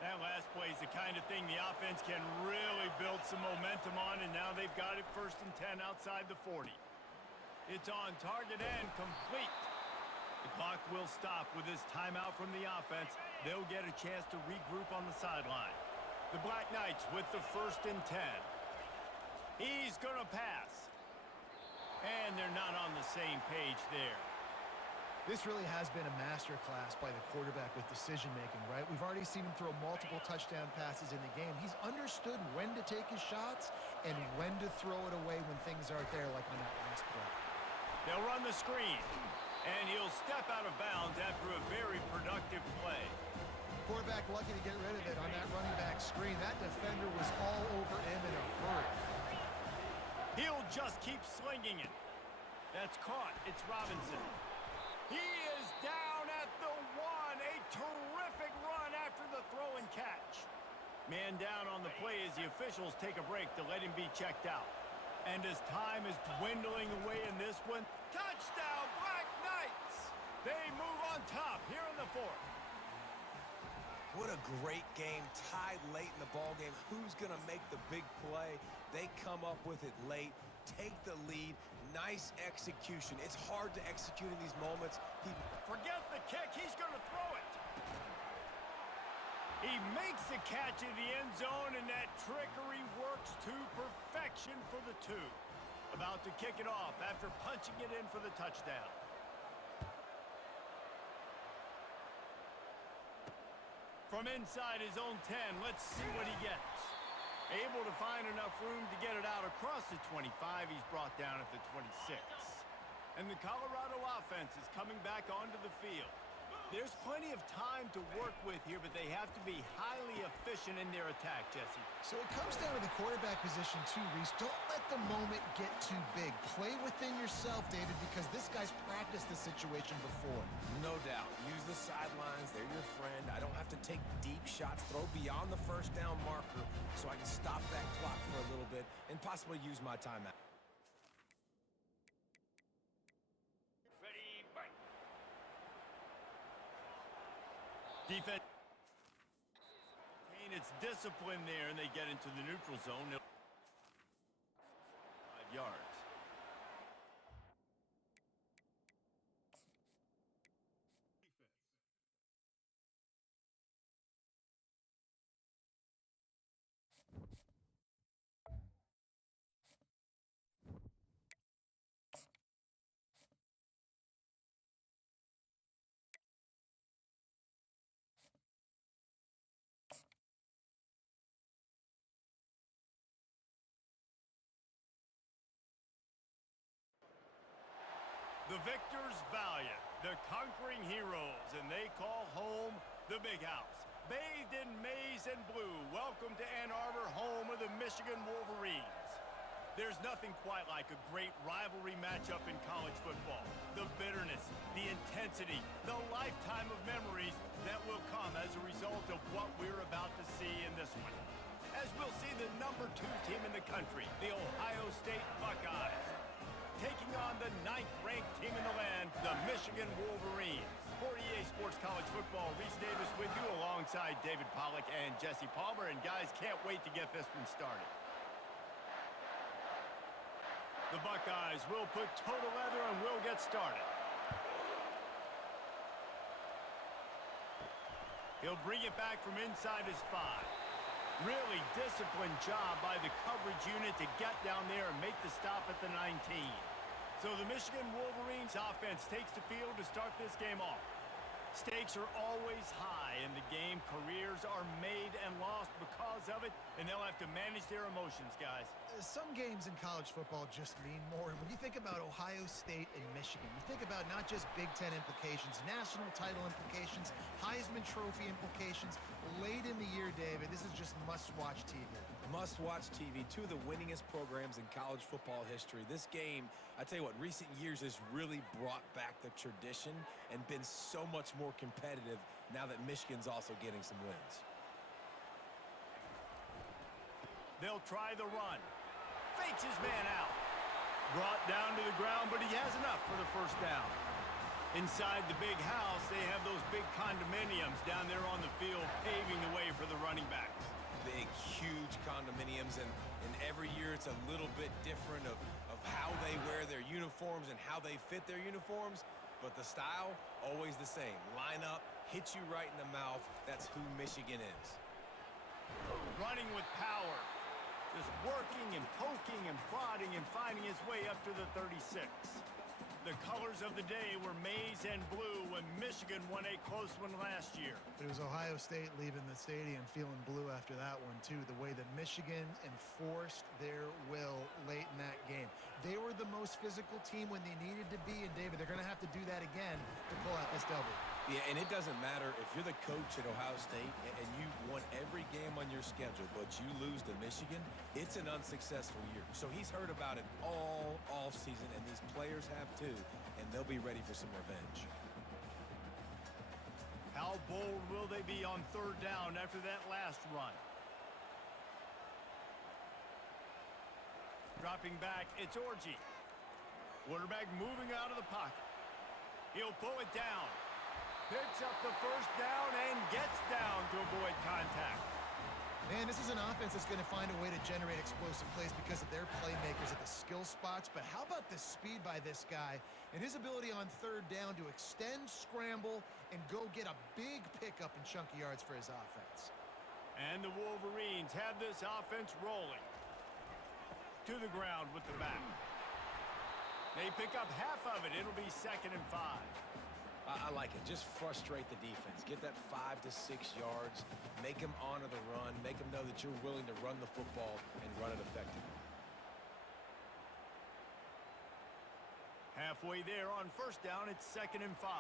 That last play is the kind of thing the offense can really build some momentum on, and now they've got it 1st and 10 outside the 40. It's on target and complete. The clock will stop with this timeout from the offense. They'll get a chance to regroup on the sideline. The Black Knights with the 1st and 10. He's going to pass. And they're not on the same page there. This really has been a masterclass by the quarterback with decision-making, right? We've already seen him throw multiple touchdown passes in the game. He's understood when to take his shots and when to throw it away when things aren't there, like on that last play. They'll run the screen, and he'll step out of bounds after a very productive play. Quarterback lucky to get rid of it on that running back screen. That defender was all over him in a hurry. He'll just keep slinging it. That's caught. It's Robinson. He is down at the 1. A terrific run after the throw and catch. Man down on the play as the officials take a break to let him be checked out. And as time is dwindling away in this one, touchdown, Black Knights! They move on top here in the 4th. What a great game, tied late in the ballgame. Who's going to make the big play? They come up with it late, take the lead. Nice execution. It's hard to execute in these moments. Forget the kick. He's going to throw it. He makes the catch in the end zone, and that trickery works to perfection for the 2. About to kick it off after punching it in for the touchdown. From inside his own 10, let's see what he gets. Able to find enough room to get it out across the 25. He's brought down at the 26. And the Colorado offense is coming back onto the field. There's plenty of time to work with here, but they have to be highly efficient in their attack, Jesse. So it comes down to the quarterback position too, Reese. Don't let the moment get too big. Play within yourself, David, because this guy's practiced this situation before. No doubt. Use the sidelines. They're your friend. I don't have to take deep shots, throw beyond the first down marker so I can stop that clock for a little bit and possibly use my timeout. Defense maintain its discipline there, and they get into the neutral zone. 5 yards. The victors valiant, the conquering heroes, and they call home the Big House. Bathed in maize and blue, welcome to Ann Arbor, home of the Michigan Wolverines. There's nothing quite like a great rivalry matchup in college football. The bitterness, the intensity, the lifetime of memories that will come as a result of what we're about to see in this one. As we'll see the #2 team in the country, the Ohio State Buckeyes, taking on the 9th-ranked team in the land, the Michigan Wolverines. For EA Sports College Football, Reese Davis with you alongside David Pollack and Jesse Palmer. And guys, can't wait to get this one started. The Buckeyes will put total leather and will get started. He'll bring it back from inside his 5. Really disciplined job by the coverage unit to get down there and make the stop at the 19. So the Michigan Wolverines offense takes the field to start this game off. Stakes are always high in the game. Careers are made and lost because of it, and they'll have to manage their emotions, guys. Some games in college football just mean more. When you think about Ohio State and Michigan, you think about not just Big Ten implications, national title implications, Heisman Trophy implications. Late in the year, David, this is just must-watch TV. Must-watch TV, two of the winningest programs in college football history. This game, I tell you what, recent years has really brought back the tradition and been so much more competitive now that Michigan's also getting some wins. They'll try the run. Fakes his man out. Brought down to the ground, but he has enough for the first down. Inside the big house, they have those big condominiums down there on the field paving the way for the running backs. Big, huge condominiums, and every year it's a little bit different of how they wear their uniforms and how they fit their uniforms, but the style, always the same. Line up, hit you right in the mouth. That's who Michigan is. Running with power. Just working and poking and prodding and finding his way up to the 36. The colors of the day were maize and blue when Michigan won a close one last year. It was Ohio State leaving the stadium feeling blue after that one, too. The way that Michigan enforced their will late in that game. They were the most physical team when they needed to be, and David, they're going to have to do that again to pull out this W. Yeah, and it doesn't matter if you're the coach at Ohio State and you won every game on your schedule, but you lose to Michigan, it's an unsuccessful year. So he's heard about it all offseason, and these players have too, and they'll be ready for some revenge. How bold will they be on third down after that last run? Dropping back, it's Orji. Quarterback moving out of the pocket. He'll pull it down. Picks up the first down and gets down to avoid contact. Man, this is an offense that's going to find a way to generate explosive plays because of their playmakers at the skill spots. But how about the speed by this guy and his ability on third down to extend, scramble, and go get a big pickup and chunky yards for his offense? And the Wolverines have this offense rolling. To the ground with the back. They pick up half of it. It'll be 2nd and 5. I like it. Just frustrate the defense. Get that 5 to 6 yards. Make them honor the run. Make them know that you're willing to run the football and run it effectively. Halfway there on first down, it's 2nd and 5.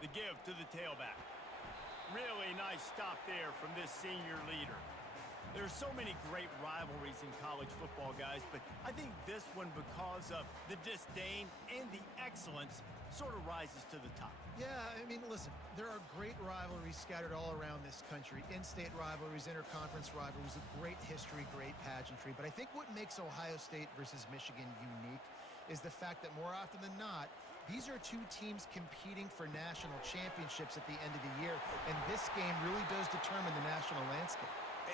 The give to the tailback. Really nice stop there from this senior leader. There's so many great rivalries in college football, guys, but I think this one, because of the disdain and the excellence, sort of rises to the top. Yeah, I mean, listen, there are great rivalries scattered all around this country. In-state rivalries, interconference rivalries, with great history, great pageantry. But I think what makes Ohio State versus Michigan unique is the fact that more often than not, these are two teams competing for national championships at the end of the year, and this game really does determine the national landscape.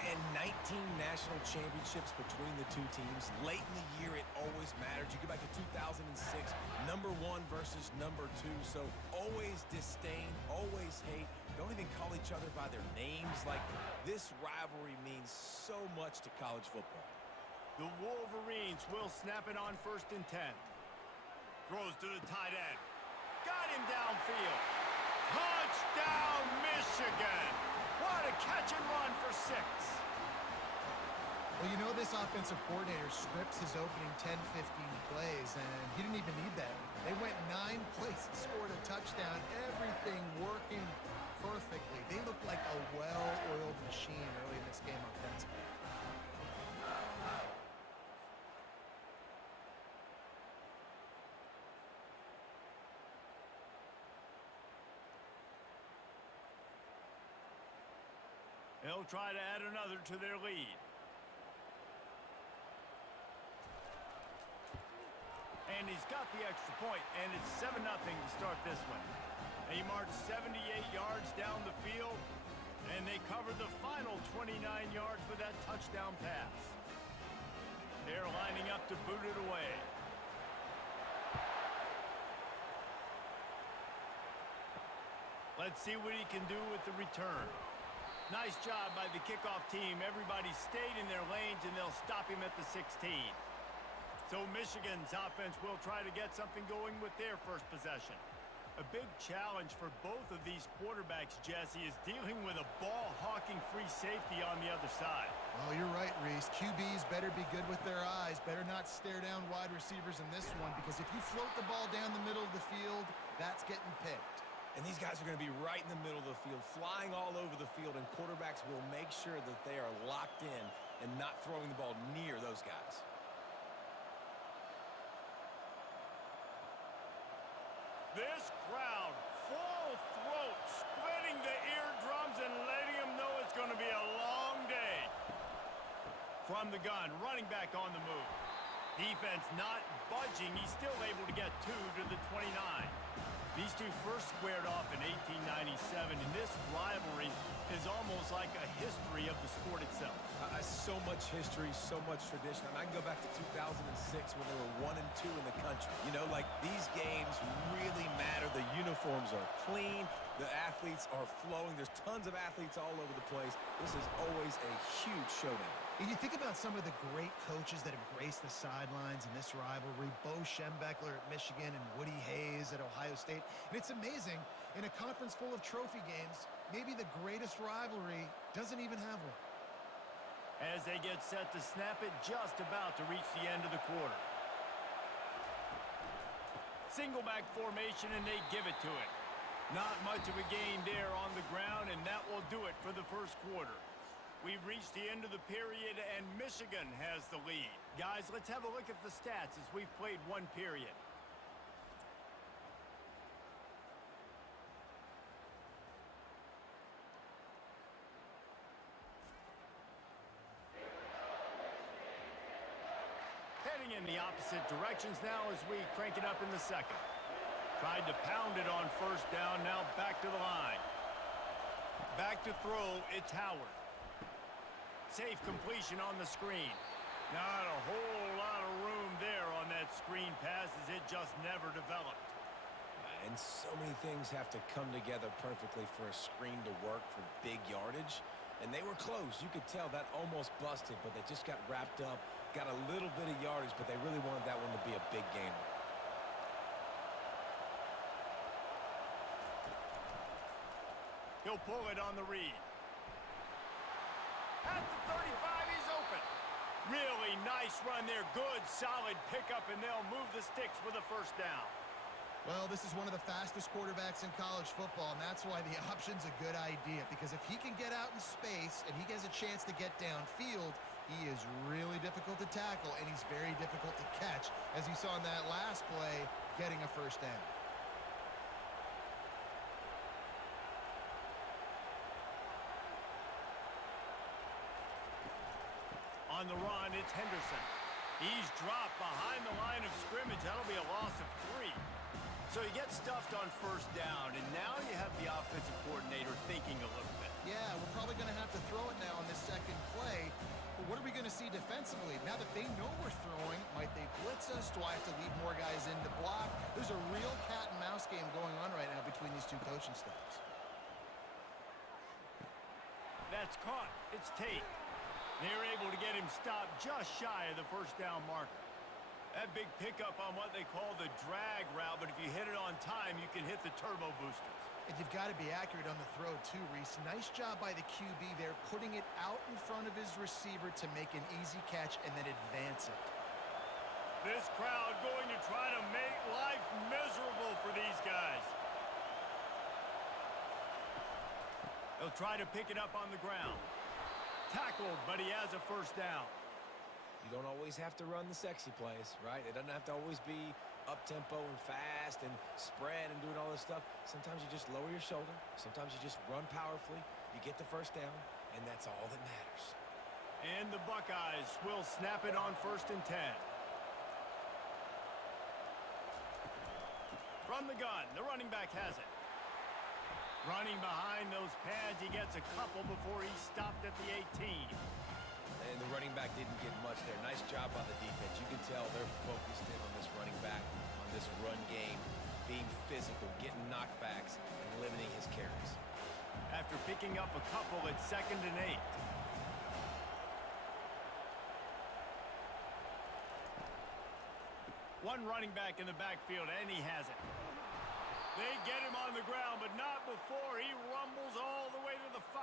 And 19 national championships between the two teams. Late in the year, it always mattered. You go back to 2006, number 1 versus number 2. So always disdain, always hate. Don't even call each other by their names. Like, this rivalry means so much to college football. The Wolverines will snap it on 1st and 10. Throws to the tight end. Got him downfield. Touchdown, Michigan! What a catch and run for 6. Well, you know, this offensive coordinator scripts his opening 10, 15 plays, and he didn't even need that. They went 9 plays and scored a touchdown. Everything working perfectly. They looked like a well-oiled machine early in this game offensively. They'll try to add another to their lead. he's got the extra point, and it's 7-0 to start this one. They march 78 yards down the field, and they cover the final 29 yards with that touchdown pass. They're lining up to boot it away. Let's see what he can do with the return. Nice job by the kickoff team. Everybody stayed in their lanes, and they'll stop him at the 16. So Michigan's offense will try to get something going with their first possession. A big challenge for both of these quarterbacks, Jesse, is dealing with a ball-hawking free safety on the other side. Well, you're right, Reese. QBs better be good with their eyes. Better not stare down wide receivers in this one, because if you float the ball down the middle of the field, that's getting picked. And these guys are going to be right in the middle of the field, flying all over the field, and quarterbacks will make sure that they are locked in and not throwing the ball near those guys. This crowd, full throat, splitting the eardrums and letting them know it's going to be a long day. From the gun, running back on the move. Defense not budging. He's still able to get 2 to the 29. These two first squared off in 1897, and this rivalry is almost like a history of the sport itself. So much history, so much tradition. I can go back to 2006 when they were 1 and 2 in the country. You know, like, these games really matter. The uniforms are clean. The athletes are flowing. There's tons of athletes all over the place. This is always a huge showdown. And you think about some of the great coaches that have graced the sidelines in this rivalry, Bo Schembechler at Michigan and Woody Hayes at Ohio State. And it's amazing, in a conference full of trophy games, maybe the greatest rivalry doesn't even have one. As they get set to snap it, just about to reach the end of the quarter. Single back formation, and they give it to it. Not much of a gain there on the ground, and that will do it for the first quarter. We've reached the end of the period, and Michigan has the lead. Guys, let's have a look at the stats as we've played one period. Heading in the opposite directions now as we crank it up in the second. Tried to pound it on first down, now back to the line. Back to throw, it's Howard. Safe completion on the screen. Not a whole lot of room there on that screen pass as it just never developed. And so many things have to come together perfectly for a screen to work for big yardage. And they were close. You could tell that almost busted, but they just got wrapped up, got a little bit of yardage, but they really wanted that one to be a big gainer. He'll pull it on the read. At the 35, he's open. Really nice run there. Good, solid pickup, and they'll move the sticks with a first down. Well, this is one of the fastest quarterbacks in college football, and that's why the option's a good idea, because if he can get out in space and he has a chance to get downfield, he is really difficult to tackle, and he's very difficult to catch, as you saw in that last play, getting a first down. On the run, it's Henderson. He's dropped behind the line of scrimmage. That'll be a loss of 3. So he gets stuffed on first down, and now you have the offensive coordinator thinking a little bit. Yeah, we're probably going to have to throw it now on this second play. But what are we going to see defensively? Now that they know we're throwing, might they blitz us? Do I have to leave more guys in to block? There's a real cat and mouse game going on right now between these two coaching staffs. That's caught. It's Tate. They're able to get him stopped just shy of the first down marker. That big pickup on what they call the drag route, but if you hit it on time, you can hit the turbo boosters. And you've got to be accurate on the throw too, Reese. Nice job by the QB there, putting it out in front of his receiver to make an easy catch and then advance it. This crowd going to try to make life miserable for these guys. They'll try to pick it up on the ground. Tackled, but he has a first down. You don't always have to run the sexy plays, right? It doesn't have to always be up-tempo and fast and spread and doing all this stuff. Sometimes you just lower your shoulder. Sometimes you just run powerfully. You get the first down, and that's all that matters. And the Buckeyes will snap it on 1st and 10. From the gun, the running back has it. Running behind those pads, he gets a couple before he stopped at the 18. And the running back didn't get much there. Nice job by the defense. You can tell they're focused in on this running back, on this run game, being physical, getting knockbacks, and limiting his carries. After picking up a couple, it's 2nd and 8. One running back in the backfield, and he has it. They get him on the ground, but not before he rumbles all the way to the 5.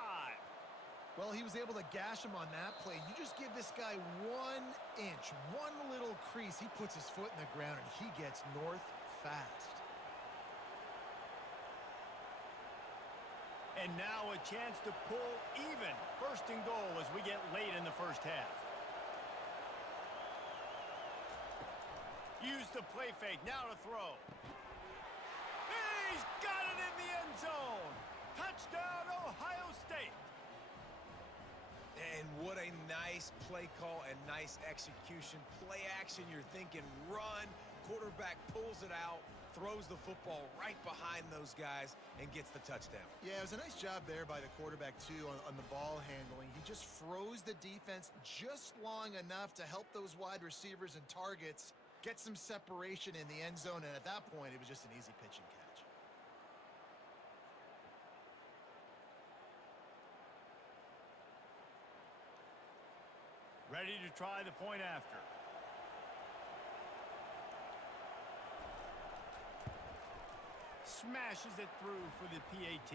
Well, he was able to gash him on that play. You just give this guy 1 inch, one little crease. He puts his foot in the ground, and he gets north fast. And now a chance to pull even. 1st and goal as we get late in the first half. Use the play fake, now to throw. He's got it in the end zone. Touchdown, Ohio State. And what a nice play call and nice execution. Play action, you're thinking run. Quarterback pulls it out, throws the football right behind those guys, and gets the touchdown. Yeah, it was a nice job there by the quarterback, too, on the ball handling. He just froze the defense just long enough to help those wide receivers and targets get some separation in the end zone, and at that point, it was just an easy pitch and catch. Ready to try the point after. Smashes it through for the PAT.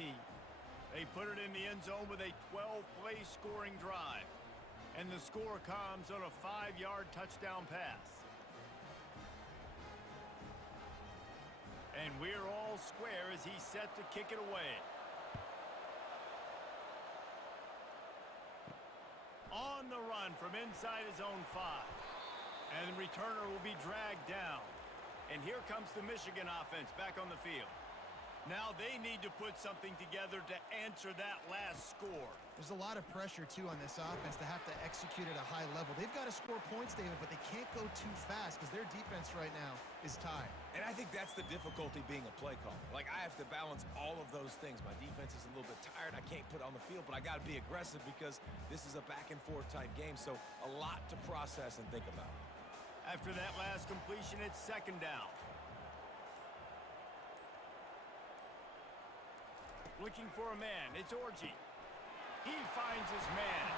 They put it in the end zone with a 12-play scoring drive. And the score comes on a 5-yard touchdown pass. And we're all square as he's set to kick it away. On the run from inside his own 5. And the returner will be dragged down. And here comes the Michigan offense back on the field. Now they need to put something together to answer that last score. There's a lot of pressure, too, on this offense to have to execute at a high level. They've got to score points, David, but they can't go too fast because their defense right now is tied. And I think that's the difficulty being a play caller. Like, I have to balance all of those things. My defense is a little bit tired. I can't put on the field, but I got to be aggressive because this is a back-and-forth type game, so a lot to process and think about. After that last completion, it's 2nd down. Looking for a man. It's Orji. He finds his man.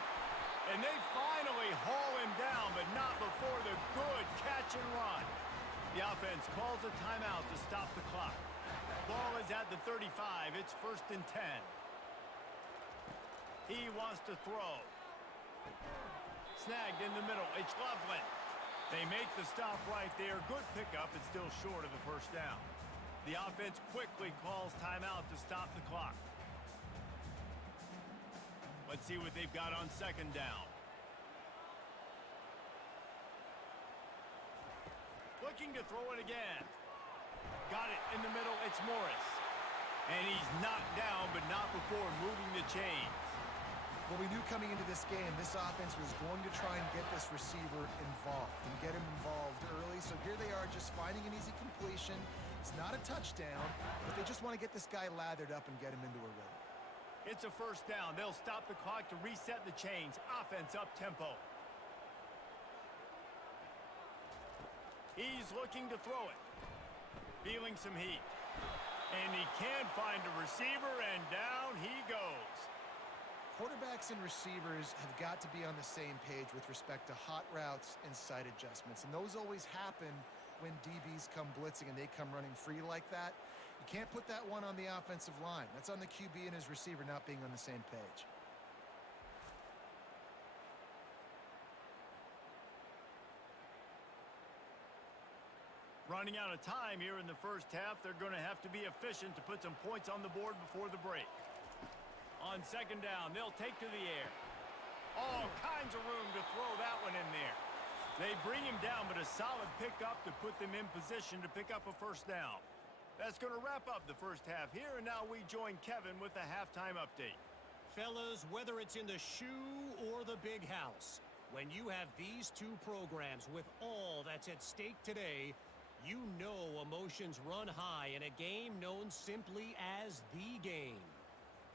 And they finally haul him down, but not before the good catch and run. The offense calls a timeout to stop the clock. Ball is at the 35. It's 1st and 10. He wants to throw. Snagged in the middle. It's Loveland. They make the stop right there. Good pickup. It's still short of the 1st down. The offense quickly calls timeout to stop the clock. Let's see what they've got on 2nd down. Looking to throw it again. Got it in the middle. It's Morris. And he's knocked down, but not before moving the chains. Well, we knew coming into this game, this offense was going to try and get this receiver involved and get him involved early. So here they are just finding an easy completion. It's not a touchdown, but they just want to get this guy lathered up and get him into a rhythm. It's a 1st down. They'll stop the clock to reset the chains. Offense up tempo. He's looking to throw it. Feeling some heat. And he can find a receiver, and down he goes. Quarterbacks and receivers have got to be on the same page with respect to hot routes and sight adjustments. And those always happen when DBs come blitzing and they come running free like that. You can't put that one on the offensive line. That's on the QB and his receiver not being on the same page. Running out of time here in the first half, they're going to have to be efficient to put some points on the board before the break. On 2nd down, they'll take to the air. All kinds of room to throw that one in there. They bring him down, but a solid pickup to put them in position to pick up a 1st down. That's going to wrap up the first half here, and now we join Kevin with the halftime update. Fellas, whether it's in the shoe or the big house, when you have these two programs with all that's at stake today, You know emotions run high in a game known simply as the game.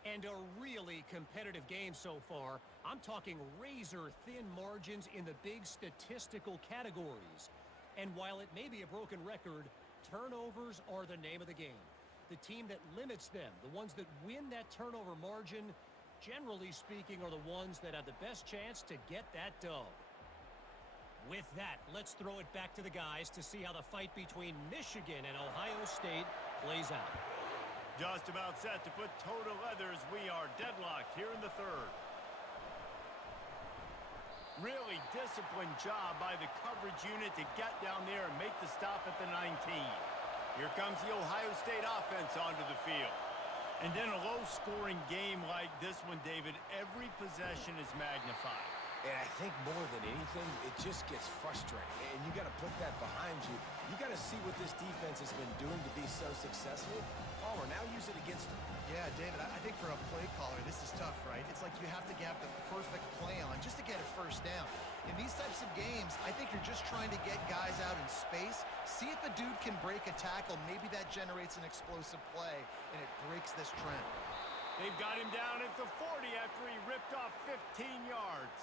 And a really competitive game so far. I'm talking razor-thin margins in the big statistical categories. And while it may be a broken record, turnovers are the name of the game. The team that limits them, the ones that win that turnover margin, generally speaking, are the ones that have the best chance to get that dub. With that, let's throw it back to the guys to see how the fight between Michigan and Ohio State plays out. Just about set to put toe to leather as we are deadlocked here in the third. Really disciplined job by the coverage unit to get down there and make the stop at the 19. Here comes the Ohio State offense onto the field. And then a low-scoring game like this one, David, every possession is magnified. And I think more than anything, it just gets frustrating. And you got to put that behind you. You got to see what this defense has been doing to be so successful. Palmer, now use it against them. Yeah, David, I think for a play caller, this is tough, right? It's like you have to have the perfect play on just to get a first down. In these types of games, I think you're just trying to get guys out in space, see if a dude can break a tackle. Maybe that generates an explosive play, and it breaks this trend. They've got him down at the 40 after he ripped off 15 yards.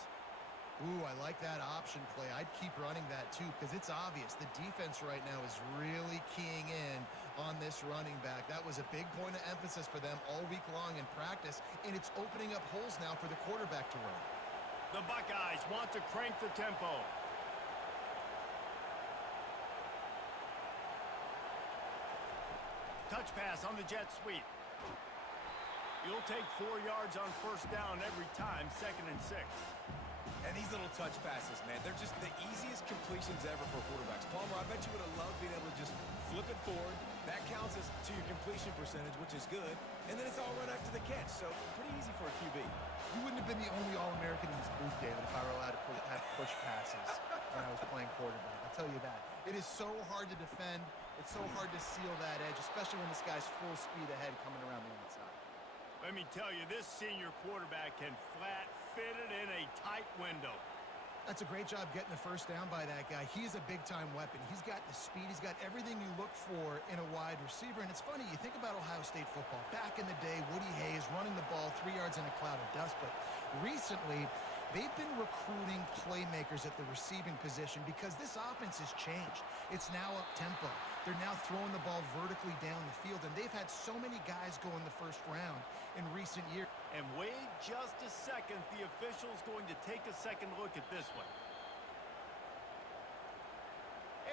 Ooh, I like that option play. I'd keep running that too because it's obvious the defense right now is really keying in on this running back. That was a big point of emphasis for them all week long in practice, and it's opening up holes now for the quarterback to run. The Buckeyes want to crank the tempo. Touch pass on the jet sweep. You'll take 4 yards on first down every time, 2nd and 6. And these little touch passes, man, they're just the easiest completions ever for quarterbacks. Palmer, I bet you would have loved being able to just flip it forward. That counts as to your completion percentage, which is good. And then it's all run after the catch, so pretty easy for a QB. You wouldn't have been the only All-American in this booth, David, if I were allowed to have push passes when I was playing quarterback. I'll tell you that. It is so hard to defend. It's so hard to seal that edge, especially when this guy's full speed ahead coming around the outside. Let me tell you, this senior quarterback can flat fit it in a tight window. That's a great job getting the first down by that guy. He's a big-time weapon. He's got the speed. He's got everything you look for in a wide receiver. And it's funny, you think about Ohio State football. Back in the day, Woody Hayes running the ball 3 yards in a cloud of dust. But recently, they've been recruiting playmakers at the receiving position because this offense has changed. It's now up-tempo. They're now throwing the ball vertically down the field. And they've had so many guys go in the first round in recent years. And wait just a second. The official's going to take a second look at this one.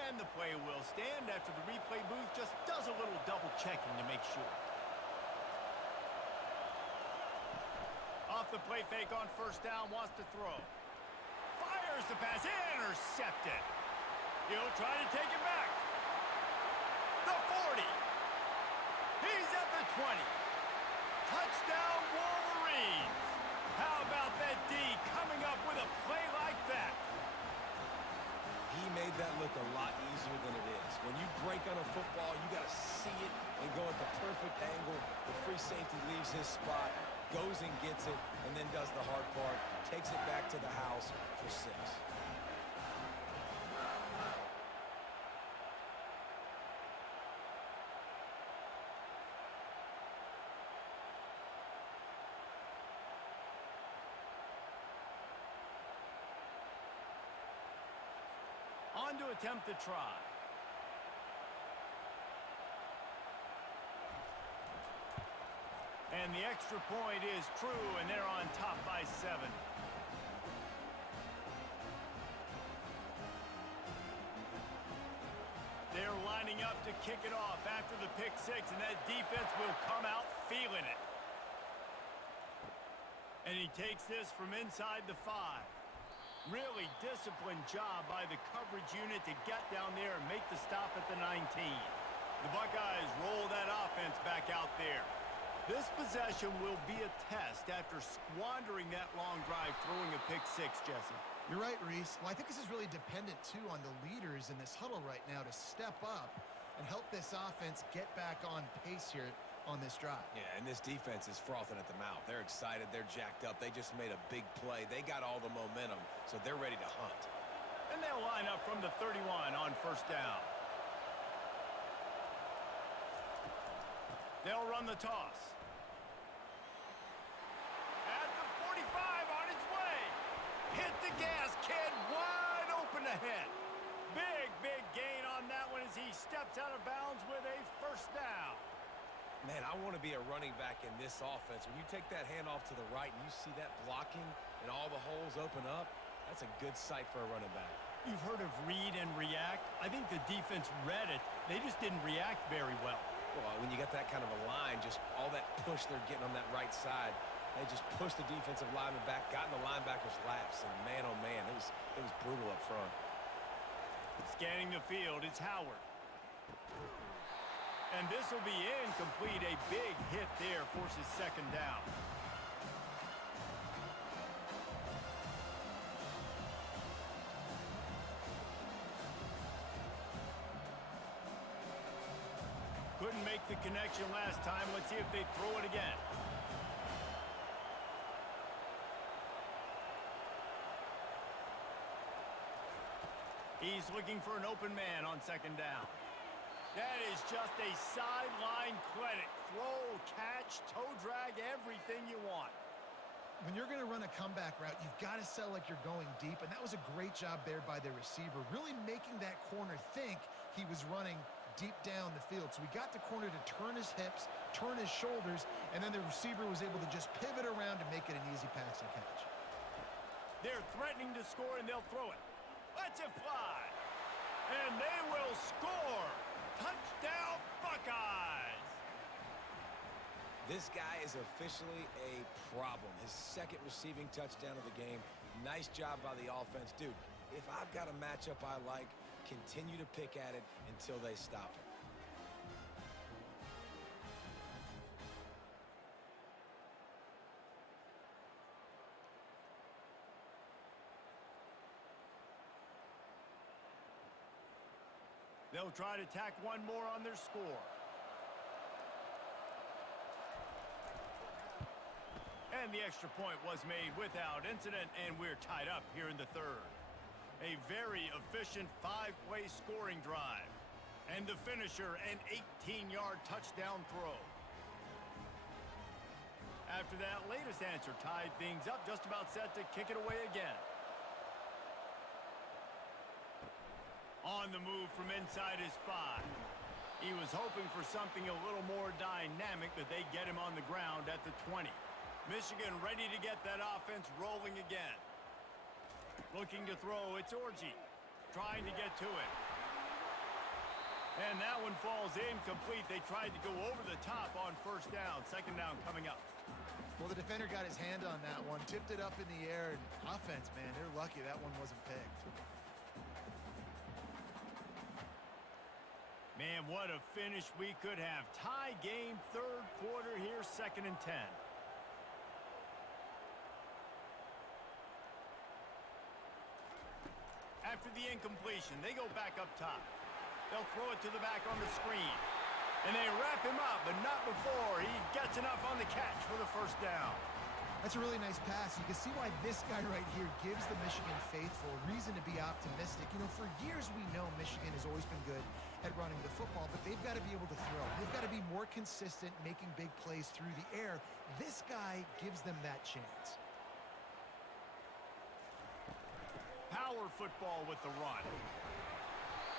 And the play will stand after the replay booth just does a little double checking to make sure. Off the play fake on first down, wants to throw. Fires the pass, intercepted. He'll try to take it back. The 40. He's at the 20. Touchdown, Wolverines! How about that D coming up with a play like that? He made that look a lot easier than it is. When you break on a football, you got to see it and go at the perfect angle. The free safety leaves his spot, goes and gets it, and then does the hard part, takes it back to the house for 6. On to attempt the try. And the extra point is true, and they're on top by 7. They're lining up to kick it off after the pick 6, and that defense will come out feeling it. And he takes this from inside the 5. Really disciplined job by the coverage unit to get down there and make the stop at the 19. The Buckeyes roll that offense back out there. This possession will be a test after squandering that long drive throwing a pick 6, Jesse. You're right, Reese. Well, I think this is really dependent, too, on the leaders in this huddle right now to step up and help this offense get back on pace here on this drive. Yeah, and this defense is frothing at the mouth. They're excited. They're jacked up. They just made a big play. They got all the momentum, so they're ready to hunt. And they'll line up from the 31 on first down. They'll run the toss. At the 45, on his way. Hit the gas, kid. Wide open ahead. Big gain on that one as he steps out of bounds with a first down. Man, I want to be a running back in this offense. When you take that handoff to the right and you see that blocking and all the holes open up, that's a good sight for a running back. You've heard of read and react. I think the defense read it. They just didn't react very well. Well, when you got that kind of a line, just all that push they're getting on that right side, they just pushed the defensive lineman back, got in the linebacker's laps, and man, oh man, it was brutal up front. Scanning the field, it's Howard. And this will be incomplete. A big hit there forces second down. Couldn't make the connection last time. Let's see if they throw it again. He's looking for an open man on second down. That is just a sideline clinic. Throw, catch, toe drag, everything you want. When you're going to run a comeback route, you've got to sell like you're going deep, and that was a great job there by the receiver, really making that corner think he was running deep down the field. So we got the corner to turn his hips, turn his shoulders, and then the receiver was able to just pivot around to make it an easy pass and catch. They're threatening to score, and they'll throw it. Lets it fly. And they will score. Touchdown, Buckeyes. This guy is officially a problem. His second receiving touchdown of the game. Nice job by the offense. Dude, if I've got a matchup I like, continue to pick at it until they stop it. They'll try to tack one more on their score. And the extra point was made without incident, and we're tied up here in the third. A very efficient five-play scoring drive. And the finisher, an 18-yard touchdown throw. After that latest answer tied things up, just about set to kick it away again. On the move from inside his 5. He was hoping for something a little more dynamic, but they get him on the ground at the 20. Michigan ready to get that offense rolling again. Looking to throw, it's Orji. Trying to get to it. And that one falls incomplete. They tried to go over the top on first down. Second down coming up. Well, the defender got his hand on that one, tipped it up in the air, and offense, man, they're lucky that one wasn't picked. Man, what a finish we could have. Tie game, third quarter here, 2nd and 10. After the incompletion, they go back up top. They'll throw it to the back on the screen. And they wrap him up, but not before he gets enough on the catch for the first down. That's a really nice pass. You can see why this guy right here gives the Michigan faithful reason to be optimistic. You know, for years we know Michigan has always been good at running the football, but they've got to be able to throw. They've got to be more consistent, making big plays through the air. This guy gives them that chance. Power football with the run.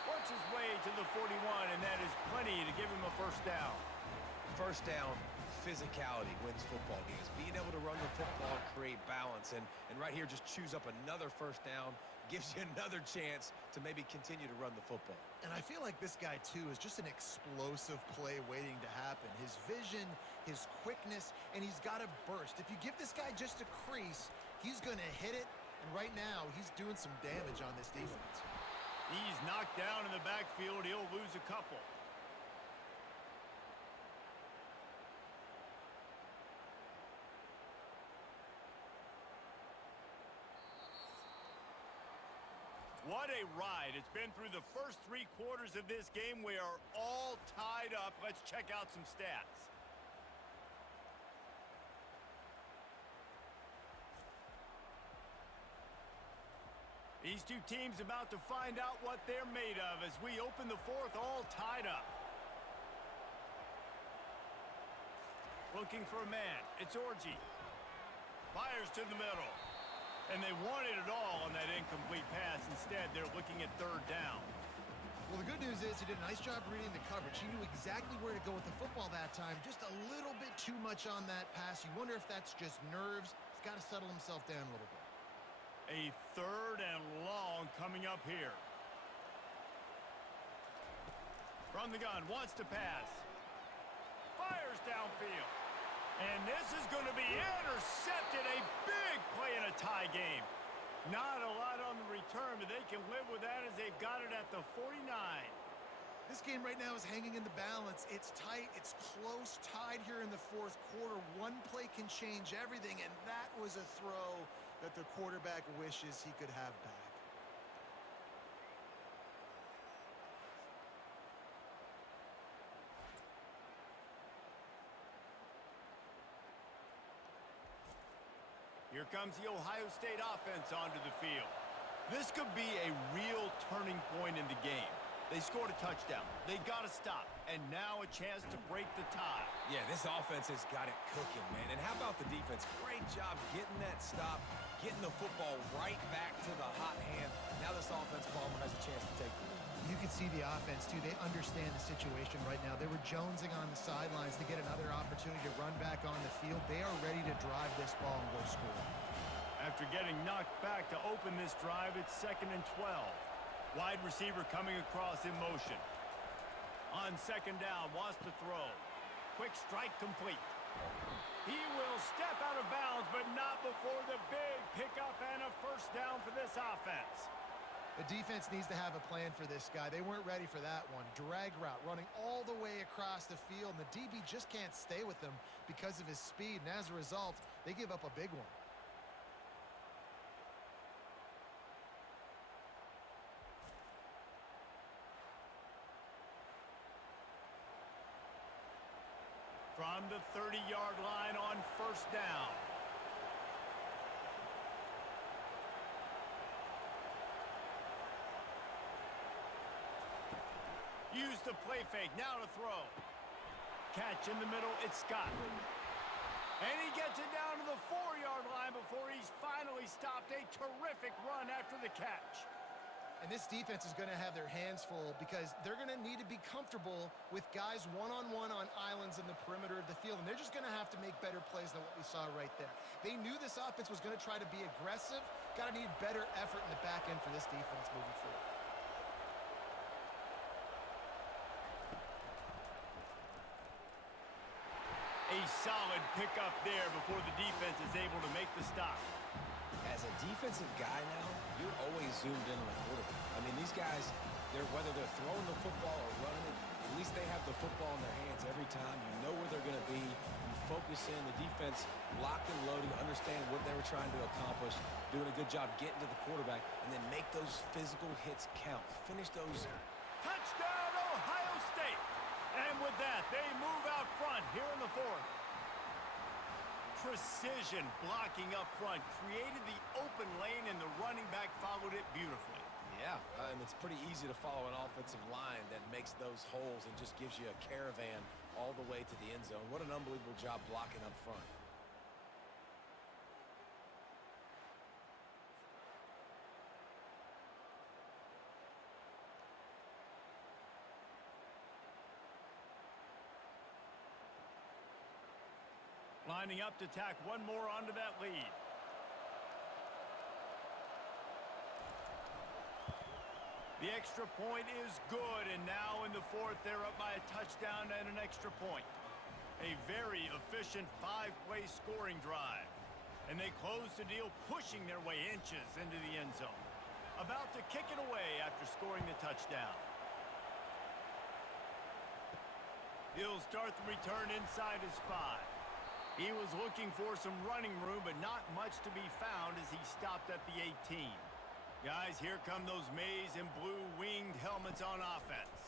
Works his way to the 41, and that is plenty to give him a first down. First down, physicality wins football games. Being able to run the football, create balance, and right here just choose up another first down, gives you another chance to maybe continue to run the football. And I feel like this guy, too, is just an explosive play waiting to happen. His vision, his quickness, and he's got to burst. If you give this guy just a crease, he's going to hit it, and right now he's doing some damage on this defense. He's knocked down in the backfield. He'll lose a couple. What a ride. It's been through the first 3 quarters of this game. We are all tied up. Let's check out some stats. These two teams about to find out what they're made of as we open the fourth, all tied up. looking for a man. It's Orji. Fires to the middle. And they wanted it all on that incomplete pass. Instead, they're looking at third down. Well, the good news is he did a nice job reading the coverage. He knew exactly where to go with the football that time. Just a little bit too much on that pass. You wonder if that's just nerves. He's got to settle himself down a little bit. A third and long coming up here. From the gun, wants to pass. Fires downfield. And this is going to be intercepted. A big play in a tie game. Not a lot on the return, but they can live with that as they've got it at the 49. This game right now is hanging in the balance. It's tight. It's close. Tied here in the fourth quarter. One play can change everything, and that was a throw that the quarterback wishes he could have back. Here comes the Ohio State offense onto the field. This could be a real turning point in the game. They scored a touchdown. They got to stop. And now a chance to break the tie. Yeah, this offense has got it cooking, man. And how about the defense? Great job getting that stop, getting the football right back to the hot hand. Now this offense, Palmer, has a chance to take the lead. You can see the offense, too. They understand the situation right now. They were jonesing on the sidelines to get another opportunity to run back on the field. They are ready to drive this ball and go score. After getting knocked back to open this drive, it's 2nd and 12. Wide receiver coming across in motion. On second down, wants to throw. Quick strike complete. He will step out of bounds, but not before the big pickup and a first down for this offense. The defense needs to have a plan for this guy. They weren't ready for that one. Drag route running all the way across the field, and the DB just can't stay with him because of his speed, and as a result, they give up a big one. From the 30-yard line on first down. Use the play fake, now to throw. Catch in the middle, it's Scott. And he gets it down to the 4-yard line before he's finally stopped. A terrific run after the catch. And this defense is going to have their hands full because they're going to need to be comfortable with guys one-on-one on islands in the perimeter of the field. And they're just going to have to make better plays than what we saw right there. They knew this offense was going to try to be aggressive. Got to need better effort in the back end for this defense moving forward. A solid pickup there before the defense is able to make the stop. As a defensive guy now, you're always zoomed in on the quarterback. I mean, these guys, whether they're throwing the football or running it, at least they have the football in their hands every time. You know where they're going to be. You focus in. The defense locked and loaded, understand what they were trying to accomplish, doing a good job getting to the quarterback, and then make those physical hits count. Finish those. Touchdown, Ohio State! And with that, they move out front here in the fourth. Precision blocking up front created the open lane, and the running back followed it beautifully. Yeah, and it's pretty easy to follow an offensive line that makes those holes and just gives you a caravan all the way to the end zone. What an unbelievable job blocking up front. Lining up to tack one more onto that lead. The extra point is good, and now in the fourth, they're up by a touchdown and an extra point. A very efficient 5-play scoring drive. And they close the deal, pushing their way inches into the end zone. About to kick it away after scoring the touchdown. He'll start the return inside his 5. He was looking for some running room, but not much to be found as he stopped at the 18. Guys, here come those maize and blue winged helmets on offense.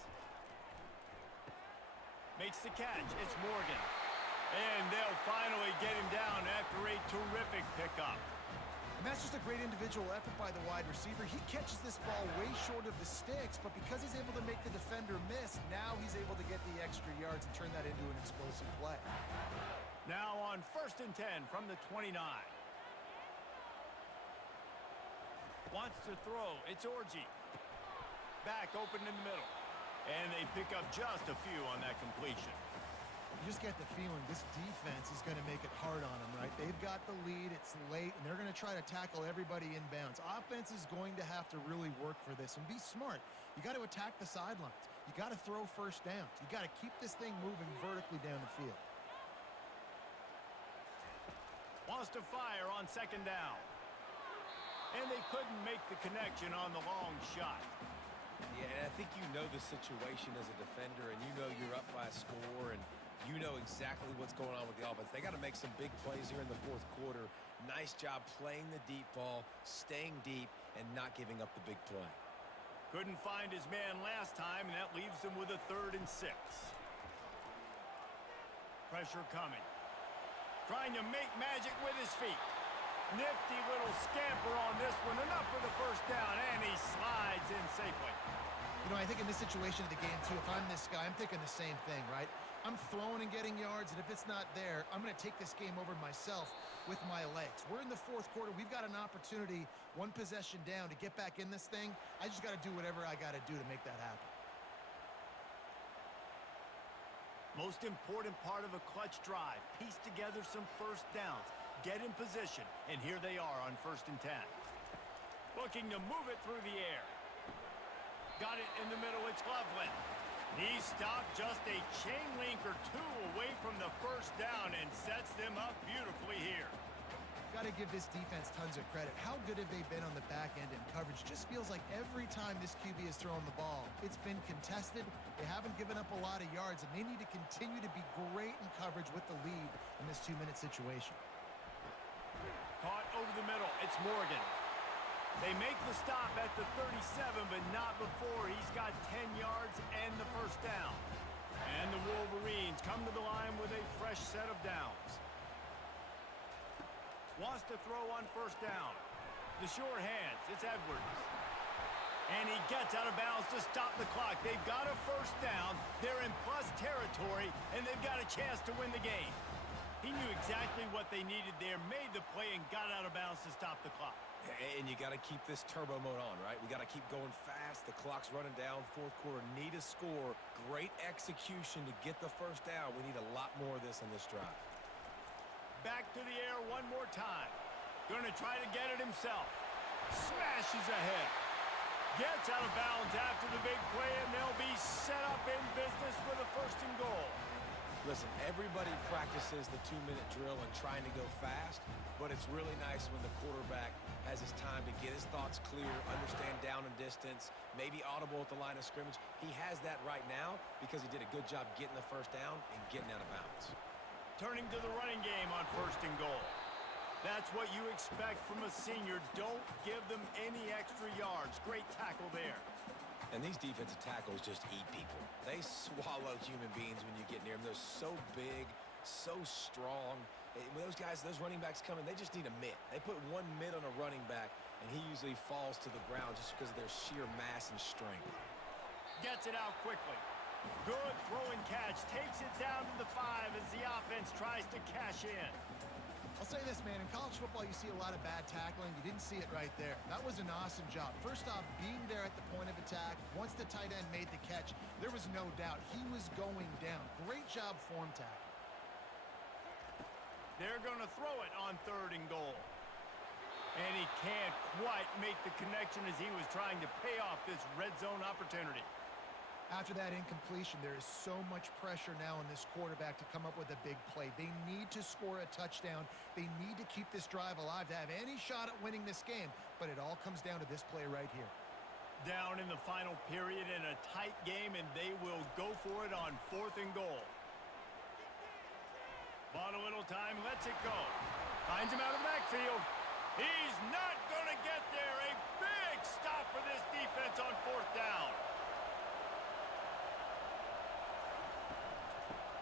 Makes the catch. It's Morgan. And they'll finally get him down after a terrific pickup. And that's just a great individual effort by the wide receiver. He catches this ball way short of the sticks, but because he's able to make the defender miss, now he's able to get the extra yards and turn that into an explosive play. Now on 1st and 10 from the 29. Wants to throw. It's Orji. Back open in the middle. And they pick up just a few on that completion. You just get the feeling this defense is going to make it hard on them, right? They've got the lead. It's late, and they're going to try to tackle everybody inbounds. Offense is going to have to really work for this and be smart. You got to attack the sidelines. You got to throw first downs. You got to keep this thing moving vertically down the field. Wants to fire on 2nd down. And they couldn't make the connection on the long shot. Yeah, and I think you know the situation as a defender, and you know you're up by a score, and you know exactly what's going on with the offense. They got to make some big plays here in the 4th quarter. Nice job playing the deep ball, staying deep, and not giving up the big play. Couldn't find his man last time, and that leaves them with a 3rd and 6. Pressure coming. Trying to make magic with his feet. Nifty little scamper on this one. Enough for the 1st down, and he slides in safely. You know, I think in this situation of the game, too, if I'm this guy, I'm thinking the same thing, right? I'm throwing and getting yards, and if it's not there, I'm going to take this game over myself with my legs. We're in the 4th quarter. We've got an opportunity, 1 possession down, to get back in this thing. I just got to do whatever I got to do to make that happen. Most important part of a clutch drive. Piece together some 1st downs. Get in position. And here they are on 1st and 10. Looking to move it through the air. Got it in the middle. It's Loveland. He stopped just a chain link or 2 away from the 1st down and sets them up beautifully here. Got to give this defense tons of credit. How good have they been on the back end in coverage? Just feels like every time this QB has thrown the ball, it's been contested. They haven't given up a lot of yards, and they need to continue to be great in coverage with the lead in this 2-minute situation. Caught over the middle. It's Morgan. They make the stop at the 37, but not before he's got 10 yards and the 1st down. And the Wolverines come to the line with a fresh set of downs. Wants to throw on 1st down. The sure hands. It's Edwards. And he gets out of bounds to stop the clock. They've got a 1st down. They're in plus territory, and they've got a chance to win the game. He knew exactly what they needed there, made the play, and got out of bounds to stop the clock. And you got to keep this turbo mode on, right? We got to keep going fast. The clock's running down. 4th quarter, need a score. Great execution to get the 1st down. We need a lot more of this on this drive. Back to the air one more time. Gonna try to get it himself. Smashes ahead. Gets out of bounds after the big play, and they'll be set up in business with a 1st and goal. Listen, everybody practices the 2-minute drill and trying to go fast, but it's really nice when the quarterback has his time to get his thoughts clear, understand down and distance, maybe audible at the line of scrimmage. He has that right now because he did a good job getting the 1st down and getting out of bounds. Turning to the running game on 1st and goal. That's what you expect from a senior. Don't give them any extra yards. Great tackle there. And these defensive tackles just eat people. They swallow human beings when you get near them. They're so big, so strong. When those guys, those running backs come in, they just need a mitt. They put 1 mitt on a running back, and he usually falls to the ground just because of their sheer mass and strength. Gets it out quickly. Good throw and catch. Takes it down to the 5 as the offense tries to cash in. I'll say this, man. In college football, you see a lot of bad tackling. You didn't see it right there. That was an awesome job. First off, being there at the point of attack. Once the tight end made the catch, there was no doubt he was going down. Great job form tackle. They're going to throw it on 3rd and goal. And he can't quite make the connection as he was trying to pay off this red zone opportunity. After that incompletion, there is so much pressure now on this quarterback to come up with a big play. They need to score a touchdown. They need to keep this drive alive to have any shot at winning this game. But it all comes down to this play right here. Down in the final period in a tight game, and they will go for it on 4th and goal. Bought a little time, lets it go. Finds him out of the backfield. He's not going to get there. A big stop for this defense on 4th down.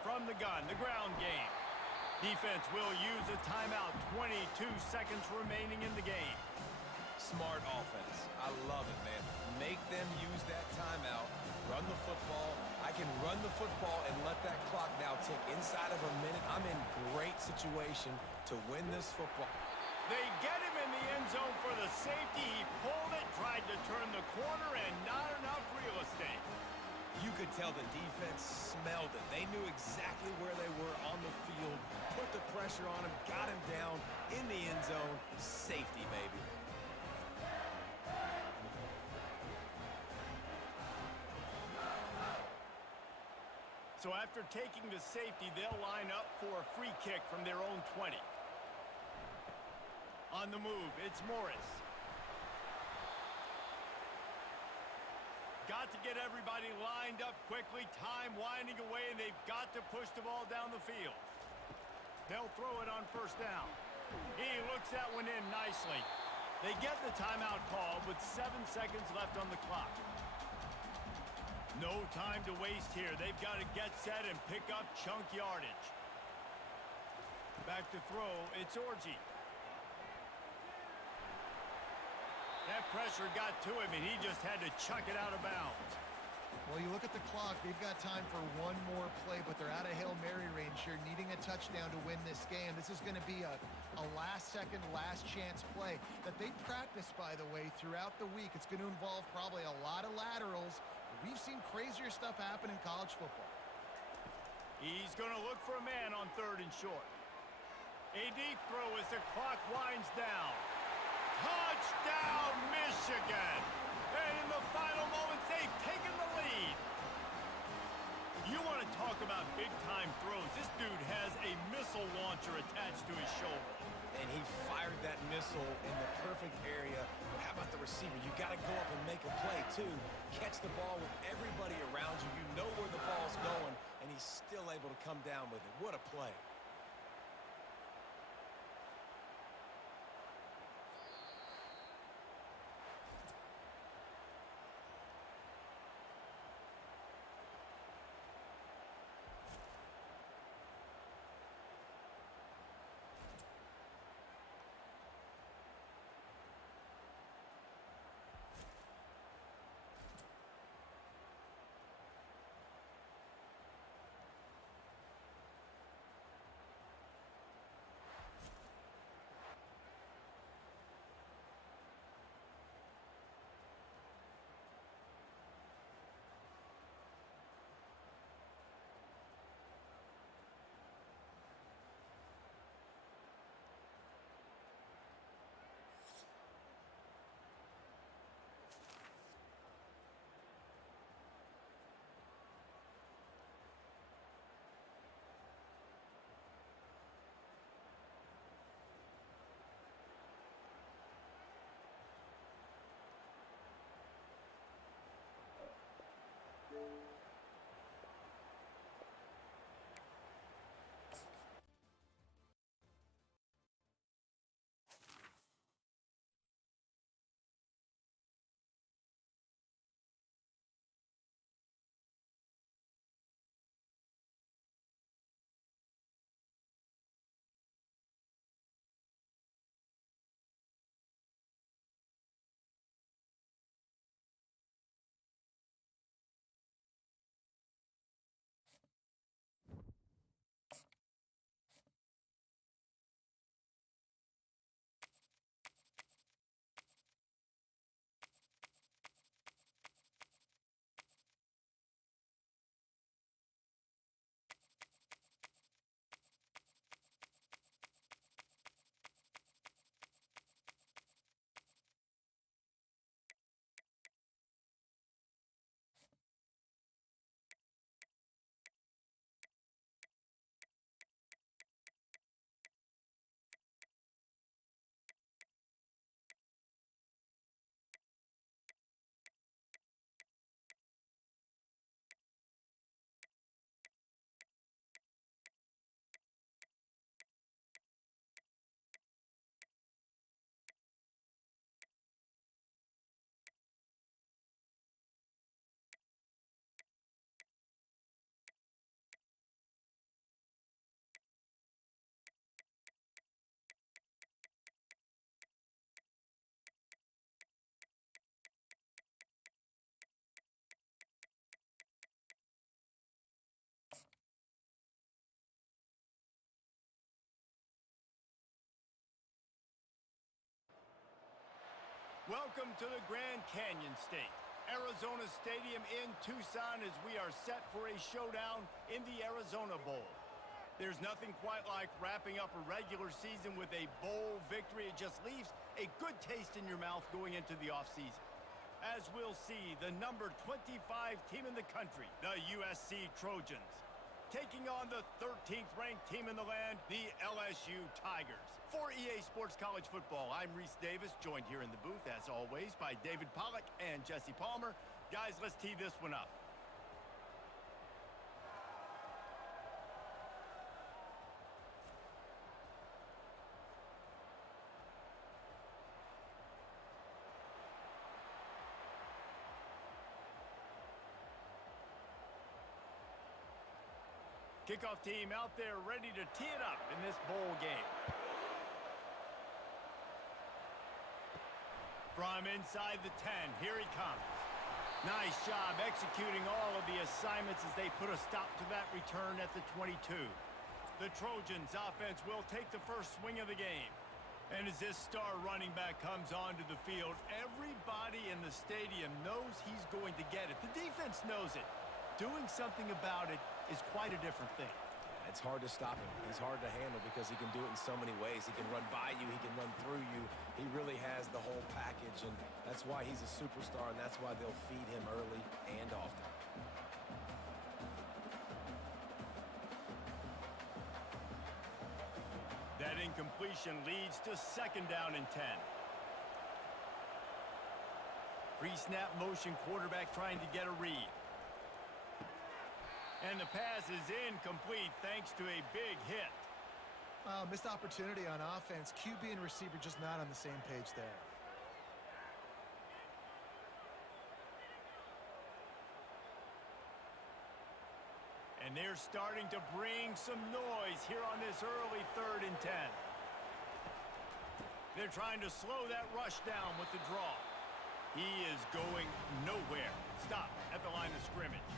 From the gun, the ground game. Defense will use a timeout. 22 seconds remaining in the game. Smart offense. I love it, man. Make them use that timeout. Run the football. I can run the football and let that clock now tick inside of a minute. I'm in great situation to win this football. They get him in the end zone for the safety. He pulled it, tried to turn the corner, and not enough real estate. You could tell the defense smelled it. They knew exactly where they were on the field, put the pressure on him, got him down in the end zone. Safety, baby. So after taking the safety, they'll line up for a free kick from their own 20. On the move, it's Morris. Got to get everybody lined up quickly. Time winding away, and they've got to push the ball down the field. They'll throw it on first down. He looks that one in nicely. They get the timeout call with 7 seconds left on the clock. No time to waste here. They've got to get set and pick up chunk yardage. Back to throw, it's Orji. That pressure got to him, and he just had to chuck it out of bounds. Well, you look at the clock. They've got time for one more play, but they're out of Hail Mary range here, needing a touchdown to win this game. This is going to be a last-second, last-chance play that they practice, by the way, throughout the week. It's going to involve probably a lot of laterals. We've seen crazier stuff happen in college football. He's going to look for a man on 3rd and short. A deep throw as the clock winds down. Touchdown, Michigan! And in the final moments, they've taken the lead. You want to talk about big-time throws. This dude has a missile launcher attached to his shoulder. And he fired that missile in the perfect area. But how about the receiver? You got to go up and make a play, too. Catch the ball with everybody around you. You know where the ball's going, and he's still able to come down with it. What a play. Welcome to the Grand Canyon State, Arizona Stadium in Tucson, as we are set for a showdown in the Arizona Bowl. There's nothing quite like wrapping up a regular season with a bowl victory. It just leaves a good taste in your mouth going into the offseason. As we'll see, the number 25 team in the country, the USC Trojans, taking on the 13th ranked team in the land, the LSU Tigers. For EA Sports College Football, I'm Reese Davis, joined here in the booth, as always, by David Pollack and Jesse Palmer. Guys, let's tee this one up. Kickoff team out there ready to tee it up in this bowl game. From inside the 10, here he comes. Nice job executing all of the assignments as they put a stop to that return at the 22. The Trojans offense will take the first swing of the game. And as this star running back comes onto the field, everybody in the stadium knows he's going to get it. The defense knows it. Doing something about it is quite a different thing. It's hard to stop him. He's hard to handle because he can do it in so many ways. He can run by you. He can run through you. He really has the whole package, and that's why he's a superstar, and that's why they'll feed him early and often. That incompletion leads to second down and 10. Pre-snap motion, quarterback trying to get a read. And the pass is incomplete thanks to a big hit. Missed opportunity on offense. QB and receiver just not on the same page there. And they're starting to bring some noise here on this early 3rd and 10. They're trying to slow that rush down with the draw. He is going nowhere. Stop at the line of scrimmage.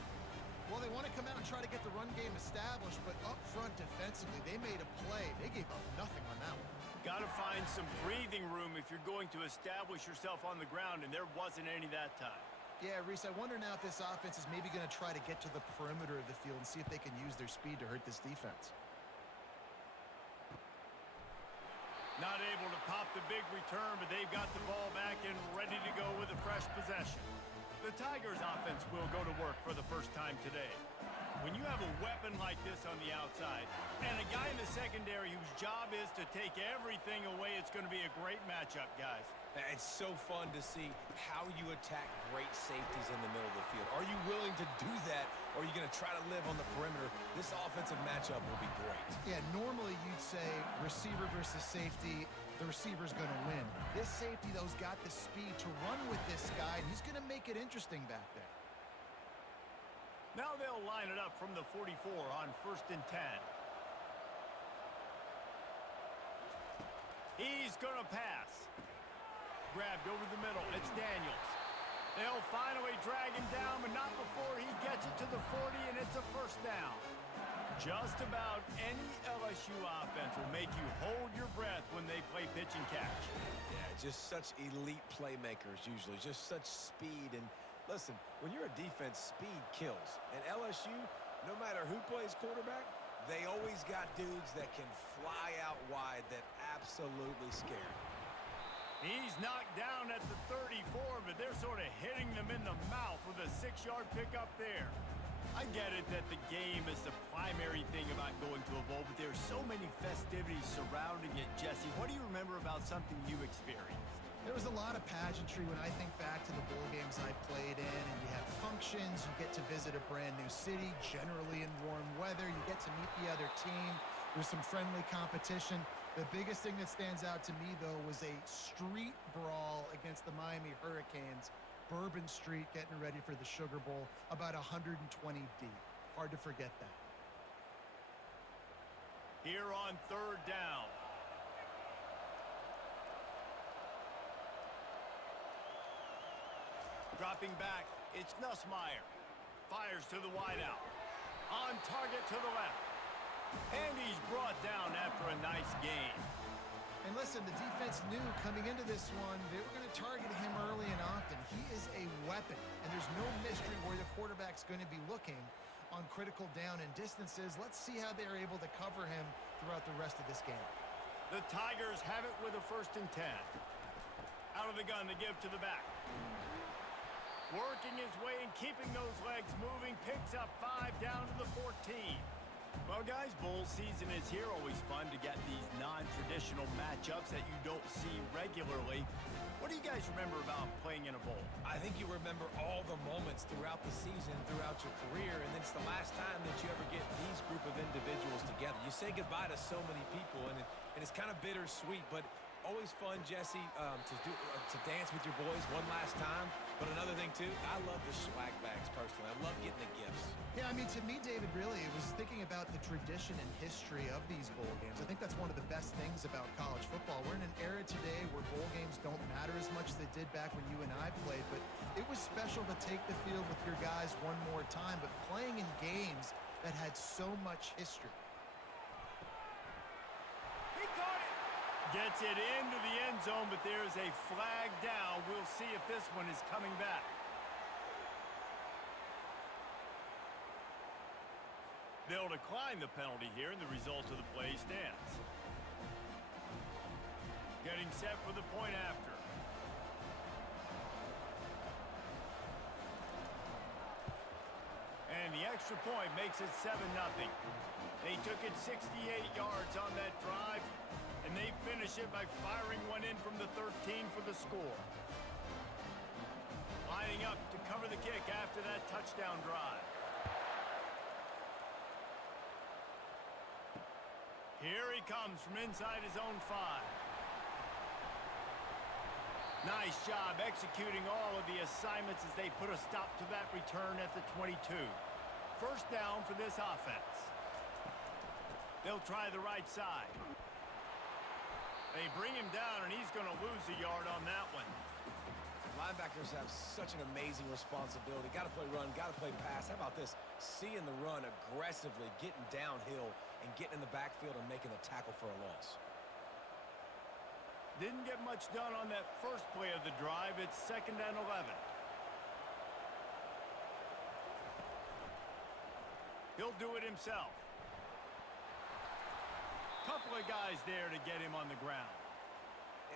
Well, they want to come out and try to get the run game established, but up front defensively, they made a play. They gave up nothing on that one. Got to find some breathing room if you're going to establish yourself on the ground, and there wasn't any that time. Yeah, Reese, I wonder now if this offense is maybe going to try to get to the perimeter of the field and see if they can use their speed to hurt this defense. Not able to pop the big return, but they've got the ball back and ready to go with a fresh possession. The Tigers offense will go to work for the first time today. When you have a weapon like this on the outside and a guy in the secondary whose job is to take everything away, it's going to be a great matchup, guys. It's so fun to see how you attack great safeties in the middle of the field. Are you willing to do that, or are you going to try to live on the perimeter? This offensive matchup will be great. Yeah, normally you'd say receiver versus safety, the receiver's going to win. This safety, though, has got the speed to run with this guy, and he's going to make it interesting back there. Now they'll line it up from the 44 on 1st and 10. He's going to pass. Grabbed over the middle. It's Daniels. They'll finally drag him down, but not before he gets it to the 40, and it's a first down. Just about any LSU offense will make you hold your breath when they play pitch and catch. Yeah, just such elite playmakers usually, just such speed. And listen, when you're a defense, speed kills. And LSU, no matter who plays quarterback, they always got dudes that can fly out wide that absolutely scare. He's knocked down at the 34, but they're sort of hitting them in the mouth with a 6-yard pickup there. I get it that the game is the primary thing about going to a bowl, but there's so many festivities surrounding it. Jesse, what do you remember about something you experienced? There was a lot of pageantry when I think back to the bowl games I played in, and you have functions, you get to visit a brand new city, generally in warm weather, you get to meet the other team, there's some friendly competition. The biggest thing that stands out to me, though, was a street brawl against the Miami Hurricanes. Bourbon Street getting ready for the Sugar Bowl, about 120 deep. Hard to forget that. Here on 3rd down. Dropping back, it's Nussmeier. Fires to the wideout. On target to the left. And he's brought down after a nice gain. And listen, the defense knew coming into this one, they were going to target him early and often. He is a weapon, and there's no mystery where the quarterback's going to be looking on critical down and distances. Let's see how they're able to cover him throughout the rest of this game. The Tigers have it with a 1st and 10. Out of the gun to give to the back. Working his way and keeping those legs moving. Picks up 5 down to the 14. Well, guys, bowl season is here. Always fun to get these non-traditional matchups that you don't see regularly. What do you guys remember about playing in a bowl? I think you remember all the moments throughout the season, throughout your career, and then it's the last time that you ever get these group of individuals together. You say goodbye to so many people, and it's kind of bittersweet, but always fun, Jesse, to dance with your boys one last time. But another thing, too, I love the swag bags, personally. I love getting the gifts. Yeah, I mean, to me, David, really, it was thinking about the tradition and history of these bowl games. I think that's one of the best things about college football. We're in an era today where bowl games don't matter as much as they did back when you and I played, but it was special to take the field with your guys one more time, but playing in games that had so much history. He caught it! Gets it into the end zone, but there's a flag down. We'll see if this one is coming back. They'll decline the penalty here, and the result of the play stands. Getting set for the point after. And the extra point makes it 7-0. They took it 68 yards on that drive, and they finish it by firing one in from the 13 for the score. Lining up to cover the kick after that touchdown drive. Here he comes from inside his own 5. Nice job executing all of the assignments as they put a stop to that return at the 22. First down for this offense. They'll try the right side. They bring him down, and he's going to lose a yard on that one. Linebackers have such an amazing responsibility. Got to play run, got to play pass. How about this? Seeing the run aggressively, getting downhill, and getting in the backfield and making the tackle for a loss. Didn't get much done on that first play of the drive. It's 2nd and 11. He'll do it himself. Couple of guys there to get him on the ground.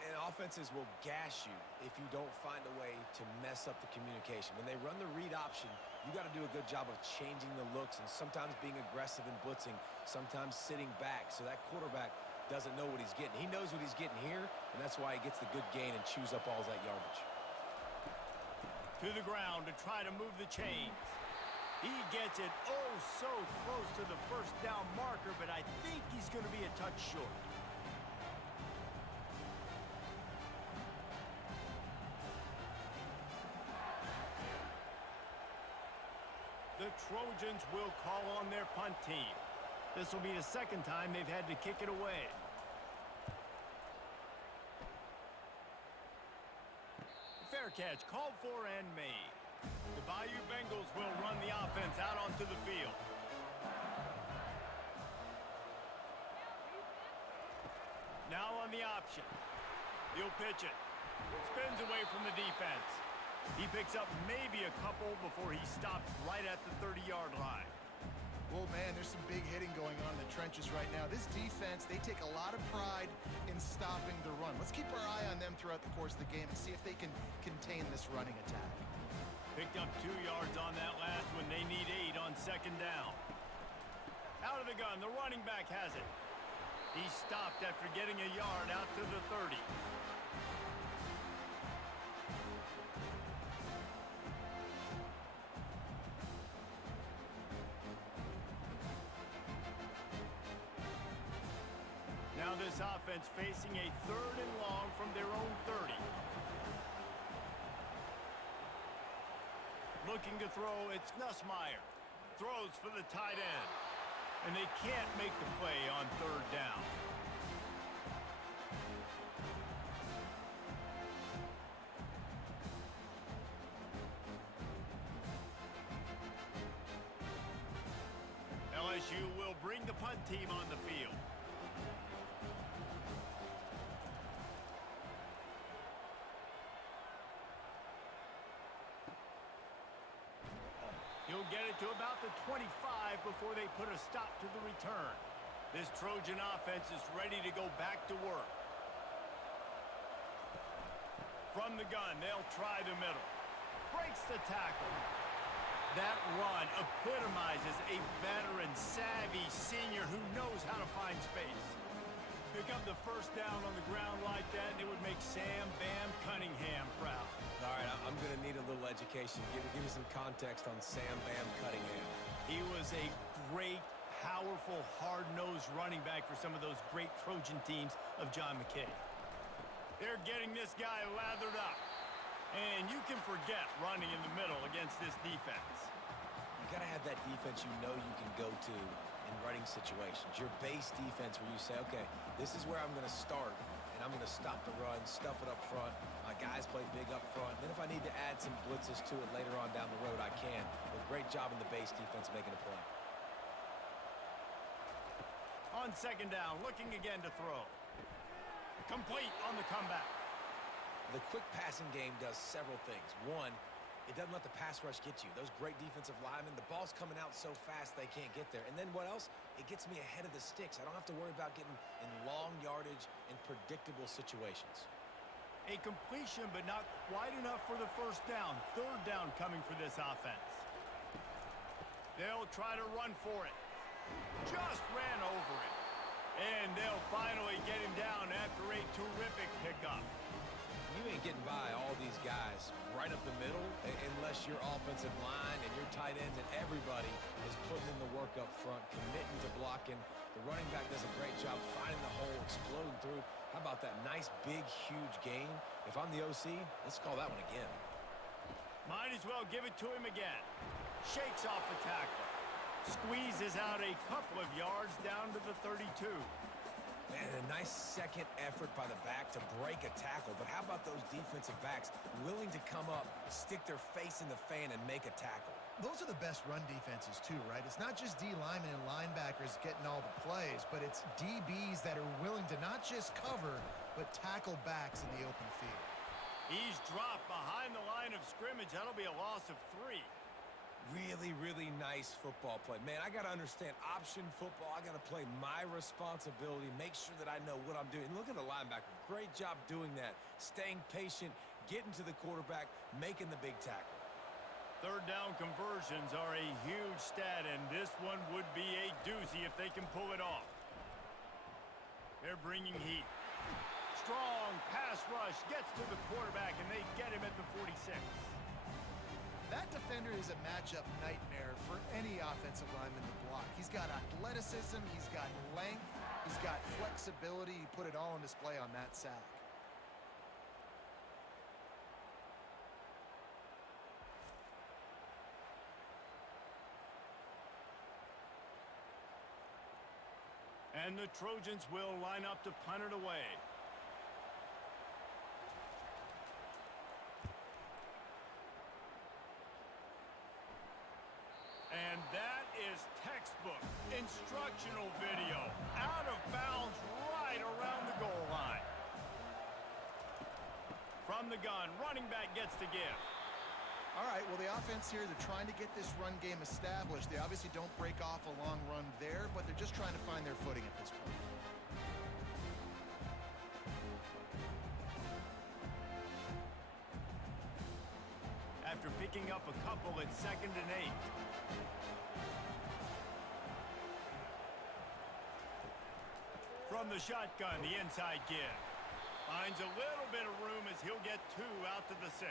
And offenses will gash you if you don't find a way to mess up the communication. When they run the read option, you got to do a good job of changing the looks and sometimes being aggressive and blitzing, sometimes sitting back so that quarterback doesn't know what he's getting. He knows what he's getting here, and that's why he gets the good gain and chews up all that yardage. To the ground to try to move the chains. He gets it oh so close to the first down marker, but I think he's going to be a touch short. The Trojans will call on their punt team. This will be the 2nd time they've had to kick it away. Fair catch called for and made. The Bayou Bengals will run the offense out onto the field. Now on the option. He'll pitch it. Spins away from the defense. He picks up maybe a couple before he stops right at the 30-yard line. Well, man, there's some big hitting going on in the trenches right now. This defense, they take a lot of pride in stopping the run. Let's keep our eye on them throughout the course of the game and see if they can contain this running attack. Picked up 2 yards on that last one. They need 8 on 2nd down. Out of the gun, the running back has it. He stopped after getting a yard out to the 30. Now this offense facing a 3rd and long from their own 30. Looking to throw, it's Nussmeier. Throws for the tight end. And they can't make the play on 3rd down. LSU will bring the punt team on the field. He'll get it to about the 25 before they put a stop to the return. This Trojan offense is ready to go back to work. From the gun, they'll try the middle. Breaks the tackle. That run epitomizes a veteran, savvy senior who knows how to find space. Pick up the first down on the ground like that, and it would make Sam Bam Cunningham proud. All right, I'm going to need a little education. Give me some context on Sam Bam Cunningham. He was a great, powerful, hard-nosed running back for some of those great Trojan teams of John McKay. They're getting this guy lathered up. And you can forget running in the middle against this defense. You got to have that defense you know you can go to in running situations. Your base defense where you say, okay, this is where I'm going to start, and I'm going to stop the run, stuff it up front. My guys play big up front. Then if I need to add some blitzes to it later on down the road, I can. But great job in the base defense making a play. On second down, looking again to throw. Complete on the comeback. The quick passing game does several things. One, it doesn't let the pass rush get you. Those great defensive linemen, the ball's coming out so fast they can't get there. And then what else? It gets me ahead of the sticks. I don't have to worry about getting in long yardage and predictable situations. A completion, but not quite enough for the first down. Third down coming for this offense. They'll try to run for it. Just ran over it. And they'll finally get him down after a terrific pickup. You ain't getting by all these guys right up the middle unless your offensive line and your tight ends and everybody is putting in the work up front, committing to blocking. The running back does a great job finding the hole, exploding through. How about that nice, big, huge gain? If I'm the OC, let's call that one again. Might as well give it to him again. Shakes off the tackle. Squeezes out a couple of yards down to the 32. Man, a nice second effort by the back to break a tackle. But how about those defensive backs willing to come up, stick their face in the fan, and make a tackle? Those are the best run defenses too, right? It's not just D linemen and linebackers getting all the plays, but it's DBs that are willing to not just cover, but tackle backs in the open field. He's dropped behind the line of scrimmage. That'll be a loss of 3. Really, really nice football play. Man, I got to understand option football. I got to play my responsibility, make sure that I know what I'm doing. Look at the linebacker. Great job doing that. Staying patient, getting to the quarterback, making the big tackle. Third down conversions are a huge stat, and this one would be a doozy if they can pull it off. They're bringing heat. Strong pass rush gets to the quarterback, and they get him at the 46. That defender is a matchup nightmare for any offensive lineman to block. He's got athleticism, he's got length, he's got flexibility. He put it all on display on that sack. And the Trojans will line up to punt it away. And that is textbook instructional video. Out of bounds right around the goal line. From the gun, running back gets to give. All right, well, the offense here, they're trying to get this run game established. They obviously don't break off a long run there, but they're just trying to find their footing at this point. After picking up a couple at 2nd and 8. From the shotgun, the inside give. Finds a little bit of room as he'll get 2 out to the 6.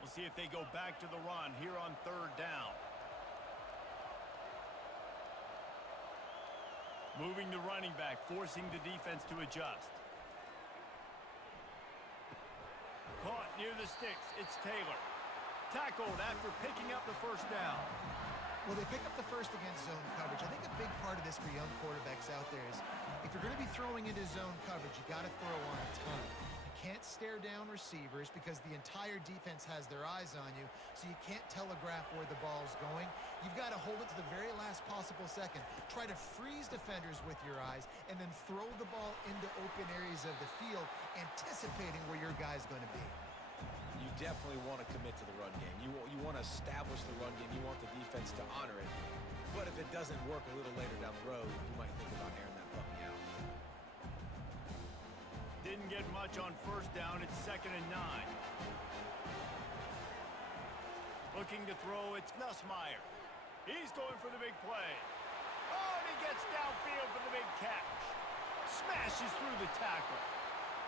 We'll see if they go back to the run here on 3rd down. Moving the running back, forcing the defense to adjust. Caught near the sticks. It's Taylor. Tackled after picking up the first down. Well, they pick up the first against zone coverage. I think a big part of this for young quarterbacks out there is if you're going to be throwing into zone coverage, you got to throw on a ton. You can't can't stare down receivers because the entire defense has their eyes on you, so you can't telegraph where the ball's going. You've got to hold it to the very last possible second. Try to freeze defenders with your eyes, and then throw the ball into open areas of the field, anticipating where your guy's going to be. You definitely want to commit to the run game. You want to establish the run game. You want the defense to honor it. But if it doesn't work a little later down the road, you might think about airing that puppy out. Didn't get much on first down. It's 2nd and 9. Looking to throw, it's Nussmeier. He's going for the big play. Oh, and he gets downfield for the big catch. Smashes through the tackle.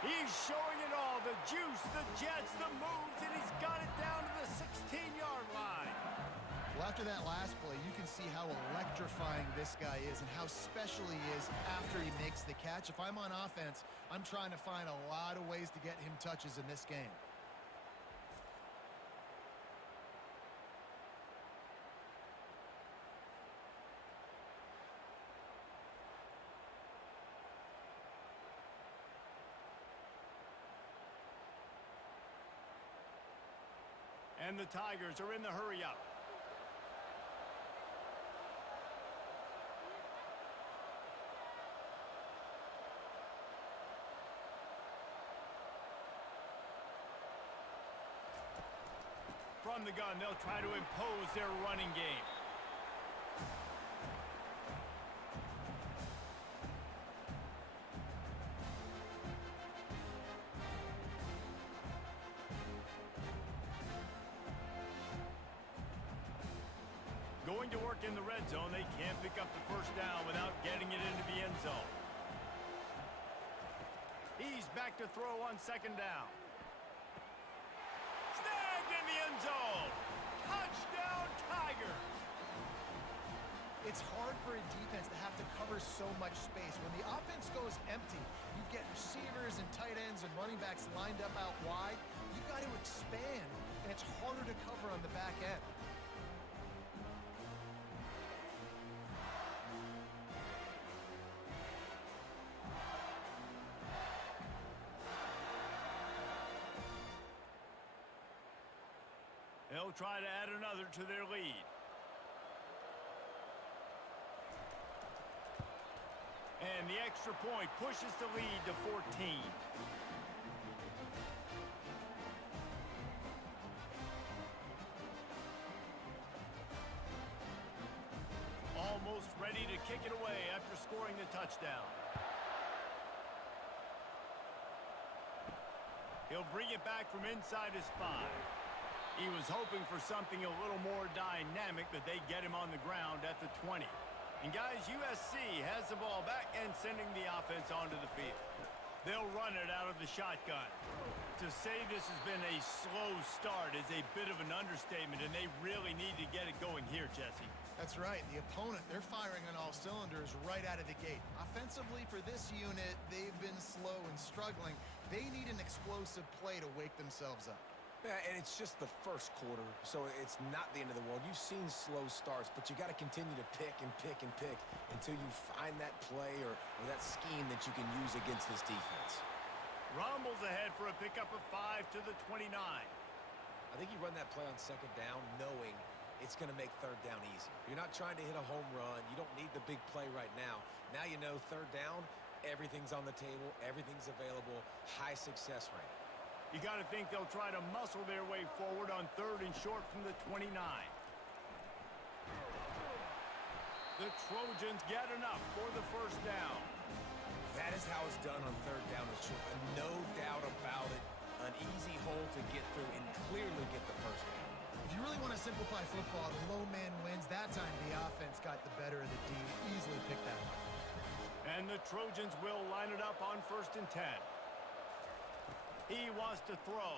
He's showing it all, the juice, the jets, the moves, and he's got it down to the 16-yard line. Well, after that last play, you can see how electrifying this guy is and how special he is after he makes the catch. If I'm on offense, I'm trying to find a lot of ways to get him touches in this game. And the Tigers are in the hurry-up. From the gun, they'll try to impose their running game. Going to work in the red zone. They can't pick up the first down without getting it into the end zone. He's back to throw on 2nd down. Snagged in the end zone. Touchdown, Tigers. It's hard for a defense to have to cover so much space. When the offense goes empty, you get receivers and tight ends and running backs lined up out wide. You've got to expand, and it's harder to cover on the back end. They'll try to add another to their lead. And the extra point pushes the lead to 14. Almost ready to kick it away after scoring the touchdown. He'll bring it back from inside his 5. He was hoping for something a little more dynamic, but they get him on the ground at the 20. And guys, USC has the ball back and sending the offense onto the field. They'll run it out of the shotgun. To say this has been a slow start is a bit of an understatement, and they really need to get it going here, Jesse. That's right. The opponent, they're firing on all cylinders right out of the gate. Offensively for this unit, they've been slow and struggling. They need an explosive play to wake themselves up. Yeah, and it's just the first quarter, so it's not the end of the world. You've seen slow starts, but you got to continue to pick and pick and pick until you find that play or that scheme that you can use against this defense. Rumbles ahead for a pickup of 5 to the 29. I think you run that play on 2nd down knowing it's going to make 3rd down easy. You're not trying to hit a home run. You don't need the big play right now. Now you know 3rd down, everything's on the table, everything's available, high success rate. You got to think they'll try to muscle their way forward on 3rd and short from the 29. The Trojans get enough for the first down. That is how it's done on 3rd down and short. No doubt about it. An easy hole to get through and clearly get the first down. If you really want to simplify football, the low man wins. That time the offense got the better of the D. Easily picked that up. And the Trojans will line it up on 1st and 10. He wants to throw.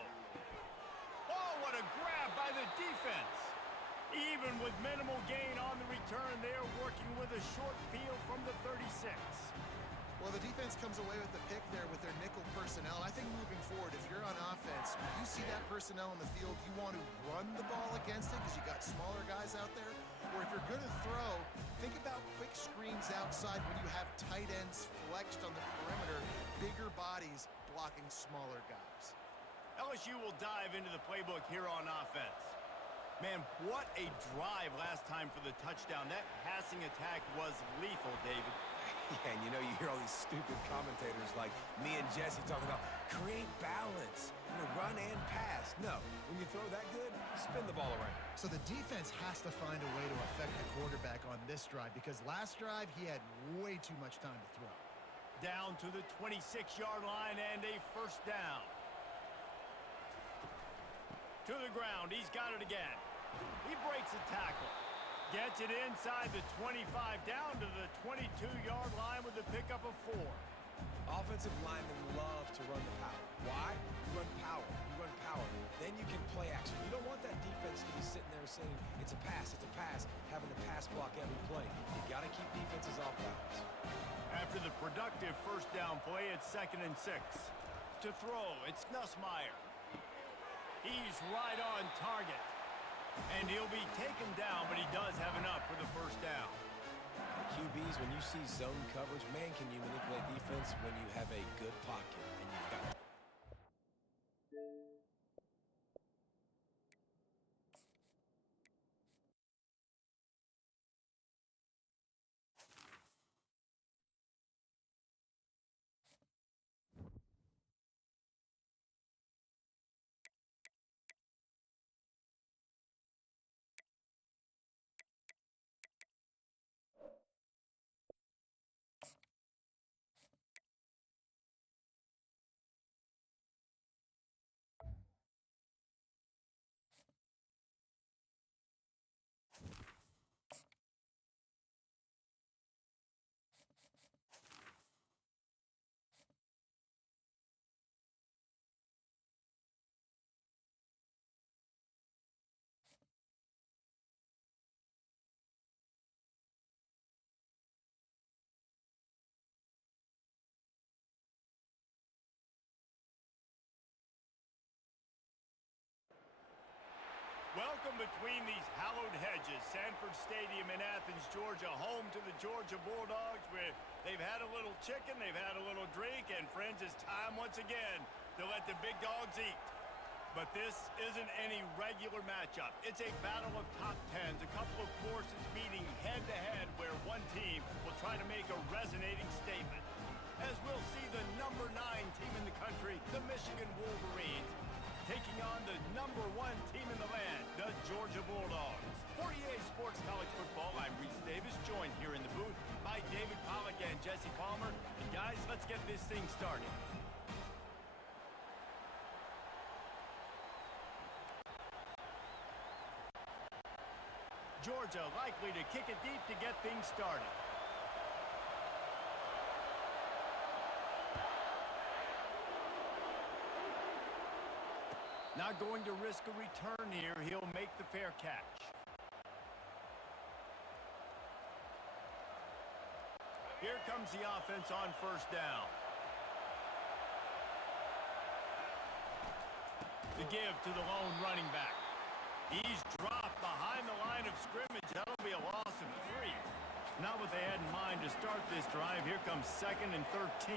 Oh, what a grab by the defense. Even with minimal gain on the return, they are working with a short field from the 36. Well, the defense comes away with the pick there with their nickel personnel. And I think moving forward, if you're on offense, when you see that personnel in the field, you want to run the ball against it because you got smaller guys out there. Or if you're going to throw, think about quick screens outside when you have tight ends flexed on the perimeter, bigger bodies blocking smaller guys. LSU will dive into the playbook here on offense. Man, what a drive last time for the touchdown. That passing attack was lethal, David. Yeah, and you know, you hear all these stupid commentators like me and Jesse talking about create balance, run and pass. No, when you throw that good, spin the ball around. So the defense has to find a way to affect the quarterback on this drive because last drive he had way too much time to throw. Down to the 26-yard line and a first down. To the ground, he's got it again. He breaks a tackle. Gets it inside the 25, down to the 22-yard line with a pickup of 4. Offensive linemen love to run the power. Why? You run power. You run power. Then you can play action. You don't want that defense to be sitting there saying, it's a pass, having to pass block every play. You got to keep defenses off balance. After the productive first down play, it's 2nd and 6. To throw, it's Nussmeier. He's right on target. And he'll be taken down, but he does have enough for the first down. QBs, when you see zone coverage, man, can you manipulate defense when you have a good pocket and you've got Welcome between these hallowed hedges. Sanford Stadium in Athens, Georgia, home to the Georgia Bulldogs, where they've had a little chicken, they've had a little drink, and friends, it's time once again to let the big dogs eat. But this isn't any regular matchup. It's a battle of top tens, a couple of forces meeting head-to-head where one team will try to make a resonating statement. As we'll see the number 9 team in the country, the Michigan Wolverines, taking on the number 1 team in the land, the Georgia Bulldogs. For EA Sports College Football, I'm Reese Davis, joined here in the booth by David Pollack and Jesse Palmer. And guys, let's get this thing started. Georgia likely to kick it deep to get things started. Not going to risk a return here. He'll make the fair catch. Here comes the offense on first down. The give to the lone running back. He's dropped behind the line of scrimmage. That'll be a loss of 3. Not what they had in mind to start this drive. Here comes 2nd and 13.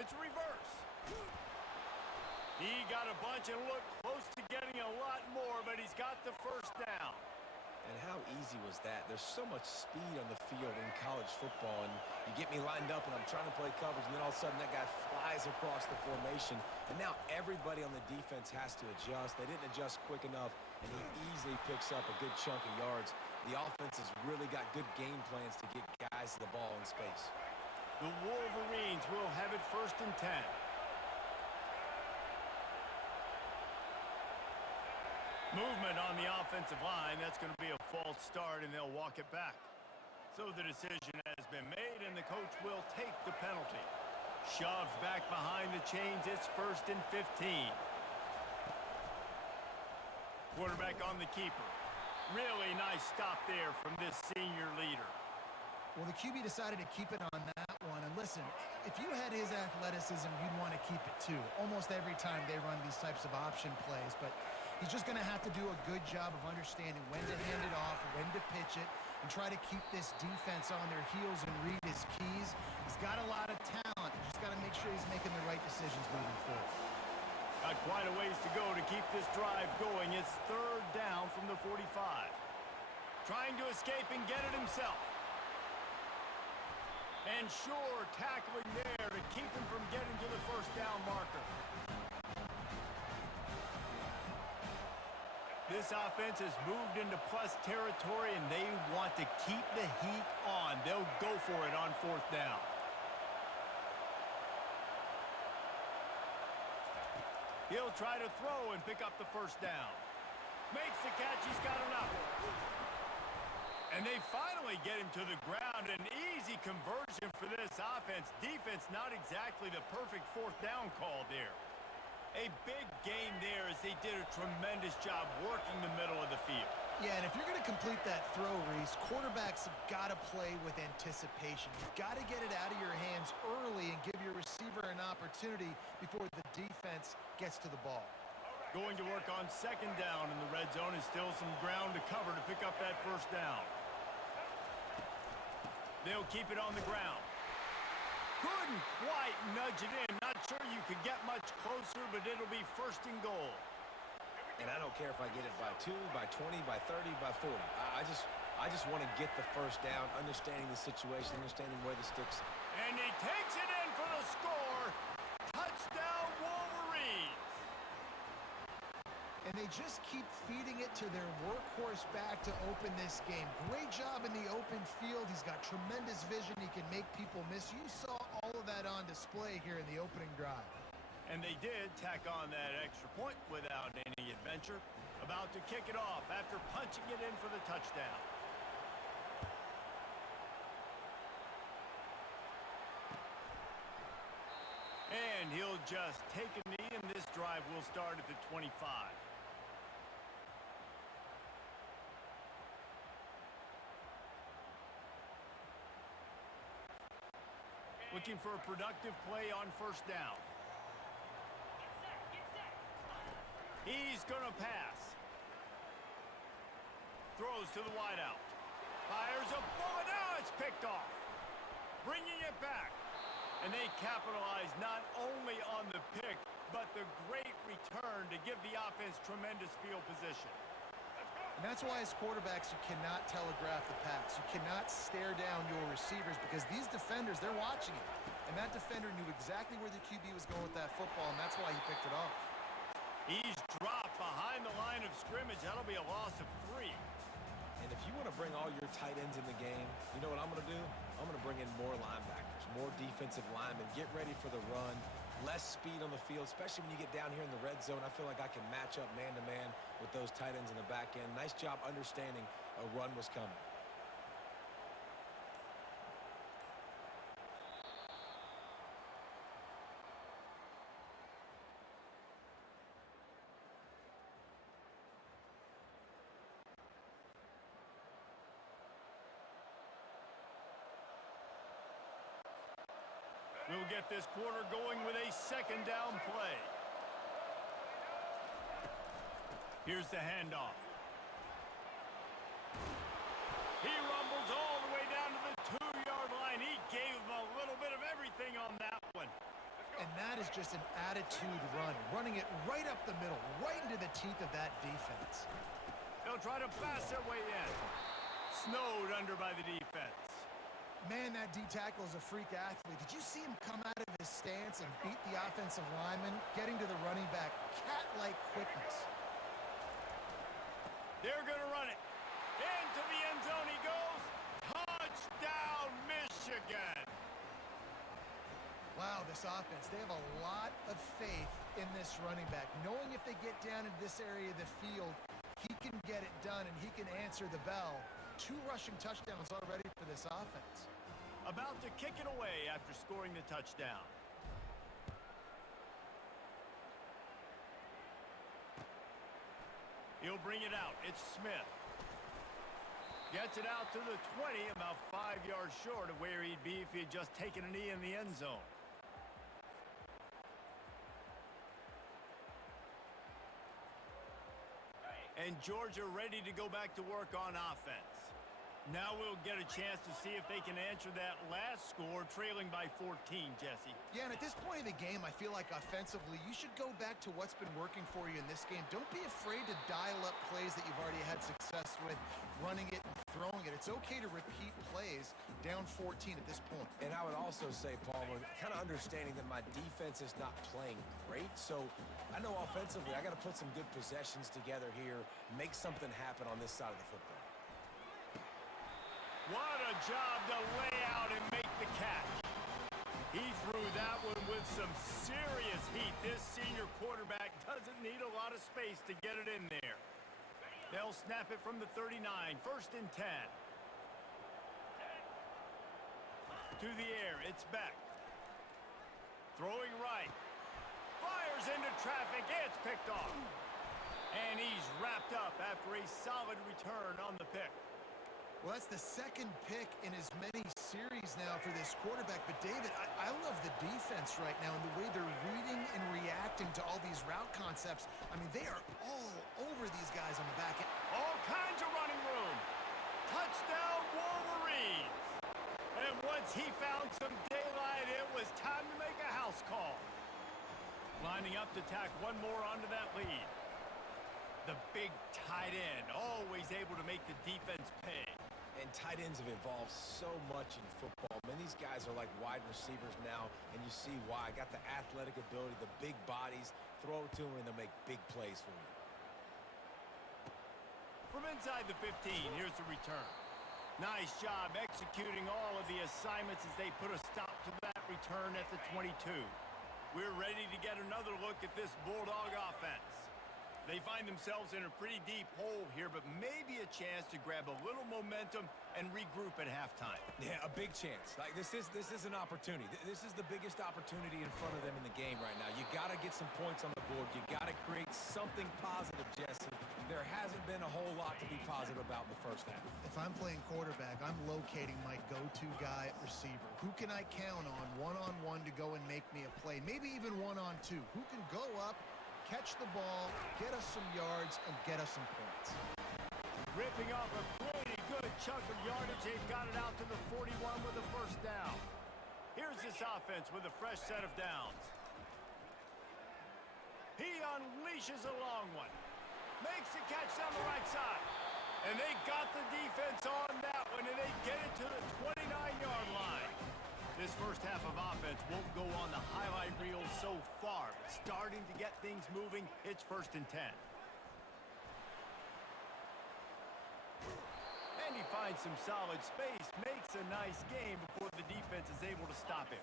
It's reverse. He got a bunch and looked close to getting a lot more, but he's got the first down. And how easy was that? There's so much speed on the field in college football, and you get me lined up and I'm trying to play coverage, and then all of a sudden that guy flies across the formation, and now everybody on the defense has to adjust. They didn't adjust quick enough, and he easily picks up a good chunk of yards. The offense has really got good game plans to get guys to the ball in space. The Wolverines will have it 1st and 10. Movement on the offensive line. That's going to be a false start, and they'll walk it back. So the decision has been made, and the coach will take the penalty. Shoves back behind the chains. It's 1st and 15. Quarterback on the keeper. Really nice stop there from this senior leader. Well, the QB decided to keep it on that one. And listen, if you had his athleticism, you'd want to keep it too. Almost every time they run these types of option plays. But he's just going to have to do a good job of understanding when to hand it off, when to pitch it, and try to keep this defense on their heels and read his keys. He's got a lot of talent. You just got to make sure he's making the right decisions moving forward. Got quite a ways to go to keep this drive going. It's third down from the 45. Trying to escape and get it himself. And sure, tackling there to keep him from getting to the first down marker. This offense has moved into plus territory, and they want to keep the heat on. They'll go for it on fourth down. He'll try to throw and pick up the first down. Makes the catch. He's got enough. And they finally get him to the ground. An easy conversion for this offense. Defense, not exactly the perfect fourth down call there. A big gain there as they did a tremendous job working the middle of the field. Yeah, and if you're going to complete that throw, Reese, quarterbacks have got to play with anticipation. You've got to get it out of your hands early and give your receiver an opportunity before the defense gets to the ball. Going to work on second down in the red zone is still some ground to cover to pick up that first down. They'll keep it on the ground. Couldn't quite nudge it in. Not sure you could get much closer, but it'll be first and goal. And I don't care if I get it by 2, by 20, by 30, by 40. I just want to get the first down, understanding the situation, understanding where the sticks. And he takes it in for the score. Touchdown, Wolverines. And they just keep feeding it to their workhorse back to open this game. Great job in the open field. He's got tremendous vision. He can make people miss. You saw all of that on display here in the opening drive. And they did tack on that extra point without any adventure. About to kick it off after punching it in for the touchdown. And he'll just take a knee, and this drive will start at the 25. Looking for a productive play on first down. He's going to pass. Throws to the wideout. Fires a bullet. Now it's picked off. Bringing it back. And they capitalize not only on the pick, but the great return to give the offense tremendous field position. And that's why as quarterbacks, you cannot telegraph the pass. You cannot stare down your receivers because these defenders, they're watching it. And that defender knew exactly where the QB was going with that football, and that's why he picked it off. He's dropped behind the line of scrimmage. That'll be a loss of 3. And if you want to bring all your tight ends in the game, you know what I'm going to do? I'm going to bring in more linebackers, more defensive linemen, get ready for the run, less speed on the field, especially when you get down here in the red zone. I feel like I can match up man-to-man with those tight ends in the back end. Nice job understanding a run was coming. We'll get this quarter going with a second down play. Here's the handoff. He rumbles all the way down to the 2-yard line. He gave him a little bit of everything on that one. And that is just an attitude run, running it right up the middle, right into the teeth of that defense. They'll try to pass their way in. Snowed under by the defense. Man, that D-tackle is a freak athlete. Did you see him come out of his stance and beat the offensive lineman, getting to the running back? Cat-like quickness. They're going to run it. Into the end zone he goes. Touchdown, Michigan. Wow, this offense, they have a lot of faith in this running back. Knowing if they get down into this area of the field, he can get it done and he can answer the bell. 2 rushing touchdowns already for this offense. About to kick it away after scoring the touchdown. He'll bring it out. It's Smith. Gets it out to the 20, about 5 yards short of where he'd be if he had just taken a knee in the end zone. And Georgia ready to go back to work on offense. Now we'll get a chance to see if they can answer that last score, trailing by 14, Jesse. Yeah, and at this point of the game, I feel like offensively, you should go back to what's been working for you in this game. Don't be afraid to dial up plays that you've already had success with, running it and throwing it. It's okay to repeat plays down 14 at this point. And I would also say, Palmer, kind of understanding that my defense is not playing great, so I know offensively I got to put some good possessions together here, make something happen on this side of the football. What a job to lay out and make the catch. He threw that one with some serious heat. This senior quarterback doesn't need a lot of space to get it in there. They'll snap it from the 39, 1st and 10. To the air, it's Beck. Throwing right. Fires into traffic, it's picked off. And he's wrapped up after a solid return on the pick. Well, that's the second pick in as many series now for this quarterback. But, David, I love the defense right now and the way they're reading and reacting to all these route concepts. I mean, they are all over these guys on the back end. All kinds of running room. Touchdown, Wolverines. And once he found some daylight, it was time to make a house call. Lining up to tack one more onto that lead. The big tight end, always able to make the defense pay. And tight ends have evolved so much in football. Man, these guys are like wide receivers now, and you see why. Got the athletic ability, the big bodies. Throw it to them, and they'll make big plays for you. From inside the 15, here's the return. Nice job executing all of the assignments as they put a stop to that return at the 22. We're ready to get another look at this Bulldog offense. They find themselves in a pretty deep hole here, but maybe a chance to grab a little momentum and regroup at halftime. Yeah, a big chance. Like this is an opportunity. This is the biggest opportunity in front of them in the game right now. You got to get some points on the board. You got to create something positive, Jesse. There hasn't been a whole lot to be positive about in the first half. If I'm playing quarterback, I'm locating my go-to guy at receiver. Who can I count on one-on-one to go and make me a play? Maybe even one-on-two. Who can go up, catch the ball, get us some yards, and get us some points. Ripping off a pretty good chunk of yardage. They've got it out to the 41 with a first down. Here's this offense with a fresh set of downs. He unleashes a long one. Makes the catch down the right side. And they got the defense on that one, and they get it to the 29-yard line. This first half of offense won't go on the highlight reel so far, but starting to get things moving, it's 1st and 10. And he finds some solid space, makes a nice game before the defense is able to stop him.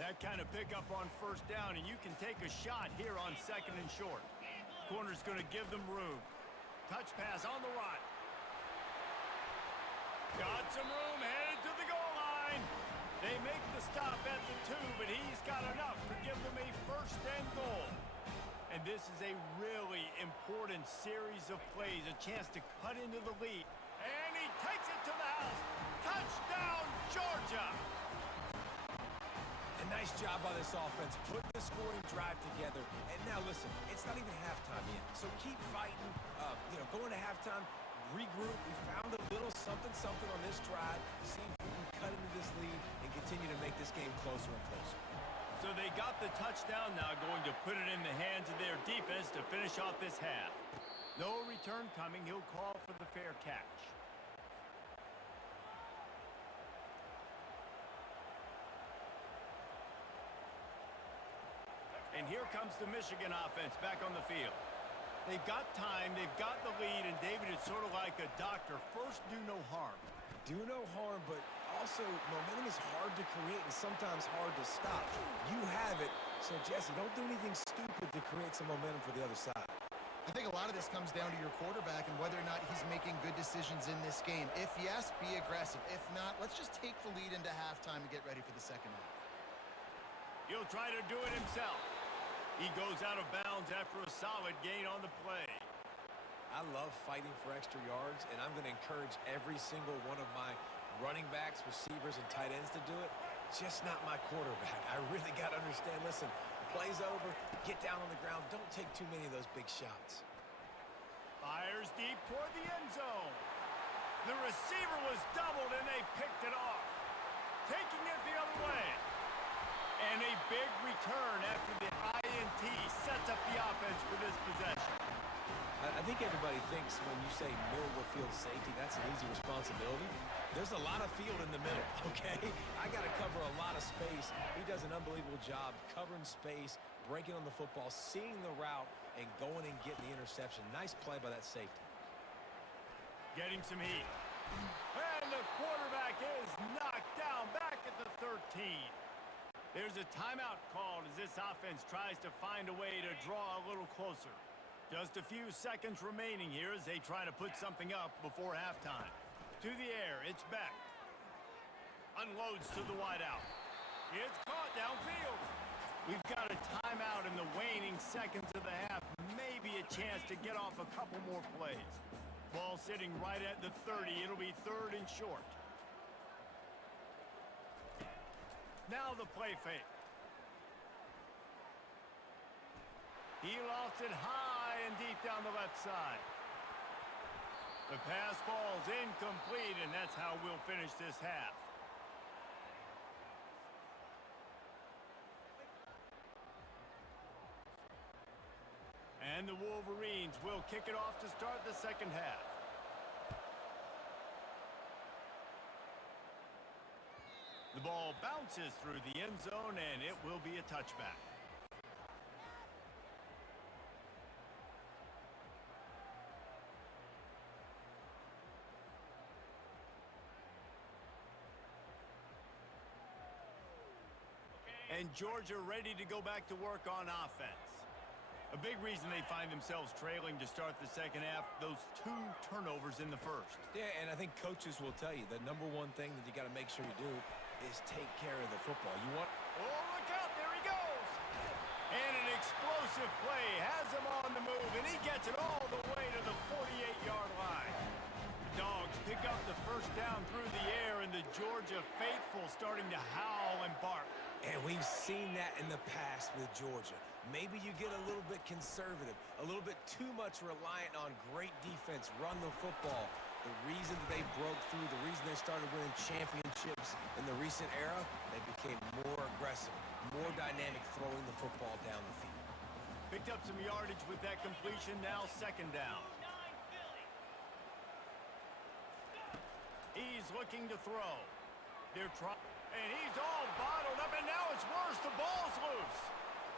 That kind of pickup on first down, and you can take a shot here on 2nd and short. Corner's going to give them room. Touch pass on the right. Got some room, headed to the goal line. They make the stop at the 2, but he's got enough to give them a 1st and goal. And this is a really important series of plays, a chance to cut into the lead. And he takes it to the house. Touchdown, Georgia! A nice job by this offense, putting the scoring drive together. And now listen, it's not even halftime yet, so keep fighting. Going to halftime, regroup. We found a little something on this drive. See if we can cut into this lead and continue to make this game closer and closer. So they got the touchdown now, going to put it in the hands of their defense to finish off this half. No return coming. He'll call for the fair catch. And here comes the Michigan offense back on the field. They've got time, they've got the lead, and David is sort of like a doctor. First, do no harm. Do no harm, but also momentum is hard to create and sometimes hard to stop. You have it, so Jesse, don't do anything stupid to create some momentum for the other side. I think a lot of this comes down to your quarterback and whether or not he's making good decisions in this game. If yes, be aggressive. If not, let's just take the lead into halftime and get ready for the second half. He'll try to do it himself. He goes out of bounds after a solid gain on the play. I love fighting for extra yards, and I'm going to encourage every single one of my running backs, receivers, and tight ends to do it. Just not my quarterback. I really got to understand, listen, play's over, get down on the ground, don't take too many of those big shots. Fires deep toward the end zone. The receiver was doubled, and they picked it off. Taking it the other way. And a big return after the INT sets up the offense for this possession. I think everybody thinks when you say middle of the field safety, that's an easy responsibility. There's a lot of field in the middle, okay? I got to cover a lot of space. He does an unbelievable job covering space, breaking on the football, seeing the route, and going and getting the interception. Nice play by that safety. Getting some heat. And the quarterback is knocked down back at the 13. There's a timeout called as this offense tries to find a way to draw a little closer. Just a few seconds remaining here as they try to put something up before halftime. To the air, it's Beck. Unloads to the wideout. It's caught downfield. We've got a timeout in the waning seconds of the half. Maybe a chance to get off a couple more plays. Ball sitting right at the 30. It'll be 3rd and short. Now the play fake. He lofts it high and deep down the left side. The pass falls incomplete, and that's how we'll finish this half. And the Wolverines will kick it off to start the second half. The ball bounces through the end zone, and it will be a touchback. And Georgia ready to go back to work on offense. A big reason they find themselves trailing to start the second half, those 2 turnovers in the first. Yeah, and I think coaches will tell you the number one thing that you got to make sure you do is take care of the football. You want... Oh, look out, there he goes! And an explosive play has him on the move, and he gets it all the way to the 48-yard line. The Dogs pick up the first down through the air, and the Georgia faithful starting to howl and bark. And we've seen that in the past with Georgia. Maybe you get a little bit conservative, a little bit too much reliant on great defense, run the football. The reason that they broke through, the reason they started winning championships in the recent era, they became more aggressive, more dynamic throwing the football down the field. Picked up some yardage with that completion, now second down. He's looking to throw. They're trying, and he's all bottled up, and now it's worse. The ball's loose.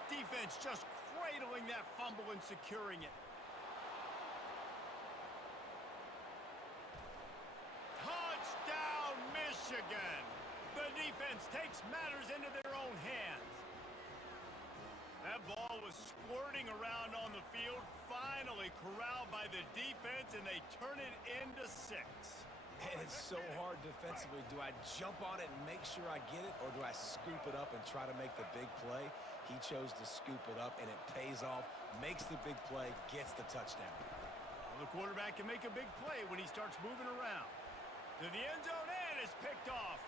Defense just cradling that fumble and securing it. Touchdown, Michigan! The defense takes matters into their own hands. That ball was squirting around on the field, finally corralled by the defense, and they turn it into 6. And it's so hard defensively. Do I jump on it and make sure I get it, or do I scoop it up and try to make the big play? He chose to scoop it up, and it pays off, makes the big play, gets the touchdown. Well, the quarterback can make a big play when he starts moving around. To the end zone, and is picked off.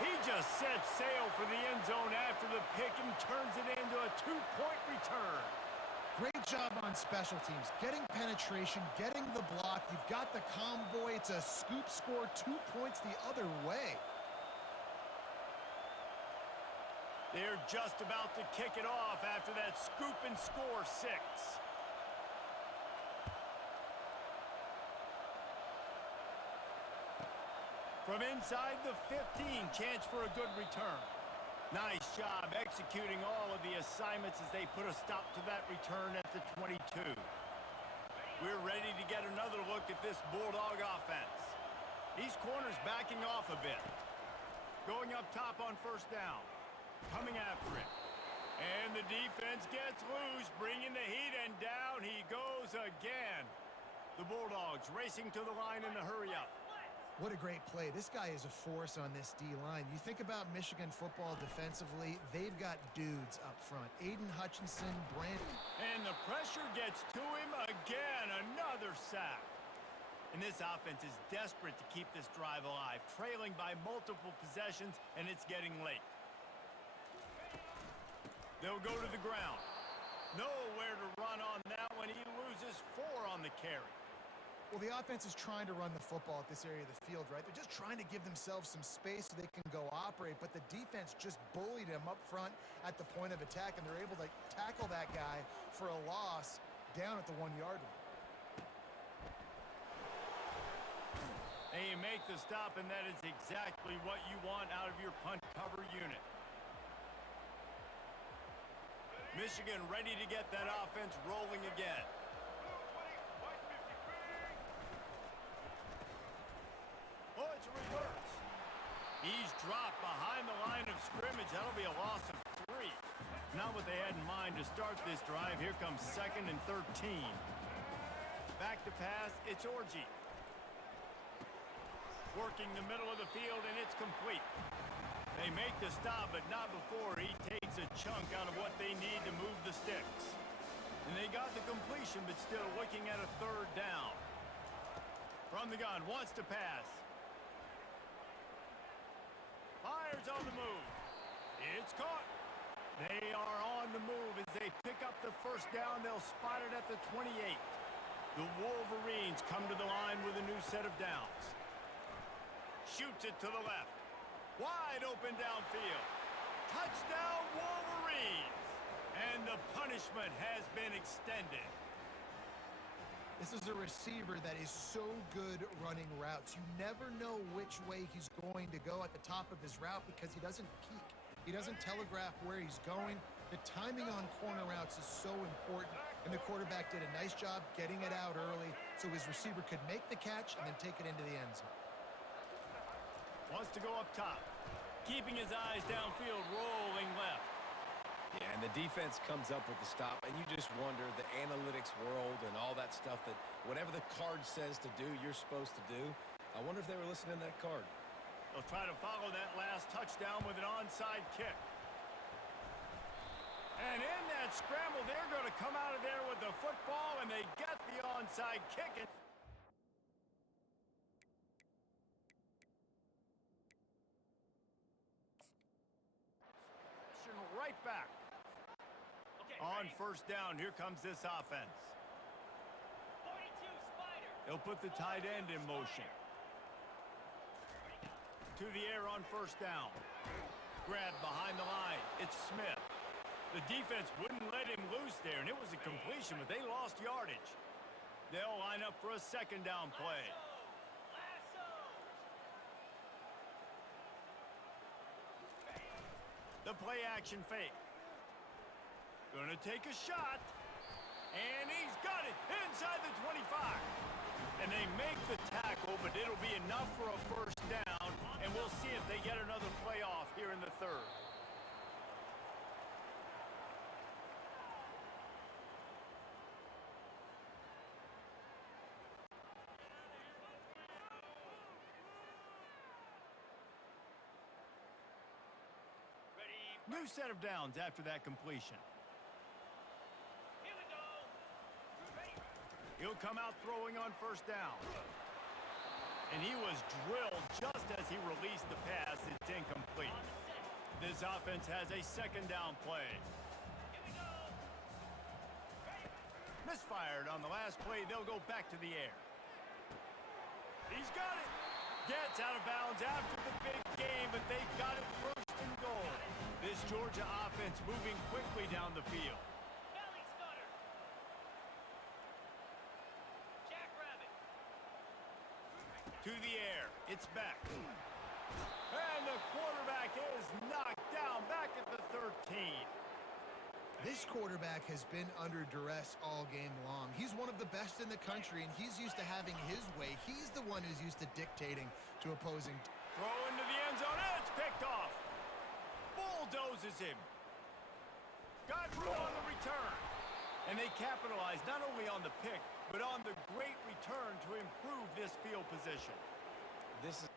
He just sets sail for the end zone after the pick and turns it into a 2-point return. Great job on special teams. Getting penetration, getting the block. You've got the convoy. It's a scoop score, 2 points the other way. They're just about to kick it off after that scoop and score 6. From inside the 15, chance for a good return. Nice job executing all of the assignments as they put a stop to that return at the 22. We're ready to get another look at this Bulldog offense. These corners backing off a bit. Going up top on first down. Coming after it. And the defense gets loose, bringing the heat, and down he goes again. The Bulldogs racing to the line in the hurry-up. What a great play. This guy is a force on this D-line. You think about Michigan football defensively, they've got dudes up front. Aiden Hutchinson, Brandon. And the pressure gets to him again. Another sack. And this offense is desperate to keep this drive alive, trailing by multiple possessions, and it's getting late. They'll go to the ground. Nowhere to run on that one. He loses 4 on the carry. Well, the offense is trying to run the football at this area of the field, right? They're just trying to give themselves some space so they can go operate, but the defense just bullied him up front at the point of attack, and they're able to tackle that guy for a loss down at the 1-yard line. And you make the stop, and that is exactly what you want out of your punt cover unit. Michigan ready to get that offense rolling again. Oh, it's a reverse. He's dropped behind the line of scrimmage. That'll be a loss of 3. Not what they had in mind to start this drive. Here comes 2nd and 13. Back to pass. It's Orji. Working the middle of the field, and it's complete. They make the stop, but not before he takes a chunk out of what they need to move the sticks. And they got the completion, but still looking at a 3rd down. From the gun, wants to pass. Fires on the move. It's caught. They are on the move as they pick up the 1st down. They'll spot it at the 28. The Wolverines come to the line with a new set of downs. Shoots it to the left. Wide open downfield. Touchdown Wolverines. And the punishment has been extended. This is a receiver that is so good running routes. You never know which way he's going to go at the top of his route because he doesn't peek. He doesn't telegraph where he's going. The timing on corner routes is so important, and the quarterback did a nice job getting it out early so his receiver could make the catch and then take it into the end zone. Wants to go up top. Keeping his eyes downfield, rolling left. Yeah, and the defense comes up with the stop, and you just wonder, the analytics world and all that stuff, that whatever the card says to do, you're supposed to do. I wonder if they were listening to that card. They'll try to follow that last touchdown with an onside kick. And in that scramble, they're going to come out of there with the football, and they get the onside kick. Right back. On 1st down, here comes this offense. 42 Spider. They'll put the tight end in motion. To the air on 1st down. Grab behind the line. It's Smith. The defense wouldn't let him loose there, and it was a completion, but they lost yardage. They'll line up for a 2nd down play. The play action fake. Gonna take a shot. And he's got it inside the 25. And they make the tackle, but it'll be enough for a 1st down. And we'll see if they get another play off here in the 3rd. New set of downs after that completion. Here we go. He'll come out throwing on 1st down. And he was drilled just as he released the pass. It's incomplete. This offense has a 2nd down play. Here we go. Misfired on the last play. They'll go back to the air. He's got it. Gets out of bounds after the big game, but they got it 1st and goal. This Georgia offense moving quickly down the field. Valley Stutter. Jackrabbit. To the air. It's back. And the quarterback is knocked down back at the 13. This quarterback has been under duress all game long. He's one of the best in the country, and he's used to having his way. He's the one who's used to dictating to opposing. Throw into the end zone, and it's picked off. Bulldozes him. Got room on the return. And they capitalize not only on the pick, but on the great return to improve this field position. This is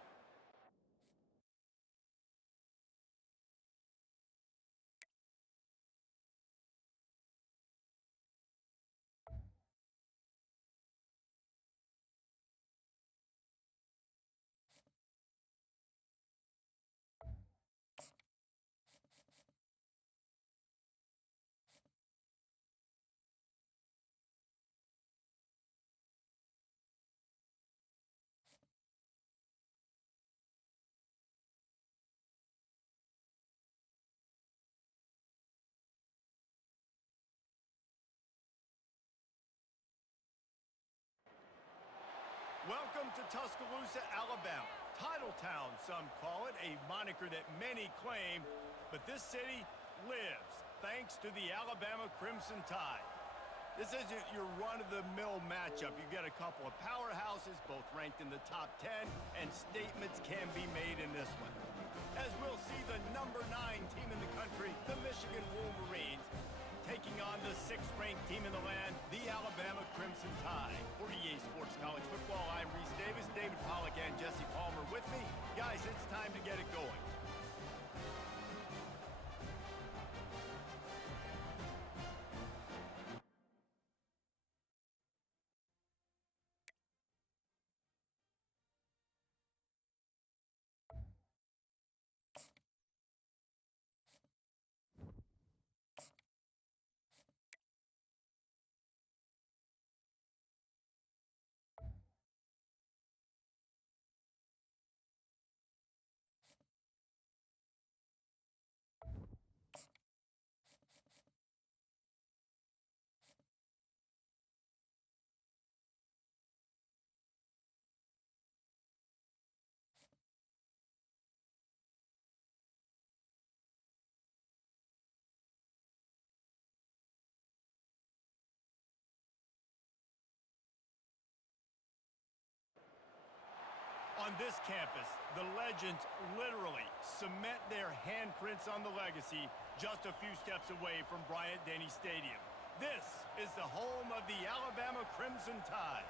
to Tuscaloosa, Alabama. Titletown, some call it, a moniker that many claim, but this city lives thanks to the Alabama Crimson Tide. This isn't your run-of-the-mill matchup. You get a couple of powerhouses, both ranked in the top 10, and statements can be made in this one. As we'll see the number 9 team in the country, the Michigan Wolverines, taking on the 6th-ranked team in the land, the Alabama Crimson Tide. For EA Sports College Football, I'm Reese Davis, David Pollack, and Jesse Palmer with me. Guys, it's time to get it going. On this campus, the legends literally cement their handprints on the legacy just a few steps away from Bryant-Denny Stadium. This is the home of the Alabama Crimson Tide.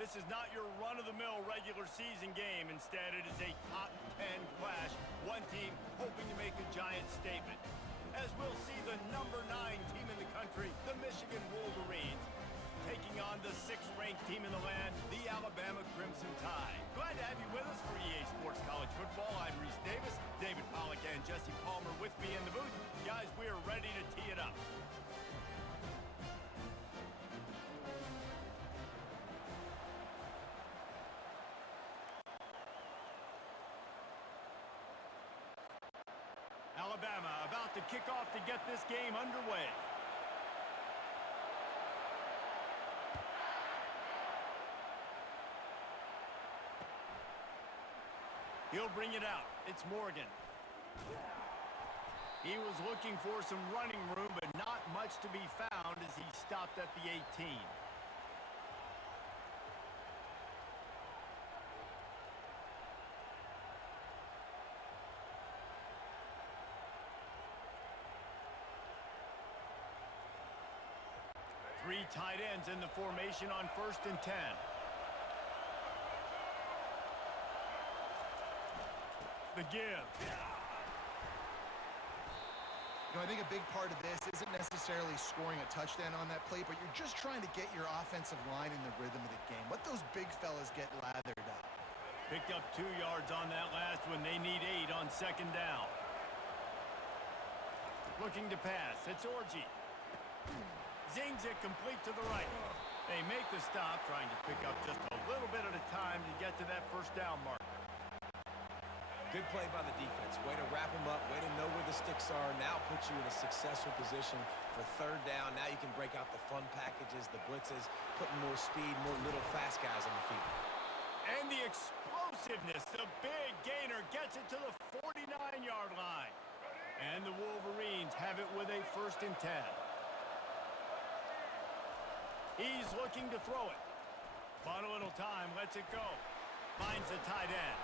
This is not your run-of-the-mill regular season game. Instead, it is a top 10 clash, one team hoping to make a giant statement. As we'll see the number 9 team in the country, the Michigan Wolverines, taking on the 6th-ranked team in the land, the Alabama Crimson Tide. Glad to have you with us for EA Sports College Football. I'm Reese Davis, David Pollack, and Jesse Palmer with me in the booth. Guys, we are ready to tee it up. Alabama about to kick off to get this game underway. He'll bring it out. It's Morgan. He was looking for some running room, but not much to be found as he stopped at the 18. Three tight ends in the formation on 1st and 10. The give. You know, I think a big part of this isn't necessarily scoring a touchdown on that play, but you're just trying to get your offensive line in the rhythm of the game. Let those big fellas get lathered up. Picked up 2 yards on that last one. They need 8 on 2nd down. Looking to pass. It's Orji. Zings it complete to the right. They make the stop, trying to pick up just a little bit at a time to get to that 1st down marker. Good play by the defense. Way to wrap them up. Way to know where the sticks are. Now puts you in a successful position for 3rd down. Now you can break out the fun packages, the blitzes, putting more speed, more little fast guys on the field. And the explosiveness. The big gainer gets it to the 49-yard line. And the Wolverines have it with a 1st and 10. He's looking to throw it. Bought a little time. Lets it go. Finds the tight end.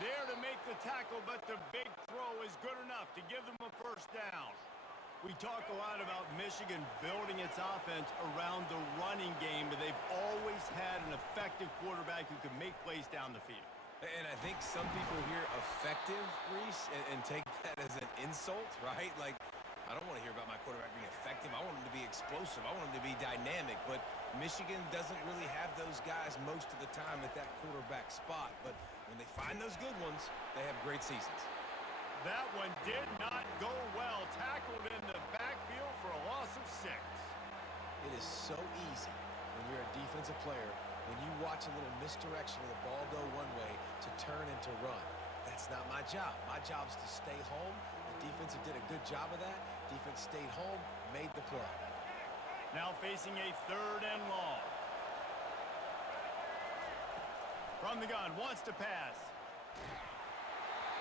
There to make the tackle, but the big throw is good enough to give them a 1st down. We talk a lot about Michigan building its offense around the running game, but they've always had an effective quarterback who can make plays down the field. And I think some people hear effective, Reese, and take that as an insult, right? Like, I don't want to hear about my quarterback being effective. I want him to be explosive. I want him to be dynamic. But Michigan doesn't really have those guys most of the time at that quarterback spot. But when they find those good ones, they have great seasons. That one did not go well. Tackled in the backfield for a loss of 6. It is so easy when you're a defensive player, when you watch a little misdirection of the ball go one way to turn and to run. That's not my job. My job is to stay home. The defense did a good job of that. Defense stayed home, made the play. Now facing a 3rd and long. From the gun, wants to pass.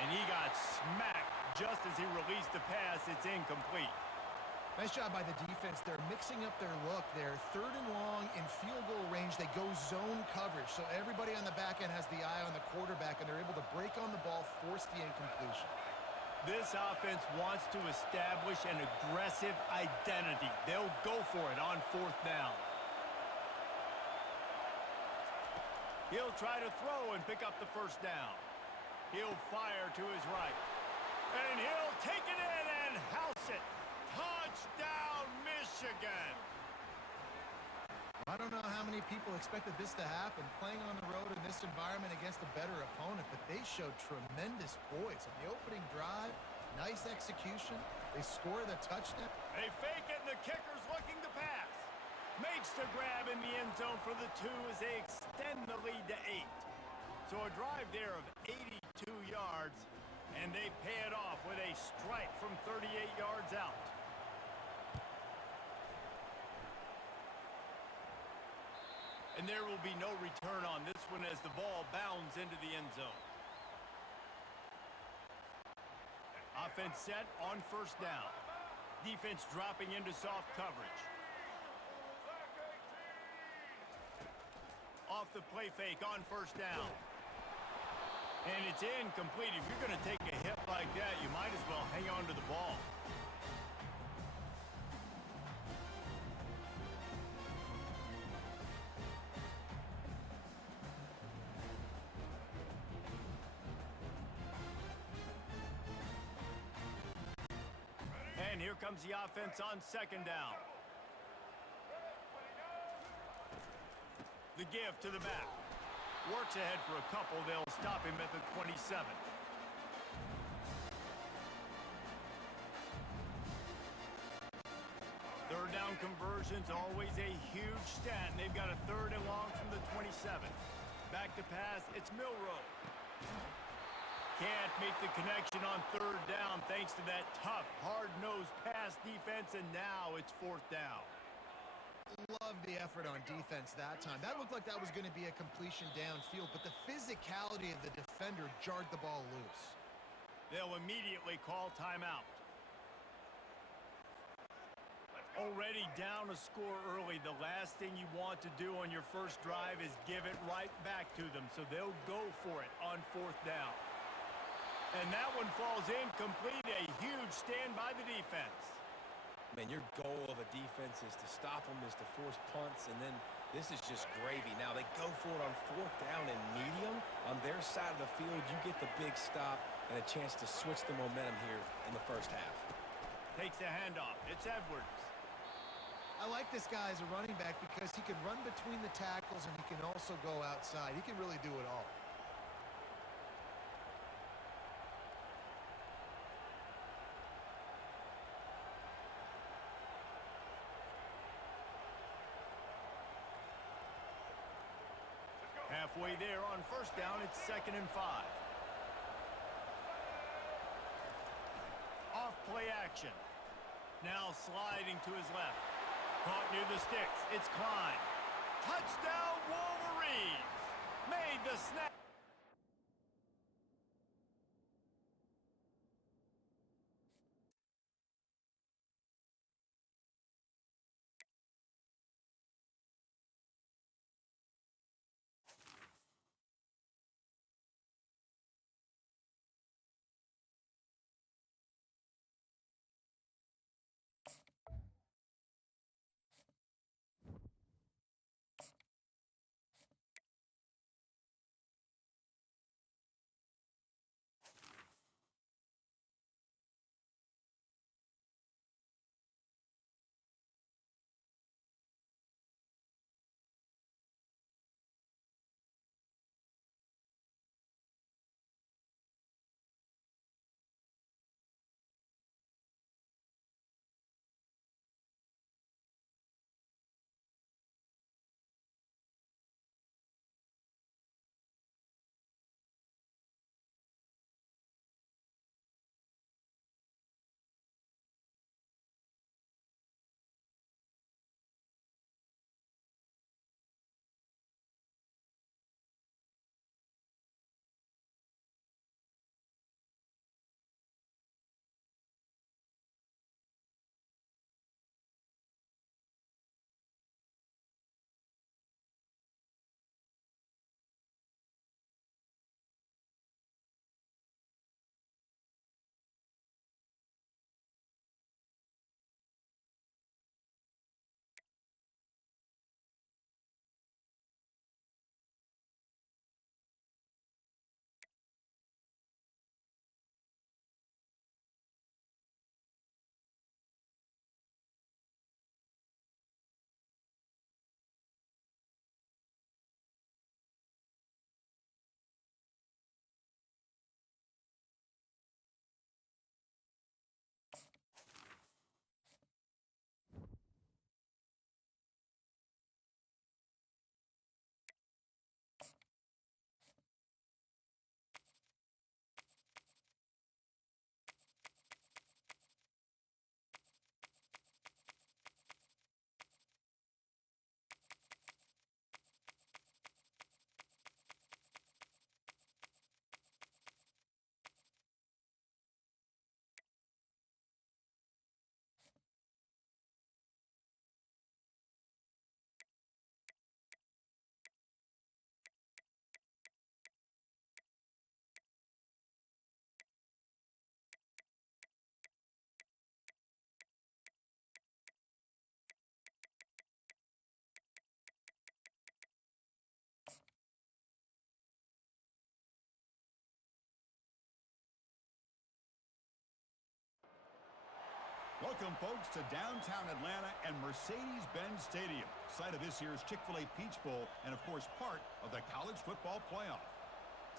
And he got smacked just as he released the pass. It's incomplete. Nice job by the defense. They're mixing up their look. They're third and long in field goal range. They go zone coverage. So everybody on the back end has the eye on the quarterback, and they're able to break on the ball, force the incompletion. This offense wants to establish an aggressive identity. They'll go for it on fourth down. He'll try to throw and pick up the first down. He'll fire to his right. And he'll take it in and house it. Touchdown, Michigan. I don't know how many people expected this to happen, playing on the road in this environment against a better opponent, but they showed tremendous poise. On the opening drive, nice execution. They score the touchdown. They fake it, and the kicker's looking to pass. Makes the grab in the end zone for the 2 as they extend the lead to 8. So a drive there of 82 yards, and they pay it off with a strike from 38 yards out. And there will be no return on this one as the ball bounds into the end zone. Offense set on first down. Defense dropping into soft coverage. Off the play fake on first down. And it's incomplete. If you're going to take a hit like that, you might as well hang on to the ball. And here comes the offense on second down. The give to the back. Works ahead for a couple. They'll stop him at the 27. Third down conversions, always a huge stat. And they've got a third and long from the 27. Back to pass, it's Milroe. Can't make the connection on third down thanks to that tough, hard-nosed pass defense, and now it's fourth down. Love the effort on defense that time. That looked like that was going to be a completion downfield, but the physicality of the defender jarred the ball loose. They'll immediately call timeout. Already down a score early. The last thing you want to do on your first drive is give it right back to them, so they'll go for it on fourth down. And that one falls incomplete. A huge stand by the defense. Man, your goal of a defense is to stop them, is to force punts, and then this is just gravy. Now they go for it on fourth down and medium. On their side of the field, you get the big stop and a chance to switch the momentum here in the first half. Takes the handoff. It's Edwards. I like this guy as a running back because he can run between the tackles and he can also go outside. He can really do it all. Halfway there on first down, it's 2nd and 5. Off play action. Now sliding to his left. Caught near the sticks. It's Klein. Touchdown Wolverines. Made the snap. Welcome, folks, to downtown Atlanta and Mercedes-Benz Stadium, site of this year's Chick-fil-A Peach Bowl and, of course, part of the college football playoff.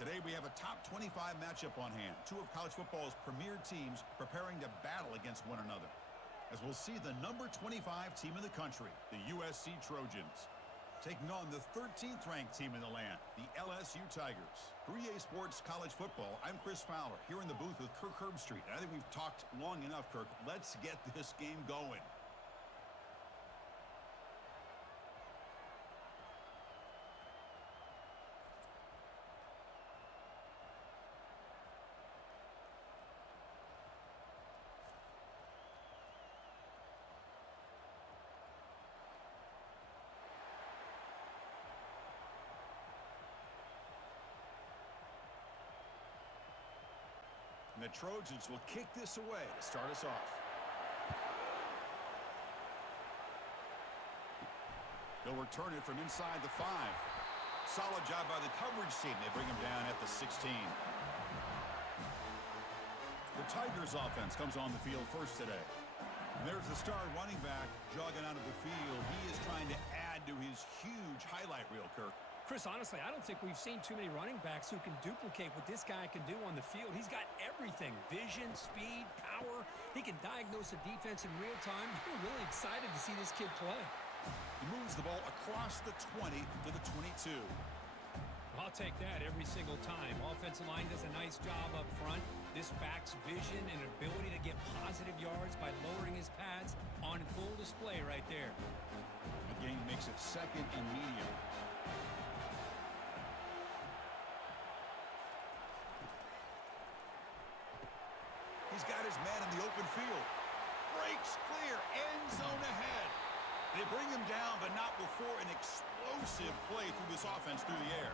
Today, we have a top 25 matchup on hand. Two of college football's premier teams preparing to battle against one another, as we'll see the number 25 team in the country, the USC Trojans, taking on the 13th ranked team in the land, the LSU Tigers. For EA Sports College Football, I'm Chris Fowler, here in the booth with Kirk Herbstreit. And I think we've talked long enough, Kirk. Let's get this game going. And the Trojans will kick this away to start us off. They'll return it from inside the 5. Solid job by the coverage team. They bring him down at the 16. The Tigers offense comes on the field first today. And there's the star running back jogging out of the field. He is trying to add to his huge highlight reel, Kirk. Chris, honestly, I don't think we've seen too many running backs who can duplicate what this guy can do on the field. He's got everything: vision, speed, power. He can diagnose a defense in real time. I'm really excited to see this kid play. He moves the ball across the 20 to the 22. I'll take that every single time. Offensive line does a nice job up front. This back's vision and ability to get positive yards by lowering his pads on full display right there. The game makes it second and medium. He's got his man in the open field. Breaks clear, end zone ahead. They bring him down, but not before an explosive play through this offense through the air.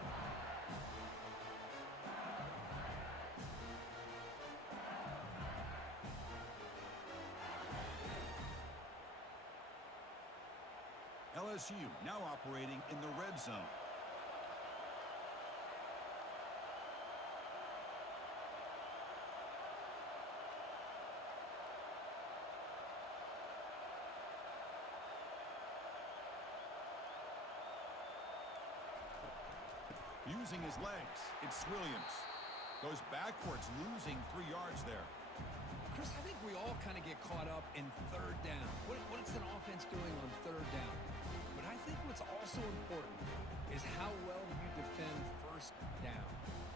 LSU now operating in the red zone. Using his legs, it's Williams. Goes backwards, losing 3 yards there. Chris, I think we all kind of get caught up in third down. What is an offense doing on third down? But I think what's also important is how well you defend first down.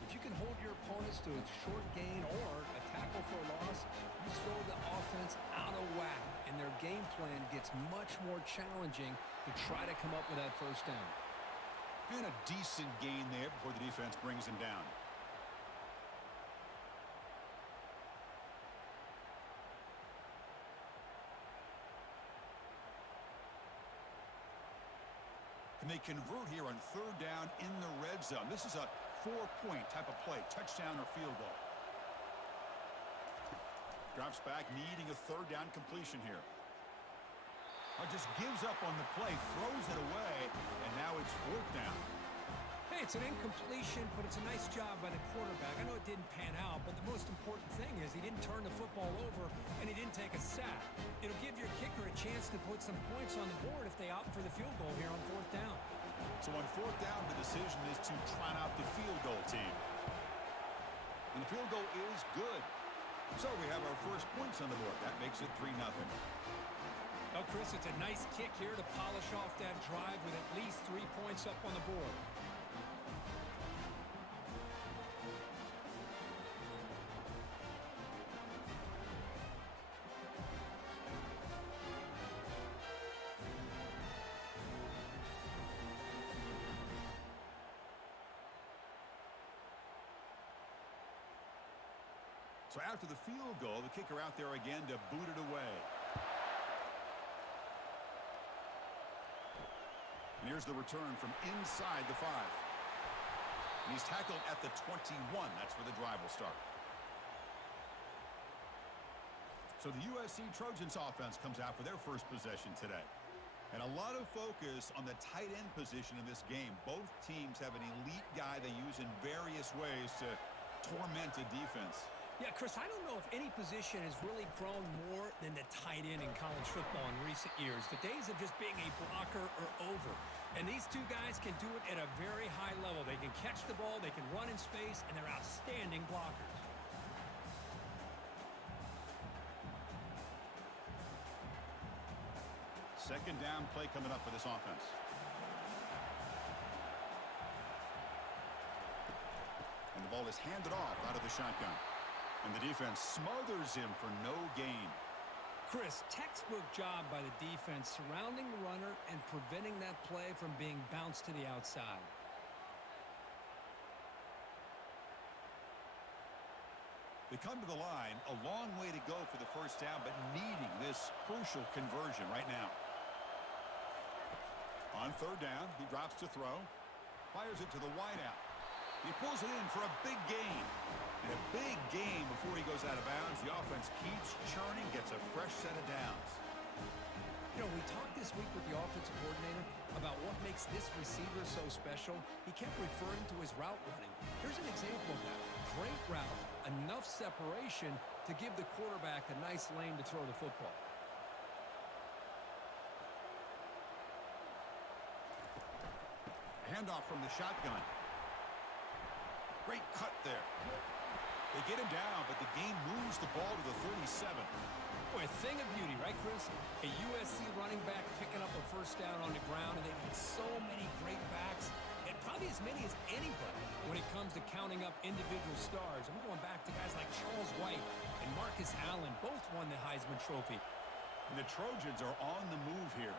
If you can hold your opponents to a short gain or a tackle for a loss, you throw the offense out of whack, and their game plan gets much more challenging to try to come up with that first down. And a decent gain there before the defense brings him down. And they convert here on third down in the red zone. This is a 4-point type of play, touchdown or field goal. Drops back, needing a third down completion here. Just gives up on the play, throws it away, and now it's fourth down. Hey, it's an incompletion, but it's a nice job by the quarterback. I know it didn't pan out, but the most important thing is he didn't turn the football over, and he didn't take a sack. It'll give your kicker a chance to put some points on the board if they opt for the field goal here on fourth down. So on fourth down, the decision is to trot out the field goal team. And the field goal is good. So we have our first points on the board. That makes it 3-0. Oh, Chris, it's a nice kick here to polish off that drive with at least 3 points up on the board. So after the field goal, the kicker out there again to boot it away. And here's the return from inside the 5. And he's tackled at the 21. That's where the drive will start. So the USC Trojans offense comes out for their first possession today. And a lot of focus on the tight end position in this game. Both teams have an elite guy they use in various ways to torment a defense. Yeah, Chris, I don't know if any position has really grown more than the tight end in college football in recent years. The days of just being a blocker are over. And these two guys can do it at a very high level. They can catch the ball, they can run in space, and they're outstanding blockers. Second down play coming up for this offense. And the ball is handed off out of the shotgun. And the defense smothers him for no gain. Chris, textbook job by the defense surrounding the runner and preventing that play from being bounced to the outside. They come to the line, a long way to go for the first down, but needing this crucial conversion right now. On third down, he drops to throw, fires it to the wideout. He pulls it in for a big gain. And a big gain before he goes out of bounds. The offense keeps churning, gets a fresh set of downs. You know, we talked this week with the offensive coordinator about what makes this receiver so special. He kept referring to his route running. Here's an example of that. Great route, enough separation to give the quarterback a nice lane to throw the football. Handoff from the shotgun. Great cut there. They get him down, but the game moves the ball to the 37. Boy, a thing of beauty, right, Chris? A USC running back picking up a first down on the ground, and they've had so many great backs, and probably as many as anybody when it comes to counting up individual stars. I'm going back to guys like Charles White and Marcus Allen. Both won the Heisman Trophy. And the Trojans are on the move here.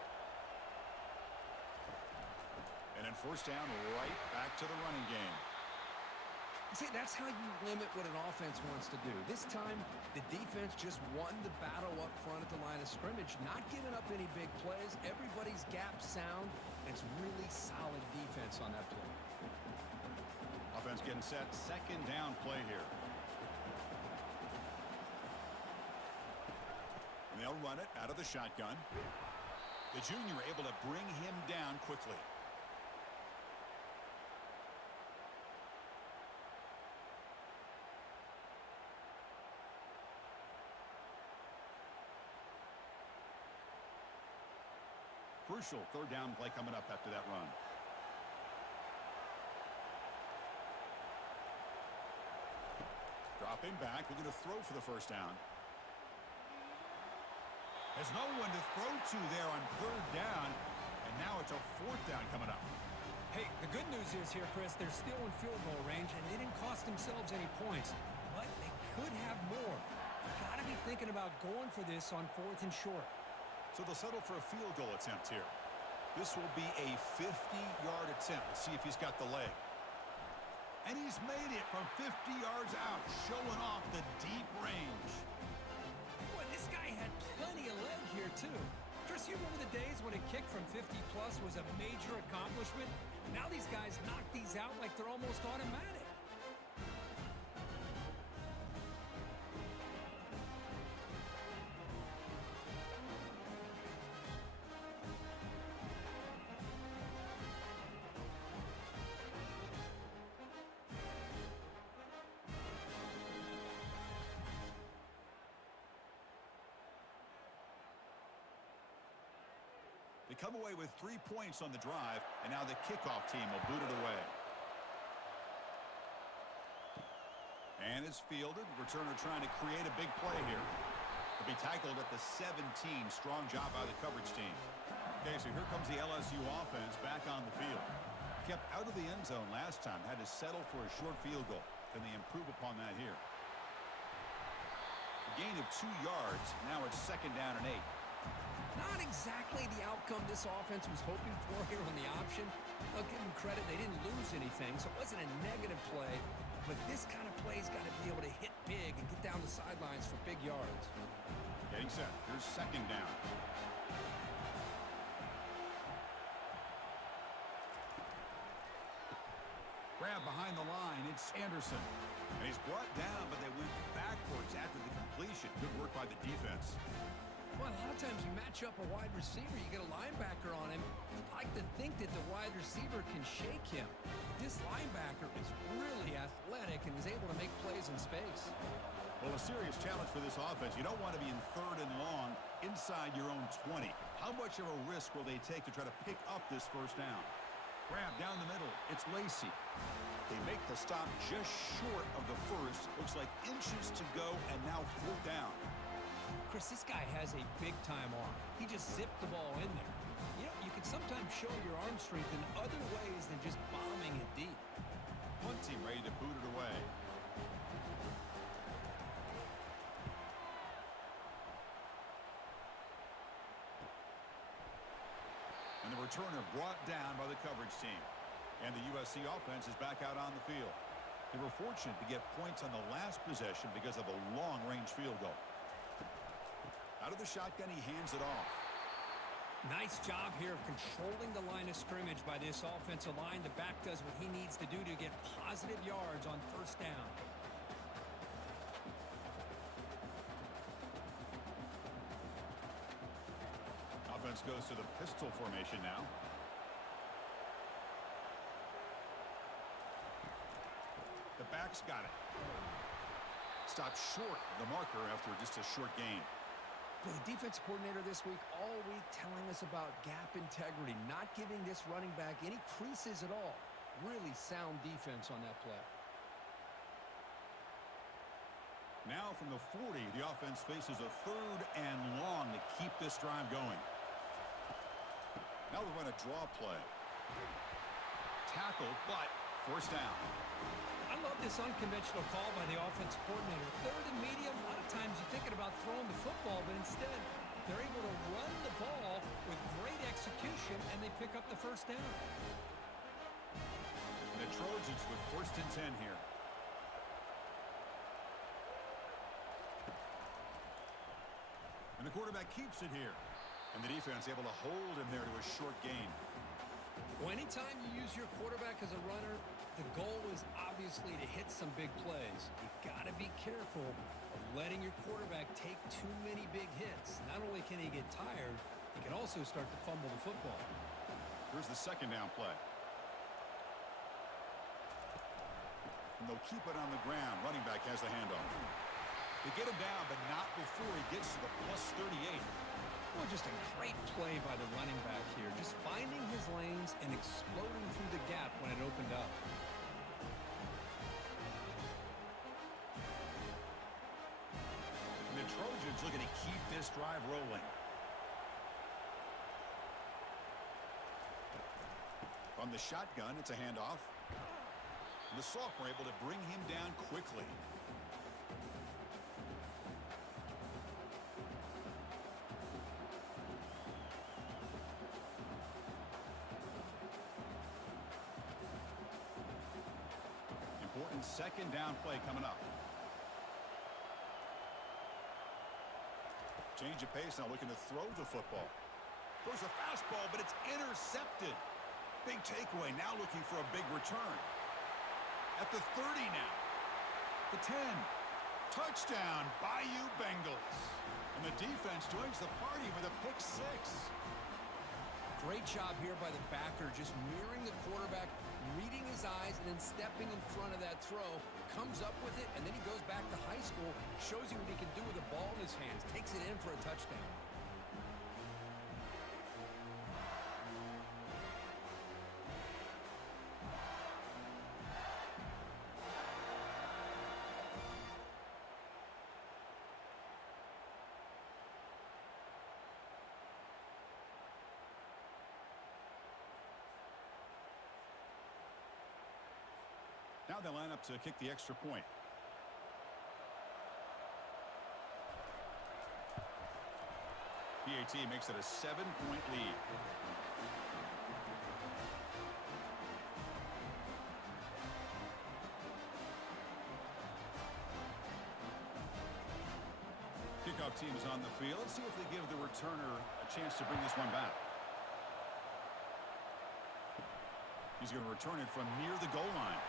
And then first down, right back to the running game. See, that's how you limit what an offense wants to do. This time, the defense just won the battle up front at the line of scrimmage, not giving up any big plays. Everybody's gap sound, and it's really solid defense on that play. Offense getting set. Second down play here. And they'll run it out of the shotgun. The junior able to bring him down quickly. Crucial third down play coming up after that run. Dropping back, looking to throw for the first down. There's no one to throw to there on third down, and now it's a fourth down coming up. Hey, the good news is here, Chris, they're still in field goal range, and they didn't cost themselves any points, but they could have more. You got to be thinking about going for this on fourth and short. So they'll settle for a field goal attempt here. This will be a 50-yard attempt. Let's see if he's got the leg. And he's made it from 50 yards out, showing off the deep range. Boy, this guy had plenty of leg here, too. Chris, you remember the days when a kick from 50-plus was a major accomplishment? Now these guys knock these out like they're almost automatic. They come away with 3 points on the drive, and now the kickoff team will boot it away. And it's fielded. Returner trying to create a big play here. To be tackled at the 17. Strong job by the coverage team. Okay, so here comes the LSU offense back on the field. Kept out of the end zone last time. Had to settle for a short field goal. Can they improve upon that here? A gain of 2 yards. Now it's second down and 8. Not exactly the outcome this offense was hoping for here on the option. I'll give them credit. They didn't lose anything, so it wasn't a negative play. But this kind of play's got to be able to hit big and get down the sidelines for big yards. Getting set. Here's second down. Grab behind the line. It's Anderson. And he's brought down, but they went backwards after the completion. Good work by the defense. Well, a lot of times you match up a wide receiver, you get a linebacker on him. You'd like to think that the wide receiver can shake him. This linebacker is really athletic and is able to make plays in space. Well, a serious challenge for this offense. You don't want to be in 3rd and long inside your own 20. How much of a risk will they take to try to pick up this first down? Grab down the middle. It's Lacy. They make the stop just short of the first. Looks like inches to go, and now 4th down. Chris, this guy has a big-time arm. He just zipped the ball in there. You know, you can sometimes show your arm strength in other ways than just bombing it deep. Punt team ready to boot it away. And the returner brought down by the coverage team. And the USC offense is back out on the field. They were fortunate to get points on the last possession because of a long-range field goal. Out of the shotgun, he hands it off. Nice job here of controlling the line of scrimmage by this offensive line. The back does what he needs to do to get positive yards on first down. Offense goes to the pistol formation now. The back's got it. Stopped short of the marker after just a short gain. Well, the defense coordinator this week, all week telling us about gap integrity, not giving this running back any creases at all. Really sound defense on that play. Now from the 40, the offense faces a 3rd and long to keep this drive going. Now we run a draw play. Tackle, but first down. I love this unconventional call by the offense coordinator. 3rd and medium, a lot of times you're thinking about throwing the football, but instead they're able to run the ball with great execution, and they pick up the first down. The Trojans with 1st and 10 here. And the quarterback keeps it here. And the defense able to hold him there to a short gain. Well, anytime you use your quarterback as a runner, the goal is obviously to hit some big plays. You've got to be careful of letting your quarterback take too many big hits. Not only can he get tired, he can also start to fumble the football. Here's the 2nd down play. And they'll keep it on the ground. Running back has the handoff. They get him down, but not before he gets to the +38. Well, just a great play by the running back here. Just finding his lanes and exploding through the gap when it opened up. And the Trojans looking to keep this drive rolling. From the shotgun, it's a handoff. And the sophomore able to bring him down quickly. Important 2nd down play coming up. Change of pace now, looking to throw the football. Throws a fastball, but it's intercepted. Big takeaway, now looking for a big return. At the 30 now. The 10. Touchdown, Bayou Bengals. And the defense joins the party with a pick 6. Great job here by the backer, just mirroring the quarterback, reading his eyes, and then stepping in front of that throw. Comes up with it, and then he goes back to high school, shows you what he can do with the ball in his hands, takes it in for a touchdown. Now they line up to kick the extra point. PAT makes it a 7-point lead. Kickoff team is on the field. Let's see if they give the returner a chance to bring this one back. He's going to return it from near the goal line.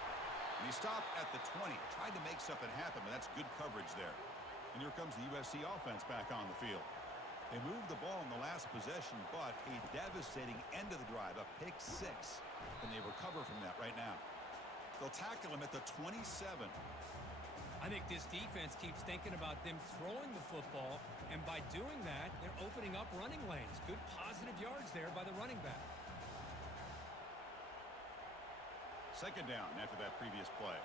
And he stopped at the 20, tried to make something happen, but that's good coverage there. And here comes the USC offense back on the field. They moved the ball in the last possession, but a devastating end of the drive, a pick 6. And they recover from that right now. They'll tackle him at the 27. I think this defense keeps thinking about them throwing the football, and by doing that, they're opening up running lanes. Good positive yards there by the running back. Second down after that previous play.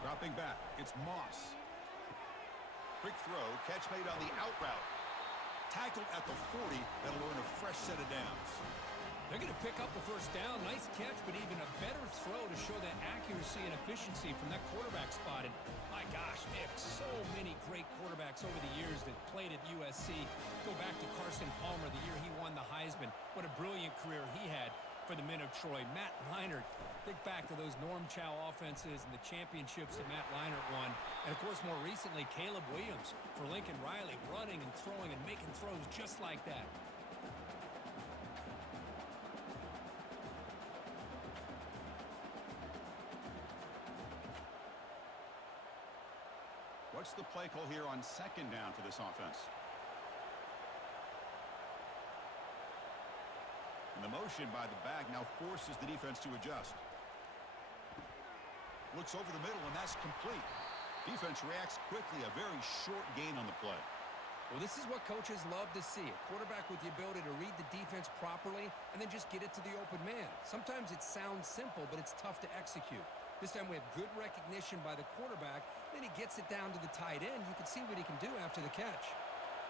Dropping back, it's Moss. Quick throw, catch made on the out route. Tackled at the 40, that'll earn a fresh set of downs. They're going to pick up a first down. Nice catch, but even a better throw to show that accuracy and efficiency from that quarterback spot. And my gosh, they have so many great quarterbacks over the years that played at USC. Go back to Carson Palmer, the year he won the Heisman. What a brilliant career he had for the men of Troy. Matt Leinart, think back to those Norm Chow offenses and the championships that Matt Leinart won. And, of course, more recently, Caleb Williams for Lincoln Riley, running and throwing and making throws just like that. What's the play call here on second down for this offense? And the motion by the back now forces the defense to adjust. Looks over the middle, and that's complete. Defense reacts quickly, a very short gain on the play. Well, this is what coaches love to see. A quarterback with the ability to read the defense properly and then just get it to the open man. Sometimes it sounds simple, but it's tough to execute. This time we have good recognition by the quarterback. Then he gets it down to the tight end. You can see what he can do after the catch.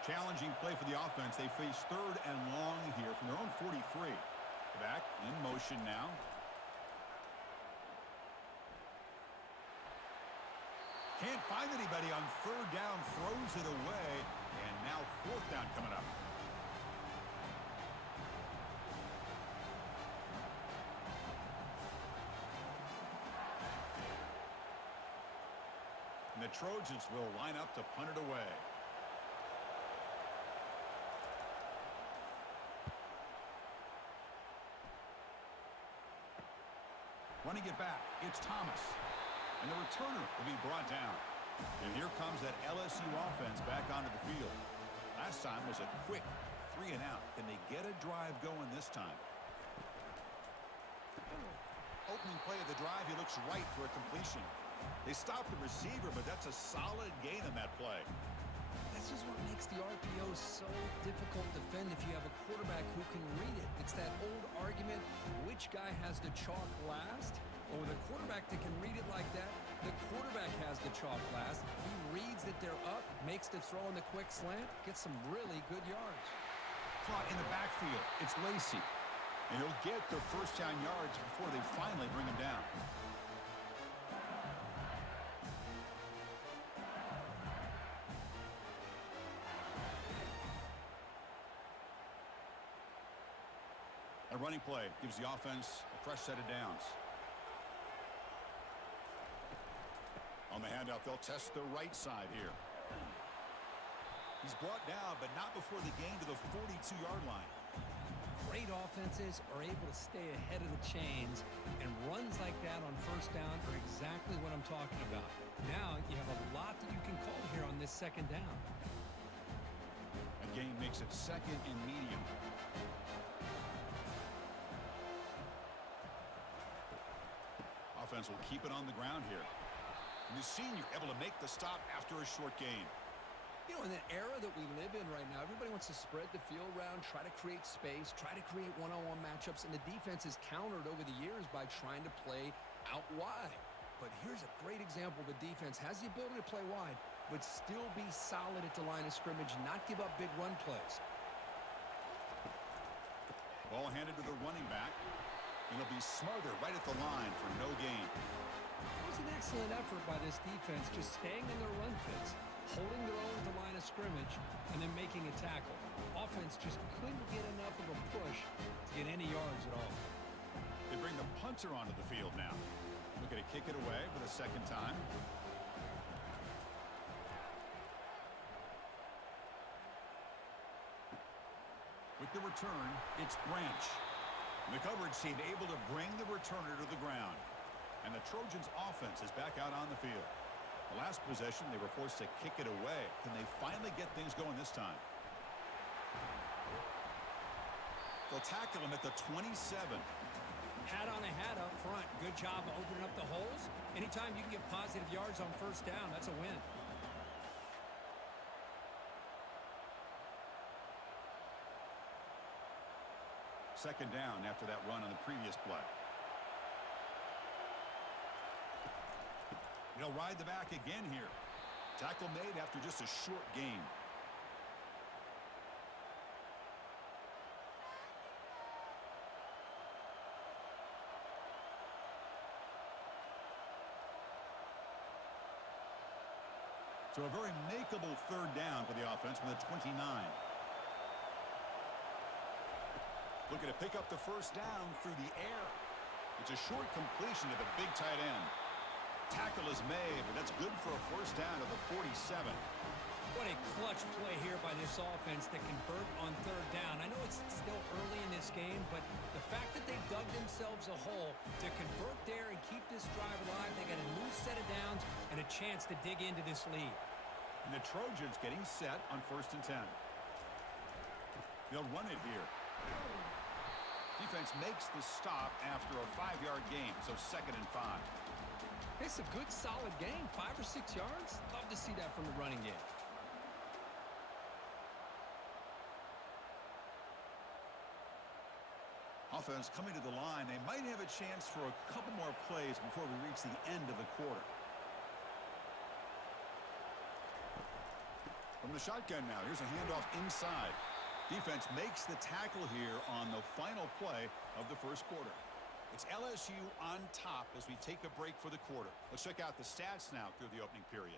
Challenging play for the offense. They face third and long here from their own 43. The back in motion now. Can't find anybody on third down. Throws it away. And now fourth down coming up. And the Trojans will line up to punt it away. Running it back, it's Thomas. And the returner will be brought down. And here comes that LSU offense back onto the field. Last time was a quick 3 and out. Can they get a drive going this time? Opening play of the drive, he looks right for a completion. They stop the receiver, but that's a solid gain on that play. This is what makes the RPO so difficult to defend if you have a quarterback who can read it. It's that old argument, which guy has the chalk last? Well, with a quarterback that can read it like that, the quarterback has the chalk last. He reads that they're up, makes the throw on the quick slant, gets some really good yards. Caught in the backfield, it's Lacey. And he'll get the first down yards before they finally bring him down. A running play gives the offense a fresh set of downs. On the handoff, they'll test the right side here. He's brought down, but not before the gain to the 42-yard line. Great offenses are able to stay ahead of the chains, and runs like that on first down are exactly what I'm talking about. Now you have a lot that you can call here on this second down. A gain makes it second and medium. Offense will keep it on the ground here. And the senior able to make the stop after a short gain. You know, in the era that we live in right now, everybody wants to spread the field around, try to create space, try to create one-on-one matchups, and the defense is countered over the years by trying to play out wide. But here's a great example. The defense has the ability to play wide, but still be solid at the line of scrimmage, not give up big run plays. Ball handed to the running back. And it'll be Smarter right at the line for no gain. It was an excellent effort by this defense, just staying in their run fits, holding their own at the line of scrimmage, and then making a tackle. Offense just couldn't get enough of a push to get any yards at all. They bring the punter onto the field now. Looking to kick it away for the second time. With the return, it's Branch. And the coverage team able to bring the returner to the ground. And the Trojans offense is back out on the field. The last possession, they were forced to kick it away. Can they finally get things going this time? They'll tackle him at the 27. Hat on a hat up front. Good job of opening up the holes. Anytime you can get positive yards on first down, that's a win. Second down after that run on the previous play. He'll ride the back again here. Tackle made after just a short gain. So a very makeable third down for the offense from the 29. Looking to pick up the first down through the air. It's a short completion to the big tight end. Tackle is made, but that's good for a first down to the 47. What a clutch play here by this offense to convert on third down. I know it's still early in this game, but the fact that they dug themselves a hole to convert there and keep this drive alive, they got a new set of downs and a chance to dig into this lead. And the Trojans getting set on 1st and 10. They'll run it here. Defense makes the stop after a 5-yard gain, so 2nd and 5. It's a good, solid game. 5 or 6 yards. Love to see that from the running game. Offense coming to the line. They might have a chance for a couple more plays before we reach the end of the quarter. From the shotgun now, here's a handoff inside. Defense makes the tackle here on the final play of the first quarter. It's LSU on top as we take a break for the quarter. Let's check out the stats now through the opening period.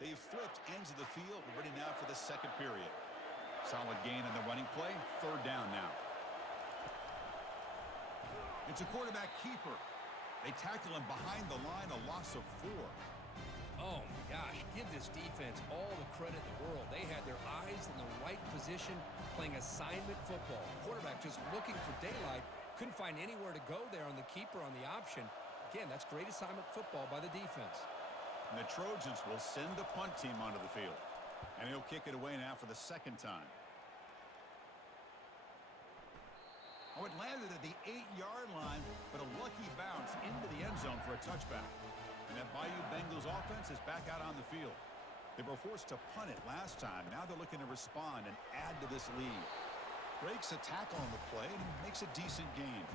They've flipped ends of the field. We're ready now for the second period. Solid gain on the running play. Third down now. It's a quarterback keeper. They tackle him behind the line, a loss of 4. Oh, my gosh. Give this defense all the credit in the world. They had their eyes in the right position playing assignment football. Quarterback just looking for daylight. Couldn't find anywhere to go there on the keeper on the option. Again, that's great assignment football by the defense. And the Trojans will send the punt team onto the field. And he'll kick it away now for the second time. Oh, it landed at the 8-yard line, but a lucky bounce into the end zone for a touchback. And that Bayou Bengals offense is back out on the field. They were forced to punt it last time. Now they're looking to respond and add to this lead. Breaks a tackle on the play and makes a decent gain.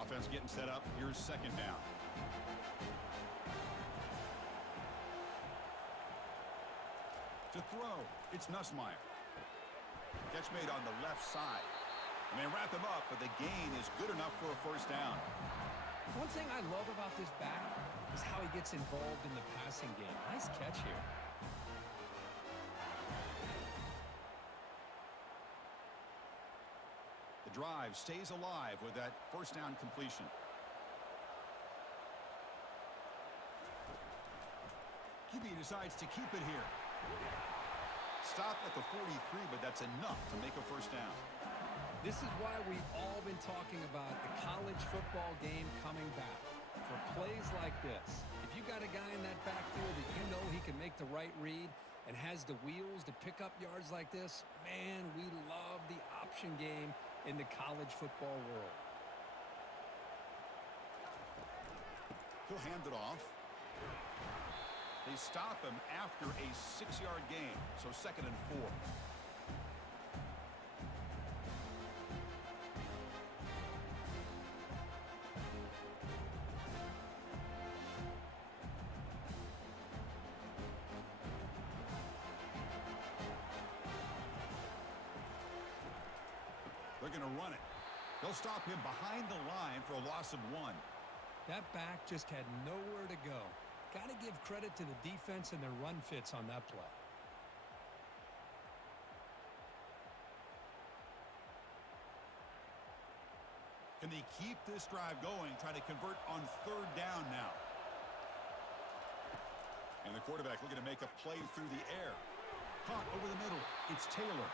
Offense getting set up. Here's second down. To throw, it's Nussmeier. Catch made on the left side. And they wrap him up, but the gain is good enough for a first down. One thing I love about this back is how he gets involved in the passing game. Nice catch here. The drive stays alive with that first down completion. QB decides to keep it here. Stop at the 43, but that's enough to make a first down. This is why we've all been talking about the college football game coming back. For plays like this, if you got a guy in that backfield that you know he can make the right read and has the wheels to pick up yards like this, man, we love the option game in the college football world. He'll hand it off. They stop him after a 6-yard gain, so 2nd and 4. They're going to run it. They'll stop him behind the line for a loss of 1. That back just had nowhere to go. Got to give credit to the defense and their run fits on that play. Can they keep this drive going, trying to convert on third down now? And the quarterback looking to make a play through the air. Caught over the middle. It's Taylor.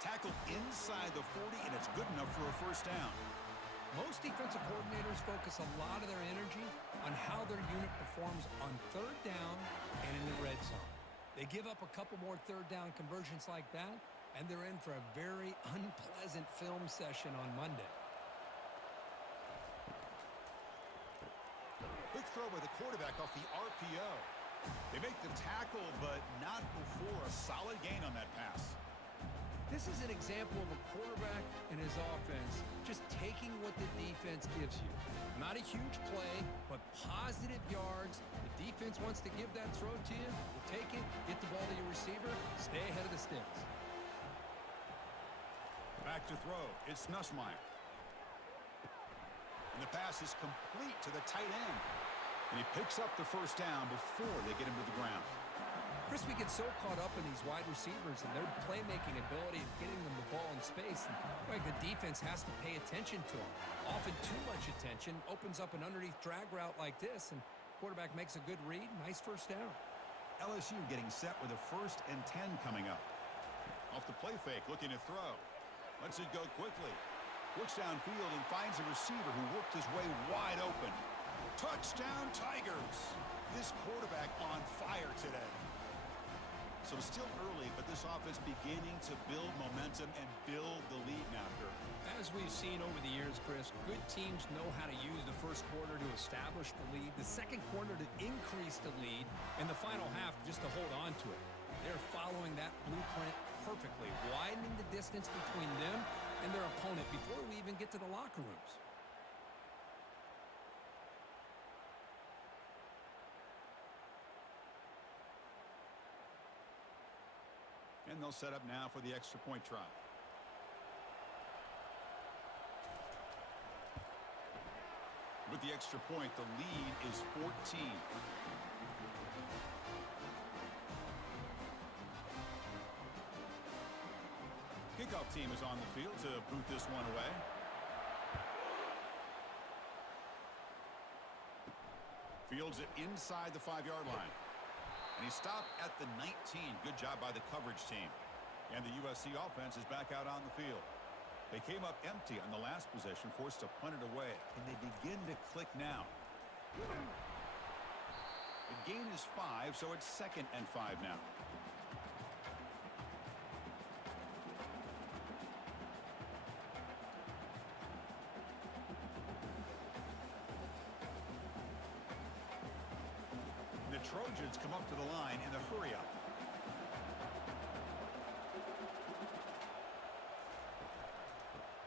Tackled inside the 40, and it's good enough for a first down. Most defensive coordinators focus a lot of their energy on how their unit performs on third down and in the red zone. They give up a couple more third down conversions like that, and they're in for a very unpleasant film session on Monday. Quick throw by the quarterback off the RPO. They make the tackle, but not before a solid gain on that pass. This is an example of a quarterback and his offense just taking what the defense gives you. Not a huge play, but positive yards. The defense wants to give that throw to you. You take it, get the ball to your receiver, stay ahead of the sticks. Back to throw. It's Nussmeier. And the pass is complete to the tight end. And he picks up the first down before they get him to the ground. Chris, we get so caught up in these wide receivers and their playmaking ability and getting them the ball in space. And the defense has to pay attention to them. Often too much attention opens up an underneath drag route like this, and quarterback makes a good read. Nice first down. LSU getting set with a 1st and 10 coming up. Off the play fake, looking to throw. Lets it go quickly. Looks downfield and finds a receiver who worked his way wide open. Touchdown, Tigers! This quarterback on fire today. So still early, but this offense beginning to build momentum and build the lead now, Kirk. As we've seen over the years, Chris, good teams know how to use the first quarter to establish the lead, the second quarter to increase the lead, and the final half just to hold on to it. They're following that blueprint perfectly, widening the distance between them and their opponent before we even get to the locker rooms. And they'll set up now for the extra point try. With the extra point, the lead is 14. Kickoff team is on the field to boot this one away. Fields it inside the 5-yard line. And he stopped at the 19. Good job by the coverage team. And the USC offense is back out on the field. They came up empty on the last possession, forced to punt it away. And they begin to click now. The gain is 5, so it's 2nd and 5 now. The Trojans come up to the line in a hurry-up.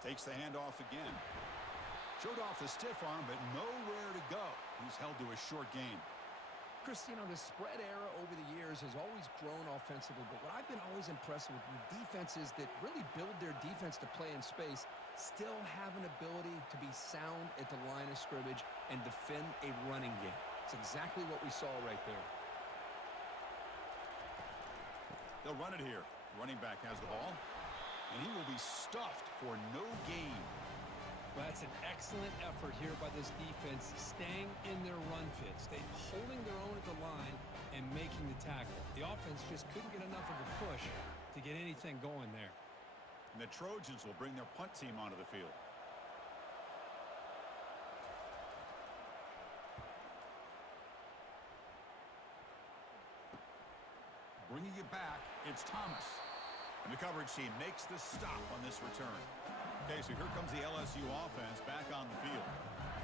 Takes the handoff again. Showed off the stiff arm, but nowhere to go. He's held to a short gain. Chris, you know, the spread era over the years has always grown offensively, but what I've been always impressed with defenses that really build their defense to play in space still have an ability to be sound at the line of scrimmage and defend a running game. It's exactly what we saw right there. They'll run it here. Running back has the ball, and he will be stuffed for no gain. Well, that's an excellent effort here by this defense, staying in their run fits. They're holding their own at the line and making the tackle. The offense just couldn't get enough of a push to get anything going there. And the Trojans will bring their punt team onto the field. Bringing it back, it's Thomas. And the coverage team makes the stop on this return. Okay, so here comes the LSU offense back on the field.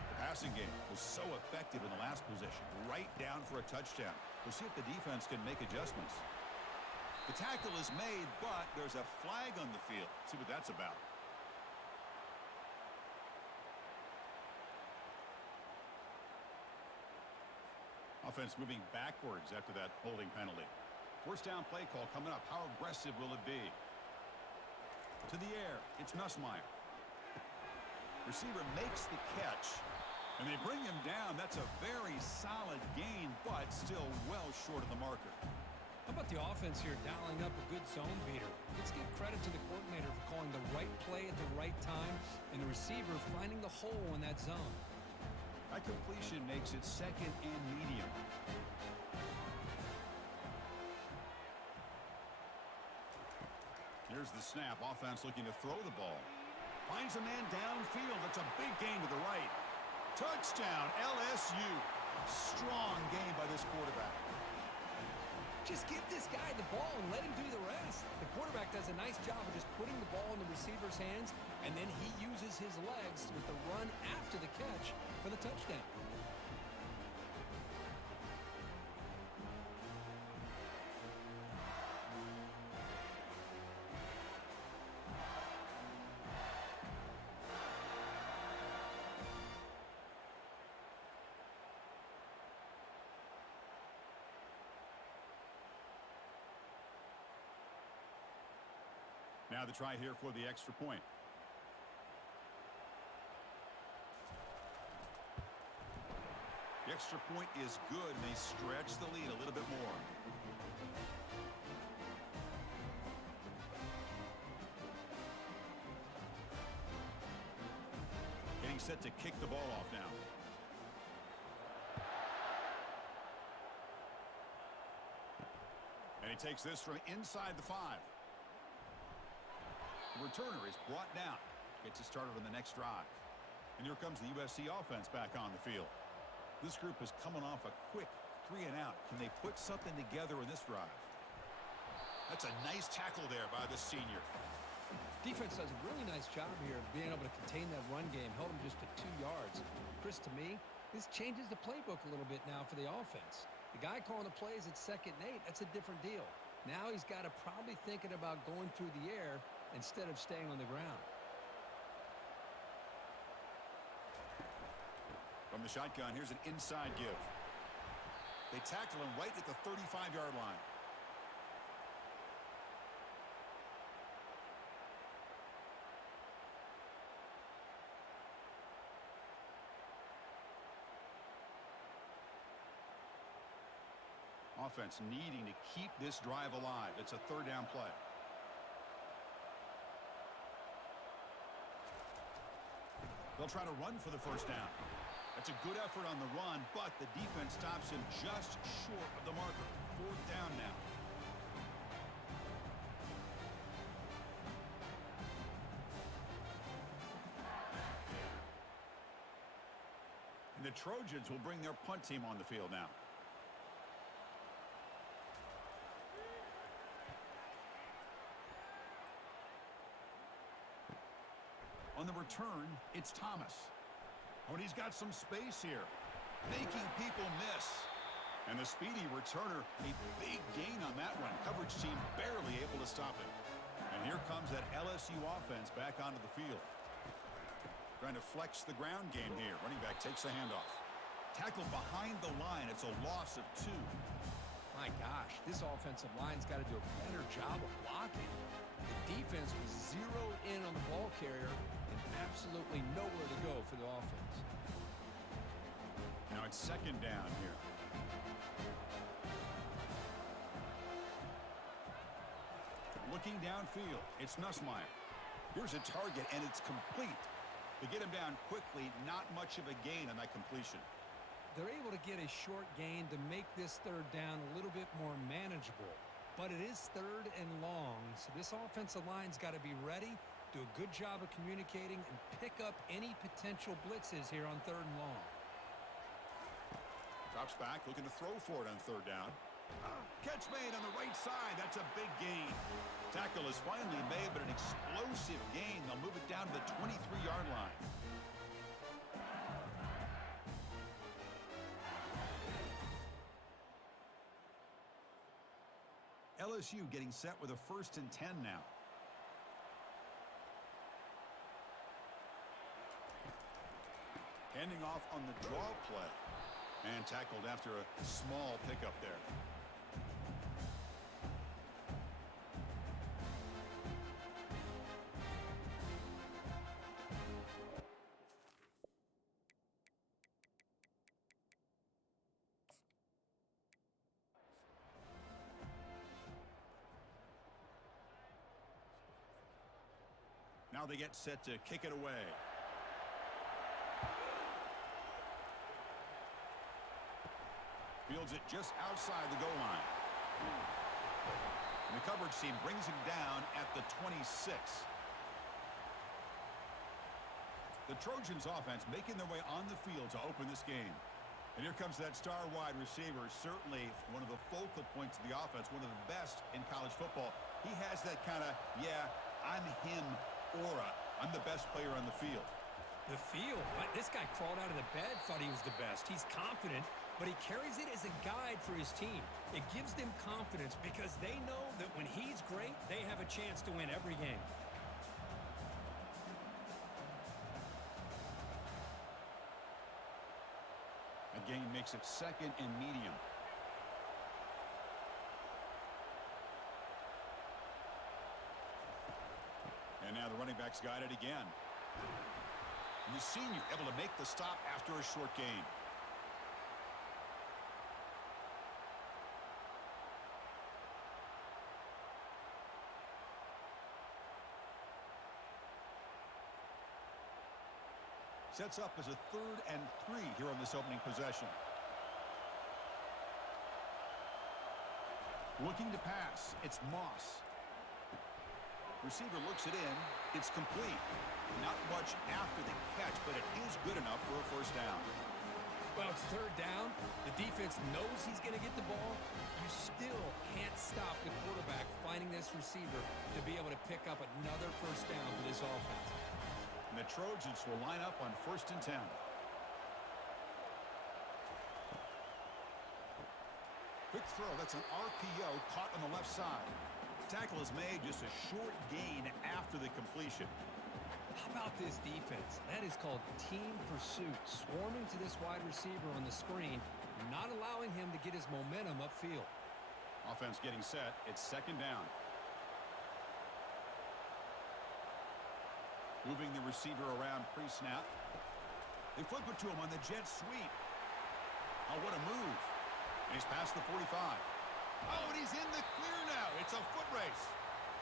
The passing game was so effective in the last possession, right down for a touchdown. We'll see if the defense can make adjustments. The tackle is made, but there's a flag on the field. See what that's about. Offense moving backwards after that holding penalty. First down play call coming up. How aggressive will it be? To the air, it's Nussmeier. Receiver makes the catch, and they bring him down. That's a very solid gain, but still well short of the marker. How about the offense here dialing up a good zone beater? Let's give credit to the coordinator for calling the right play at the right time, and the receiver finding the hole in that zone. That completion makes it 2nd and medium. Here's the snap. Offense looking to throw the ball. Finds a man downfield. It's a big gain to the right. Touchdown, LSU. Strong game by this quarterback. Just give this guy the ball and let him do the rest. The quarterback does a nice job of just putting the ball in the receiver's hands, and then he uses his legs with the run after the catch for the touchdown. Now the try here for the extra point. The extra point is good, and they stretch the lead a little bit more. Getting set to kick the ball off now. And he takes this from inside the 5. The returner is brought down. Gets it started on the next drive. And here comes the USC offense back on the field. This group is coming off a quick 3-and-out. Can they put something together in this drive? That's a nice tackle there by the senior. Defense does a really nice job here of being able to contain that run game. Held him just to 2 yards. Chris, to me, this changes the playbook a little bit now for the offense. The guy calling the plays at 2nd and 8, that's a different deal. Now he's got to probably thinking about going through the air instead of staying on the ground. From the shotgun, here's an inside give. They tackle him right at the 35-yard line. Offense needing to keep this drive alive. It's a 3rd down play. They'll try to run for the 1st down. That's a good effort on the run, but the defense stops him just short of the marker. 4th down now. And the Trojans will bring their punt team on the field now. On the return, it's Thomas. Oh, and he's got some space here, making people miss. And the speedy returner, a big gain on that one. Coverage team barely able to stop him. And here comes that LSU offense back onto the field. Trying to flex the ground game here. Running back takes the handoff. Tackled behind the line. It's a loss of 2. My gosh, this offensive line's got to do a better job of blocking. The defense was zeroed in on the ball carrier and absolutely nowhere to go for the offense. Now it's 2nd down here. Looking downfield, it's Nussmeier. Here's a target, and it's complete. To get him down quickly, not much of a gain on that completion. They're able to get a short gain to make this 3rd down a little bit more manageable. But it is 3rd and long, so this offensive line's got to be ready, do a good job of communicating, and pick up any potential blitzes here on 3rd and long. Drops back, looking to throw for it on 3rd down. Catch made on the right side. That's a big gain. Tackle is finally made, but an explosive gain. They'll move it down to the 23-yard line. LSU getting set with a 1st and 10 now. Handing off on the draw play. And tackled after a small pickup there. Now they get set to kick it away. Fields it just outside the goal line. The coverage team brings him down at the 26. The Trojans offense making their way on the field to open this game. And here comes that star wide receiver, certainly one of the focal points of the offense, one of the best in college football. He has that kind of, yeah, I'm him aura. I'm the best player on the field. The field? What? This guy crawled out of the bed, thought he was the best. He's confident, but he carries it as a guide for his team. It gives them confidence because they know that when he's great, they have a chance to win every game. A gain makes it 2nd and medium. And now the running back's got it again. And the senior able to make the stop after a short gain. Sets up as a 3rd and 3 here on this opening possession. Looking to pass. It's Moss. Receiver looks it in. It's complete. Not much after the catch, but it is good enough for a first down. Well, it's 3rd down. The defense knows he's going to get the ball. You still can't stop the quarterback finding this receiver to be able to pick up another first down for this offense. And the Trojans will line up on 1st and 10. Quick throw. That's an RPO caught on the left side. Tackle is made, just a short gain after the completion. How about this defense? That is called team pursuit. Swarming to this wide receiver on the screen, not allowing him to get his momentum upfield. Offense getting set. It's 2nd down. Moving the receiver around pre-snap. They flip it to him on the jet sweep. Oh, what a move. And he's past the 45. Oh, and he's in the clear now. It's a foot race.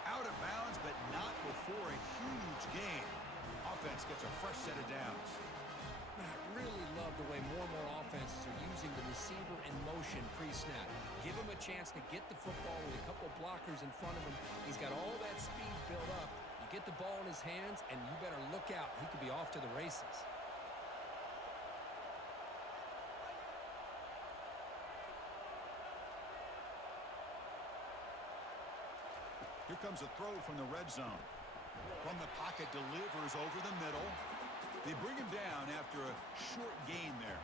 Out of bounds, but not before a huge gain. Offense gets a fresh set of downs. I really love the way more and more offenses are using the receiver in motion pre-snap. Give him a chance to get the football with a couple blockers in front of him. He's got all that speed built up. You get the ball in his hands, and you better look out. He could be off to the races. Here comes a throw from the red zone. From the pocket, delivers over the middle. They bring him down after a short gain there.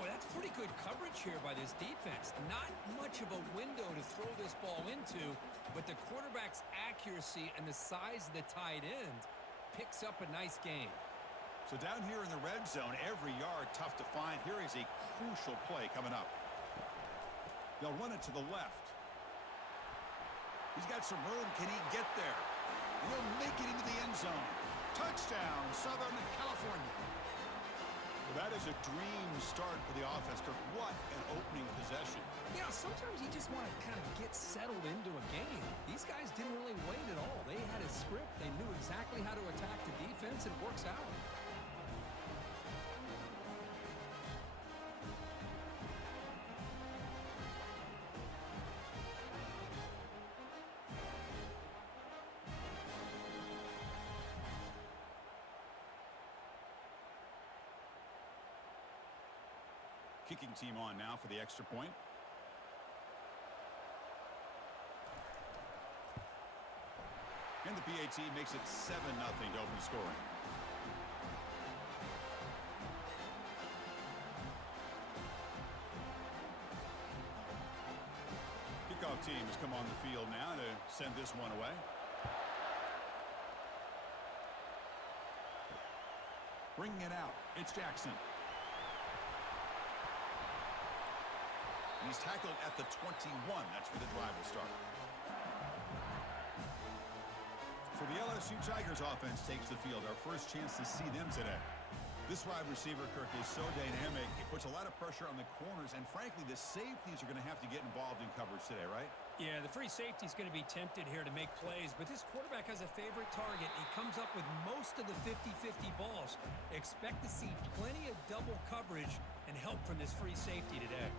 Boy, that's pretty good coverage here by this defense. Not much of a window to throw this ball into, but the quarterback's accuracy and the size of the tight end picks up a nice gain. So down here in the red zone, every yard tough to find. Here is a crucial play coming up. They'll run it to the left. He's got some room. Can he get there? He'll make it into the end zone. Touchdown, Southern California. Well, that is a dream start for the offense. What an opening possession. You know, sometimes you just want to kind of get settled into a game. These guys didn't really wait at all. They had a script. They knew exactly how to attack the defense, and it works out. Kicking team on now for the extra point. And the PAT makes it 7-0 to open scoring. Kickoff team has come on the field now to send this one away. Bringing it out, it's Jackson. He's tackled at the 21. That's where the drive will start. So the LSU Tigers offense takes the field. Our first chance to see them today. This wide receiver, Kirk, is so dynamic. It puts a lot of pressure on the corners, and frankly, the safeties are going to have to get involved in coverage today, right? Yeah, the free safety is going to be tempted here to make plays, but this quarterback has a favorite target. He comes up with most of the 50-50 balls. Expect to see plenty of double coverage and help from this free safety today.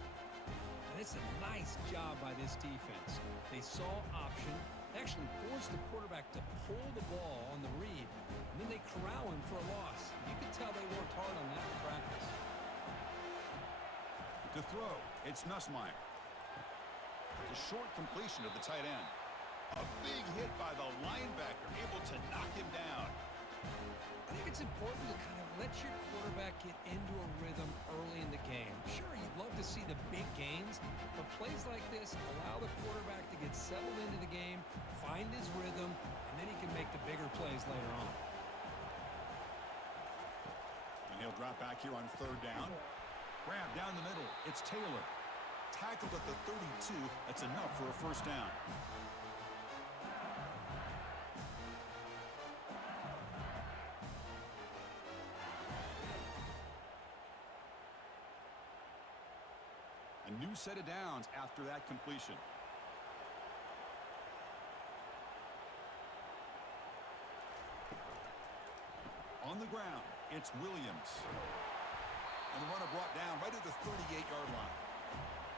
And it's a nice job by this defense. They saw option, actually forced the quarterback to pull the ball on the read, and then they corral him for a loss. You can tell they worked hard on that in practice. To throw, it's Nussmeier. It's a short completion of the tight end. A big hit by the linebacker, able to knock him down. I think it's important to kind of let your quarterback get into a rhythm early in the game. Sure, you'd love to see the big gains, but plays like this allow the quarterback to get settled into the game, find his rhythm, and then he can make the bigger plays later on. And he'll drop back here on third down. Grab down the middle. It's Taylor. Tackled at the 32. That's enough for a first down. A new set of downs after that completion. On the ground, it's Williams. And the runner brought down right at the 38-yard line.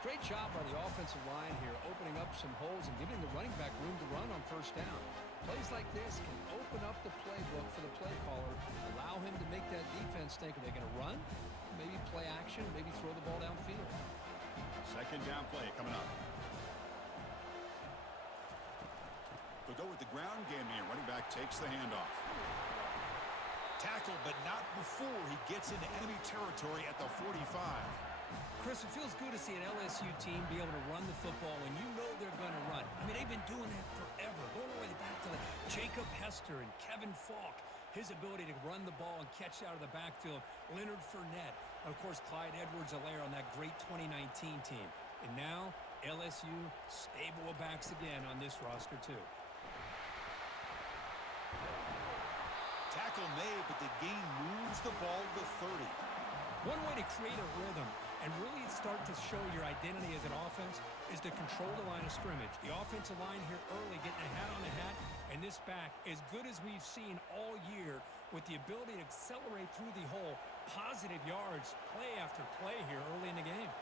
Great job by the offensive line here, opening up some holes and giving the running back room to run on first down. Plays like this can open up the playbook for the play caller, allow him to make that defense think, are they going to run? Maybe play action, maybe throw the ball downfield. Second down play coming up. They'll go with the ground game here. Running back takes the handoff. Tackle, but not before he gets into enemy territory at the 45. Chris, it feels good to see an LSU team be able to run the football when you know they're going to run. I mean, they've been doing that forever. Going all the way back to Jacob Hester and Kevin Falk. His ability to run the ball and catch out of the backfield. Leonard Fournette. Of course, Clyde Edwards-Helaire on that great 2019 team. And now, LSU stable of backs again on this roster, too. Tackle made, but the game moves the ball to 30. One way to create a rhythm and really start to show your identity as an offense is to control the line of scrimmage. The offensive line here early getting a hat on the hat, and this back as good as we've seen all year with the ability to accelerate through the hole. Positive yards, play after play here early in the game.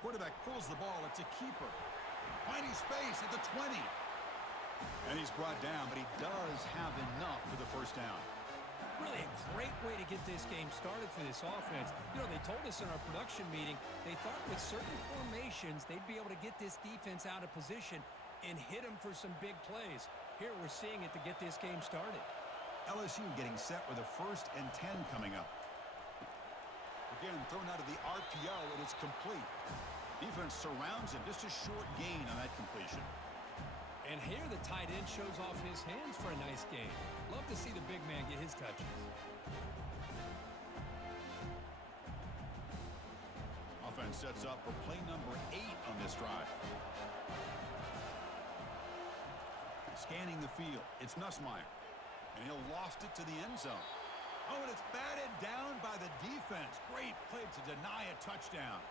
Quarterback pulls the ball. It's a keeper. Finding space at the 20. And he's brought down, but he does have enough for the first down. Really a great way to get this game started for this offense. You know, they told us in our production meeting they thought with certain formations they'd be able to get this defense out of position and hit them for some big plays. Here we're seeing it to get this game started. LSU getting set with a 1st and 10 coming up. Again, thrown out of the RPO, and it's complete. Defense surrounds him. Just a short gain on that completion. And here the tight end shows off his hands for a nice game. Love to see the big man get his touches. Offense sets up for play number 8 on this drive. Scanning the field, it's Nussmeier. And he'll loft it to the end zone. Oh, and it's batted down by the defense. Great play to deny a touchdown.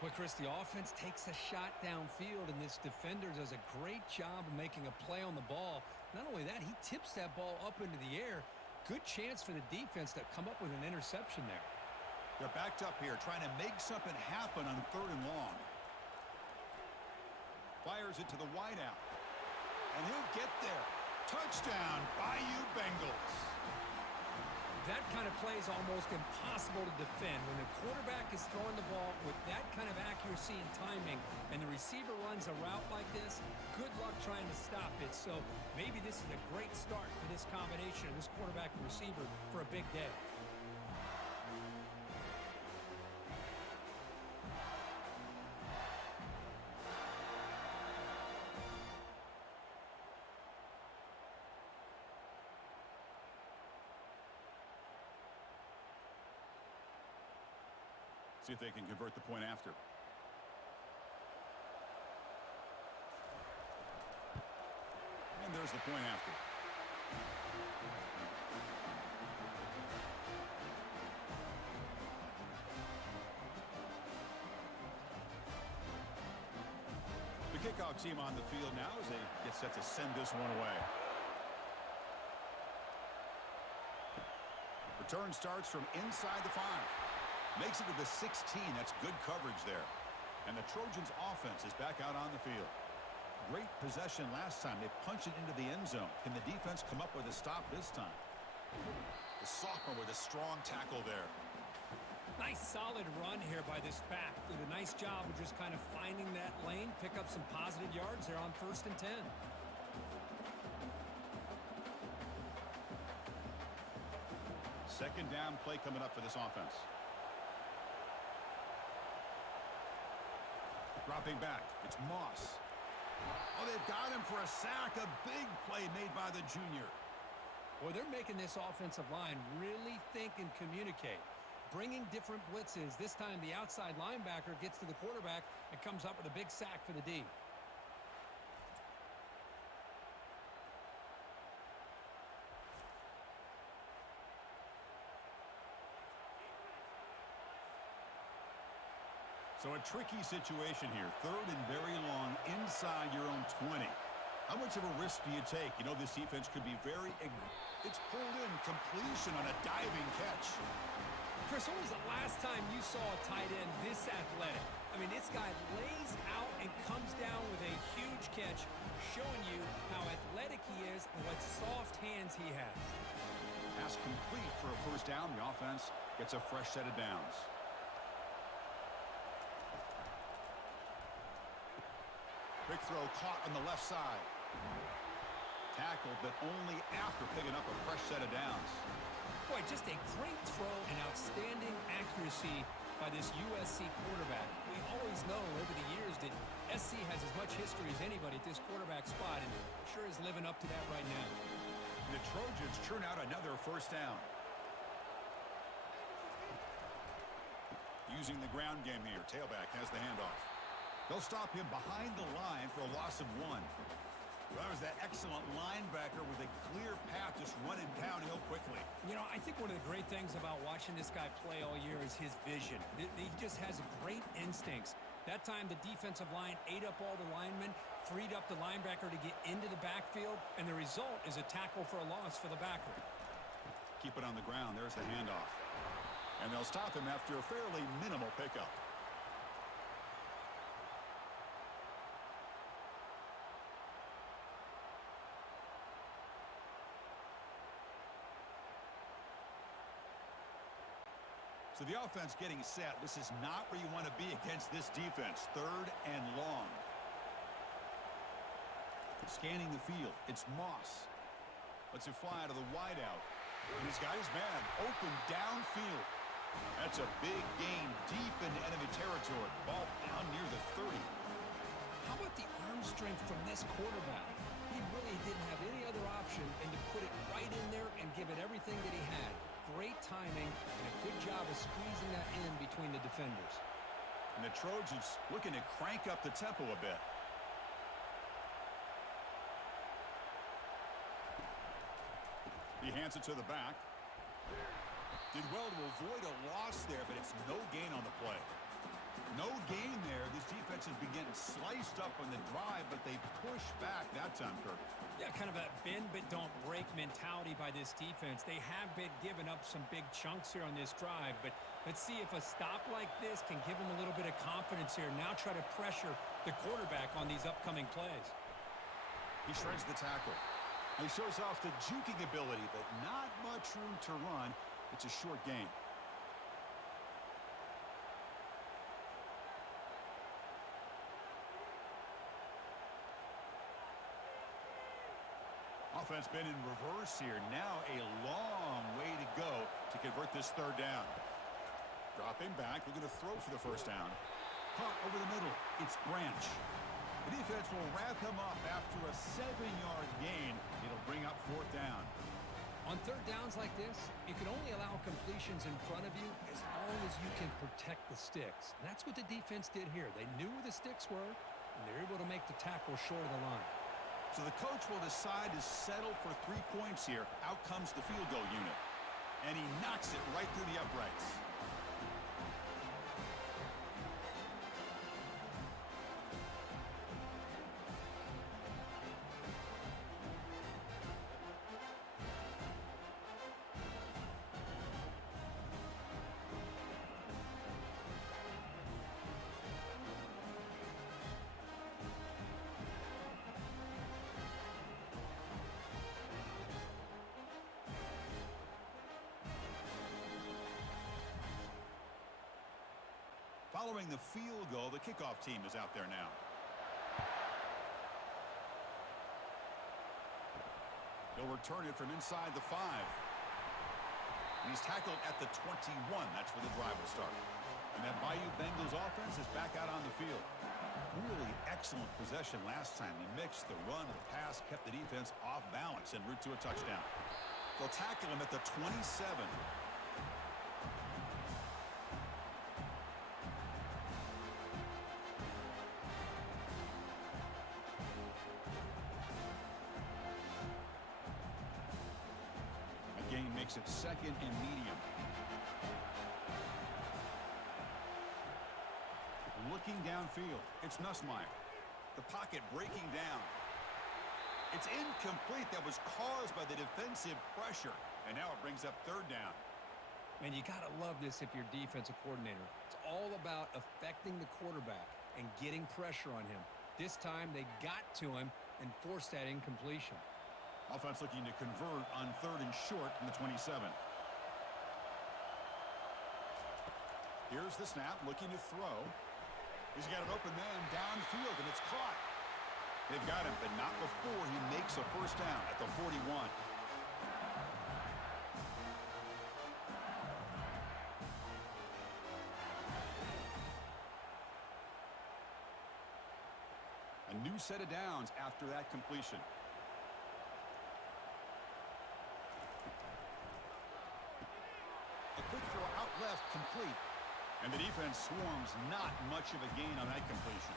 Well, Chris, the offense takes a shot downfield, and this defender does a great job of making a play on the ball. Not only that, he tips that ball up into the air. Good chance for the defense to come up with an interception there. They're backed up here, trying to make something happen on 3rd and long. Fires it to the wideout. And he'll get there. Touchdown, Bayou Bengals. That kind of play is almost impossible to defend. When the quarterback is throwing the ball with that kind of accuracy and timing, and the receiver runs a route like this, good luck trying to stop it. So maybe this is a great start for this combination of this quarterback and receiver for a big day. See if they can convert the point after. And there's the point after. The kickoff team on the field now as they get set to send this one away. Return starts from inside the 5. Makes it to the 16. That's good coverage there. And the Trojans' offense is back out on the field. Great possession last time. They punched it into the end zone. Can the defense come up with a stop this time? The sophomore with a strong tackle there. Nice solid run here by this back. Did a nice job of just kind of finding that lane, pick up some positive yards there on 1st and 10. Second down play coming up for this offense. Dropping back, it's Moss. Oh, they've got him for a sack. A big play made by the junior. Boy, they're making this offensive line really think and communicate. Bringing different blitzes. This time the outside linebacker gets to the quarterback and comes up with a big sack for the D. So a tricky situation here. 3rd and very long inside your own 20. How much of a risk do you take? You know, this defense could be very... It's pulled in. Completion on a diving catch. Chris, when was the last time you saw a tight end this athletic? I mean, this guy lays out and comes down with a huge catch, showing you how athletic he is and what soft hands he has. Pass complete for a first down. The offense gets a fresh set of downs. Quick throw caught on the left side. Tackled, but only after picking up a fresh set of downs. Boy, just a great throw and outstanding accuracy by this USC quarterback. We always know over the years that SC has as much history as anybody at this quarterback spot, and sure is living up to that right now. The Trojans churn out another first down. Using the ground game here. Tailback has the handoff. They'll stop him behind the line for a loss of 1. Well, that was that excellent linebacker with a clear path just running downhill quickly. You know, I think one of the great things about watching this guy play all year is his vision. He just has great instincts. That time, the defensive line ate up all the linemen, freed up the linebacker to get into the backfield, and the result is a tackle for a loss for the backer. Keep it on the ground. There's the handoff. And they'll stop him after a fairly minimal pickup. So the offense getting set. This is not where you want to be against this defense. 3rd and long. Scanning the field. It's Moss. Lets it fly out of the wideout. And he's got his man open downfield. That's a big gain deep into enemy territory. Ball down near the 30. How about the arm strength from this quarterback? He really didn't have any other option than to put it right in there and give it everything that he had. Great timing and a good job of squeezing that in between the defenders. And the Trojans looking to crank up the tempo a bit. He hands it to the back. Did well to avoid a loss there, but it's no gain on the play. No gain there. This defense has been getting sliced up on the drive, but they push back that time, Kirk. Yeah, kind of a bend but don't break mentality by this defense. They have been giving up some big chunks here on this drive, but let's see if a stop like this can give them a little bit of confidence here. Now try to pressure the quarterback on these upcoming plays. He shreds the tackle. He shows off the juking ability, but not much room to run. It's a short gain. Offense been in reverse here. Now a long way to go to convert this 3rd down. Dropping back, looking to throw for the first down. Caught over the middle. It's Branch. The defense will wrap him up after a 7-yard gain. It'll bring up 4th down. On 3rd downs like this, you can only allow completions in front of you as long as you can protect the sticks. And that's what the defense did here. They knew where the sticks were, and they're able to make the tackle short of the line. So the coach will decide to settle for 3 points here. Out comes the field goal unit. And he knocks it right through the uprights. Following the field goal, the kickoff team is out there now. He'll return it from inside the 5. And he's tackled at the 21. That's where the drive will start. And that Bayou Bengals offense is back out on the field. Really excellent possession last time. They mixed the run and the pass, kept the defense off balance en route to a touchdown. They'll tackle him at the 27. The gain makes it 2nd and medium. Looking downfield, it's Nussmeier. The pocket breaking down. It's incomplete. That was caused by the defensive pressure. And now it brings up 3rd down. Man, you got to love this if you're defensive coordinator. It's all about affecting the quarterback and getting pressure on him. This time, they got to him and forced that incompletion. Offense looking to convert on 3rd and short from the 27. Here's the snap, looking to throw. He's got an open man downfield, and it's caught. They've got him, but not before he makes a 1st down at the 41. A new set of downs after that completion. A quick throw out left, complete. And the defense swarms, not much of a gain on that completion.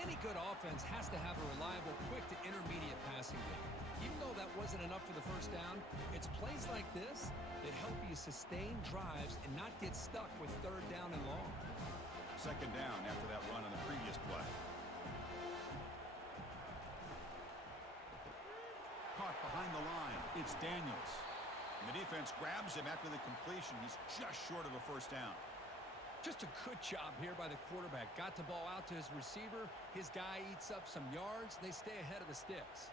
Any good offense has to have a reliable, quick to intermediate passing game. Even though that wasn't enough for the 1st down, it's plays like this that help you sustain drives and not get stuck with 3rd down and long. 2nd down after that run on the previous play. Caught behind the line. It's Daniels. And the defense grabs him after the completion. He's just short of a 1st down. Just a good job here by the quarterback. Got the ball out to his receiver. His guy eats up some yards. They stay ahead of the sticks.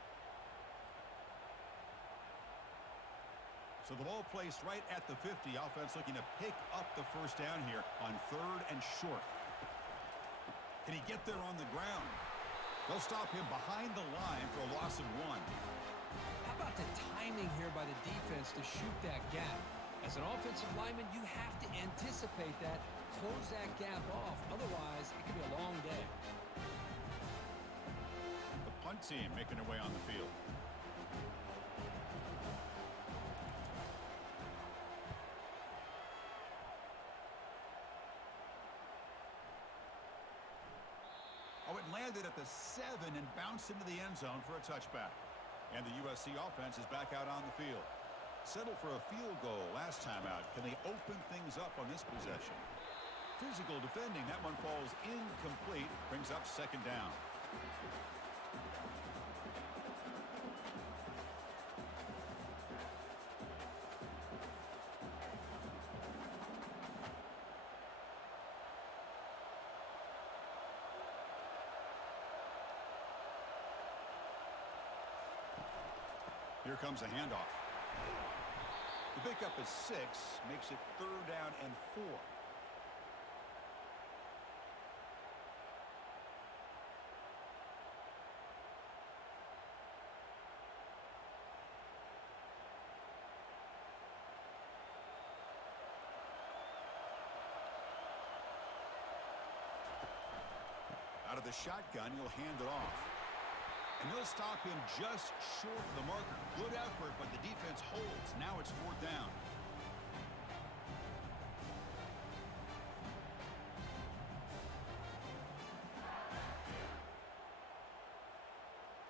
So the ball placed right at the 50. Offense looking to pick up the 1st down here on 3rd and short. Can he get there on the ground? They'll stop him behind the line for a loss of 1. How about the timing here by the defense to shoot that gap? As an offensive lineman, you have to anticipate that, close that gap off. Otherwise, it could be a long day. The punt team making their way on the field. Oh, it landed at the 7 and bounced into the end zone for a touchback. And the USC offense is back out on the field. Settled for a field goal last time out. Can they open things up on this possession? Physical defending. That one falls incomplete. Brings up 2nd down. Here comes a handoff. The pickup is 6, makes it 3rd down and 4. Out of the shotgun, he'll hand it off. And they'll stop him just short of the marker. Good effort, but the defense holds. Now it's 4th down.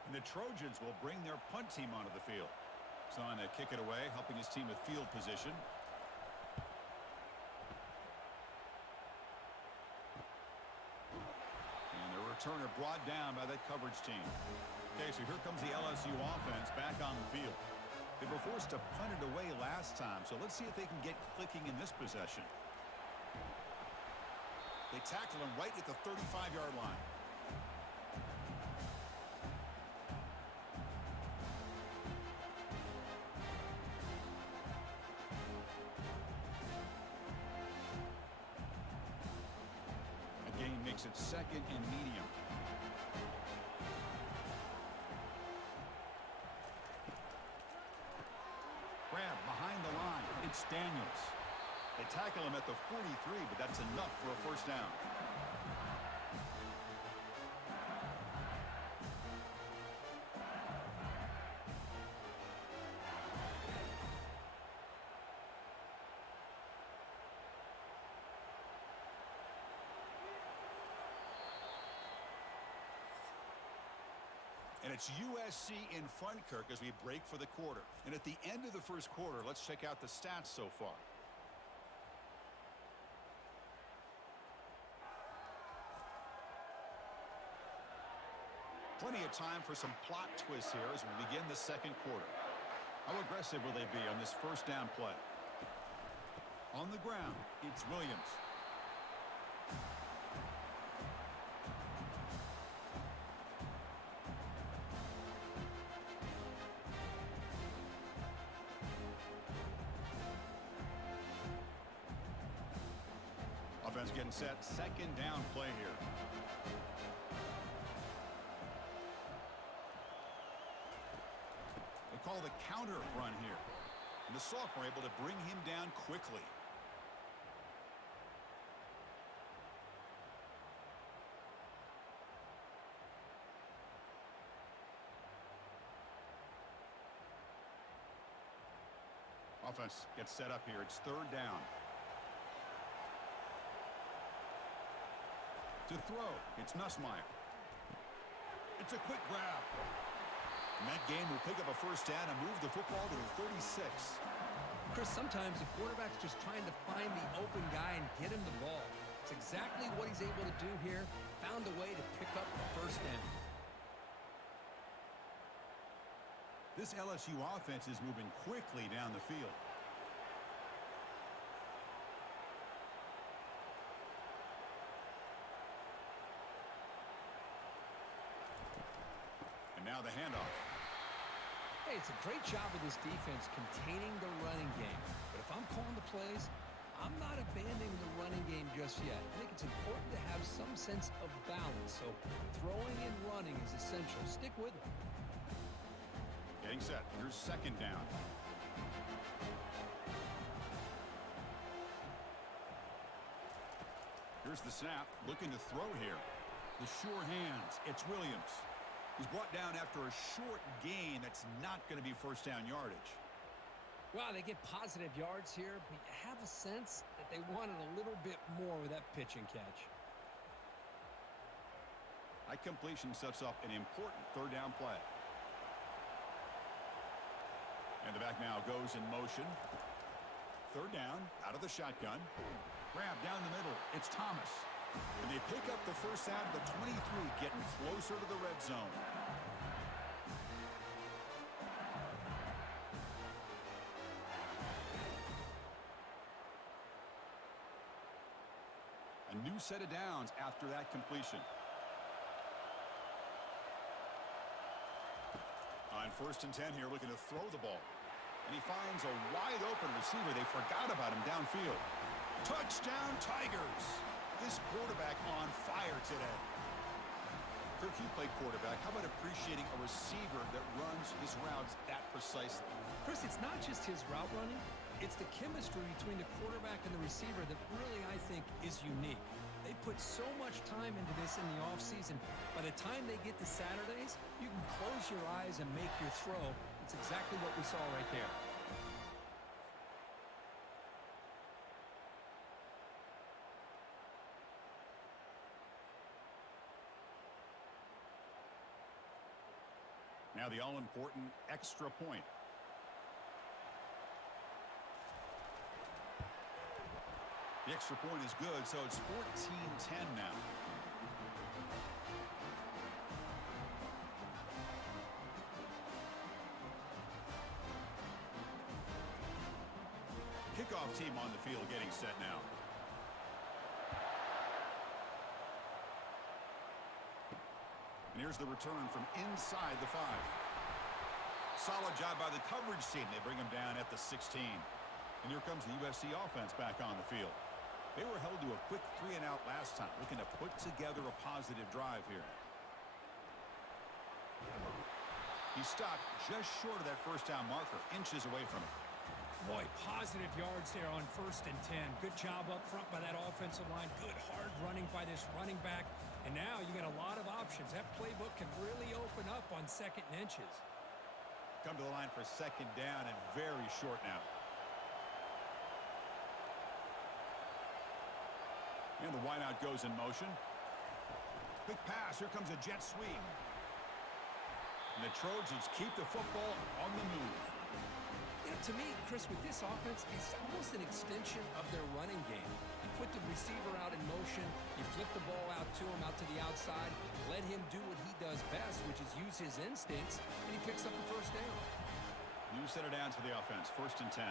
And the Trojans will bring their punt team onto the field. Son to kick it away, helping his team with field position. And the returner brought down by that coverage team. Okay, so here comes the LSU offense back on the field. They were forced to punt it away last time, so let's see if they can get clicking in this possession. They tackle him right at the 35-yard line. Makes it 2nd and medium. Grab behind the line. It's Daniels. They tackle him at the 43, but that's enough for a first down. And it's USC in front, Kirk, as we break for the quarter. And at the end of the first quarter, let's check out the stats so far. Plenty of time for some plot twists here as we begin the second quarter. How aggressive will they be on this first down play? On the ground, it's Williams. Offense getting set. Second down play here. They call the counter run here. And the sophomore able to bring him down quickly. Offense gets set up here. It's third down. To throw, it's Nussmeier. It's a quick grab. And that game will pick up a first down and move the football to the 36. Chris, sometimes the quarterback's just trying to find the open guy and get him the ball. It's exactly what he's able to do here. Found a way to pick up the first down. This LSU offense is moving quickly down the field. And now the handoff. Hey, it's a great job of this defense containing the running game. But if I'm calling the plays, I'm not abandoning the running game just yet. I think it's important to have some sense of balance. So throwing and running is essential. Stick with it. Getting set. Here's second down. Here's the snap. Looking to throw here. The sure hands. It's Williams. He's brought down after a short gain that's not going to be first down yardage. Wow, they get positive yards here, but you have a sense that they wanted a little bit more with that pitch and catch. That completion sets up an important third down play. And the back now goes in motion. Third down, out of the shotgun. Grab down the middle. It's Thomas. And they pick up the first down at the 23, getting closer to the red zone. A new set of downs after that completion. On 1st and 10 here, looking to throw the ball. And he finds a wide open receiver. They forgot about him downfield. Touchdown, Tigers! This quarterback on fire today. Kirk, you played quarterback. How about appreciating a receiver that runs his routes that precisely? Chris, it's not just his route running. It's the chemistry between the quarterback and the receiver that really, I think, is unique. They put so much time into this in the offseason. By the time they get to Saturdays, you can close your eyes and make your throw. It's exactly what we saw right there. Now the all-important extra point. The extra point is good, so it's 14-10 now. Kickoff team on the field getting set now. And here's the return from inside the 5. Solid job by the coverage team. They bring him down at the 16. And here comes the USC offense back on the field. They were held to a quick 3-and-out last time, looking to put together a positive drive here. He stopped just short of that first down marker, inches away from it. Boy, positive yards there on 1st and 10. Good job up front by that offensive line. Good hard running by this running back. And now you got a lot of options. That playbook can really open up on 2nd and inches. Come to the line for 2nd down and very short now. And the wideout goes in motion. Quick pass. Here comes a jet sweep. And the Trojans keep the football on the move. You know, to me, Chris, with this offense, it's almost an extension of their running game. You put the receiver out in motion, you flip the ball out to him, out to the outside, let him do what he does best, which is use his instincts, and he picks up the 1st down. New center down to the offense, 1st and 10.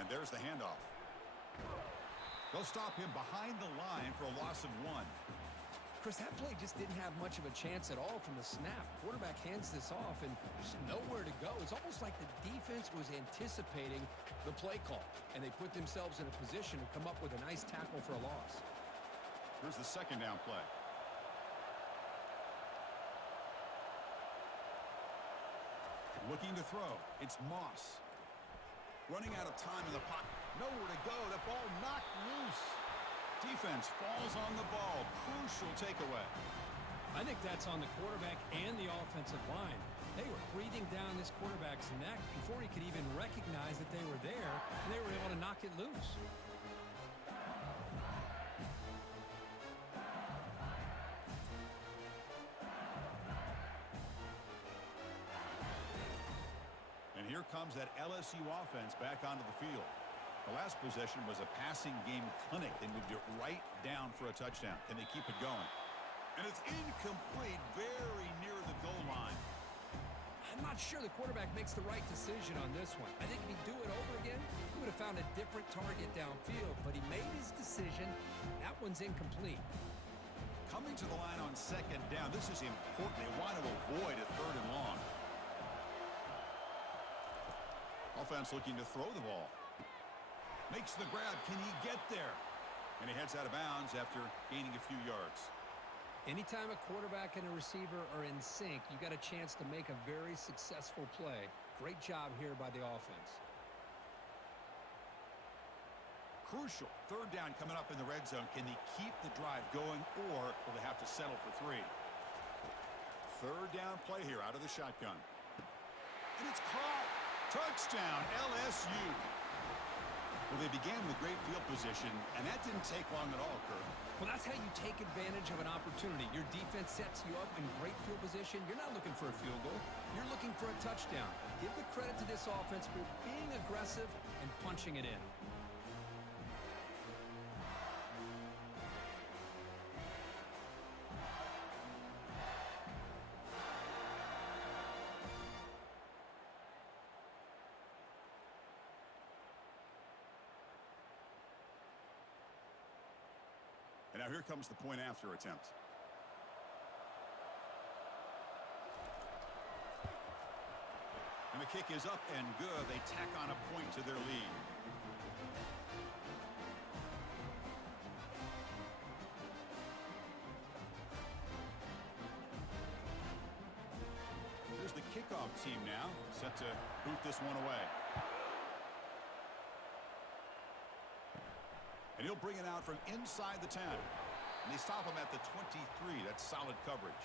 And there's the handoff. They'll stop him behind the line for a loss of 1. Chris, that play just didn't have much of a chance at all from the snap. Quarterback hands this off, and there's nowhere to go. It's almost like the defense was anticipating the play call, and they put themselves in a position to come up with a nice tackle for a loss. Here's the 2nd down play. Looking to throw. It's Moss. Running out of time in the pocket. Nowhere to go. The ball knocked loose. Defense falls on the ball. Crucial takeaway. I think that's on the quarterback and the offensive line. They were breathing down this quarterback's neck before he could even recognize that they were there, and they were able to knock it loose. And here comes that LSU offense back onto the field. The last possession was a passing game clinic. They moved it right down for a touchdown. Can they keep it going? And it's incomplete, very near the goal line. I'm not sure the quarterback makes the right decision on this one. I think if he'd do it over again, he would have found a different target downfield, but he made his decision. That one's incomplete. Coming to the line on 2nd down, this is important. They want to avoid a 3rd and long. Offense looking to throw the ball. Makes the grab. Can he get there? And he heads out of bounds after gaining a few yards. Anytime a quarterback and a receiver are in sync, you got a chance to make a very successful play. Great job here by the offense. Crucial. 3rd down coming up in the red zone. Can they keep the drive going, or will they have to settle for 3? 3rd down play here out of the shotgun. And it's caught. Touchdown, LSU. Well, they began with great field position, and that didn't take long at all, Kirk. Well, that's how you take advantage of an opportunity. Your defense sets you up in great field position. You're not looking for a field goal. You're looking for a touchdown. Give the credit to this offense for being aggressive and punching it in. And now here comes the point after attempt. And the kick is up and good. They tack on a point to their lead. Here's the kickoff team now, set to boot this one away. And he'll bring it out from inside the 10. And they stop him at the 23. That's solid coverage.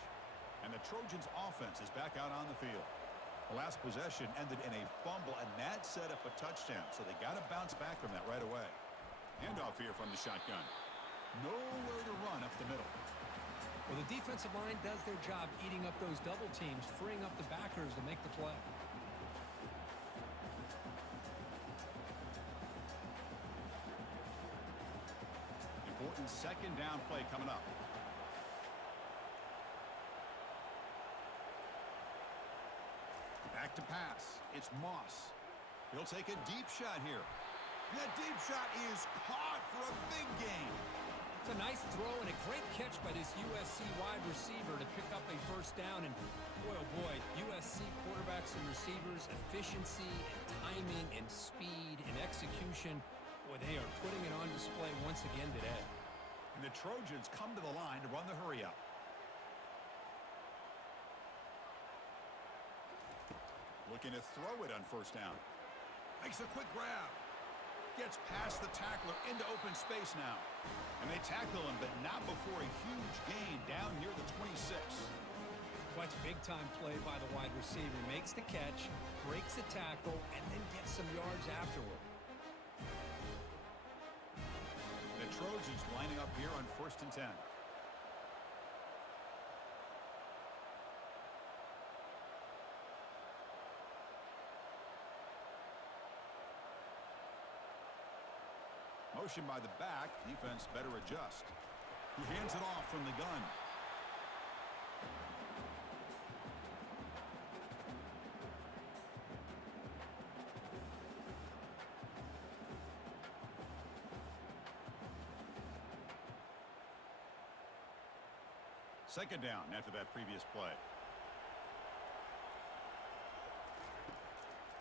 And the Trojans offense is back out on the field. The last possession ended in a fumble, and that set up a touchdown. So they got to bounce back from that right away. Handoff here from the shotgun. Nowhere to run up the middle. Well, the defensive line does their job eating up those double teams, freeing up the backers to make the play. Important 2nd down play coming up. Back to pass. It's Moss. He'll take a deep shot here. And that deep shot is caught for a big gain. It's a nice throw and a great catch by this USC wide receiver to pick up a 1st down. And boy, oh boy, USC quarterbacks and receivers, efficiency and timing and speed and execution execution. Boy, they are putting it on display once again today. And the Trojans come to the line to run the hurry-up. Looking to throw it on first down. Makes a quick grab. Gets past the tackler into open space now. And they tackle him, but not before a huge gain down near the 26. Watch big-time play by the wide receiver. Makes the catch, breaks the tackle, and then gets some yards afterward. The Trojans lining up here on 1st and 10. Motion by the back. Defense better adjust. He hands it off from the gun. Second down after that previous play.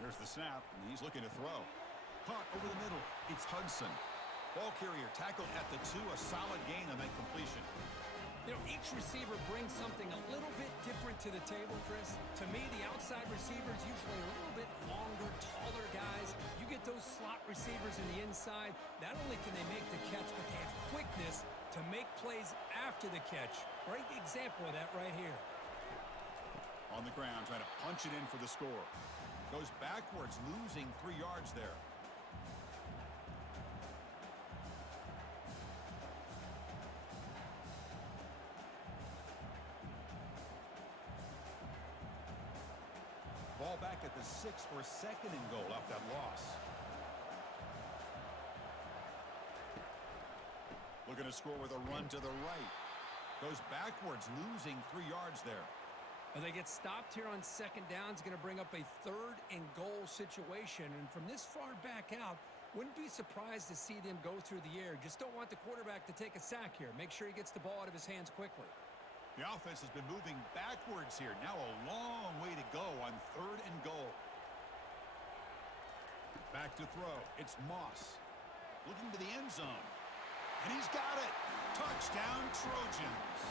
Here's the snap, and he's looking to throw. Caught over the middle. It's Hudson. Ball carrier tackled at the 2, a solid gain on that completion. You know, each receiver brings something a little bit different to the table, Chris. To me, the outside receivers usually a little bit longer, taller guys. You get those slot receivers in the inside. Not only can they make the catch, but they have quickness to make plays after the catch. Great example of that right here. On the ground, trying to punch it in for the score. Goes backwards, losing 3 yards there. Ball back at the 6 for a 2nd and goal off that loss. Looking to score with a run to the right. Goes backwards, losing 3 yards there. They get stopped here on 2nd down. It's going to bring up a 3rd and goal situation. And from this far back out, wouldn't be surprised to see them go through the air. Just don't want the quarterback to take a sack here. Make sure he gets the ball out of his hands quickly. The offense has been moving backwards here. Now a long way to go on 3rd and goal. Back to throw. It's Moss. Looking to the end zone. And he's got it. Touchdown, Trojans.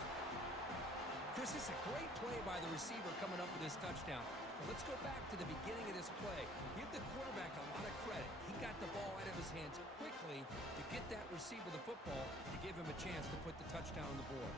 Chris, this is a great play by the receiver coming up with this touchdown. But let's go back to the beginning of this play. Give the quarterback a lot of credit. He got the ball out of his hands quickly to get that receiver the football to give him a chance to put the touchdown on the board.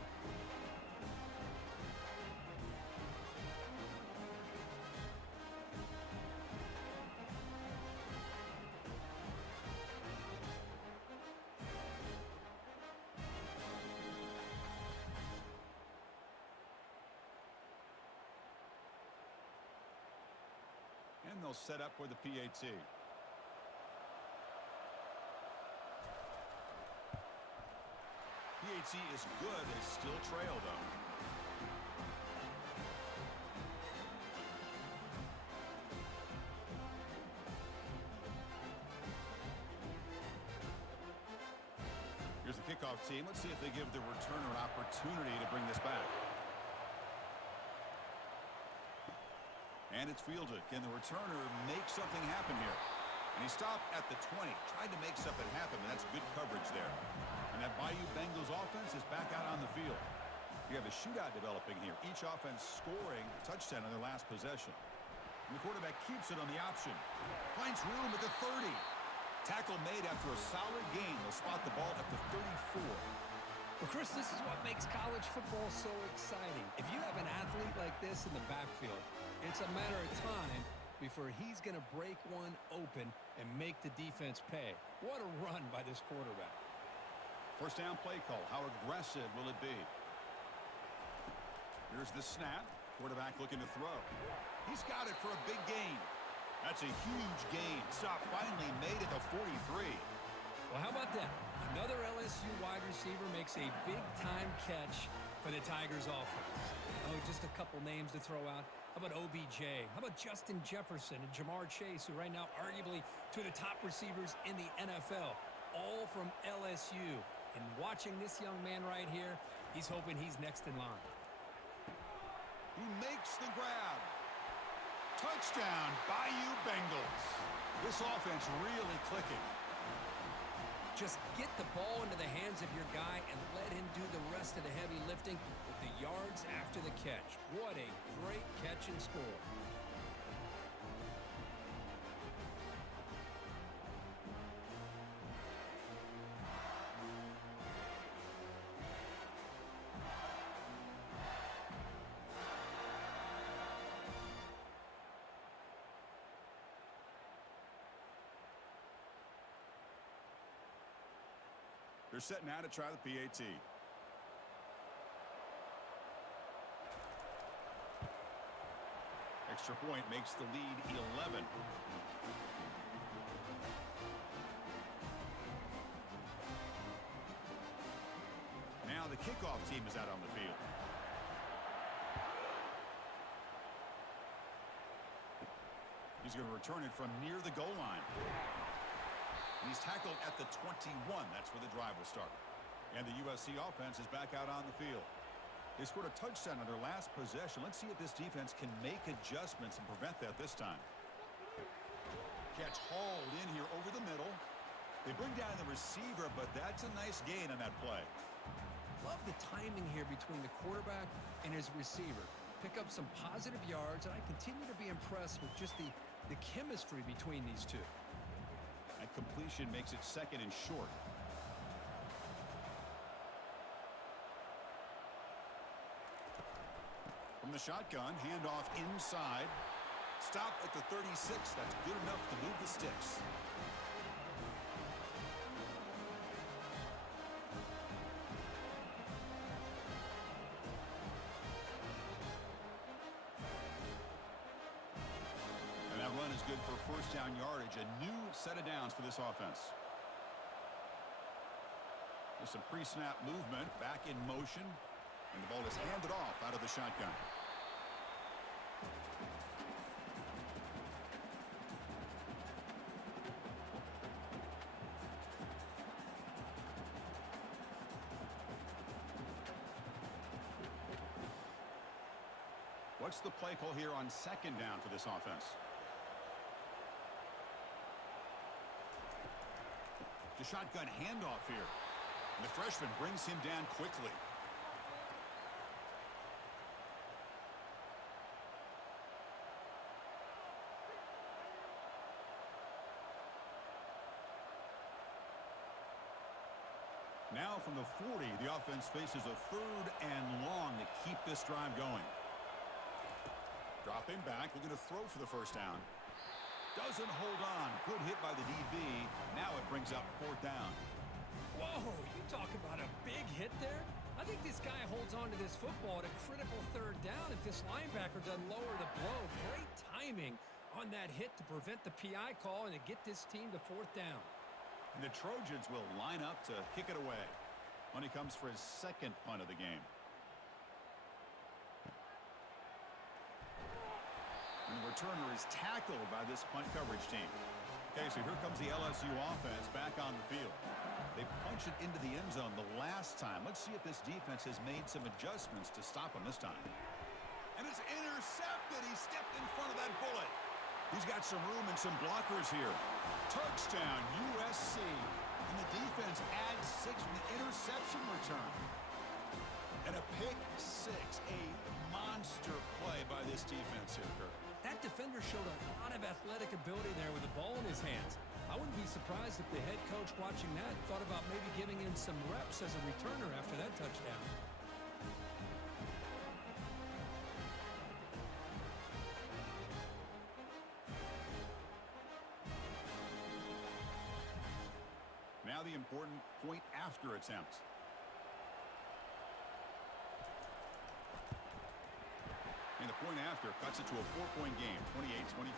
And they'll set up for the PAT. PAT is good. They still trail, though. Here's the kickoff team. Let's see if they give the returner an opportunity to bring this back. And it's fielded. Can the returner make something happen here? And he stopped at the 20. Tried to make something happen, and that's good coverage there. And that Bayou Bengals offense is back out on the field. You have a shootout developing here. Each offense scoring a touchdown on their last possession. And the quarterback keeps it on the option. Finds room at the 30. Tackle made after a solid gain. They'll spot the ball at the 34. Well, Chris, this is what makes college football so exciting. If you have an athlete like this in the backfield, it's a matter of time before he's going to break one open and make the defense pay. What a run by this quarterback. First down play call. How aggressive will it be? Here's the snap. Quarterback looking to throw. He's got it for a big gain. That's a huge gain. Stop finally made at the 43. Well, how about that? Another LSU wide receiver makes a big-time catch for the Tigers offense. Oh, just a couple names to throw out. How about OBJ? How about Justin Jefferson and Jamar Chase, who right now arguably two of the top receivers in the NFL, all from LSU. And watching this young man right here, he's hoping he's next in line. He makes the grab. Touchdown, Bayou Bengals. This offense really clicking. Just get the ball into the hands of your guy and let him do the rest of the heavy lifting with the yards after the catch. What a great catch and score. They're set now to try the PAT. Extra point makes the lead 11. Now the kickoff team is out on the field. He's going to return it from near the goal line. He's tackled at the 21. That's where the drive will start. And the USC offense is back out on the field. They scored a touchdown on their last possession. Let's see if this defense can make adjustments and prevent that this time. Catch hauled in here over the middle. They bring down the receiver, but that's a nice gain on that play. Love the timing here between the quarterback and his receiver. Pick up some positive yards, and I continue to be impressed with just the chemistry between these two. That completion makes it second and short. From the shotgun, handoff inside. Stop at the 36. That's good enough to move the sticks. And that run is good for first down yardage. A new set of downs for this offense. There's some pre-snap movement, back in motion, and the ball is handed off out of the shotgun. What's the play call here on second down for this offense? The shotgun handoff here. And the freshman brings him down quickly. Now from the 40, the offense faces a third and long to keep this drive going. Dropping back, looking to throw for the first down. Doesn't hold on. Good hit by the DB. Now it brings up fourth down. Whoa, you talk about a big hit there. I think this guy holds on to this football at a critical third down if this linebacker doesn't lower the blow. Great timing on that hit to prevent the PI call and to get this team to fourth down. And the Trojans will line up to kick it away. Money comes for his second punt of the game. And the returner is tackled by this punt coverage team. Okay, so here comes the LSU offense back on the field. They punch it into the end zone the last time. Let's see if this defense has made some adjustments to stop him this time. And it's intercepted. He stepped in front of that bullet. He's got some room and some blockers here. Touchdown, USC. And the defense adds 6 with the interception return. And a pick 6, a monster play by this defense here, Kirk. That defender showed a lot of athletic ability there with the ball in his hands. I wouldn't be surprised if the head coach watching that thought about maybe giving him some reps as a returner after that touchdown. Now the important point after attempt. And the point after cuts it to a 4-point game, 28-24.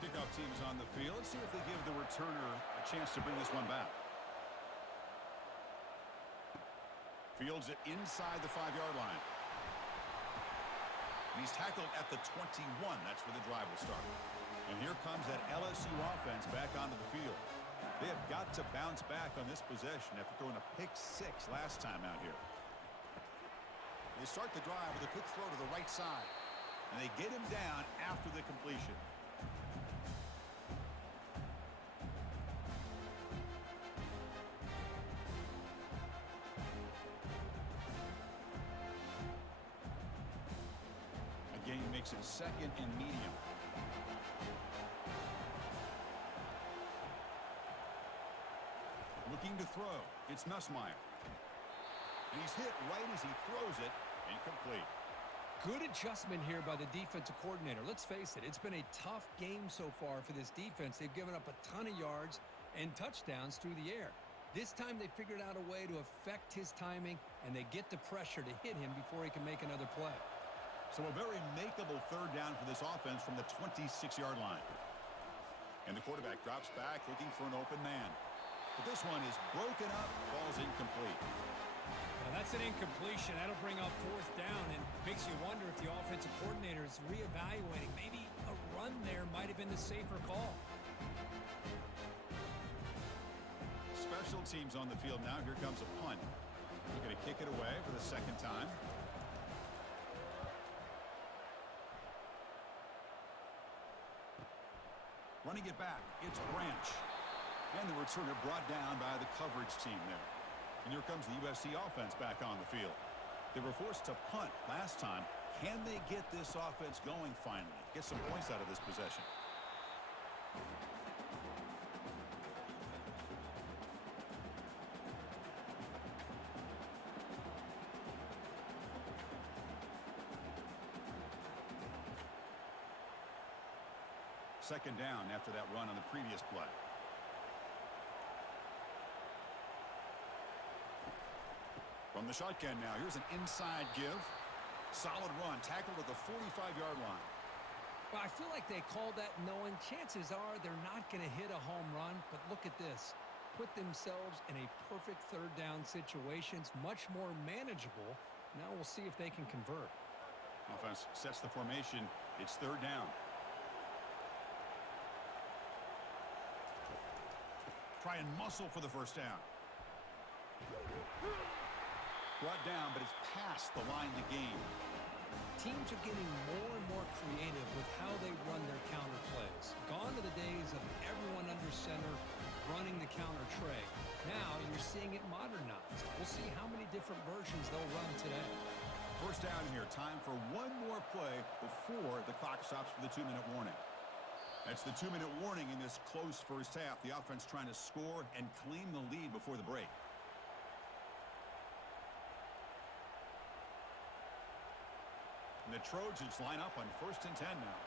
Kickoff team is on the field. Let's see if they give the returner a chance to bring this one back. Fields it inside the 5-yard line. And he's tackled at the 21. That's where the drive will start. And here comes that LSU offense back onto the field. They have got to bounce back on this possession after throwing a pick 6 last time out here. They start the drive with a quick throw to the right side. and they get him down after the completion. Again, makes it 2nd and medium. Looking to throw. It's Nussmeier. And he's hit right as he throws it. Incomplete. Good adjustment here by the defensive coordinator. Let's face it, it's been a tough game so far for this defense. They've given up a ton of yards and touchdowns through the air. This time they figured out a way to affect his timing, and they get the pressure to hit him before he can make another play. So a very makeable 3rd down for this offense from the 26-yard line. And the quarterback drops back looking for an open man. But this one is broken up, falls incomplete. Well, that's an incompletion. That'll bring up 4th down and makes you wonder if the offensive coordinator is reevaluating. Maybe a run there might have been the safer call. Special teams on the field now. Here comes a punt. Looking to kick it away for the 2nd time. Running it back, it's Branch. And the returner brought down by the coverage team there. And here comes the USC offense back on the field. They were forced to punt last time. Can they get this offense going finally? Get some points out of this possession. Second down after that run on the previous play. From the shotgun now, here's an inside give. Solid run, tackled at the 45-yard line. Well, I feel like they called that knowing chances are they're not going to hit a home run, but look at this. Put themselves in a perfect 3rd down situation. It's much more manageable. Now we'll see if they can convert. Offense sets the formation. It's 3rd down. Try and muscle for the 1st down. Brought down, but it's past the line to gain. Teams are getting more and more creative with how they run their counter plays. Gone are the days of everyone under center running the counter tray. Now you're seeing it modernized. We'll see how many different versions they'll run today. 1st down here. Time for one more play before the clock stops for the 2-minute warning. That's the 2-minute warning in this close 1st half. The offense trying to score and claim the lead before the break. And the Trojans line up on 1st and 10 now.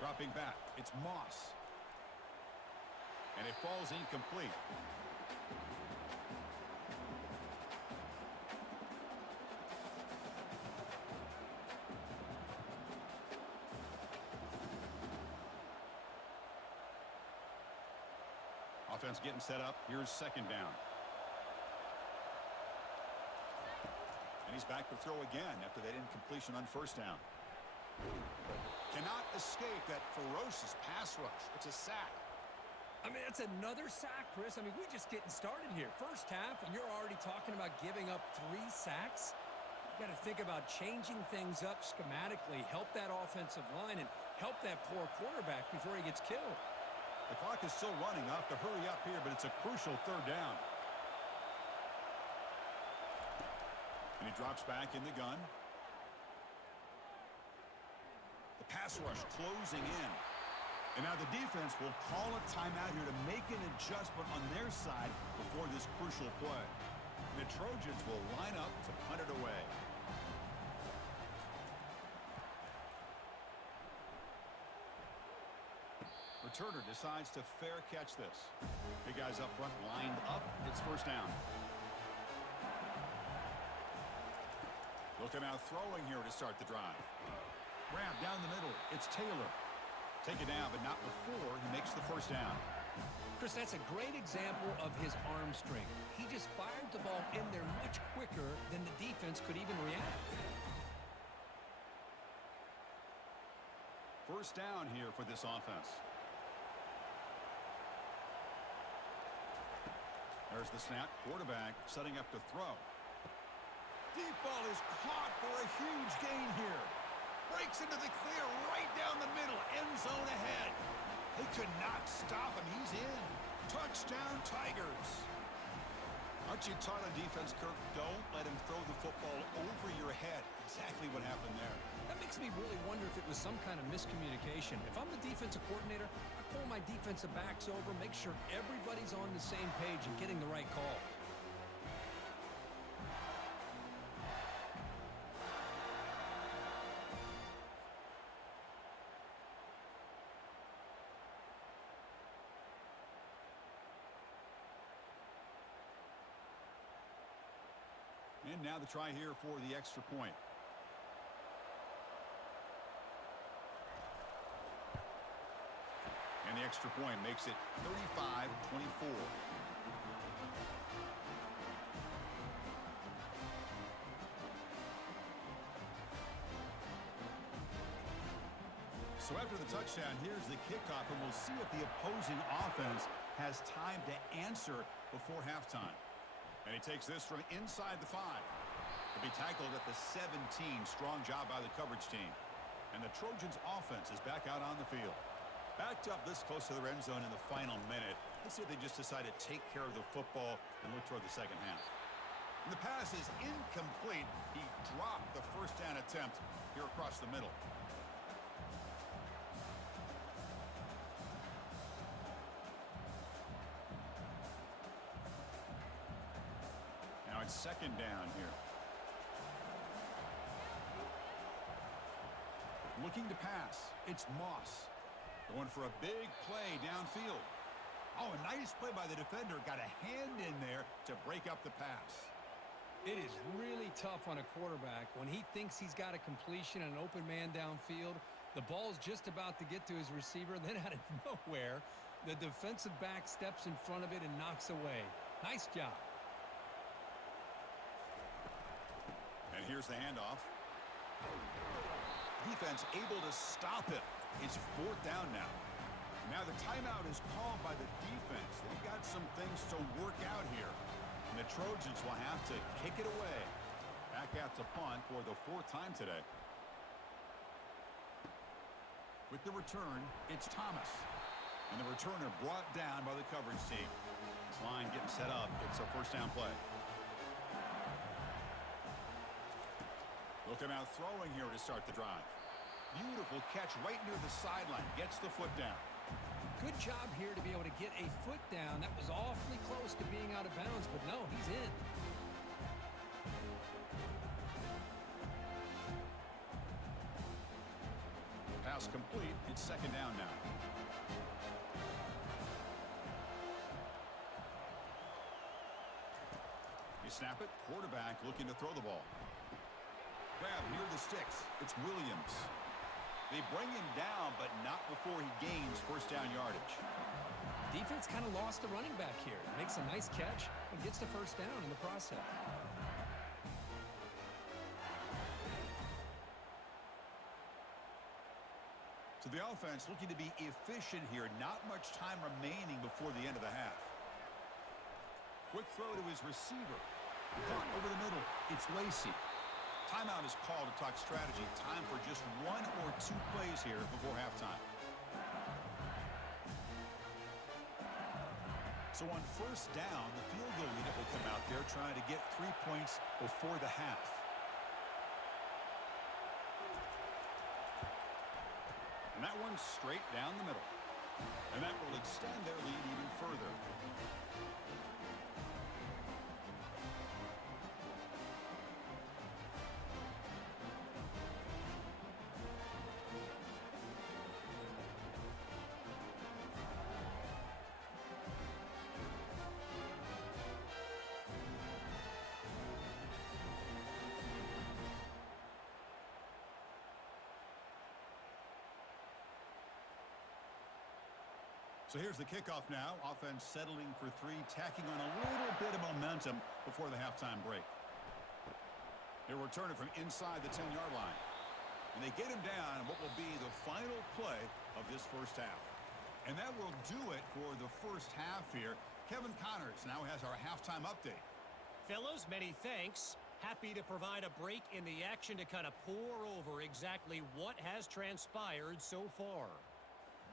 Dropping back, it's Moss. And it falls incomplete. Offense getting set up. Here's 2nd down. And he's back to throw again after that incompletion on 1st down. Cannot escape that ferocious pass rush. It's a sack. I mean, that's another sack, Chris. I mean, we're just getting started here. 1st half, and you're already talking about giving up 3 sacks. You got to think about changing things up schematically, help that offensive line, and help that poor quarterback before he gets killed. The clock is still running. I'll have to hurry up here, but it's a crucial 3rd down. And he drops back in the gun. The pass rush closing in. And now the defense will call a timeout here to make an adjustment on their side before this crucial play. And the Trojans will line up to punt it away. Returner decides to fair catch this. Big guys up front lined up. It's 1st down. They'll come out throwing here to start the drive. Grab down the middle. It's Taylor. Take it down, but not before he makes the 1st down. Chris, that's a great example of his arm strength. He just fired the ball in there much quicker than the defense could even react. 1st down here for this offense. There's the snap. Quarterback setting up to throw. Deep ball is caught for a huge gain here. Breaks into the clear right down the middle. End zone ahead. They could not stop him. He's in. Touchdown, Tigers. Aren't you taught on defense, Kirk? Don't let him throw the football over your head. Exactly what happened there. That makes me really wonder if it was some kind of miscommunication. If I'm the defensive coordinator, I pull my defensive backs over, make sure everybody's on the same page and getting the right calls. And now the try here for the extra point. And the extra point makes it 35-24. So after the touchdown, here's the kickoff, and we'll see if the opposing offense has time to answer before halftime. And he takes this from inside the 5. To be tackled at the 17. Strong job by the coverage team. And the Trojans offense is back out on the field. Backed up this close to their end zone in the final minute. Let's see if they just decide to take care of the football and look toward the second half. And the pass is incomplete. He dropped the first down attempt here across the middle. Now it's second down here. Looking to pass. It's Moss. Going for a big play downfield. Oh, a nice play by the defender. Got a hand in there to break up the pass. It is really tough on a quarterback when he thinks he's got a completion and an open man downfield. The ball's just about to get to his receiver. Then out of nowhere, the defensive back steps in front of it and knocks away. Nice job. And here's the handoff. Defense able to stop it. It's fourth down now. Now the timeout is called by the defense. They've got some things to work out here. And the Trojans will have to kick it away. Back out to punt for the fourth time today. With the return, it's Thomas. And the returner brought down by the coverage team. This line getting set up. It's a first down play. They'll come out throwing here to start the drive. Beautiful catch right near the sideline. Gets the foot down. Good job here to be able to get a foot down. That was awfully close to being out of bounds, but no, he's in. Pass complete. It's second down now. You snap it. Quarterback looking to throw the ball. Grab near the sticks. It's Williams. They bring him down, but not before he gains first down yardage. Defense kind of lost the running back here. Makes a nice catch and gets the first down in the process. So the offense looking to be efficient here. Not much time remaining before the end of the half. Quick throw to his receiver. Caught over the middle. It's Lacey. Timeout is called to talk strategy. Time for just one or two plays here before halftime. So on first down, the field goal unit will come out there trying to get 3 points before the half. And that one's straight down the middle. And that will extend their lead even further. So here's the kickoff now. Offense settling for three, tacking on a little bit of momentum before the halftime break. They'll return it from inside the 10-yard line. And they get him down in what will be the final play of this first half. And that will do it for the first half here. Kevin Connors now has our halftime update. Fellows, many thanks. Happy to provide a break in the action to kind of pour over exactly what has transpired so far.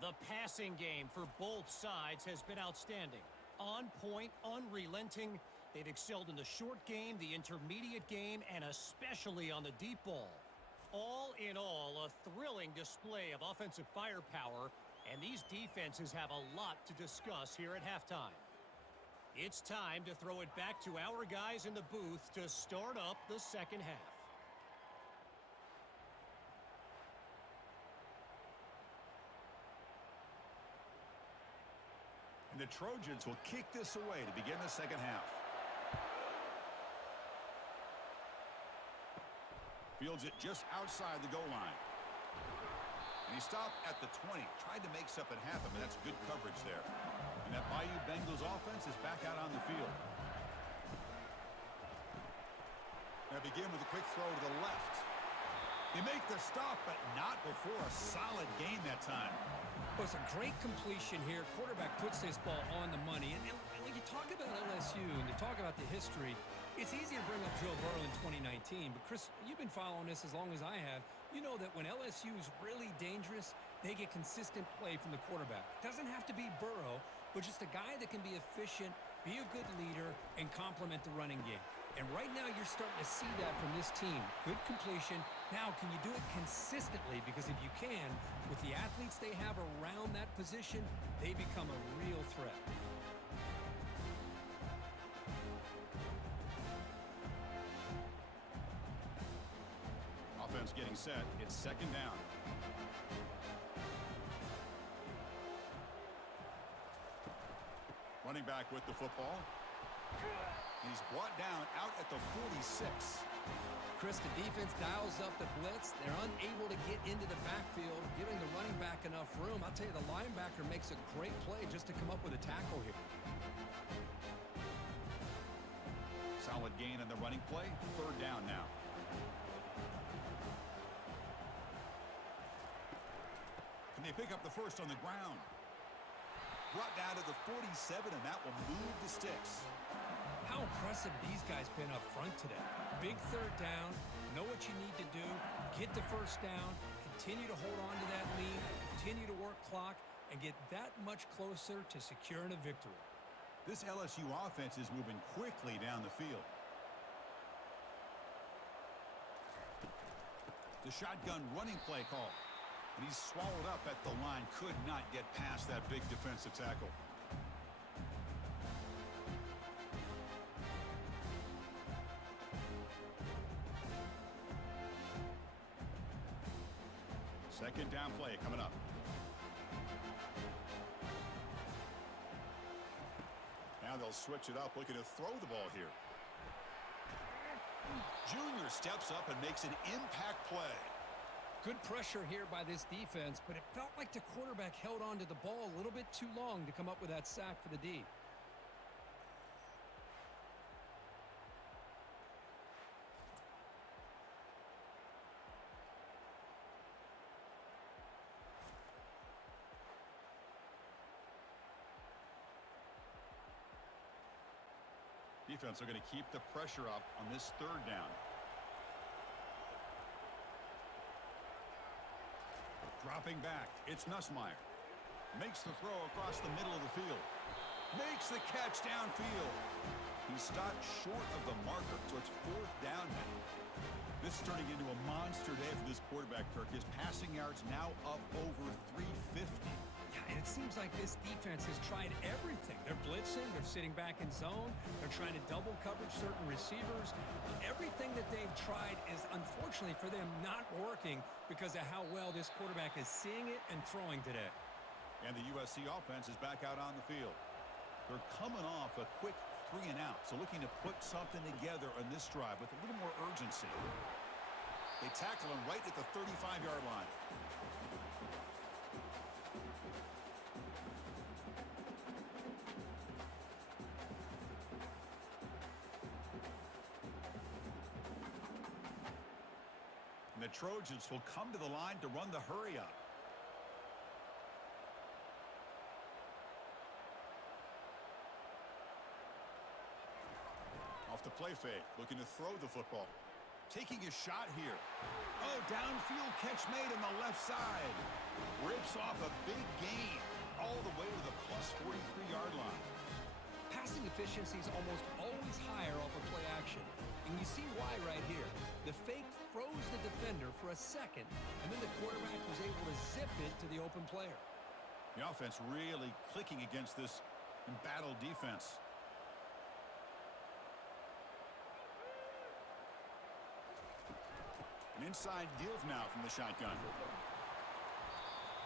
The passing game for both sides has been outstanding. On point, unrelenting. They've excelled in the short game, the intermediate game, and especially on the deep ball. All in all, a thrilling display of offensive firepower, and these defenses have a lot to discuss here at halftime. It's time to throw it back to our guys in the booth to start up the second half. And the Trojans will kick this away to begin the second half. Fields it just outside the goal line. And he stopped at the 20. Tried to make something happen, but that's good coverage there. And that Bayou Bengals offense is back out on the field. They begin with a quick throw to the left. They make the stop, but not before a solid gain that time. Well, it's a great completion here. Quarterback puts this ball on the money. And when you talk about LSU and you talk about the history, it's easy to bring up Joe Burrow in 2019. But, Chris, you've been following this as long as I have. You know that when LSU is really dangerous, they get consistent play from the quarterback. Doesn't have to be Burrow, but just a guy that can be efficient, be a good leader, and complement the running game. And right now you're starting to see that from this team. Good completion. Now, can you do it consistently? Because if you can, with the athletes they have around that position, they become a real threat. Offense getting set. It's second down. Running back with the football. He's brought down out at the 46. Chris, the defense dials up the blitz. They're unable to get into the backfield, giving the running back enough room. I'll tell you, the linebacker makes a great play just to come up with a tackle here. Solid gain on the running play. Third down now. Can they pick up the first on the ground? Brought down to the 47, and that will move the sticks. How impressive these guys been up front today. Big third down, know what you need to do, get the first down, continue to hold on to that lead, continue to work clock, and get that much closer to securing a victory. This LSU offense is moving quickly down the field. The shotgun running play call. And he's swallowed up at the line. Could not get past that big defensive tackle. Second down play coming up. Now they'll switch it up, looking to throw the ball here. Junior steps up and makes an impact play. Good pressure here by this defense, but it felt like the quarterback held on to the ball a little bit too long to come up with that sack for the D. Defense are going to keep the pressure up on this third down. Dropping back, it's Nussmeier. Makes the throw across the middle of the field. Makes the catch downfield. He stopped short of the marker, so it's fourth down now. This is turning into a monster day for this quarterback, Kirk. His passing yards now up over 350. Yeah, and it seems like this defense has tried everything. They're blitzing, they're sitting back in zone, they're trying to double coverage certain receivers. Everything that they've tried is, unfortunately for them, not working because of how well this quarterback is seeing it and throwing today. And the USC offense is back out on the field. They're coming off a quick 3 and out, so looking to put something together on this drive with a little more urgency. They tackle him right at the 35-yard line. And the Trojans will come to the line to run the hurry up. Off the play fake, looking to throw the football. Taking a shot here. Oh, downfield catch made on the left side. Rips off a big gain all the way to the plus 43-yard line. Passing efficiency is almost always higher off of play action. And you see why right here. The fake froze the defender for a second, and then the quarterback was able to zip it to the open player. The offense really clicking against this embattled defense. An inside give now from the shotgun. A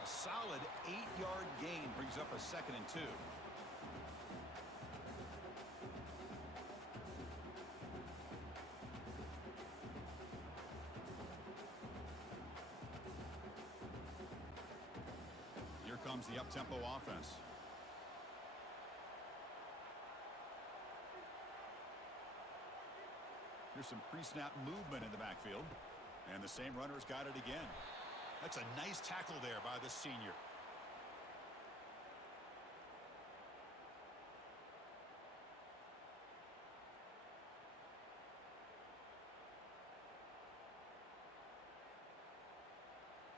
solid 8-yard gain brings up a 2nd and 2. Here comes the up-tempo offense. Here's some pre-snap movement in the backfield. And the same runner's got it again. That's a nice tackle there by the senior.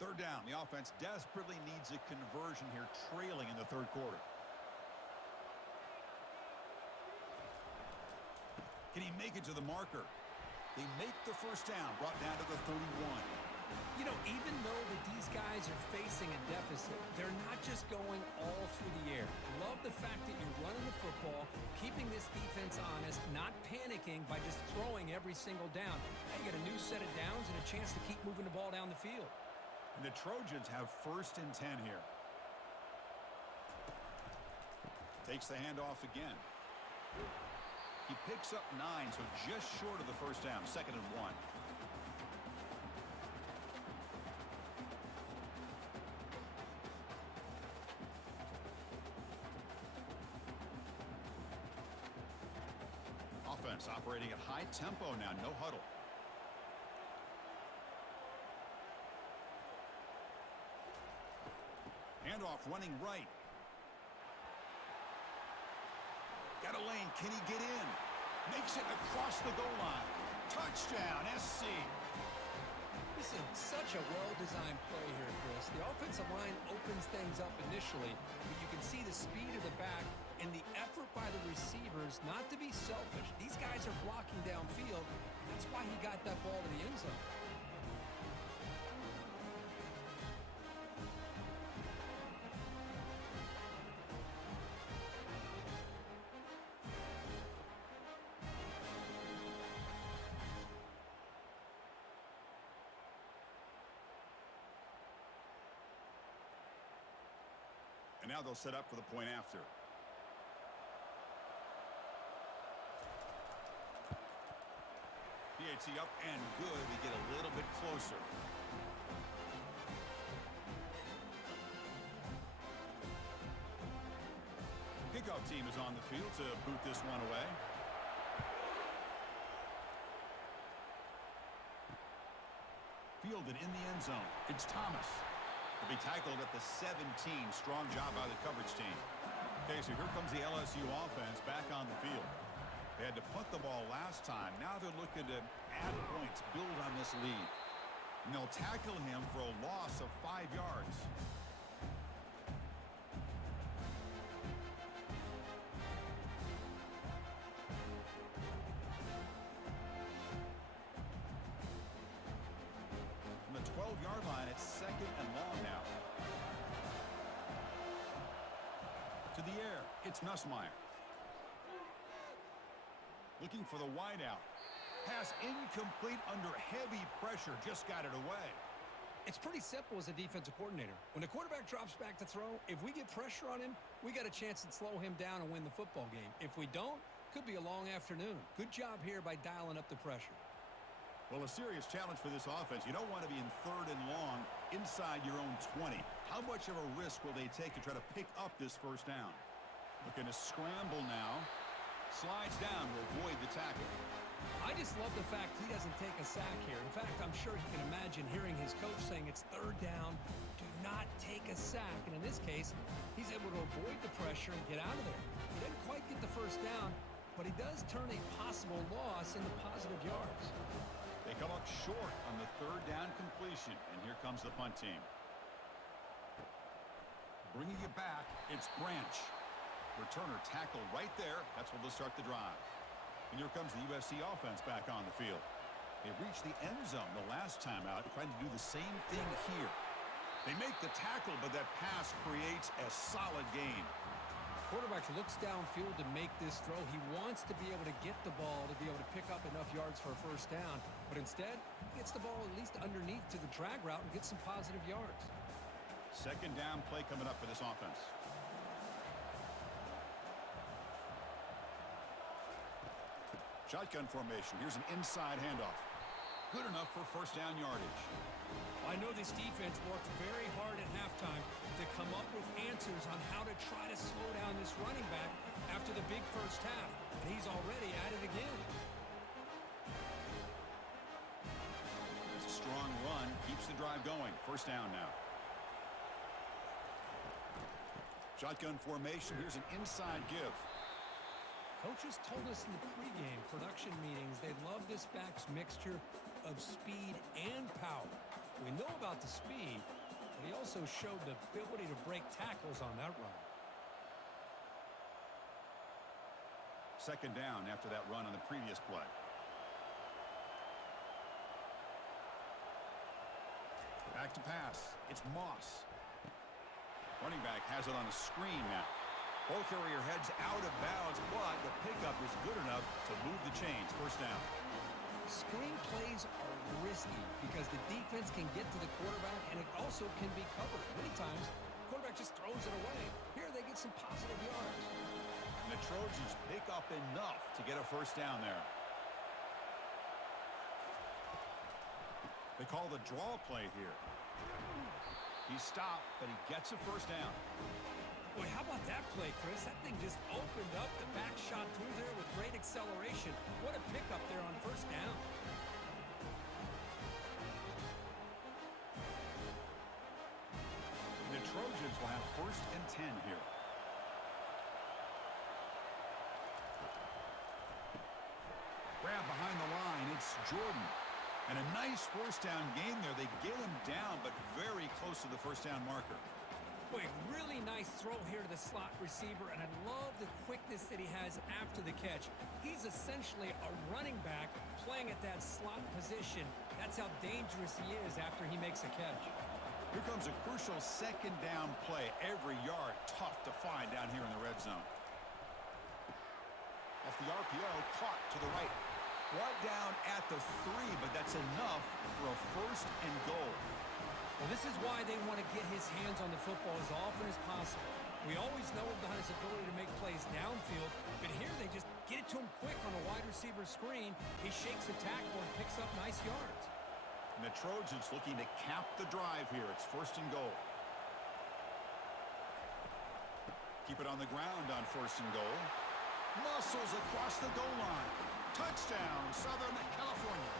Third down. The offense desperately needs a conversion here, trailing in the third quarter. Can he make it to the marker? They make the first down, brought down to the 31. You know, even though that these guys are facing a deficit, they're not just going all through the air. Love the fact that you're running the football, keeping this defense honest, not panicking by just throwing every single down. Now you get a new set of downs and a chance to keep moving the ball down the field. And the Trojans have 1st and 10 here. Takes the handoff again. He picks up 9, so just short of the first down, 2nd and 1. Offense operating at high tempo now, no huddle. Handoff running right. Got a lane. Can he get in? Makes it across the goal line. Touchdown, SC. This is such a well-designed play here, Chris. The offensive line opens things up initially, but you can see the speed of the back and the effort by the receivers not to be selfish. These guys are blocking downfield. That's why he got that ball to the end zone. And now they'll set up for the point after. PAT up and good. We get a little bit closer. Kickoff team is on the field to boot this one away. Fielded in the end zone. It's Thomas. He'll be tackled at the 17. Strong job by the coverage team. Okay, so here comes the LSU offense back on the field. They had to punt the ball last time. Now they're looking to add points, build on this lead. And they'll tackle him for a loss of 5 yards. From the 12-yard line, it's 2nd and long now. To the air, it's Nussmeier. Looking for the wideout. Pass incomplete under heavy pressure. Just got it away. It's pretty simple as a defensive coordinator. When the quarterback drops back to throw, if we get pressure on him, we got a chance to slow him down and win the football game. If we don't, could be a long afternoon. Good job here by dialing up the pressure. Well, a serious challenge for this offense. You don't want to be in 3rd and long inside your own 20. How much of a risk will they take to try to pick up this first down? Looking to scramble now. Slides down to avoid the tackle. I just love the fact he doesn't take a sack here. In fact, I'm sure he can imagine hearing his coach saying it's 3rd down, do not take a sack. And in this case, he's able to avoid the pressure and get out of there. He didn't quite get the first down, but he does turn a possible loss into positive yards. They come up short on the third down completion, and here comes the punt team. Bringing it back, it's Branch. Returner tackled right there. That's where they'll start the drive. And here comes the USC offense back on the field. They reached the end zone the last time out, trying to do the same thing here. They make the tackle, but that pass creates a solid gain. Quarterback looks downfield to make this throw. He wants to be able to get the ball to be able to pick up enough yards for a first down, but instead, he gets the ball at least underneath to the drag route and gets some positive yards. Second down play coming up for this offense. Shotgun formation. Here's an inside handoff. Good enough for first down yardage. I know this defense worked very hard at halftime to come up with answers on how to try to slow down this running back after the big first half, and he's already at it again. It's a strong run. Keeps the drive going. First down now. Shotgun formation. Here's an inside give. Coaches told us in the pregame production meetings they love this back's mixture of speed and power. We know about the speed, but he also showed the ability to break tackles on that run. Second down after that run on the previous play. Back to pass. It's Moss. Running back has it on a screen now. Ball carrier heads out of bounds, but the pickup is good enough to move the chains. First down. Screen plays are risky because the defense can get to the quarterback and it also can be covered. Many times, the quarterback just throws it away. Here they get some positive yards. And the Trojans pick up enough to get a first down there. They call the draw play here. He stopped, but he gets a first down. Boy, how about that play, Chris? That thing just opened up. The back shot through there with great acceleration. What a pickup there on first down. The Trojans will have first and 10 here. Grab behind the line. It's Jordan. And a nice first down gain there. They get him down, but very close to the first down marker. Boy, really nice throw here to the slot receiver, and I love the quickness that he has after the catch. He's essentially a running back playing at that slot position. That's how dangerous he is after he makes a catch. Here comes a crucial second down play. Every yard tough to find down here in the red zone. Off the RPO, caught to the right. Brought down at the 3, but that's enough for a first and goal. Well, this is why they want to get his hands on the football as often as possible. We always know about his ability to make plays downfield, but here they just get it to him quick on a wide receiver screen. He shakes a tackle and picks up nice yards. And the Trojans looking to cap the drive here. It's first and goal. Keep it on the ground on first and goal. Muscles across the goal line. Touchdown, Southern California.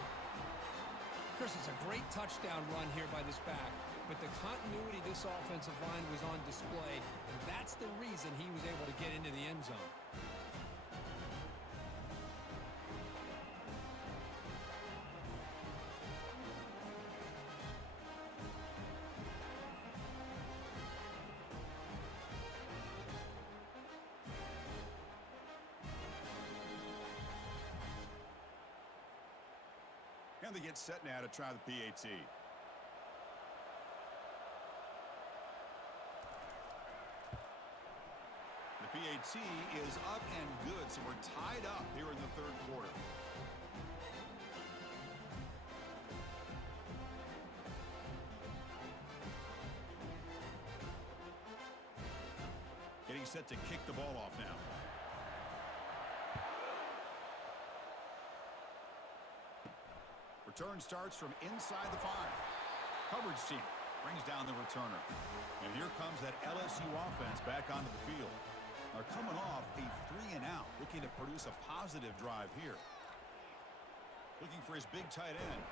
Chris, it's a great touchdown run here by this back, but the continuity of this offensive line was on display, and that's the reason he was able to get into the end zone. And they get set now to try the PAT. The PAT is up and good, so we're tied up here in the third quarter. Getting set to kick the ball off now. Return starts from inside the 5. Coverage team brings down the returner. And here comes that LSU offense back onto the field. They're coming off a 3-and-out, looking to produce a positive drive here. Looking for his big tight end.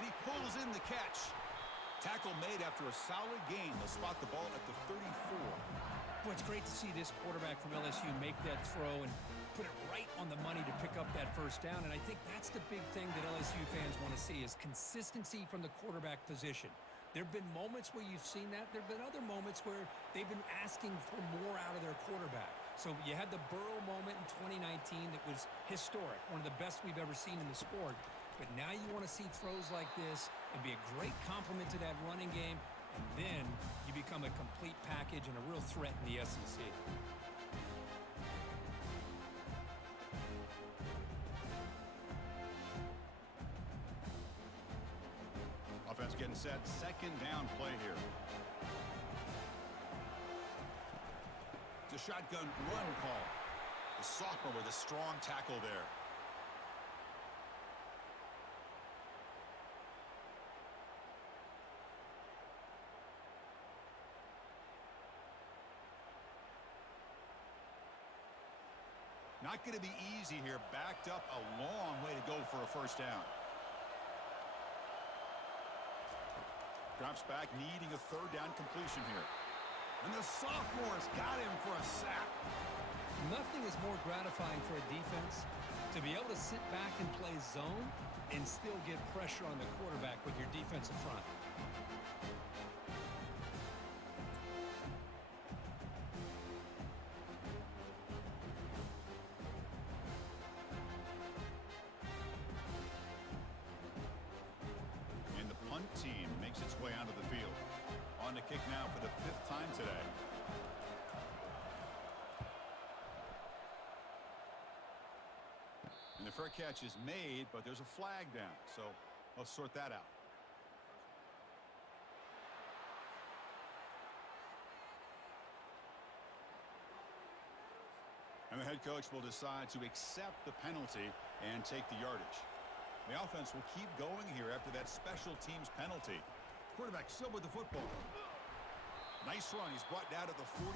And he pulls in the catch. Tackle made after a solid gain. They'll spot the ball at the 34. Boy, it's great to see this quarterback from LSU make that throw, and put it right on the money to pick up that first down, and I think that's the big thing that LSU fans want to see is consistency from the quarterback position. There have been moments where you've seen that. There have been other moments where they've been asking for more out of their quarterback. So you had the Burrow moment in 2019 that was historic, one of the best we've ever seen in the sport. But now you want to see throws like this and be a great complement to that running game, and then you become a complete package and a real threat in the SEC. Offense getting set. Second down play here. It's a shotgun run call. The sophomore with a strong tackle there. Not going to be easy here. Backed up a long way to go for a first down. Drops back, needing a third down completion here. And the sophomore's got him for a sack. Nothing is more gratifying for a defense to be able to sit back and play zone and still get pressure on the quarterback with your defensive front. And the punt team makes its way onto the field. On to kick now for the 5th time today. And the fair catch is made, but there's a flag down. So let's sort that out. And the head coach will decide to accept the penalty and take the yardage. The offense will keep going here after that special teams penalty. Quarterback still with the football. Nice run. He's brought down to the 44.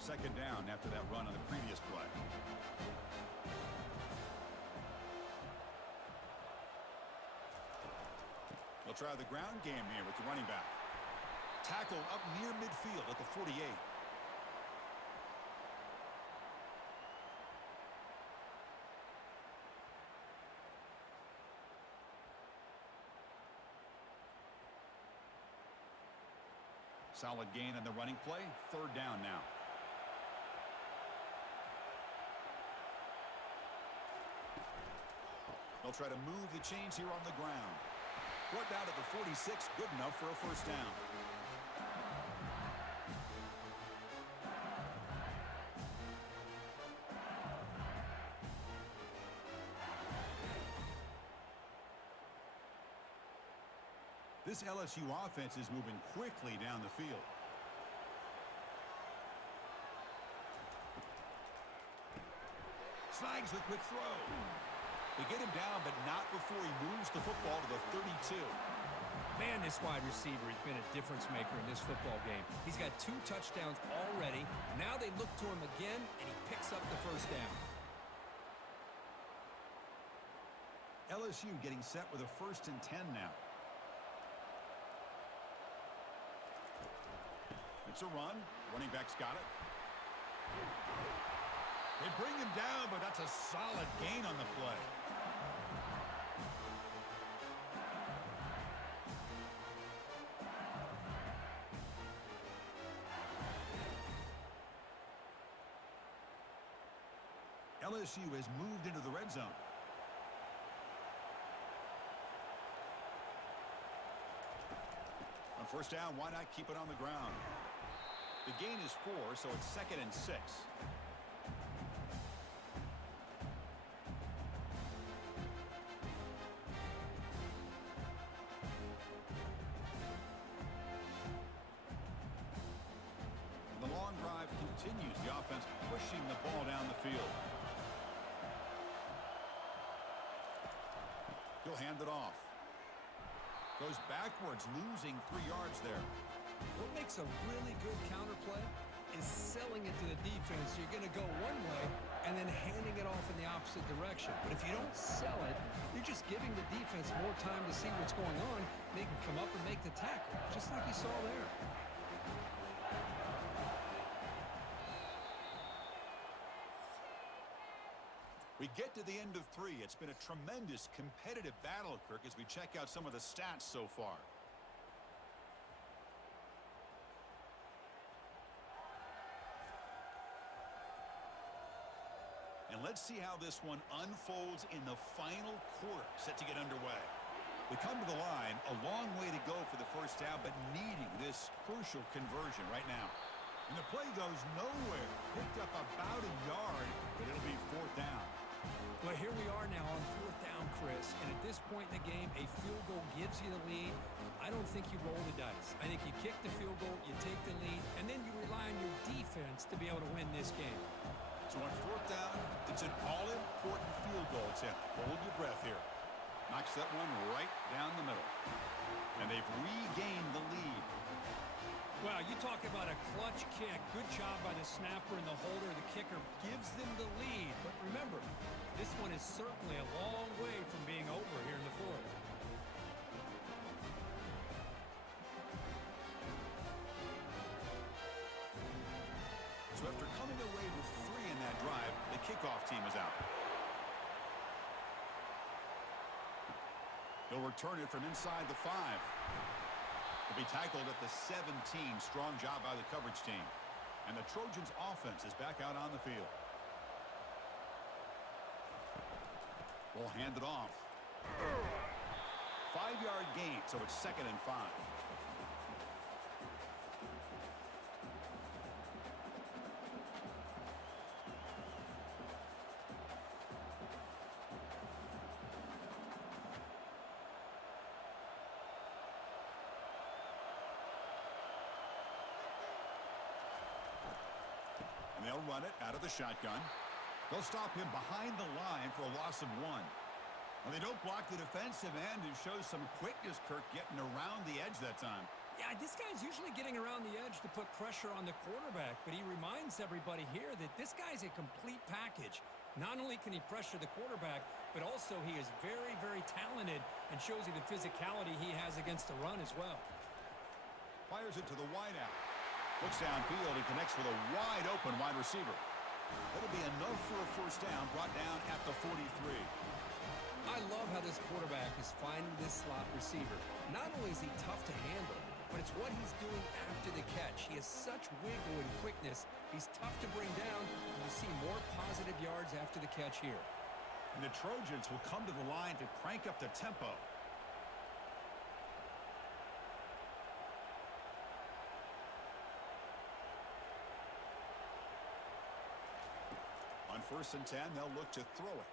Second down after that run on the previous play. They'll try the ground game here with the running back. Tackle up near midfield at the 48. Solid gain on the running play. Third down now. They'll try to move the chains here on the ground. Brought down to the 46, good enough for a first down. This LSU offense is moving quickly down the field. Snags the quick throw. They get him down, but not before he moves the football to the 32. Man, this wide receiver has been a difference maker in this football game. He's got 2 touchdowns already. Now they look to him again, and he picks up the first down. LSU getting set with a 1st and 10 now. It's a run. Running back's got it. They bring him down, but that's a solid gain on the play. LSU has moved into the red zone. On first down, why not keep it on the ground? The gain is 4, so it's 2nd and 6. The long drive continues. The offense pushing the ball down the field. He'll hand it off. Goes backwards, losing 3 yards there. What makes a really good counter play is selling it to the defense. You're going to go one way and then handing it off in the opposite direction. But if you don't sell it, you're just giving the defense more time to see what's going on. They can come up and make the tackle, just like you saw there. We get to the end of 3. It's been a tremendous competitive battle, Kirk, as we check out some of the stats so far. And let's see how this one unfolds in the final quarter, set to get underway. We come to the line, a long way to go for the first down, but needing this crucial conversion right now. And the play goes nowhere. Picked up about a yard, but it'll be 4th down. Well, here we are now on 4th down, Chris. And at this point in the game, a field goal gives you the lead. I don't think you roll the dice. I think you kick the field goal, you take the lead, and then you rely on your defense to be able to win this game. So on 4th down, it's an all-important field goal attempt. Hold your breath here. Knocks that one right down the middle. And they've regained the lead. Wow, you talk about a clutch kick. Good job by the snapper and the holder. The kicker gives them the lead. But remember, this one is certainly a long way from being over here in the 4th. So after coming away with 3 in that drive, the kickoff team is out. They'll return it from inside the 5. Will be tackled at the 17. Strong job by the coverage team. And the Trojans offense is back out on the field. We'll hand it off. 5-yard gain, so it's 2nd and 5. And they'll run it out of the shotgun. They'll stop him behind the line for a loss of 1. Well, they don't block the defensive end and shows some quickness, Kirk, getting around the edge that time. Yeah, this guy's usually getting around the edge to put pressure on the quarterback, but he reminds everybody here that this guy's a complete package. Not only can he pressure the quarterback, but also he is very, very talented and shows you the physicality he has against the run as well. Fires it to the wideout. Looks downfield and connects with a wide-open wide receiver. That'll be enough for a first down, brought down at the 43. I love how this quarterback is finding this slot receiver. Not only is he tough to handle, but it's what he's doing after the catch. He has such wiggle and quickness. He's tough to bring down, and you see more positive yards after the catch here. And the Trojans will come to the line to crank up the tempo. On 1st and 10, they'll look to throw it.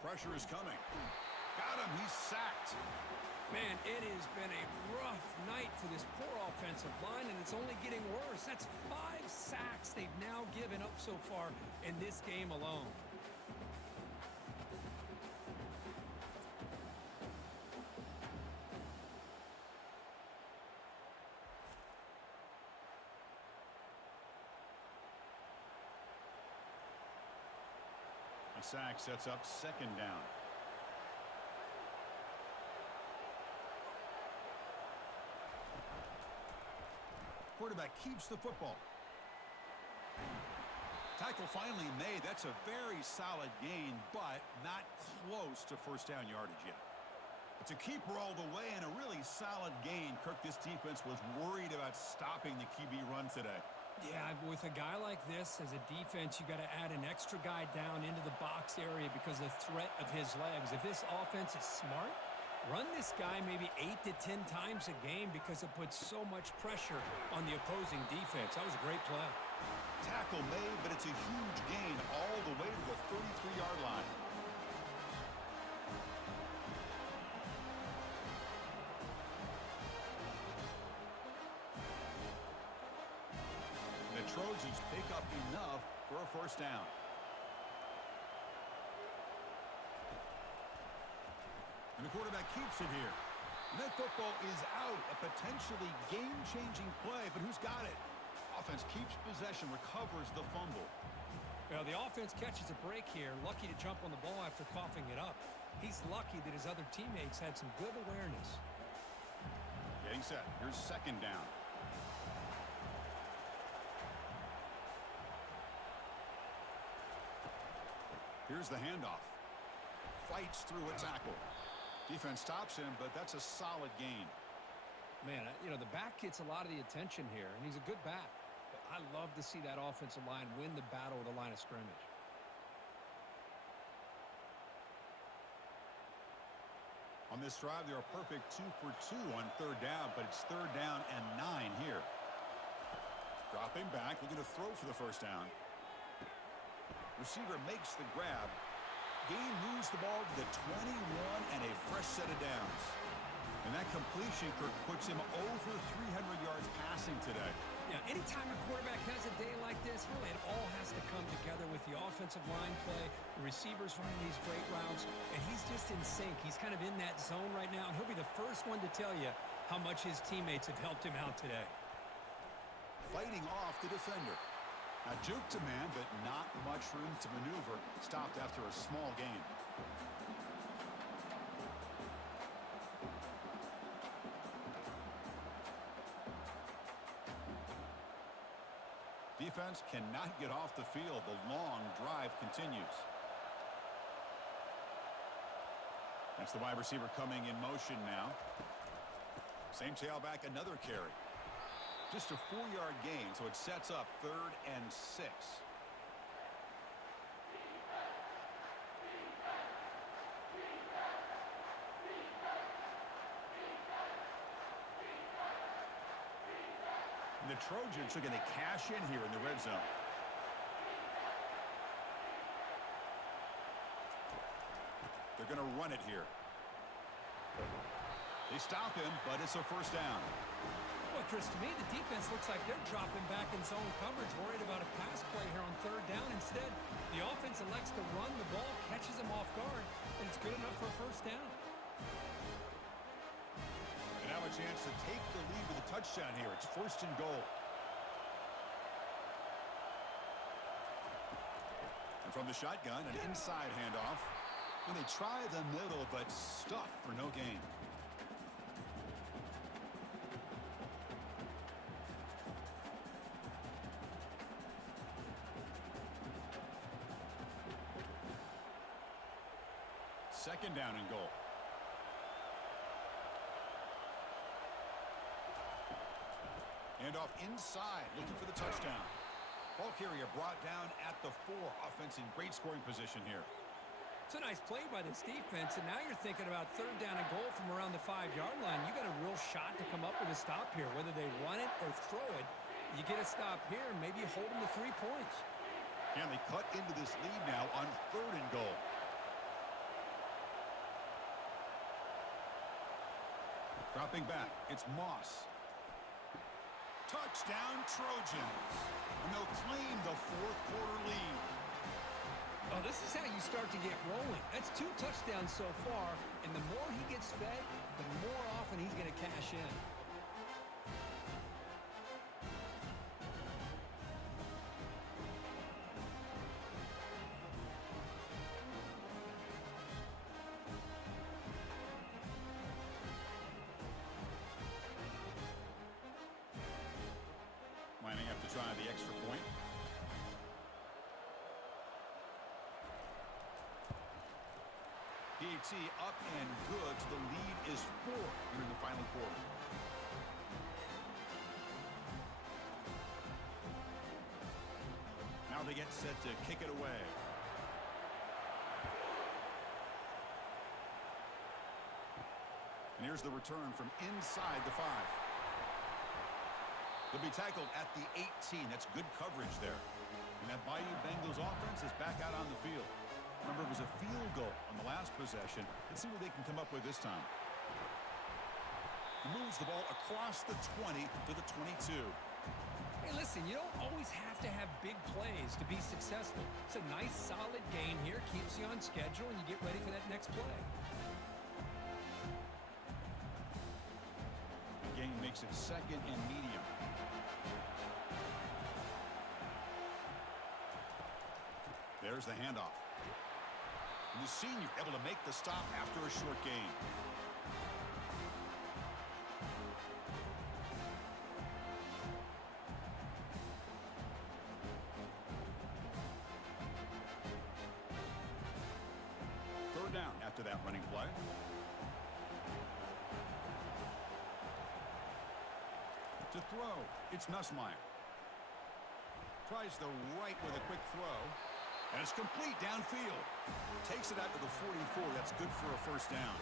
Pressure is coming. Got him. He's sacked. Man, it has been a rough night for this poor offensive line, and it's only getting worse. That's 5 sacks they've now given up so far in this game alone. A sack sets up 2nd down. Quarterback keeps the football. Tackle finally made. That's a very solid gain, but not close to first down yardage yet. It's a keeper all the way and a really solid gain. Kirk, this defense was worried about stopping the QB run today. Yeah, with a guy like this, as a defense, you got to add an extra guy down into the box area because of the threat of his legs. If this offense is smart, run this guy maybe 8 to 10 times a game because it puts so much pressure on the opposing defense. That was a great play. Tackle made, but it's a huge gain all the way to the 33-yard line. The Trojans pick up enough for a first down. And the quarterback keeps it here. And that football is out. A potentially game-changing play, but who's got it? Offense keeps possession, recovers the fumble. Well, the offense catches a break here, lucky to jump on the ball after coughing it up. He's lucky that his other teammates had some good awareness. Getting set. Here's second down. Here's the handoff. Fights through a tackle. Defense stops him, but that's a solid gain. Man, you know, the back gets a lot of the attention here, and he's a good back. But I love to see that offensive line win the battle with the line of scrimmage. On this drive, they're a perfect 2 for 2 on third down, but it's third down and 9 here. Dropping back, looking to throw for the first down. Receiver makes the grab. Gain moves the ball to the 21 and a fresh set of downs. And that completion, Kirk, puts him over 300 yards passing today. Yeah, anytime a quarterback has a day like this, really it all has to come together with the offensive line play, the receivers running these great routes, and he's just in sync. He's kind of in that zone right now, and he'll be the first one to tell you how much his teammates have helped him out today. Fighting off the defender. Now juke to man, but not much room to maneuver. Stopped after a small gain. Defense cannot get off the field. The long drive continues. That's the wide receiver coming in motion now. Same tailback, another carry. Just a 4-yard gain, so it sets up 3rd and 6. And the Trojans are going to cash in here in the red zone. They're going to run it here. They stop him, but it's a first down. Well, Chris, to me, the defense looks like they're dropping back in zone coverage, worried about a pass play here on third down. Instead, the offense elects to run the ball, catches them off guard, and it's good enough for a first down. And now a chance to take the lead with a touchdown here. It's 1st and goal. And from the shotgun, an inside handoff. And they try the middle, but stuck for no gain. Second down and goal. Handoff inside, looking for the touchdown. Ball carrier brought down at the 4. Offense in great scoring position here. It's a nice play by this defense, and now you're thinking about third down and goal from around the 5-yard line. You got a real shot to come up with a stop here, whether they run it or throw it. You get a stop here, and maybe you hold them to 3 points. And they cut into this lead now on 3rd and goal. Dropping back, it's Moss. Touchdown Trojans. And they'll claim the 4th quarter lead. Oh, this is how you start to get rolling. That's 2 touchdowns so far, and the more he gets fed, the more often he's going to cash in. Lining up to try the extra point. PAT up and good. So the lead is 4 here in the final quarter. Now they get set to kick it away. And here's the return from inside the 5. They'll be tackled at the 18. That's good coverage there. And that Bayou Bengals offense is back out on the field. Remember, it was a field goal on the last possession. Let's see what they can come up with this time. He moves the ball across the 20 to the 22. Hey, listen, you don't always have to have big plays to be successful. It's a nice, solid gain here. Keeps you on schedule, and you get ready for that next play. The gain makes it 2nd and medium. There's the handoff. And the senior able to make the stop after a short gain. Third down after that running play. To throw, it's Nussmeier. Tries the right with a quick throw. And it's complete downfield. Takes it out to the 44. That's good for a first down.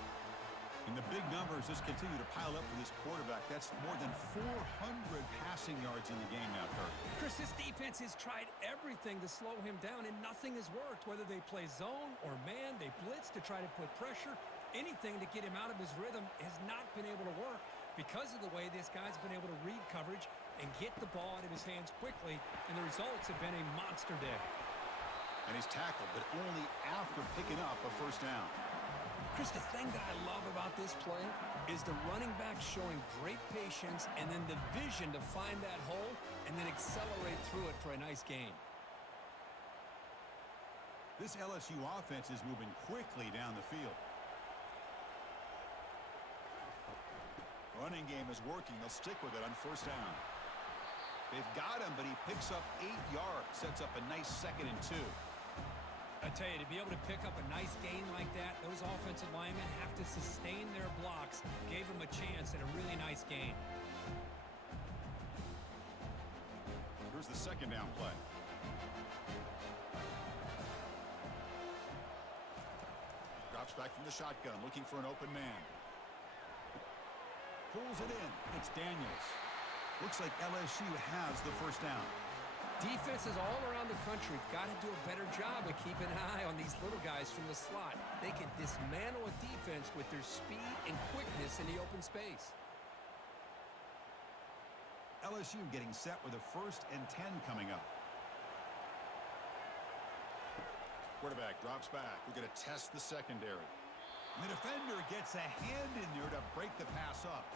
And the big numbers just continue to pile up for this quarterback. That's more than 400 passing yards in the game now, Kirk. Chris, this defense has tried everything to slow him down, and nothing has worked. Whether they play zone or man, they blitz to try to put pressure. Anything to get him out of his rhythm has not been able to work because of the way this guy's been able to read coverage and get the ball out of his hands quickly, and the results have been a monster day. And he's tackled, but only after picking up a first down. Chris, the thing that I love about this play is the running back showing great patience and then the vision to find that hole and then accelerate through it for a nice gain. This LSU offense is moving quickly down the field. Running game is working. They'll stick with it on first down. They've got him, but he picks up 8 yards. Sets up a nice 2nd and 2. I tell you, to be able to pick up a nice gain like that, those offensive linemen have to sustain their blocks. Gave him a chance at a really nice gain. Here's the 2nd down play. Drops back from the shotgun, looking for an open man. Pulls it in. It's Daniels. Looks like LSU has the first down. Defenses all around the country have got to do a better job of keeping an eye on these little guys from the slot. They can dismantle a defense with their speed and quickness in the open space. LSU getting set with a 1st and 10 coming up. Quarterback drops back. We're going to test the secondary. And the defender gets a hand in there to break the pass up.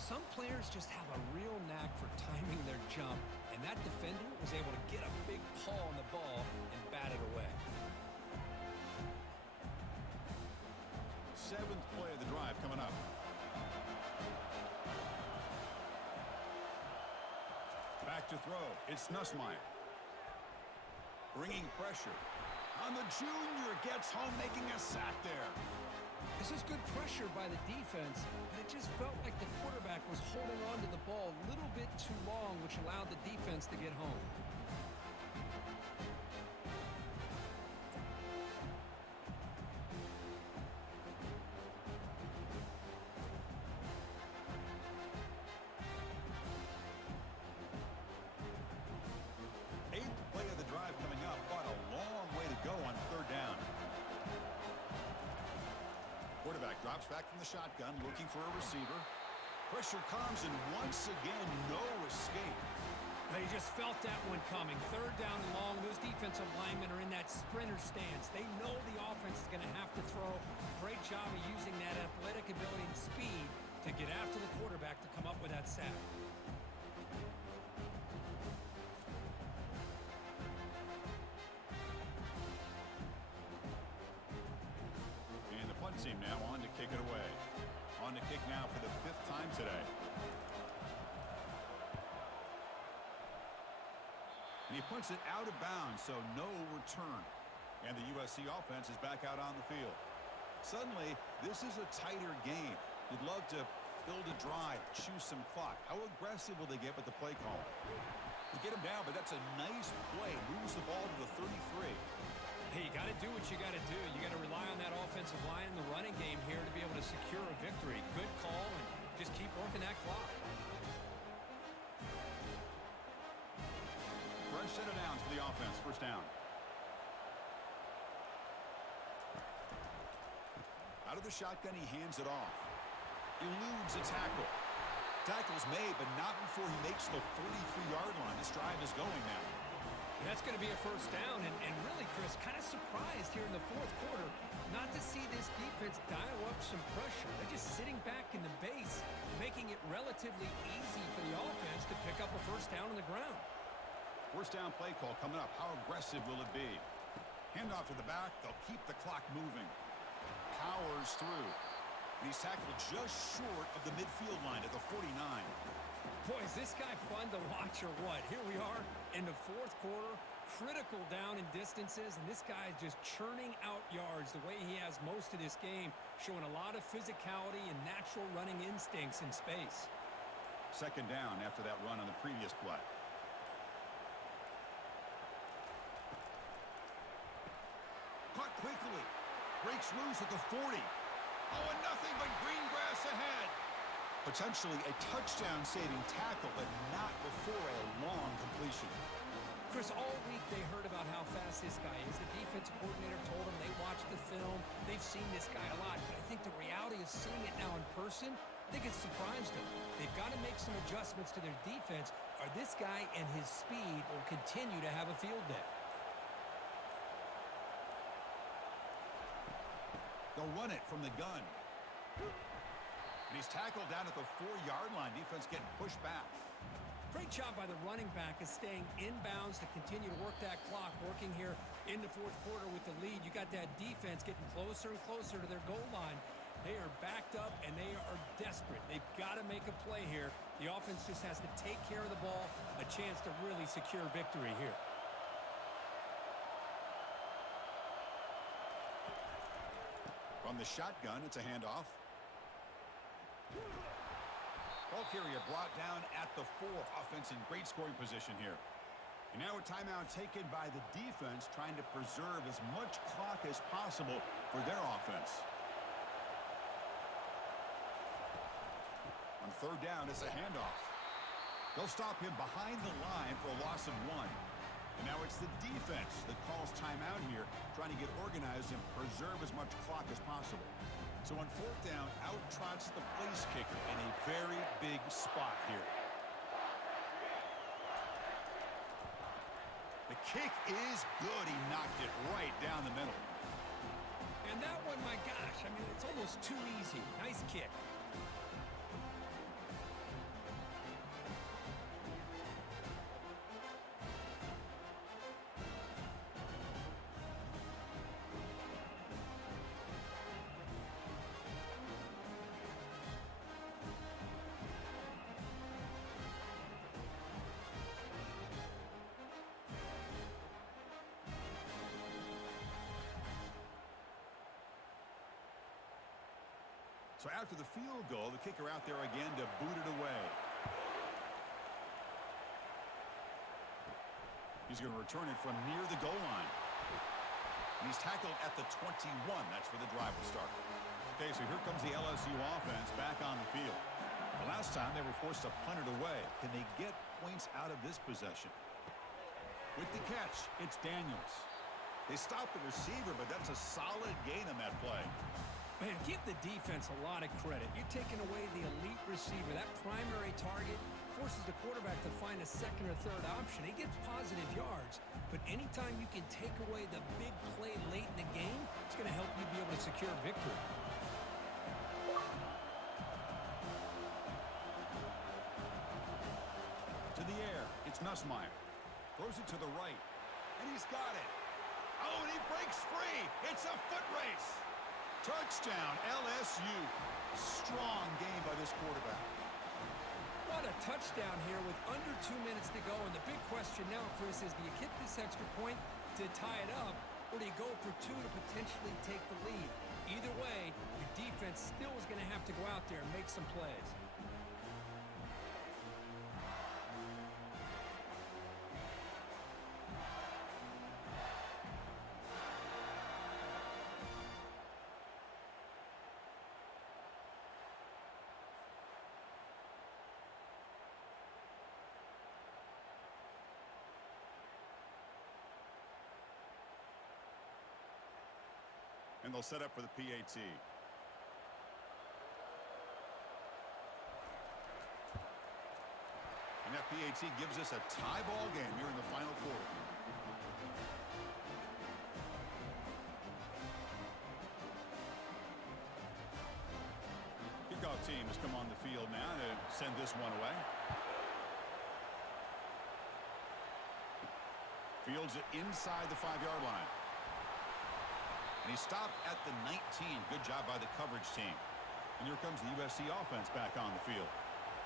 Some players just have a real knack for timing their jump, and that defender was able to get a big paw on the ball and bat it away. 7th play of the drive coming up. Back to throw. It's Nussmeier. Bringing pressure. On the junior, gets home, making a sack there. This is good pressure by the defense, but it just felt like the quarterback was holding on to the ball a little bit too long, which allowed the defense to get home. Eighth play of the drive coming up, but a long way to go on 3rd down. Quarterback drops back from the shotgun, looking for a receiver. Pressure comes, and once again, no escape. They just felt that one coming. 3rd down and long. Those defensive linemen are in that sprinter stance. They know the offense is going to have to throw. Great job of using that athletic ability and speed to get after the quarterback to come up with that sack. Team now on to kick it away. On to kick now for the 5th time today. And he puts it out of bounds, so no return. And the USC offense is back out on the field. Suddenly, this is a tighter game. You'd love to build a drive, choose some clock. How aggressive will they get with the play call? You get him down, but that's a nice play. Moves the ball to the 33. Hey, you got to do what you got to do. You got to rely on that offensive line in the running game here to be able to secure a victory. Good call, and just keep working that clock. Fresh set of downs for the offense. First down. Out of the shotgun, he hands it off. Eludes a tackle. Tackle's made, but not before he makes the 43-yard line. This drive is going now. And that's going to be a first down, and really, Chris, kind of surprised here in the 4th quarter not to see this defense dial up some pressure. They're just sitting back in the base, making it relatively easy for the offense to pick up a first down on the ground. First down play call coming up. How aggressive will it be? Handoff to the back. They'll keep the clock moving. Powers through. And he's tackled just short of the midfield line at the 49. Boy, is this guy fun to watch or what? Here we are in the fourth quarter. Critical down in distances, and this guy is just churning out yards the way he has most of this game, showing a lot of physicality and natural running instincts in space. Second down after that run on the previous play. Caught quickly. Breaks loose at the 40. Oh, and nothing but green grass ahead. Potentially a touchdown-saving tackle, but not before a long completion. Chris, all week they heard about how fast this guy is. The defensive coordinator told them they watched the film. They've seen this guy a lot. But I think the reality of seeing it now in person, I think it's surprised them. They've got to make some adjustments to their defense, or this guy and his speed will continue to have a field day. They'll run it from the gun. And he's tackled down at the 4-yard line. Defense getting pushed back. Great job by the running back of staying inbounds to continue to work that clock, working here in the fourth quarter with the lead. You got that defense getting closer and closer to their goal line. They are backed up, and they are desperate. They've got to make a play here. The offense just has to take care of the ball, a chance to really secure victory here. From the shotgun, it's a handoff. Ball carrier brought down at the 4. Offense in great scoring position here. And now a timeout taken by the defense, trying to preserve as much clock as possible for their offense. On third down, it's a handoff. They'll stop him behind the line for a loss of 1. And now it's the defense that calls timeout here, trying to get organized and preserve as much clock as possible. So on fourth down, out trots the place kicker in a very big spot here. The kick is good. He knocked it right down the middle. And that one, my gosh, I mean, it's almost too easy. Nice kick. So after the field goal, the kicker out there again to boot it away. He's going to return it from near the goal line. And he's tackled at the 21. That's where the drive will start. Okay, so here comes the LSU offense back on the field. The last time they were forced to punt it away. Can they get points out of this possession? With the catch, it's Daniels. They stopped the receiver, but that's a solid gain on that play. Man, give the defense a lot of credit. You're taking away the elite receiver. That primary target forces the quarterback to find a second or third option. He gets positive yards. But anytime you can take away the big play late in the game, it's going to help you be able to secure victory. To the air, it's Nussmeier. Throws it to the right. And he's got it. Oh, and he breaks free. It's a foot race. Touchdown, LSU. Strong game by this quarterback. What a touchdown here with under 2 minutes to go. And the big question now, Chris, is do you get this extra point to tie it up, or do you go for 2 to potentially take the lead? Either way, your defense still is going to have to go out there and make some plays. And they'll set up for the PAT. And that PAT gives us a tie ball game here in the final quarter. Kickoff team has come on the field now to send this one away. Fields it inside the 5-yard line. And he stopped at the 19. Good job by the coverage team. And here comes the USC offense back on the field.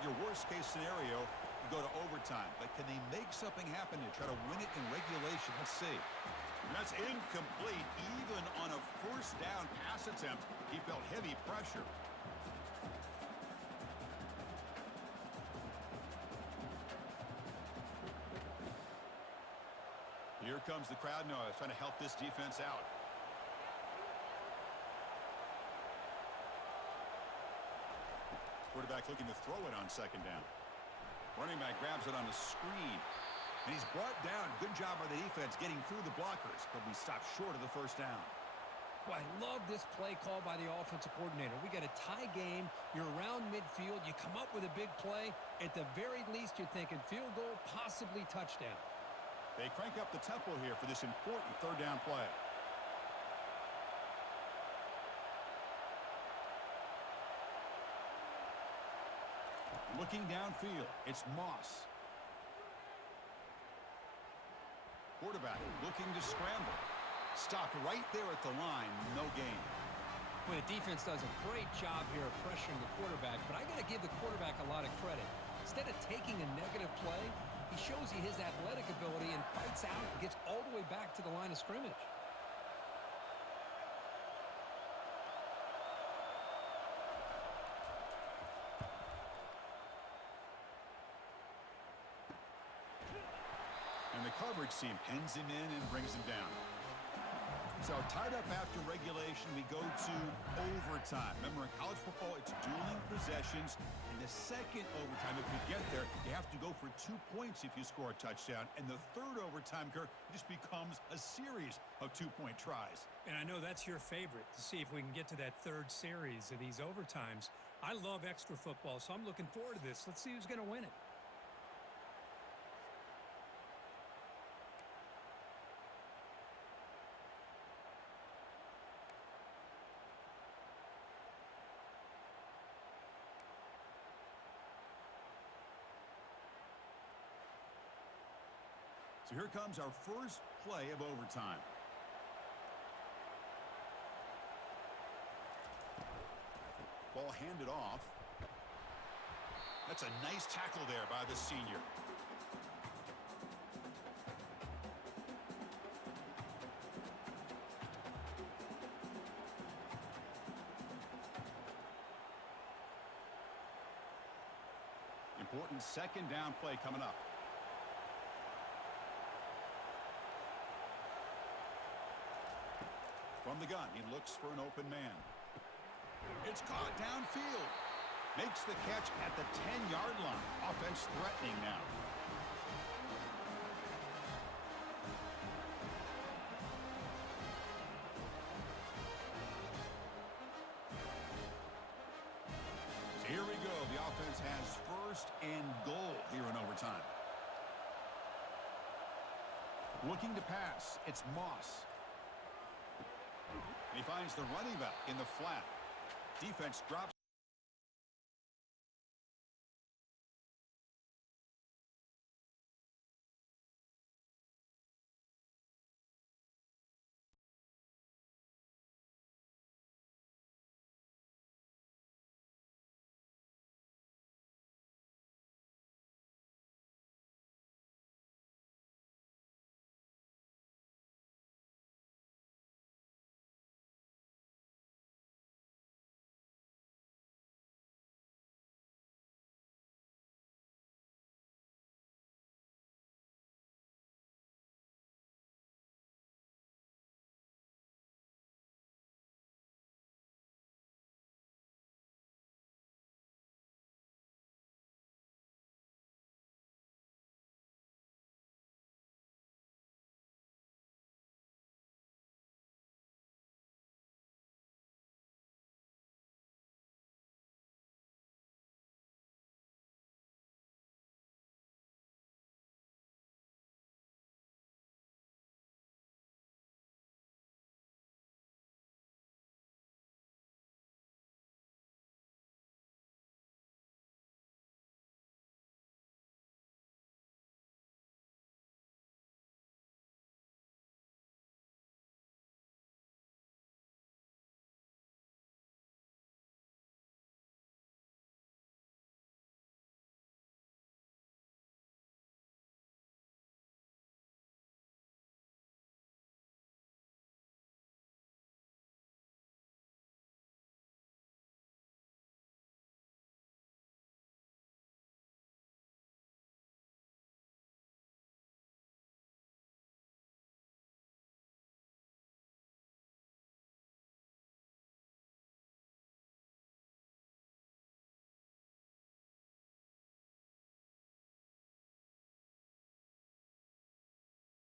Your worst-case scenario, you go to overtime. But can they make something happen to try to win it in regulation? Let's see. And that's incomplete. Even on a first down pass attempt, he felt heavy pressure. Here comes the crowd noise, trying to help this defense out. Quarterback looking to throw it on second down. Running back grabs it on a screen. And he's brought down. Good job by the defense getting through the blockers, but we stopped short of the first down. Well, I love this play call by the offensive coordinator. We got a tie game. You're around midfield. You come up with a big play. At the very least, you're thinking field goal, possibly touchdown. They crank up the tempo here for this important third down play. Looking downfield, it's Moss. Quarterback looking to scramble. Stopped right there at the line, no gain. Well, the defense does a great job here of pressuring the quarterback, but I got to give the quarterback a lot of credit. Instead of taking a negative play, he shows you his athletic ability and fights out and gets all the way back to the line of scrimmage. And the coverage team pins him in and brings him down. So tied up after regulation, we go to overtime. Remember, in college football, it's dueling possessions. In the second overtime, if you get there, you have to go for 2 points if you score a touchdown. And the third overtime, Kirk, just becomes a series of 2-point tries. And I know that's your favorite, to see if we can get to that third series of these overtimes. I love extra football, so I'm looking forward to this. Let's see who's going to win it. So here comes our first play of overtime. Ball handed off. That's a nice tackle there by the senior. Important second down play coming up. From the gun, he looks for an open man. It's caught downfield. Makes the catch at the 10-yard line. Offense threatening now. So here we go. The offense has first and goal here in overtime. Looking to pass. It's Moss. And he finds the running back in the flat. Defense drops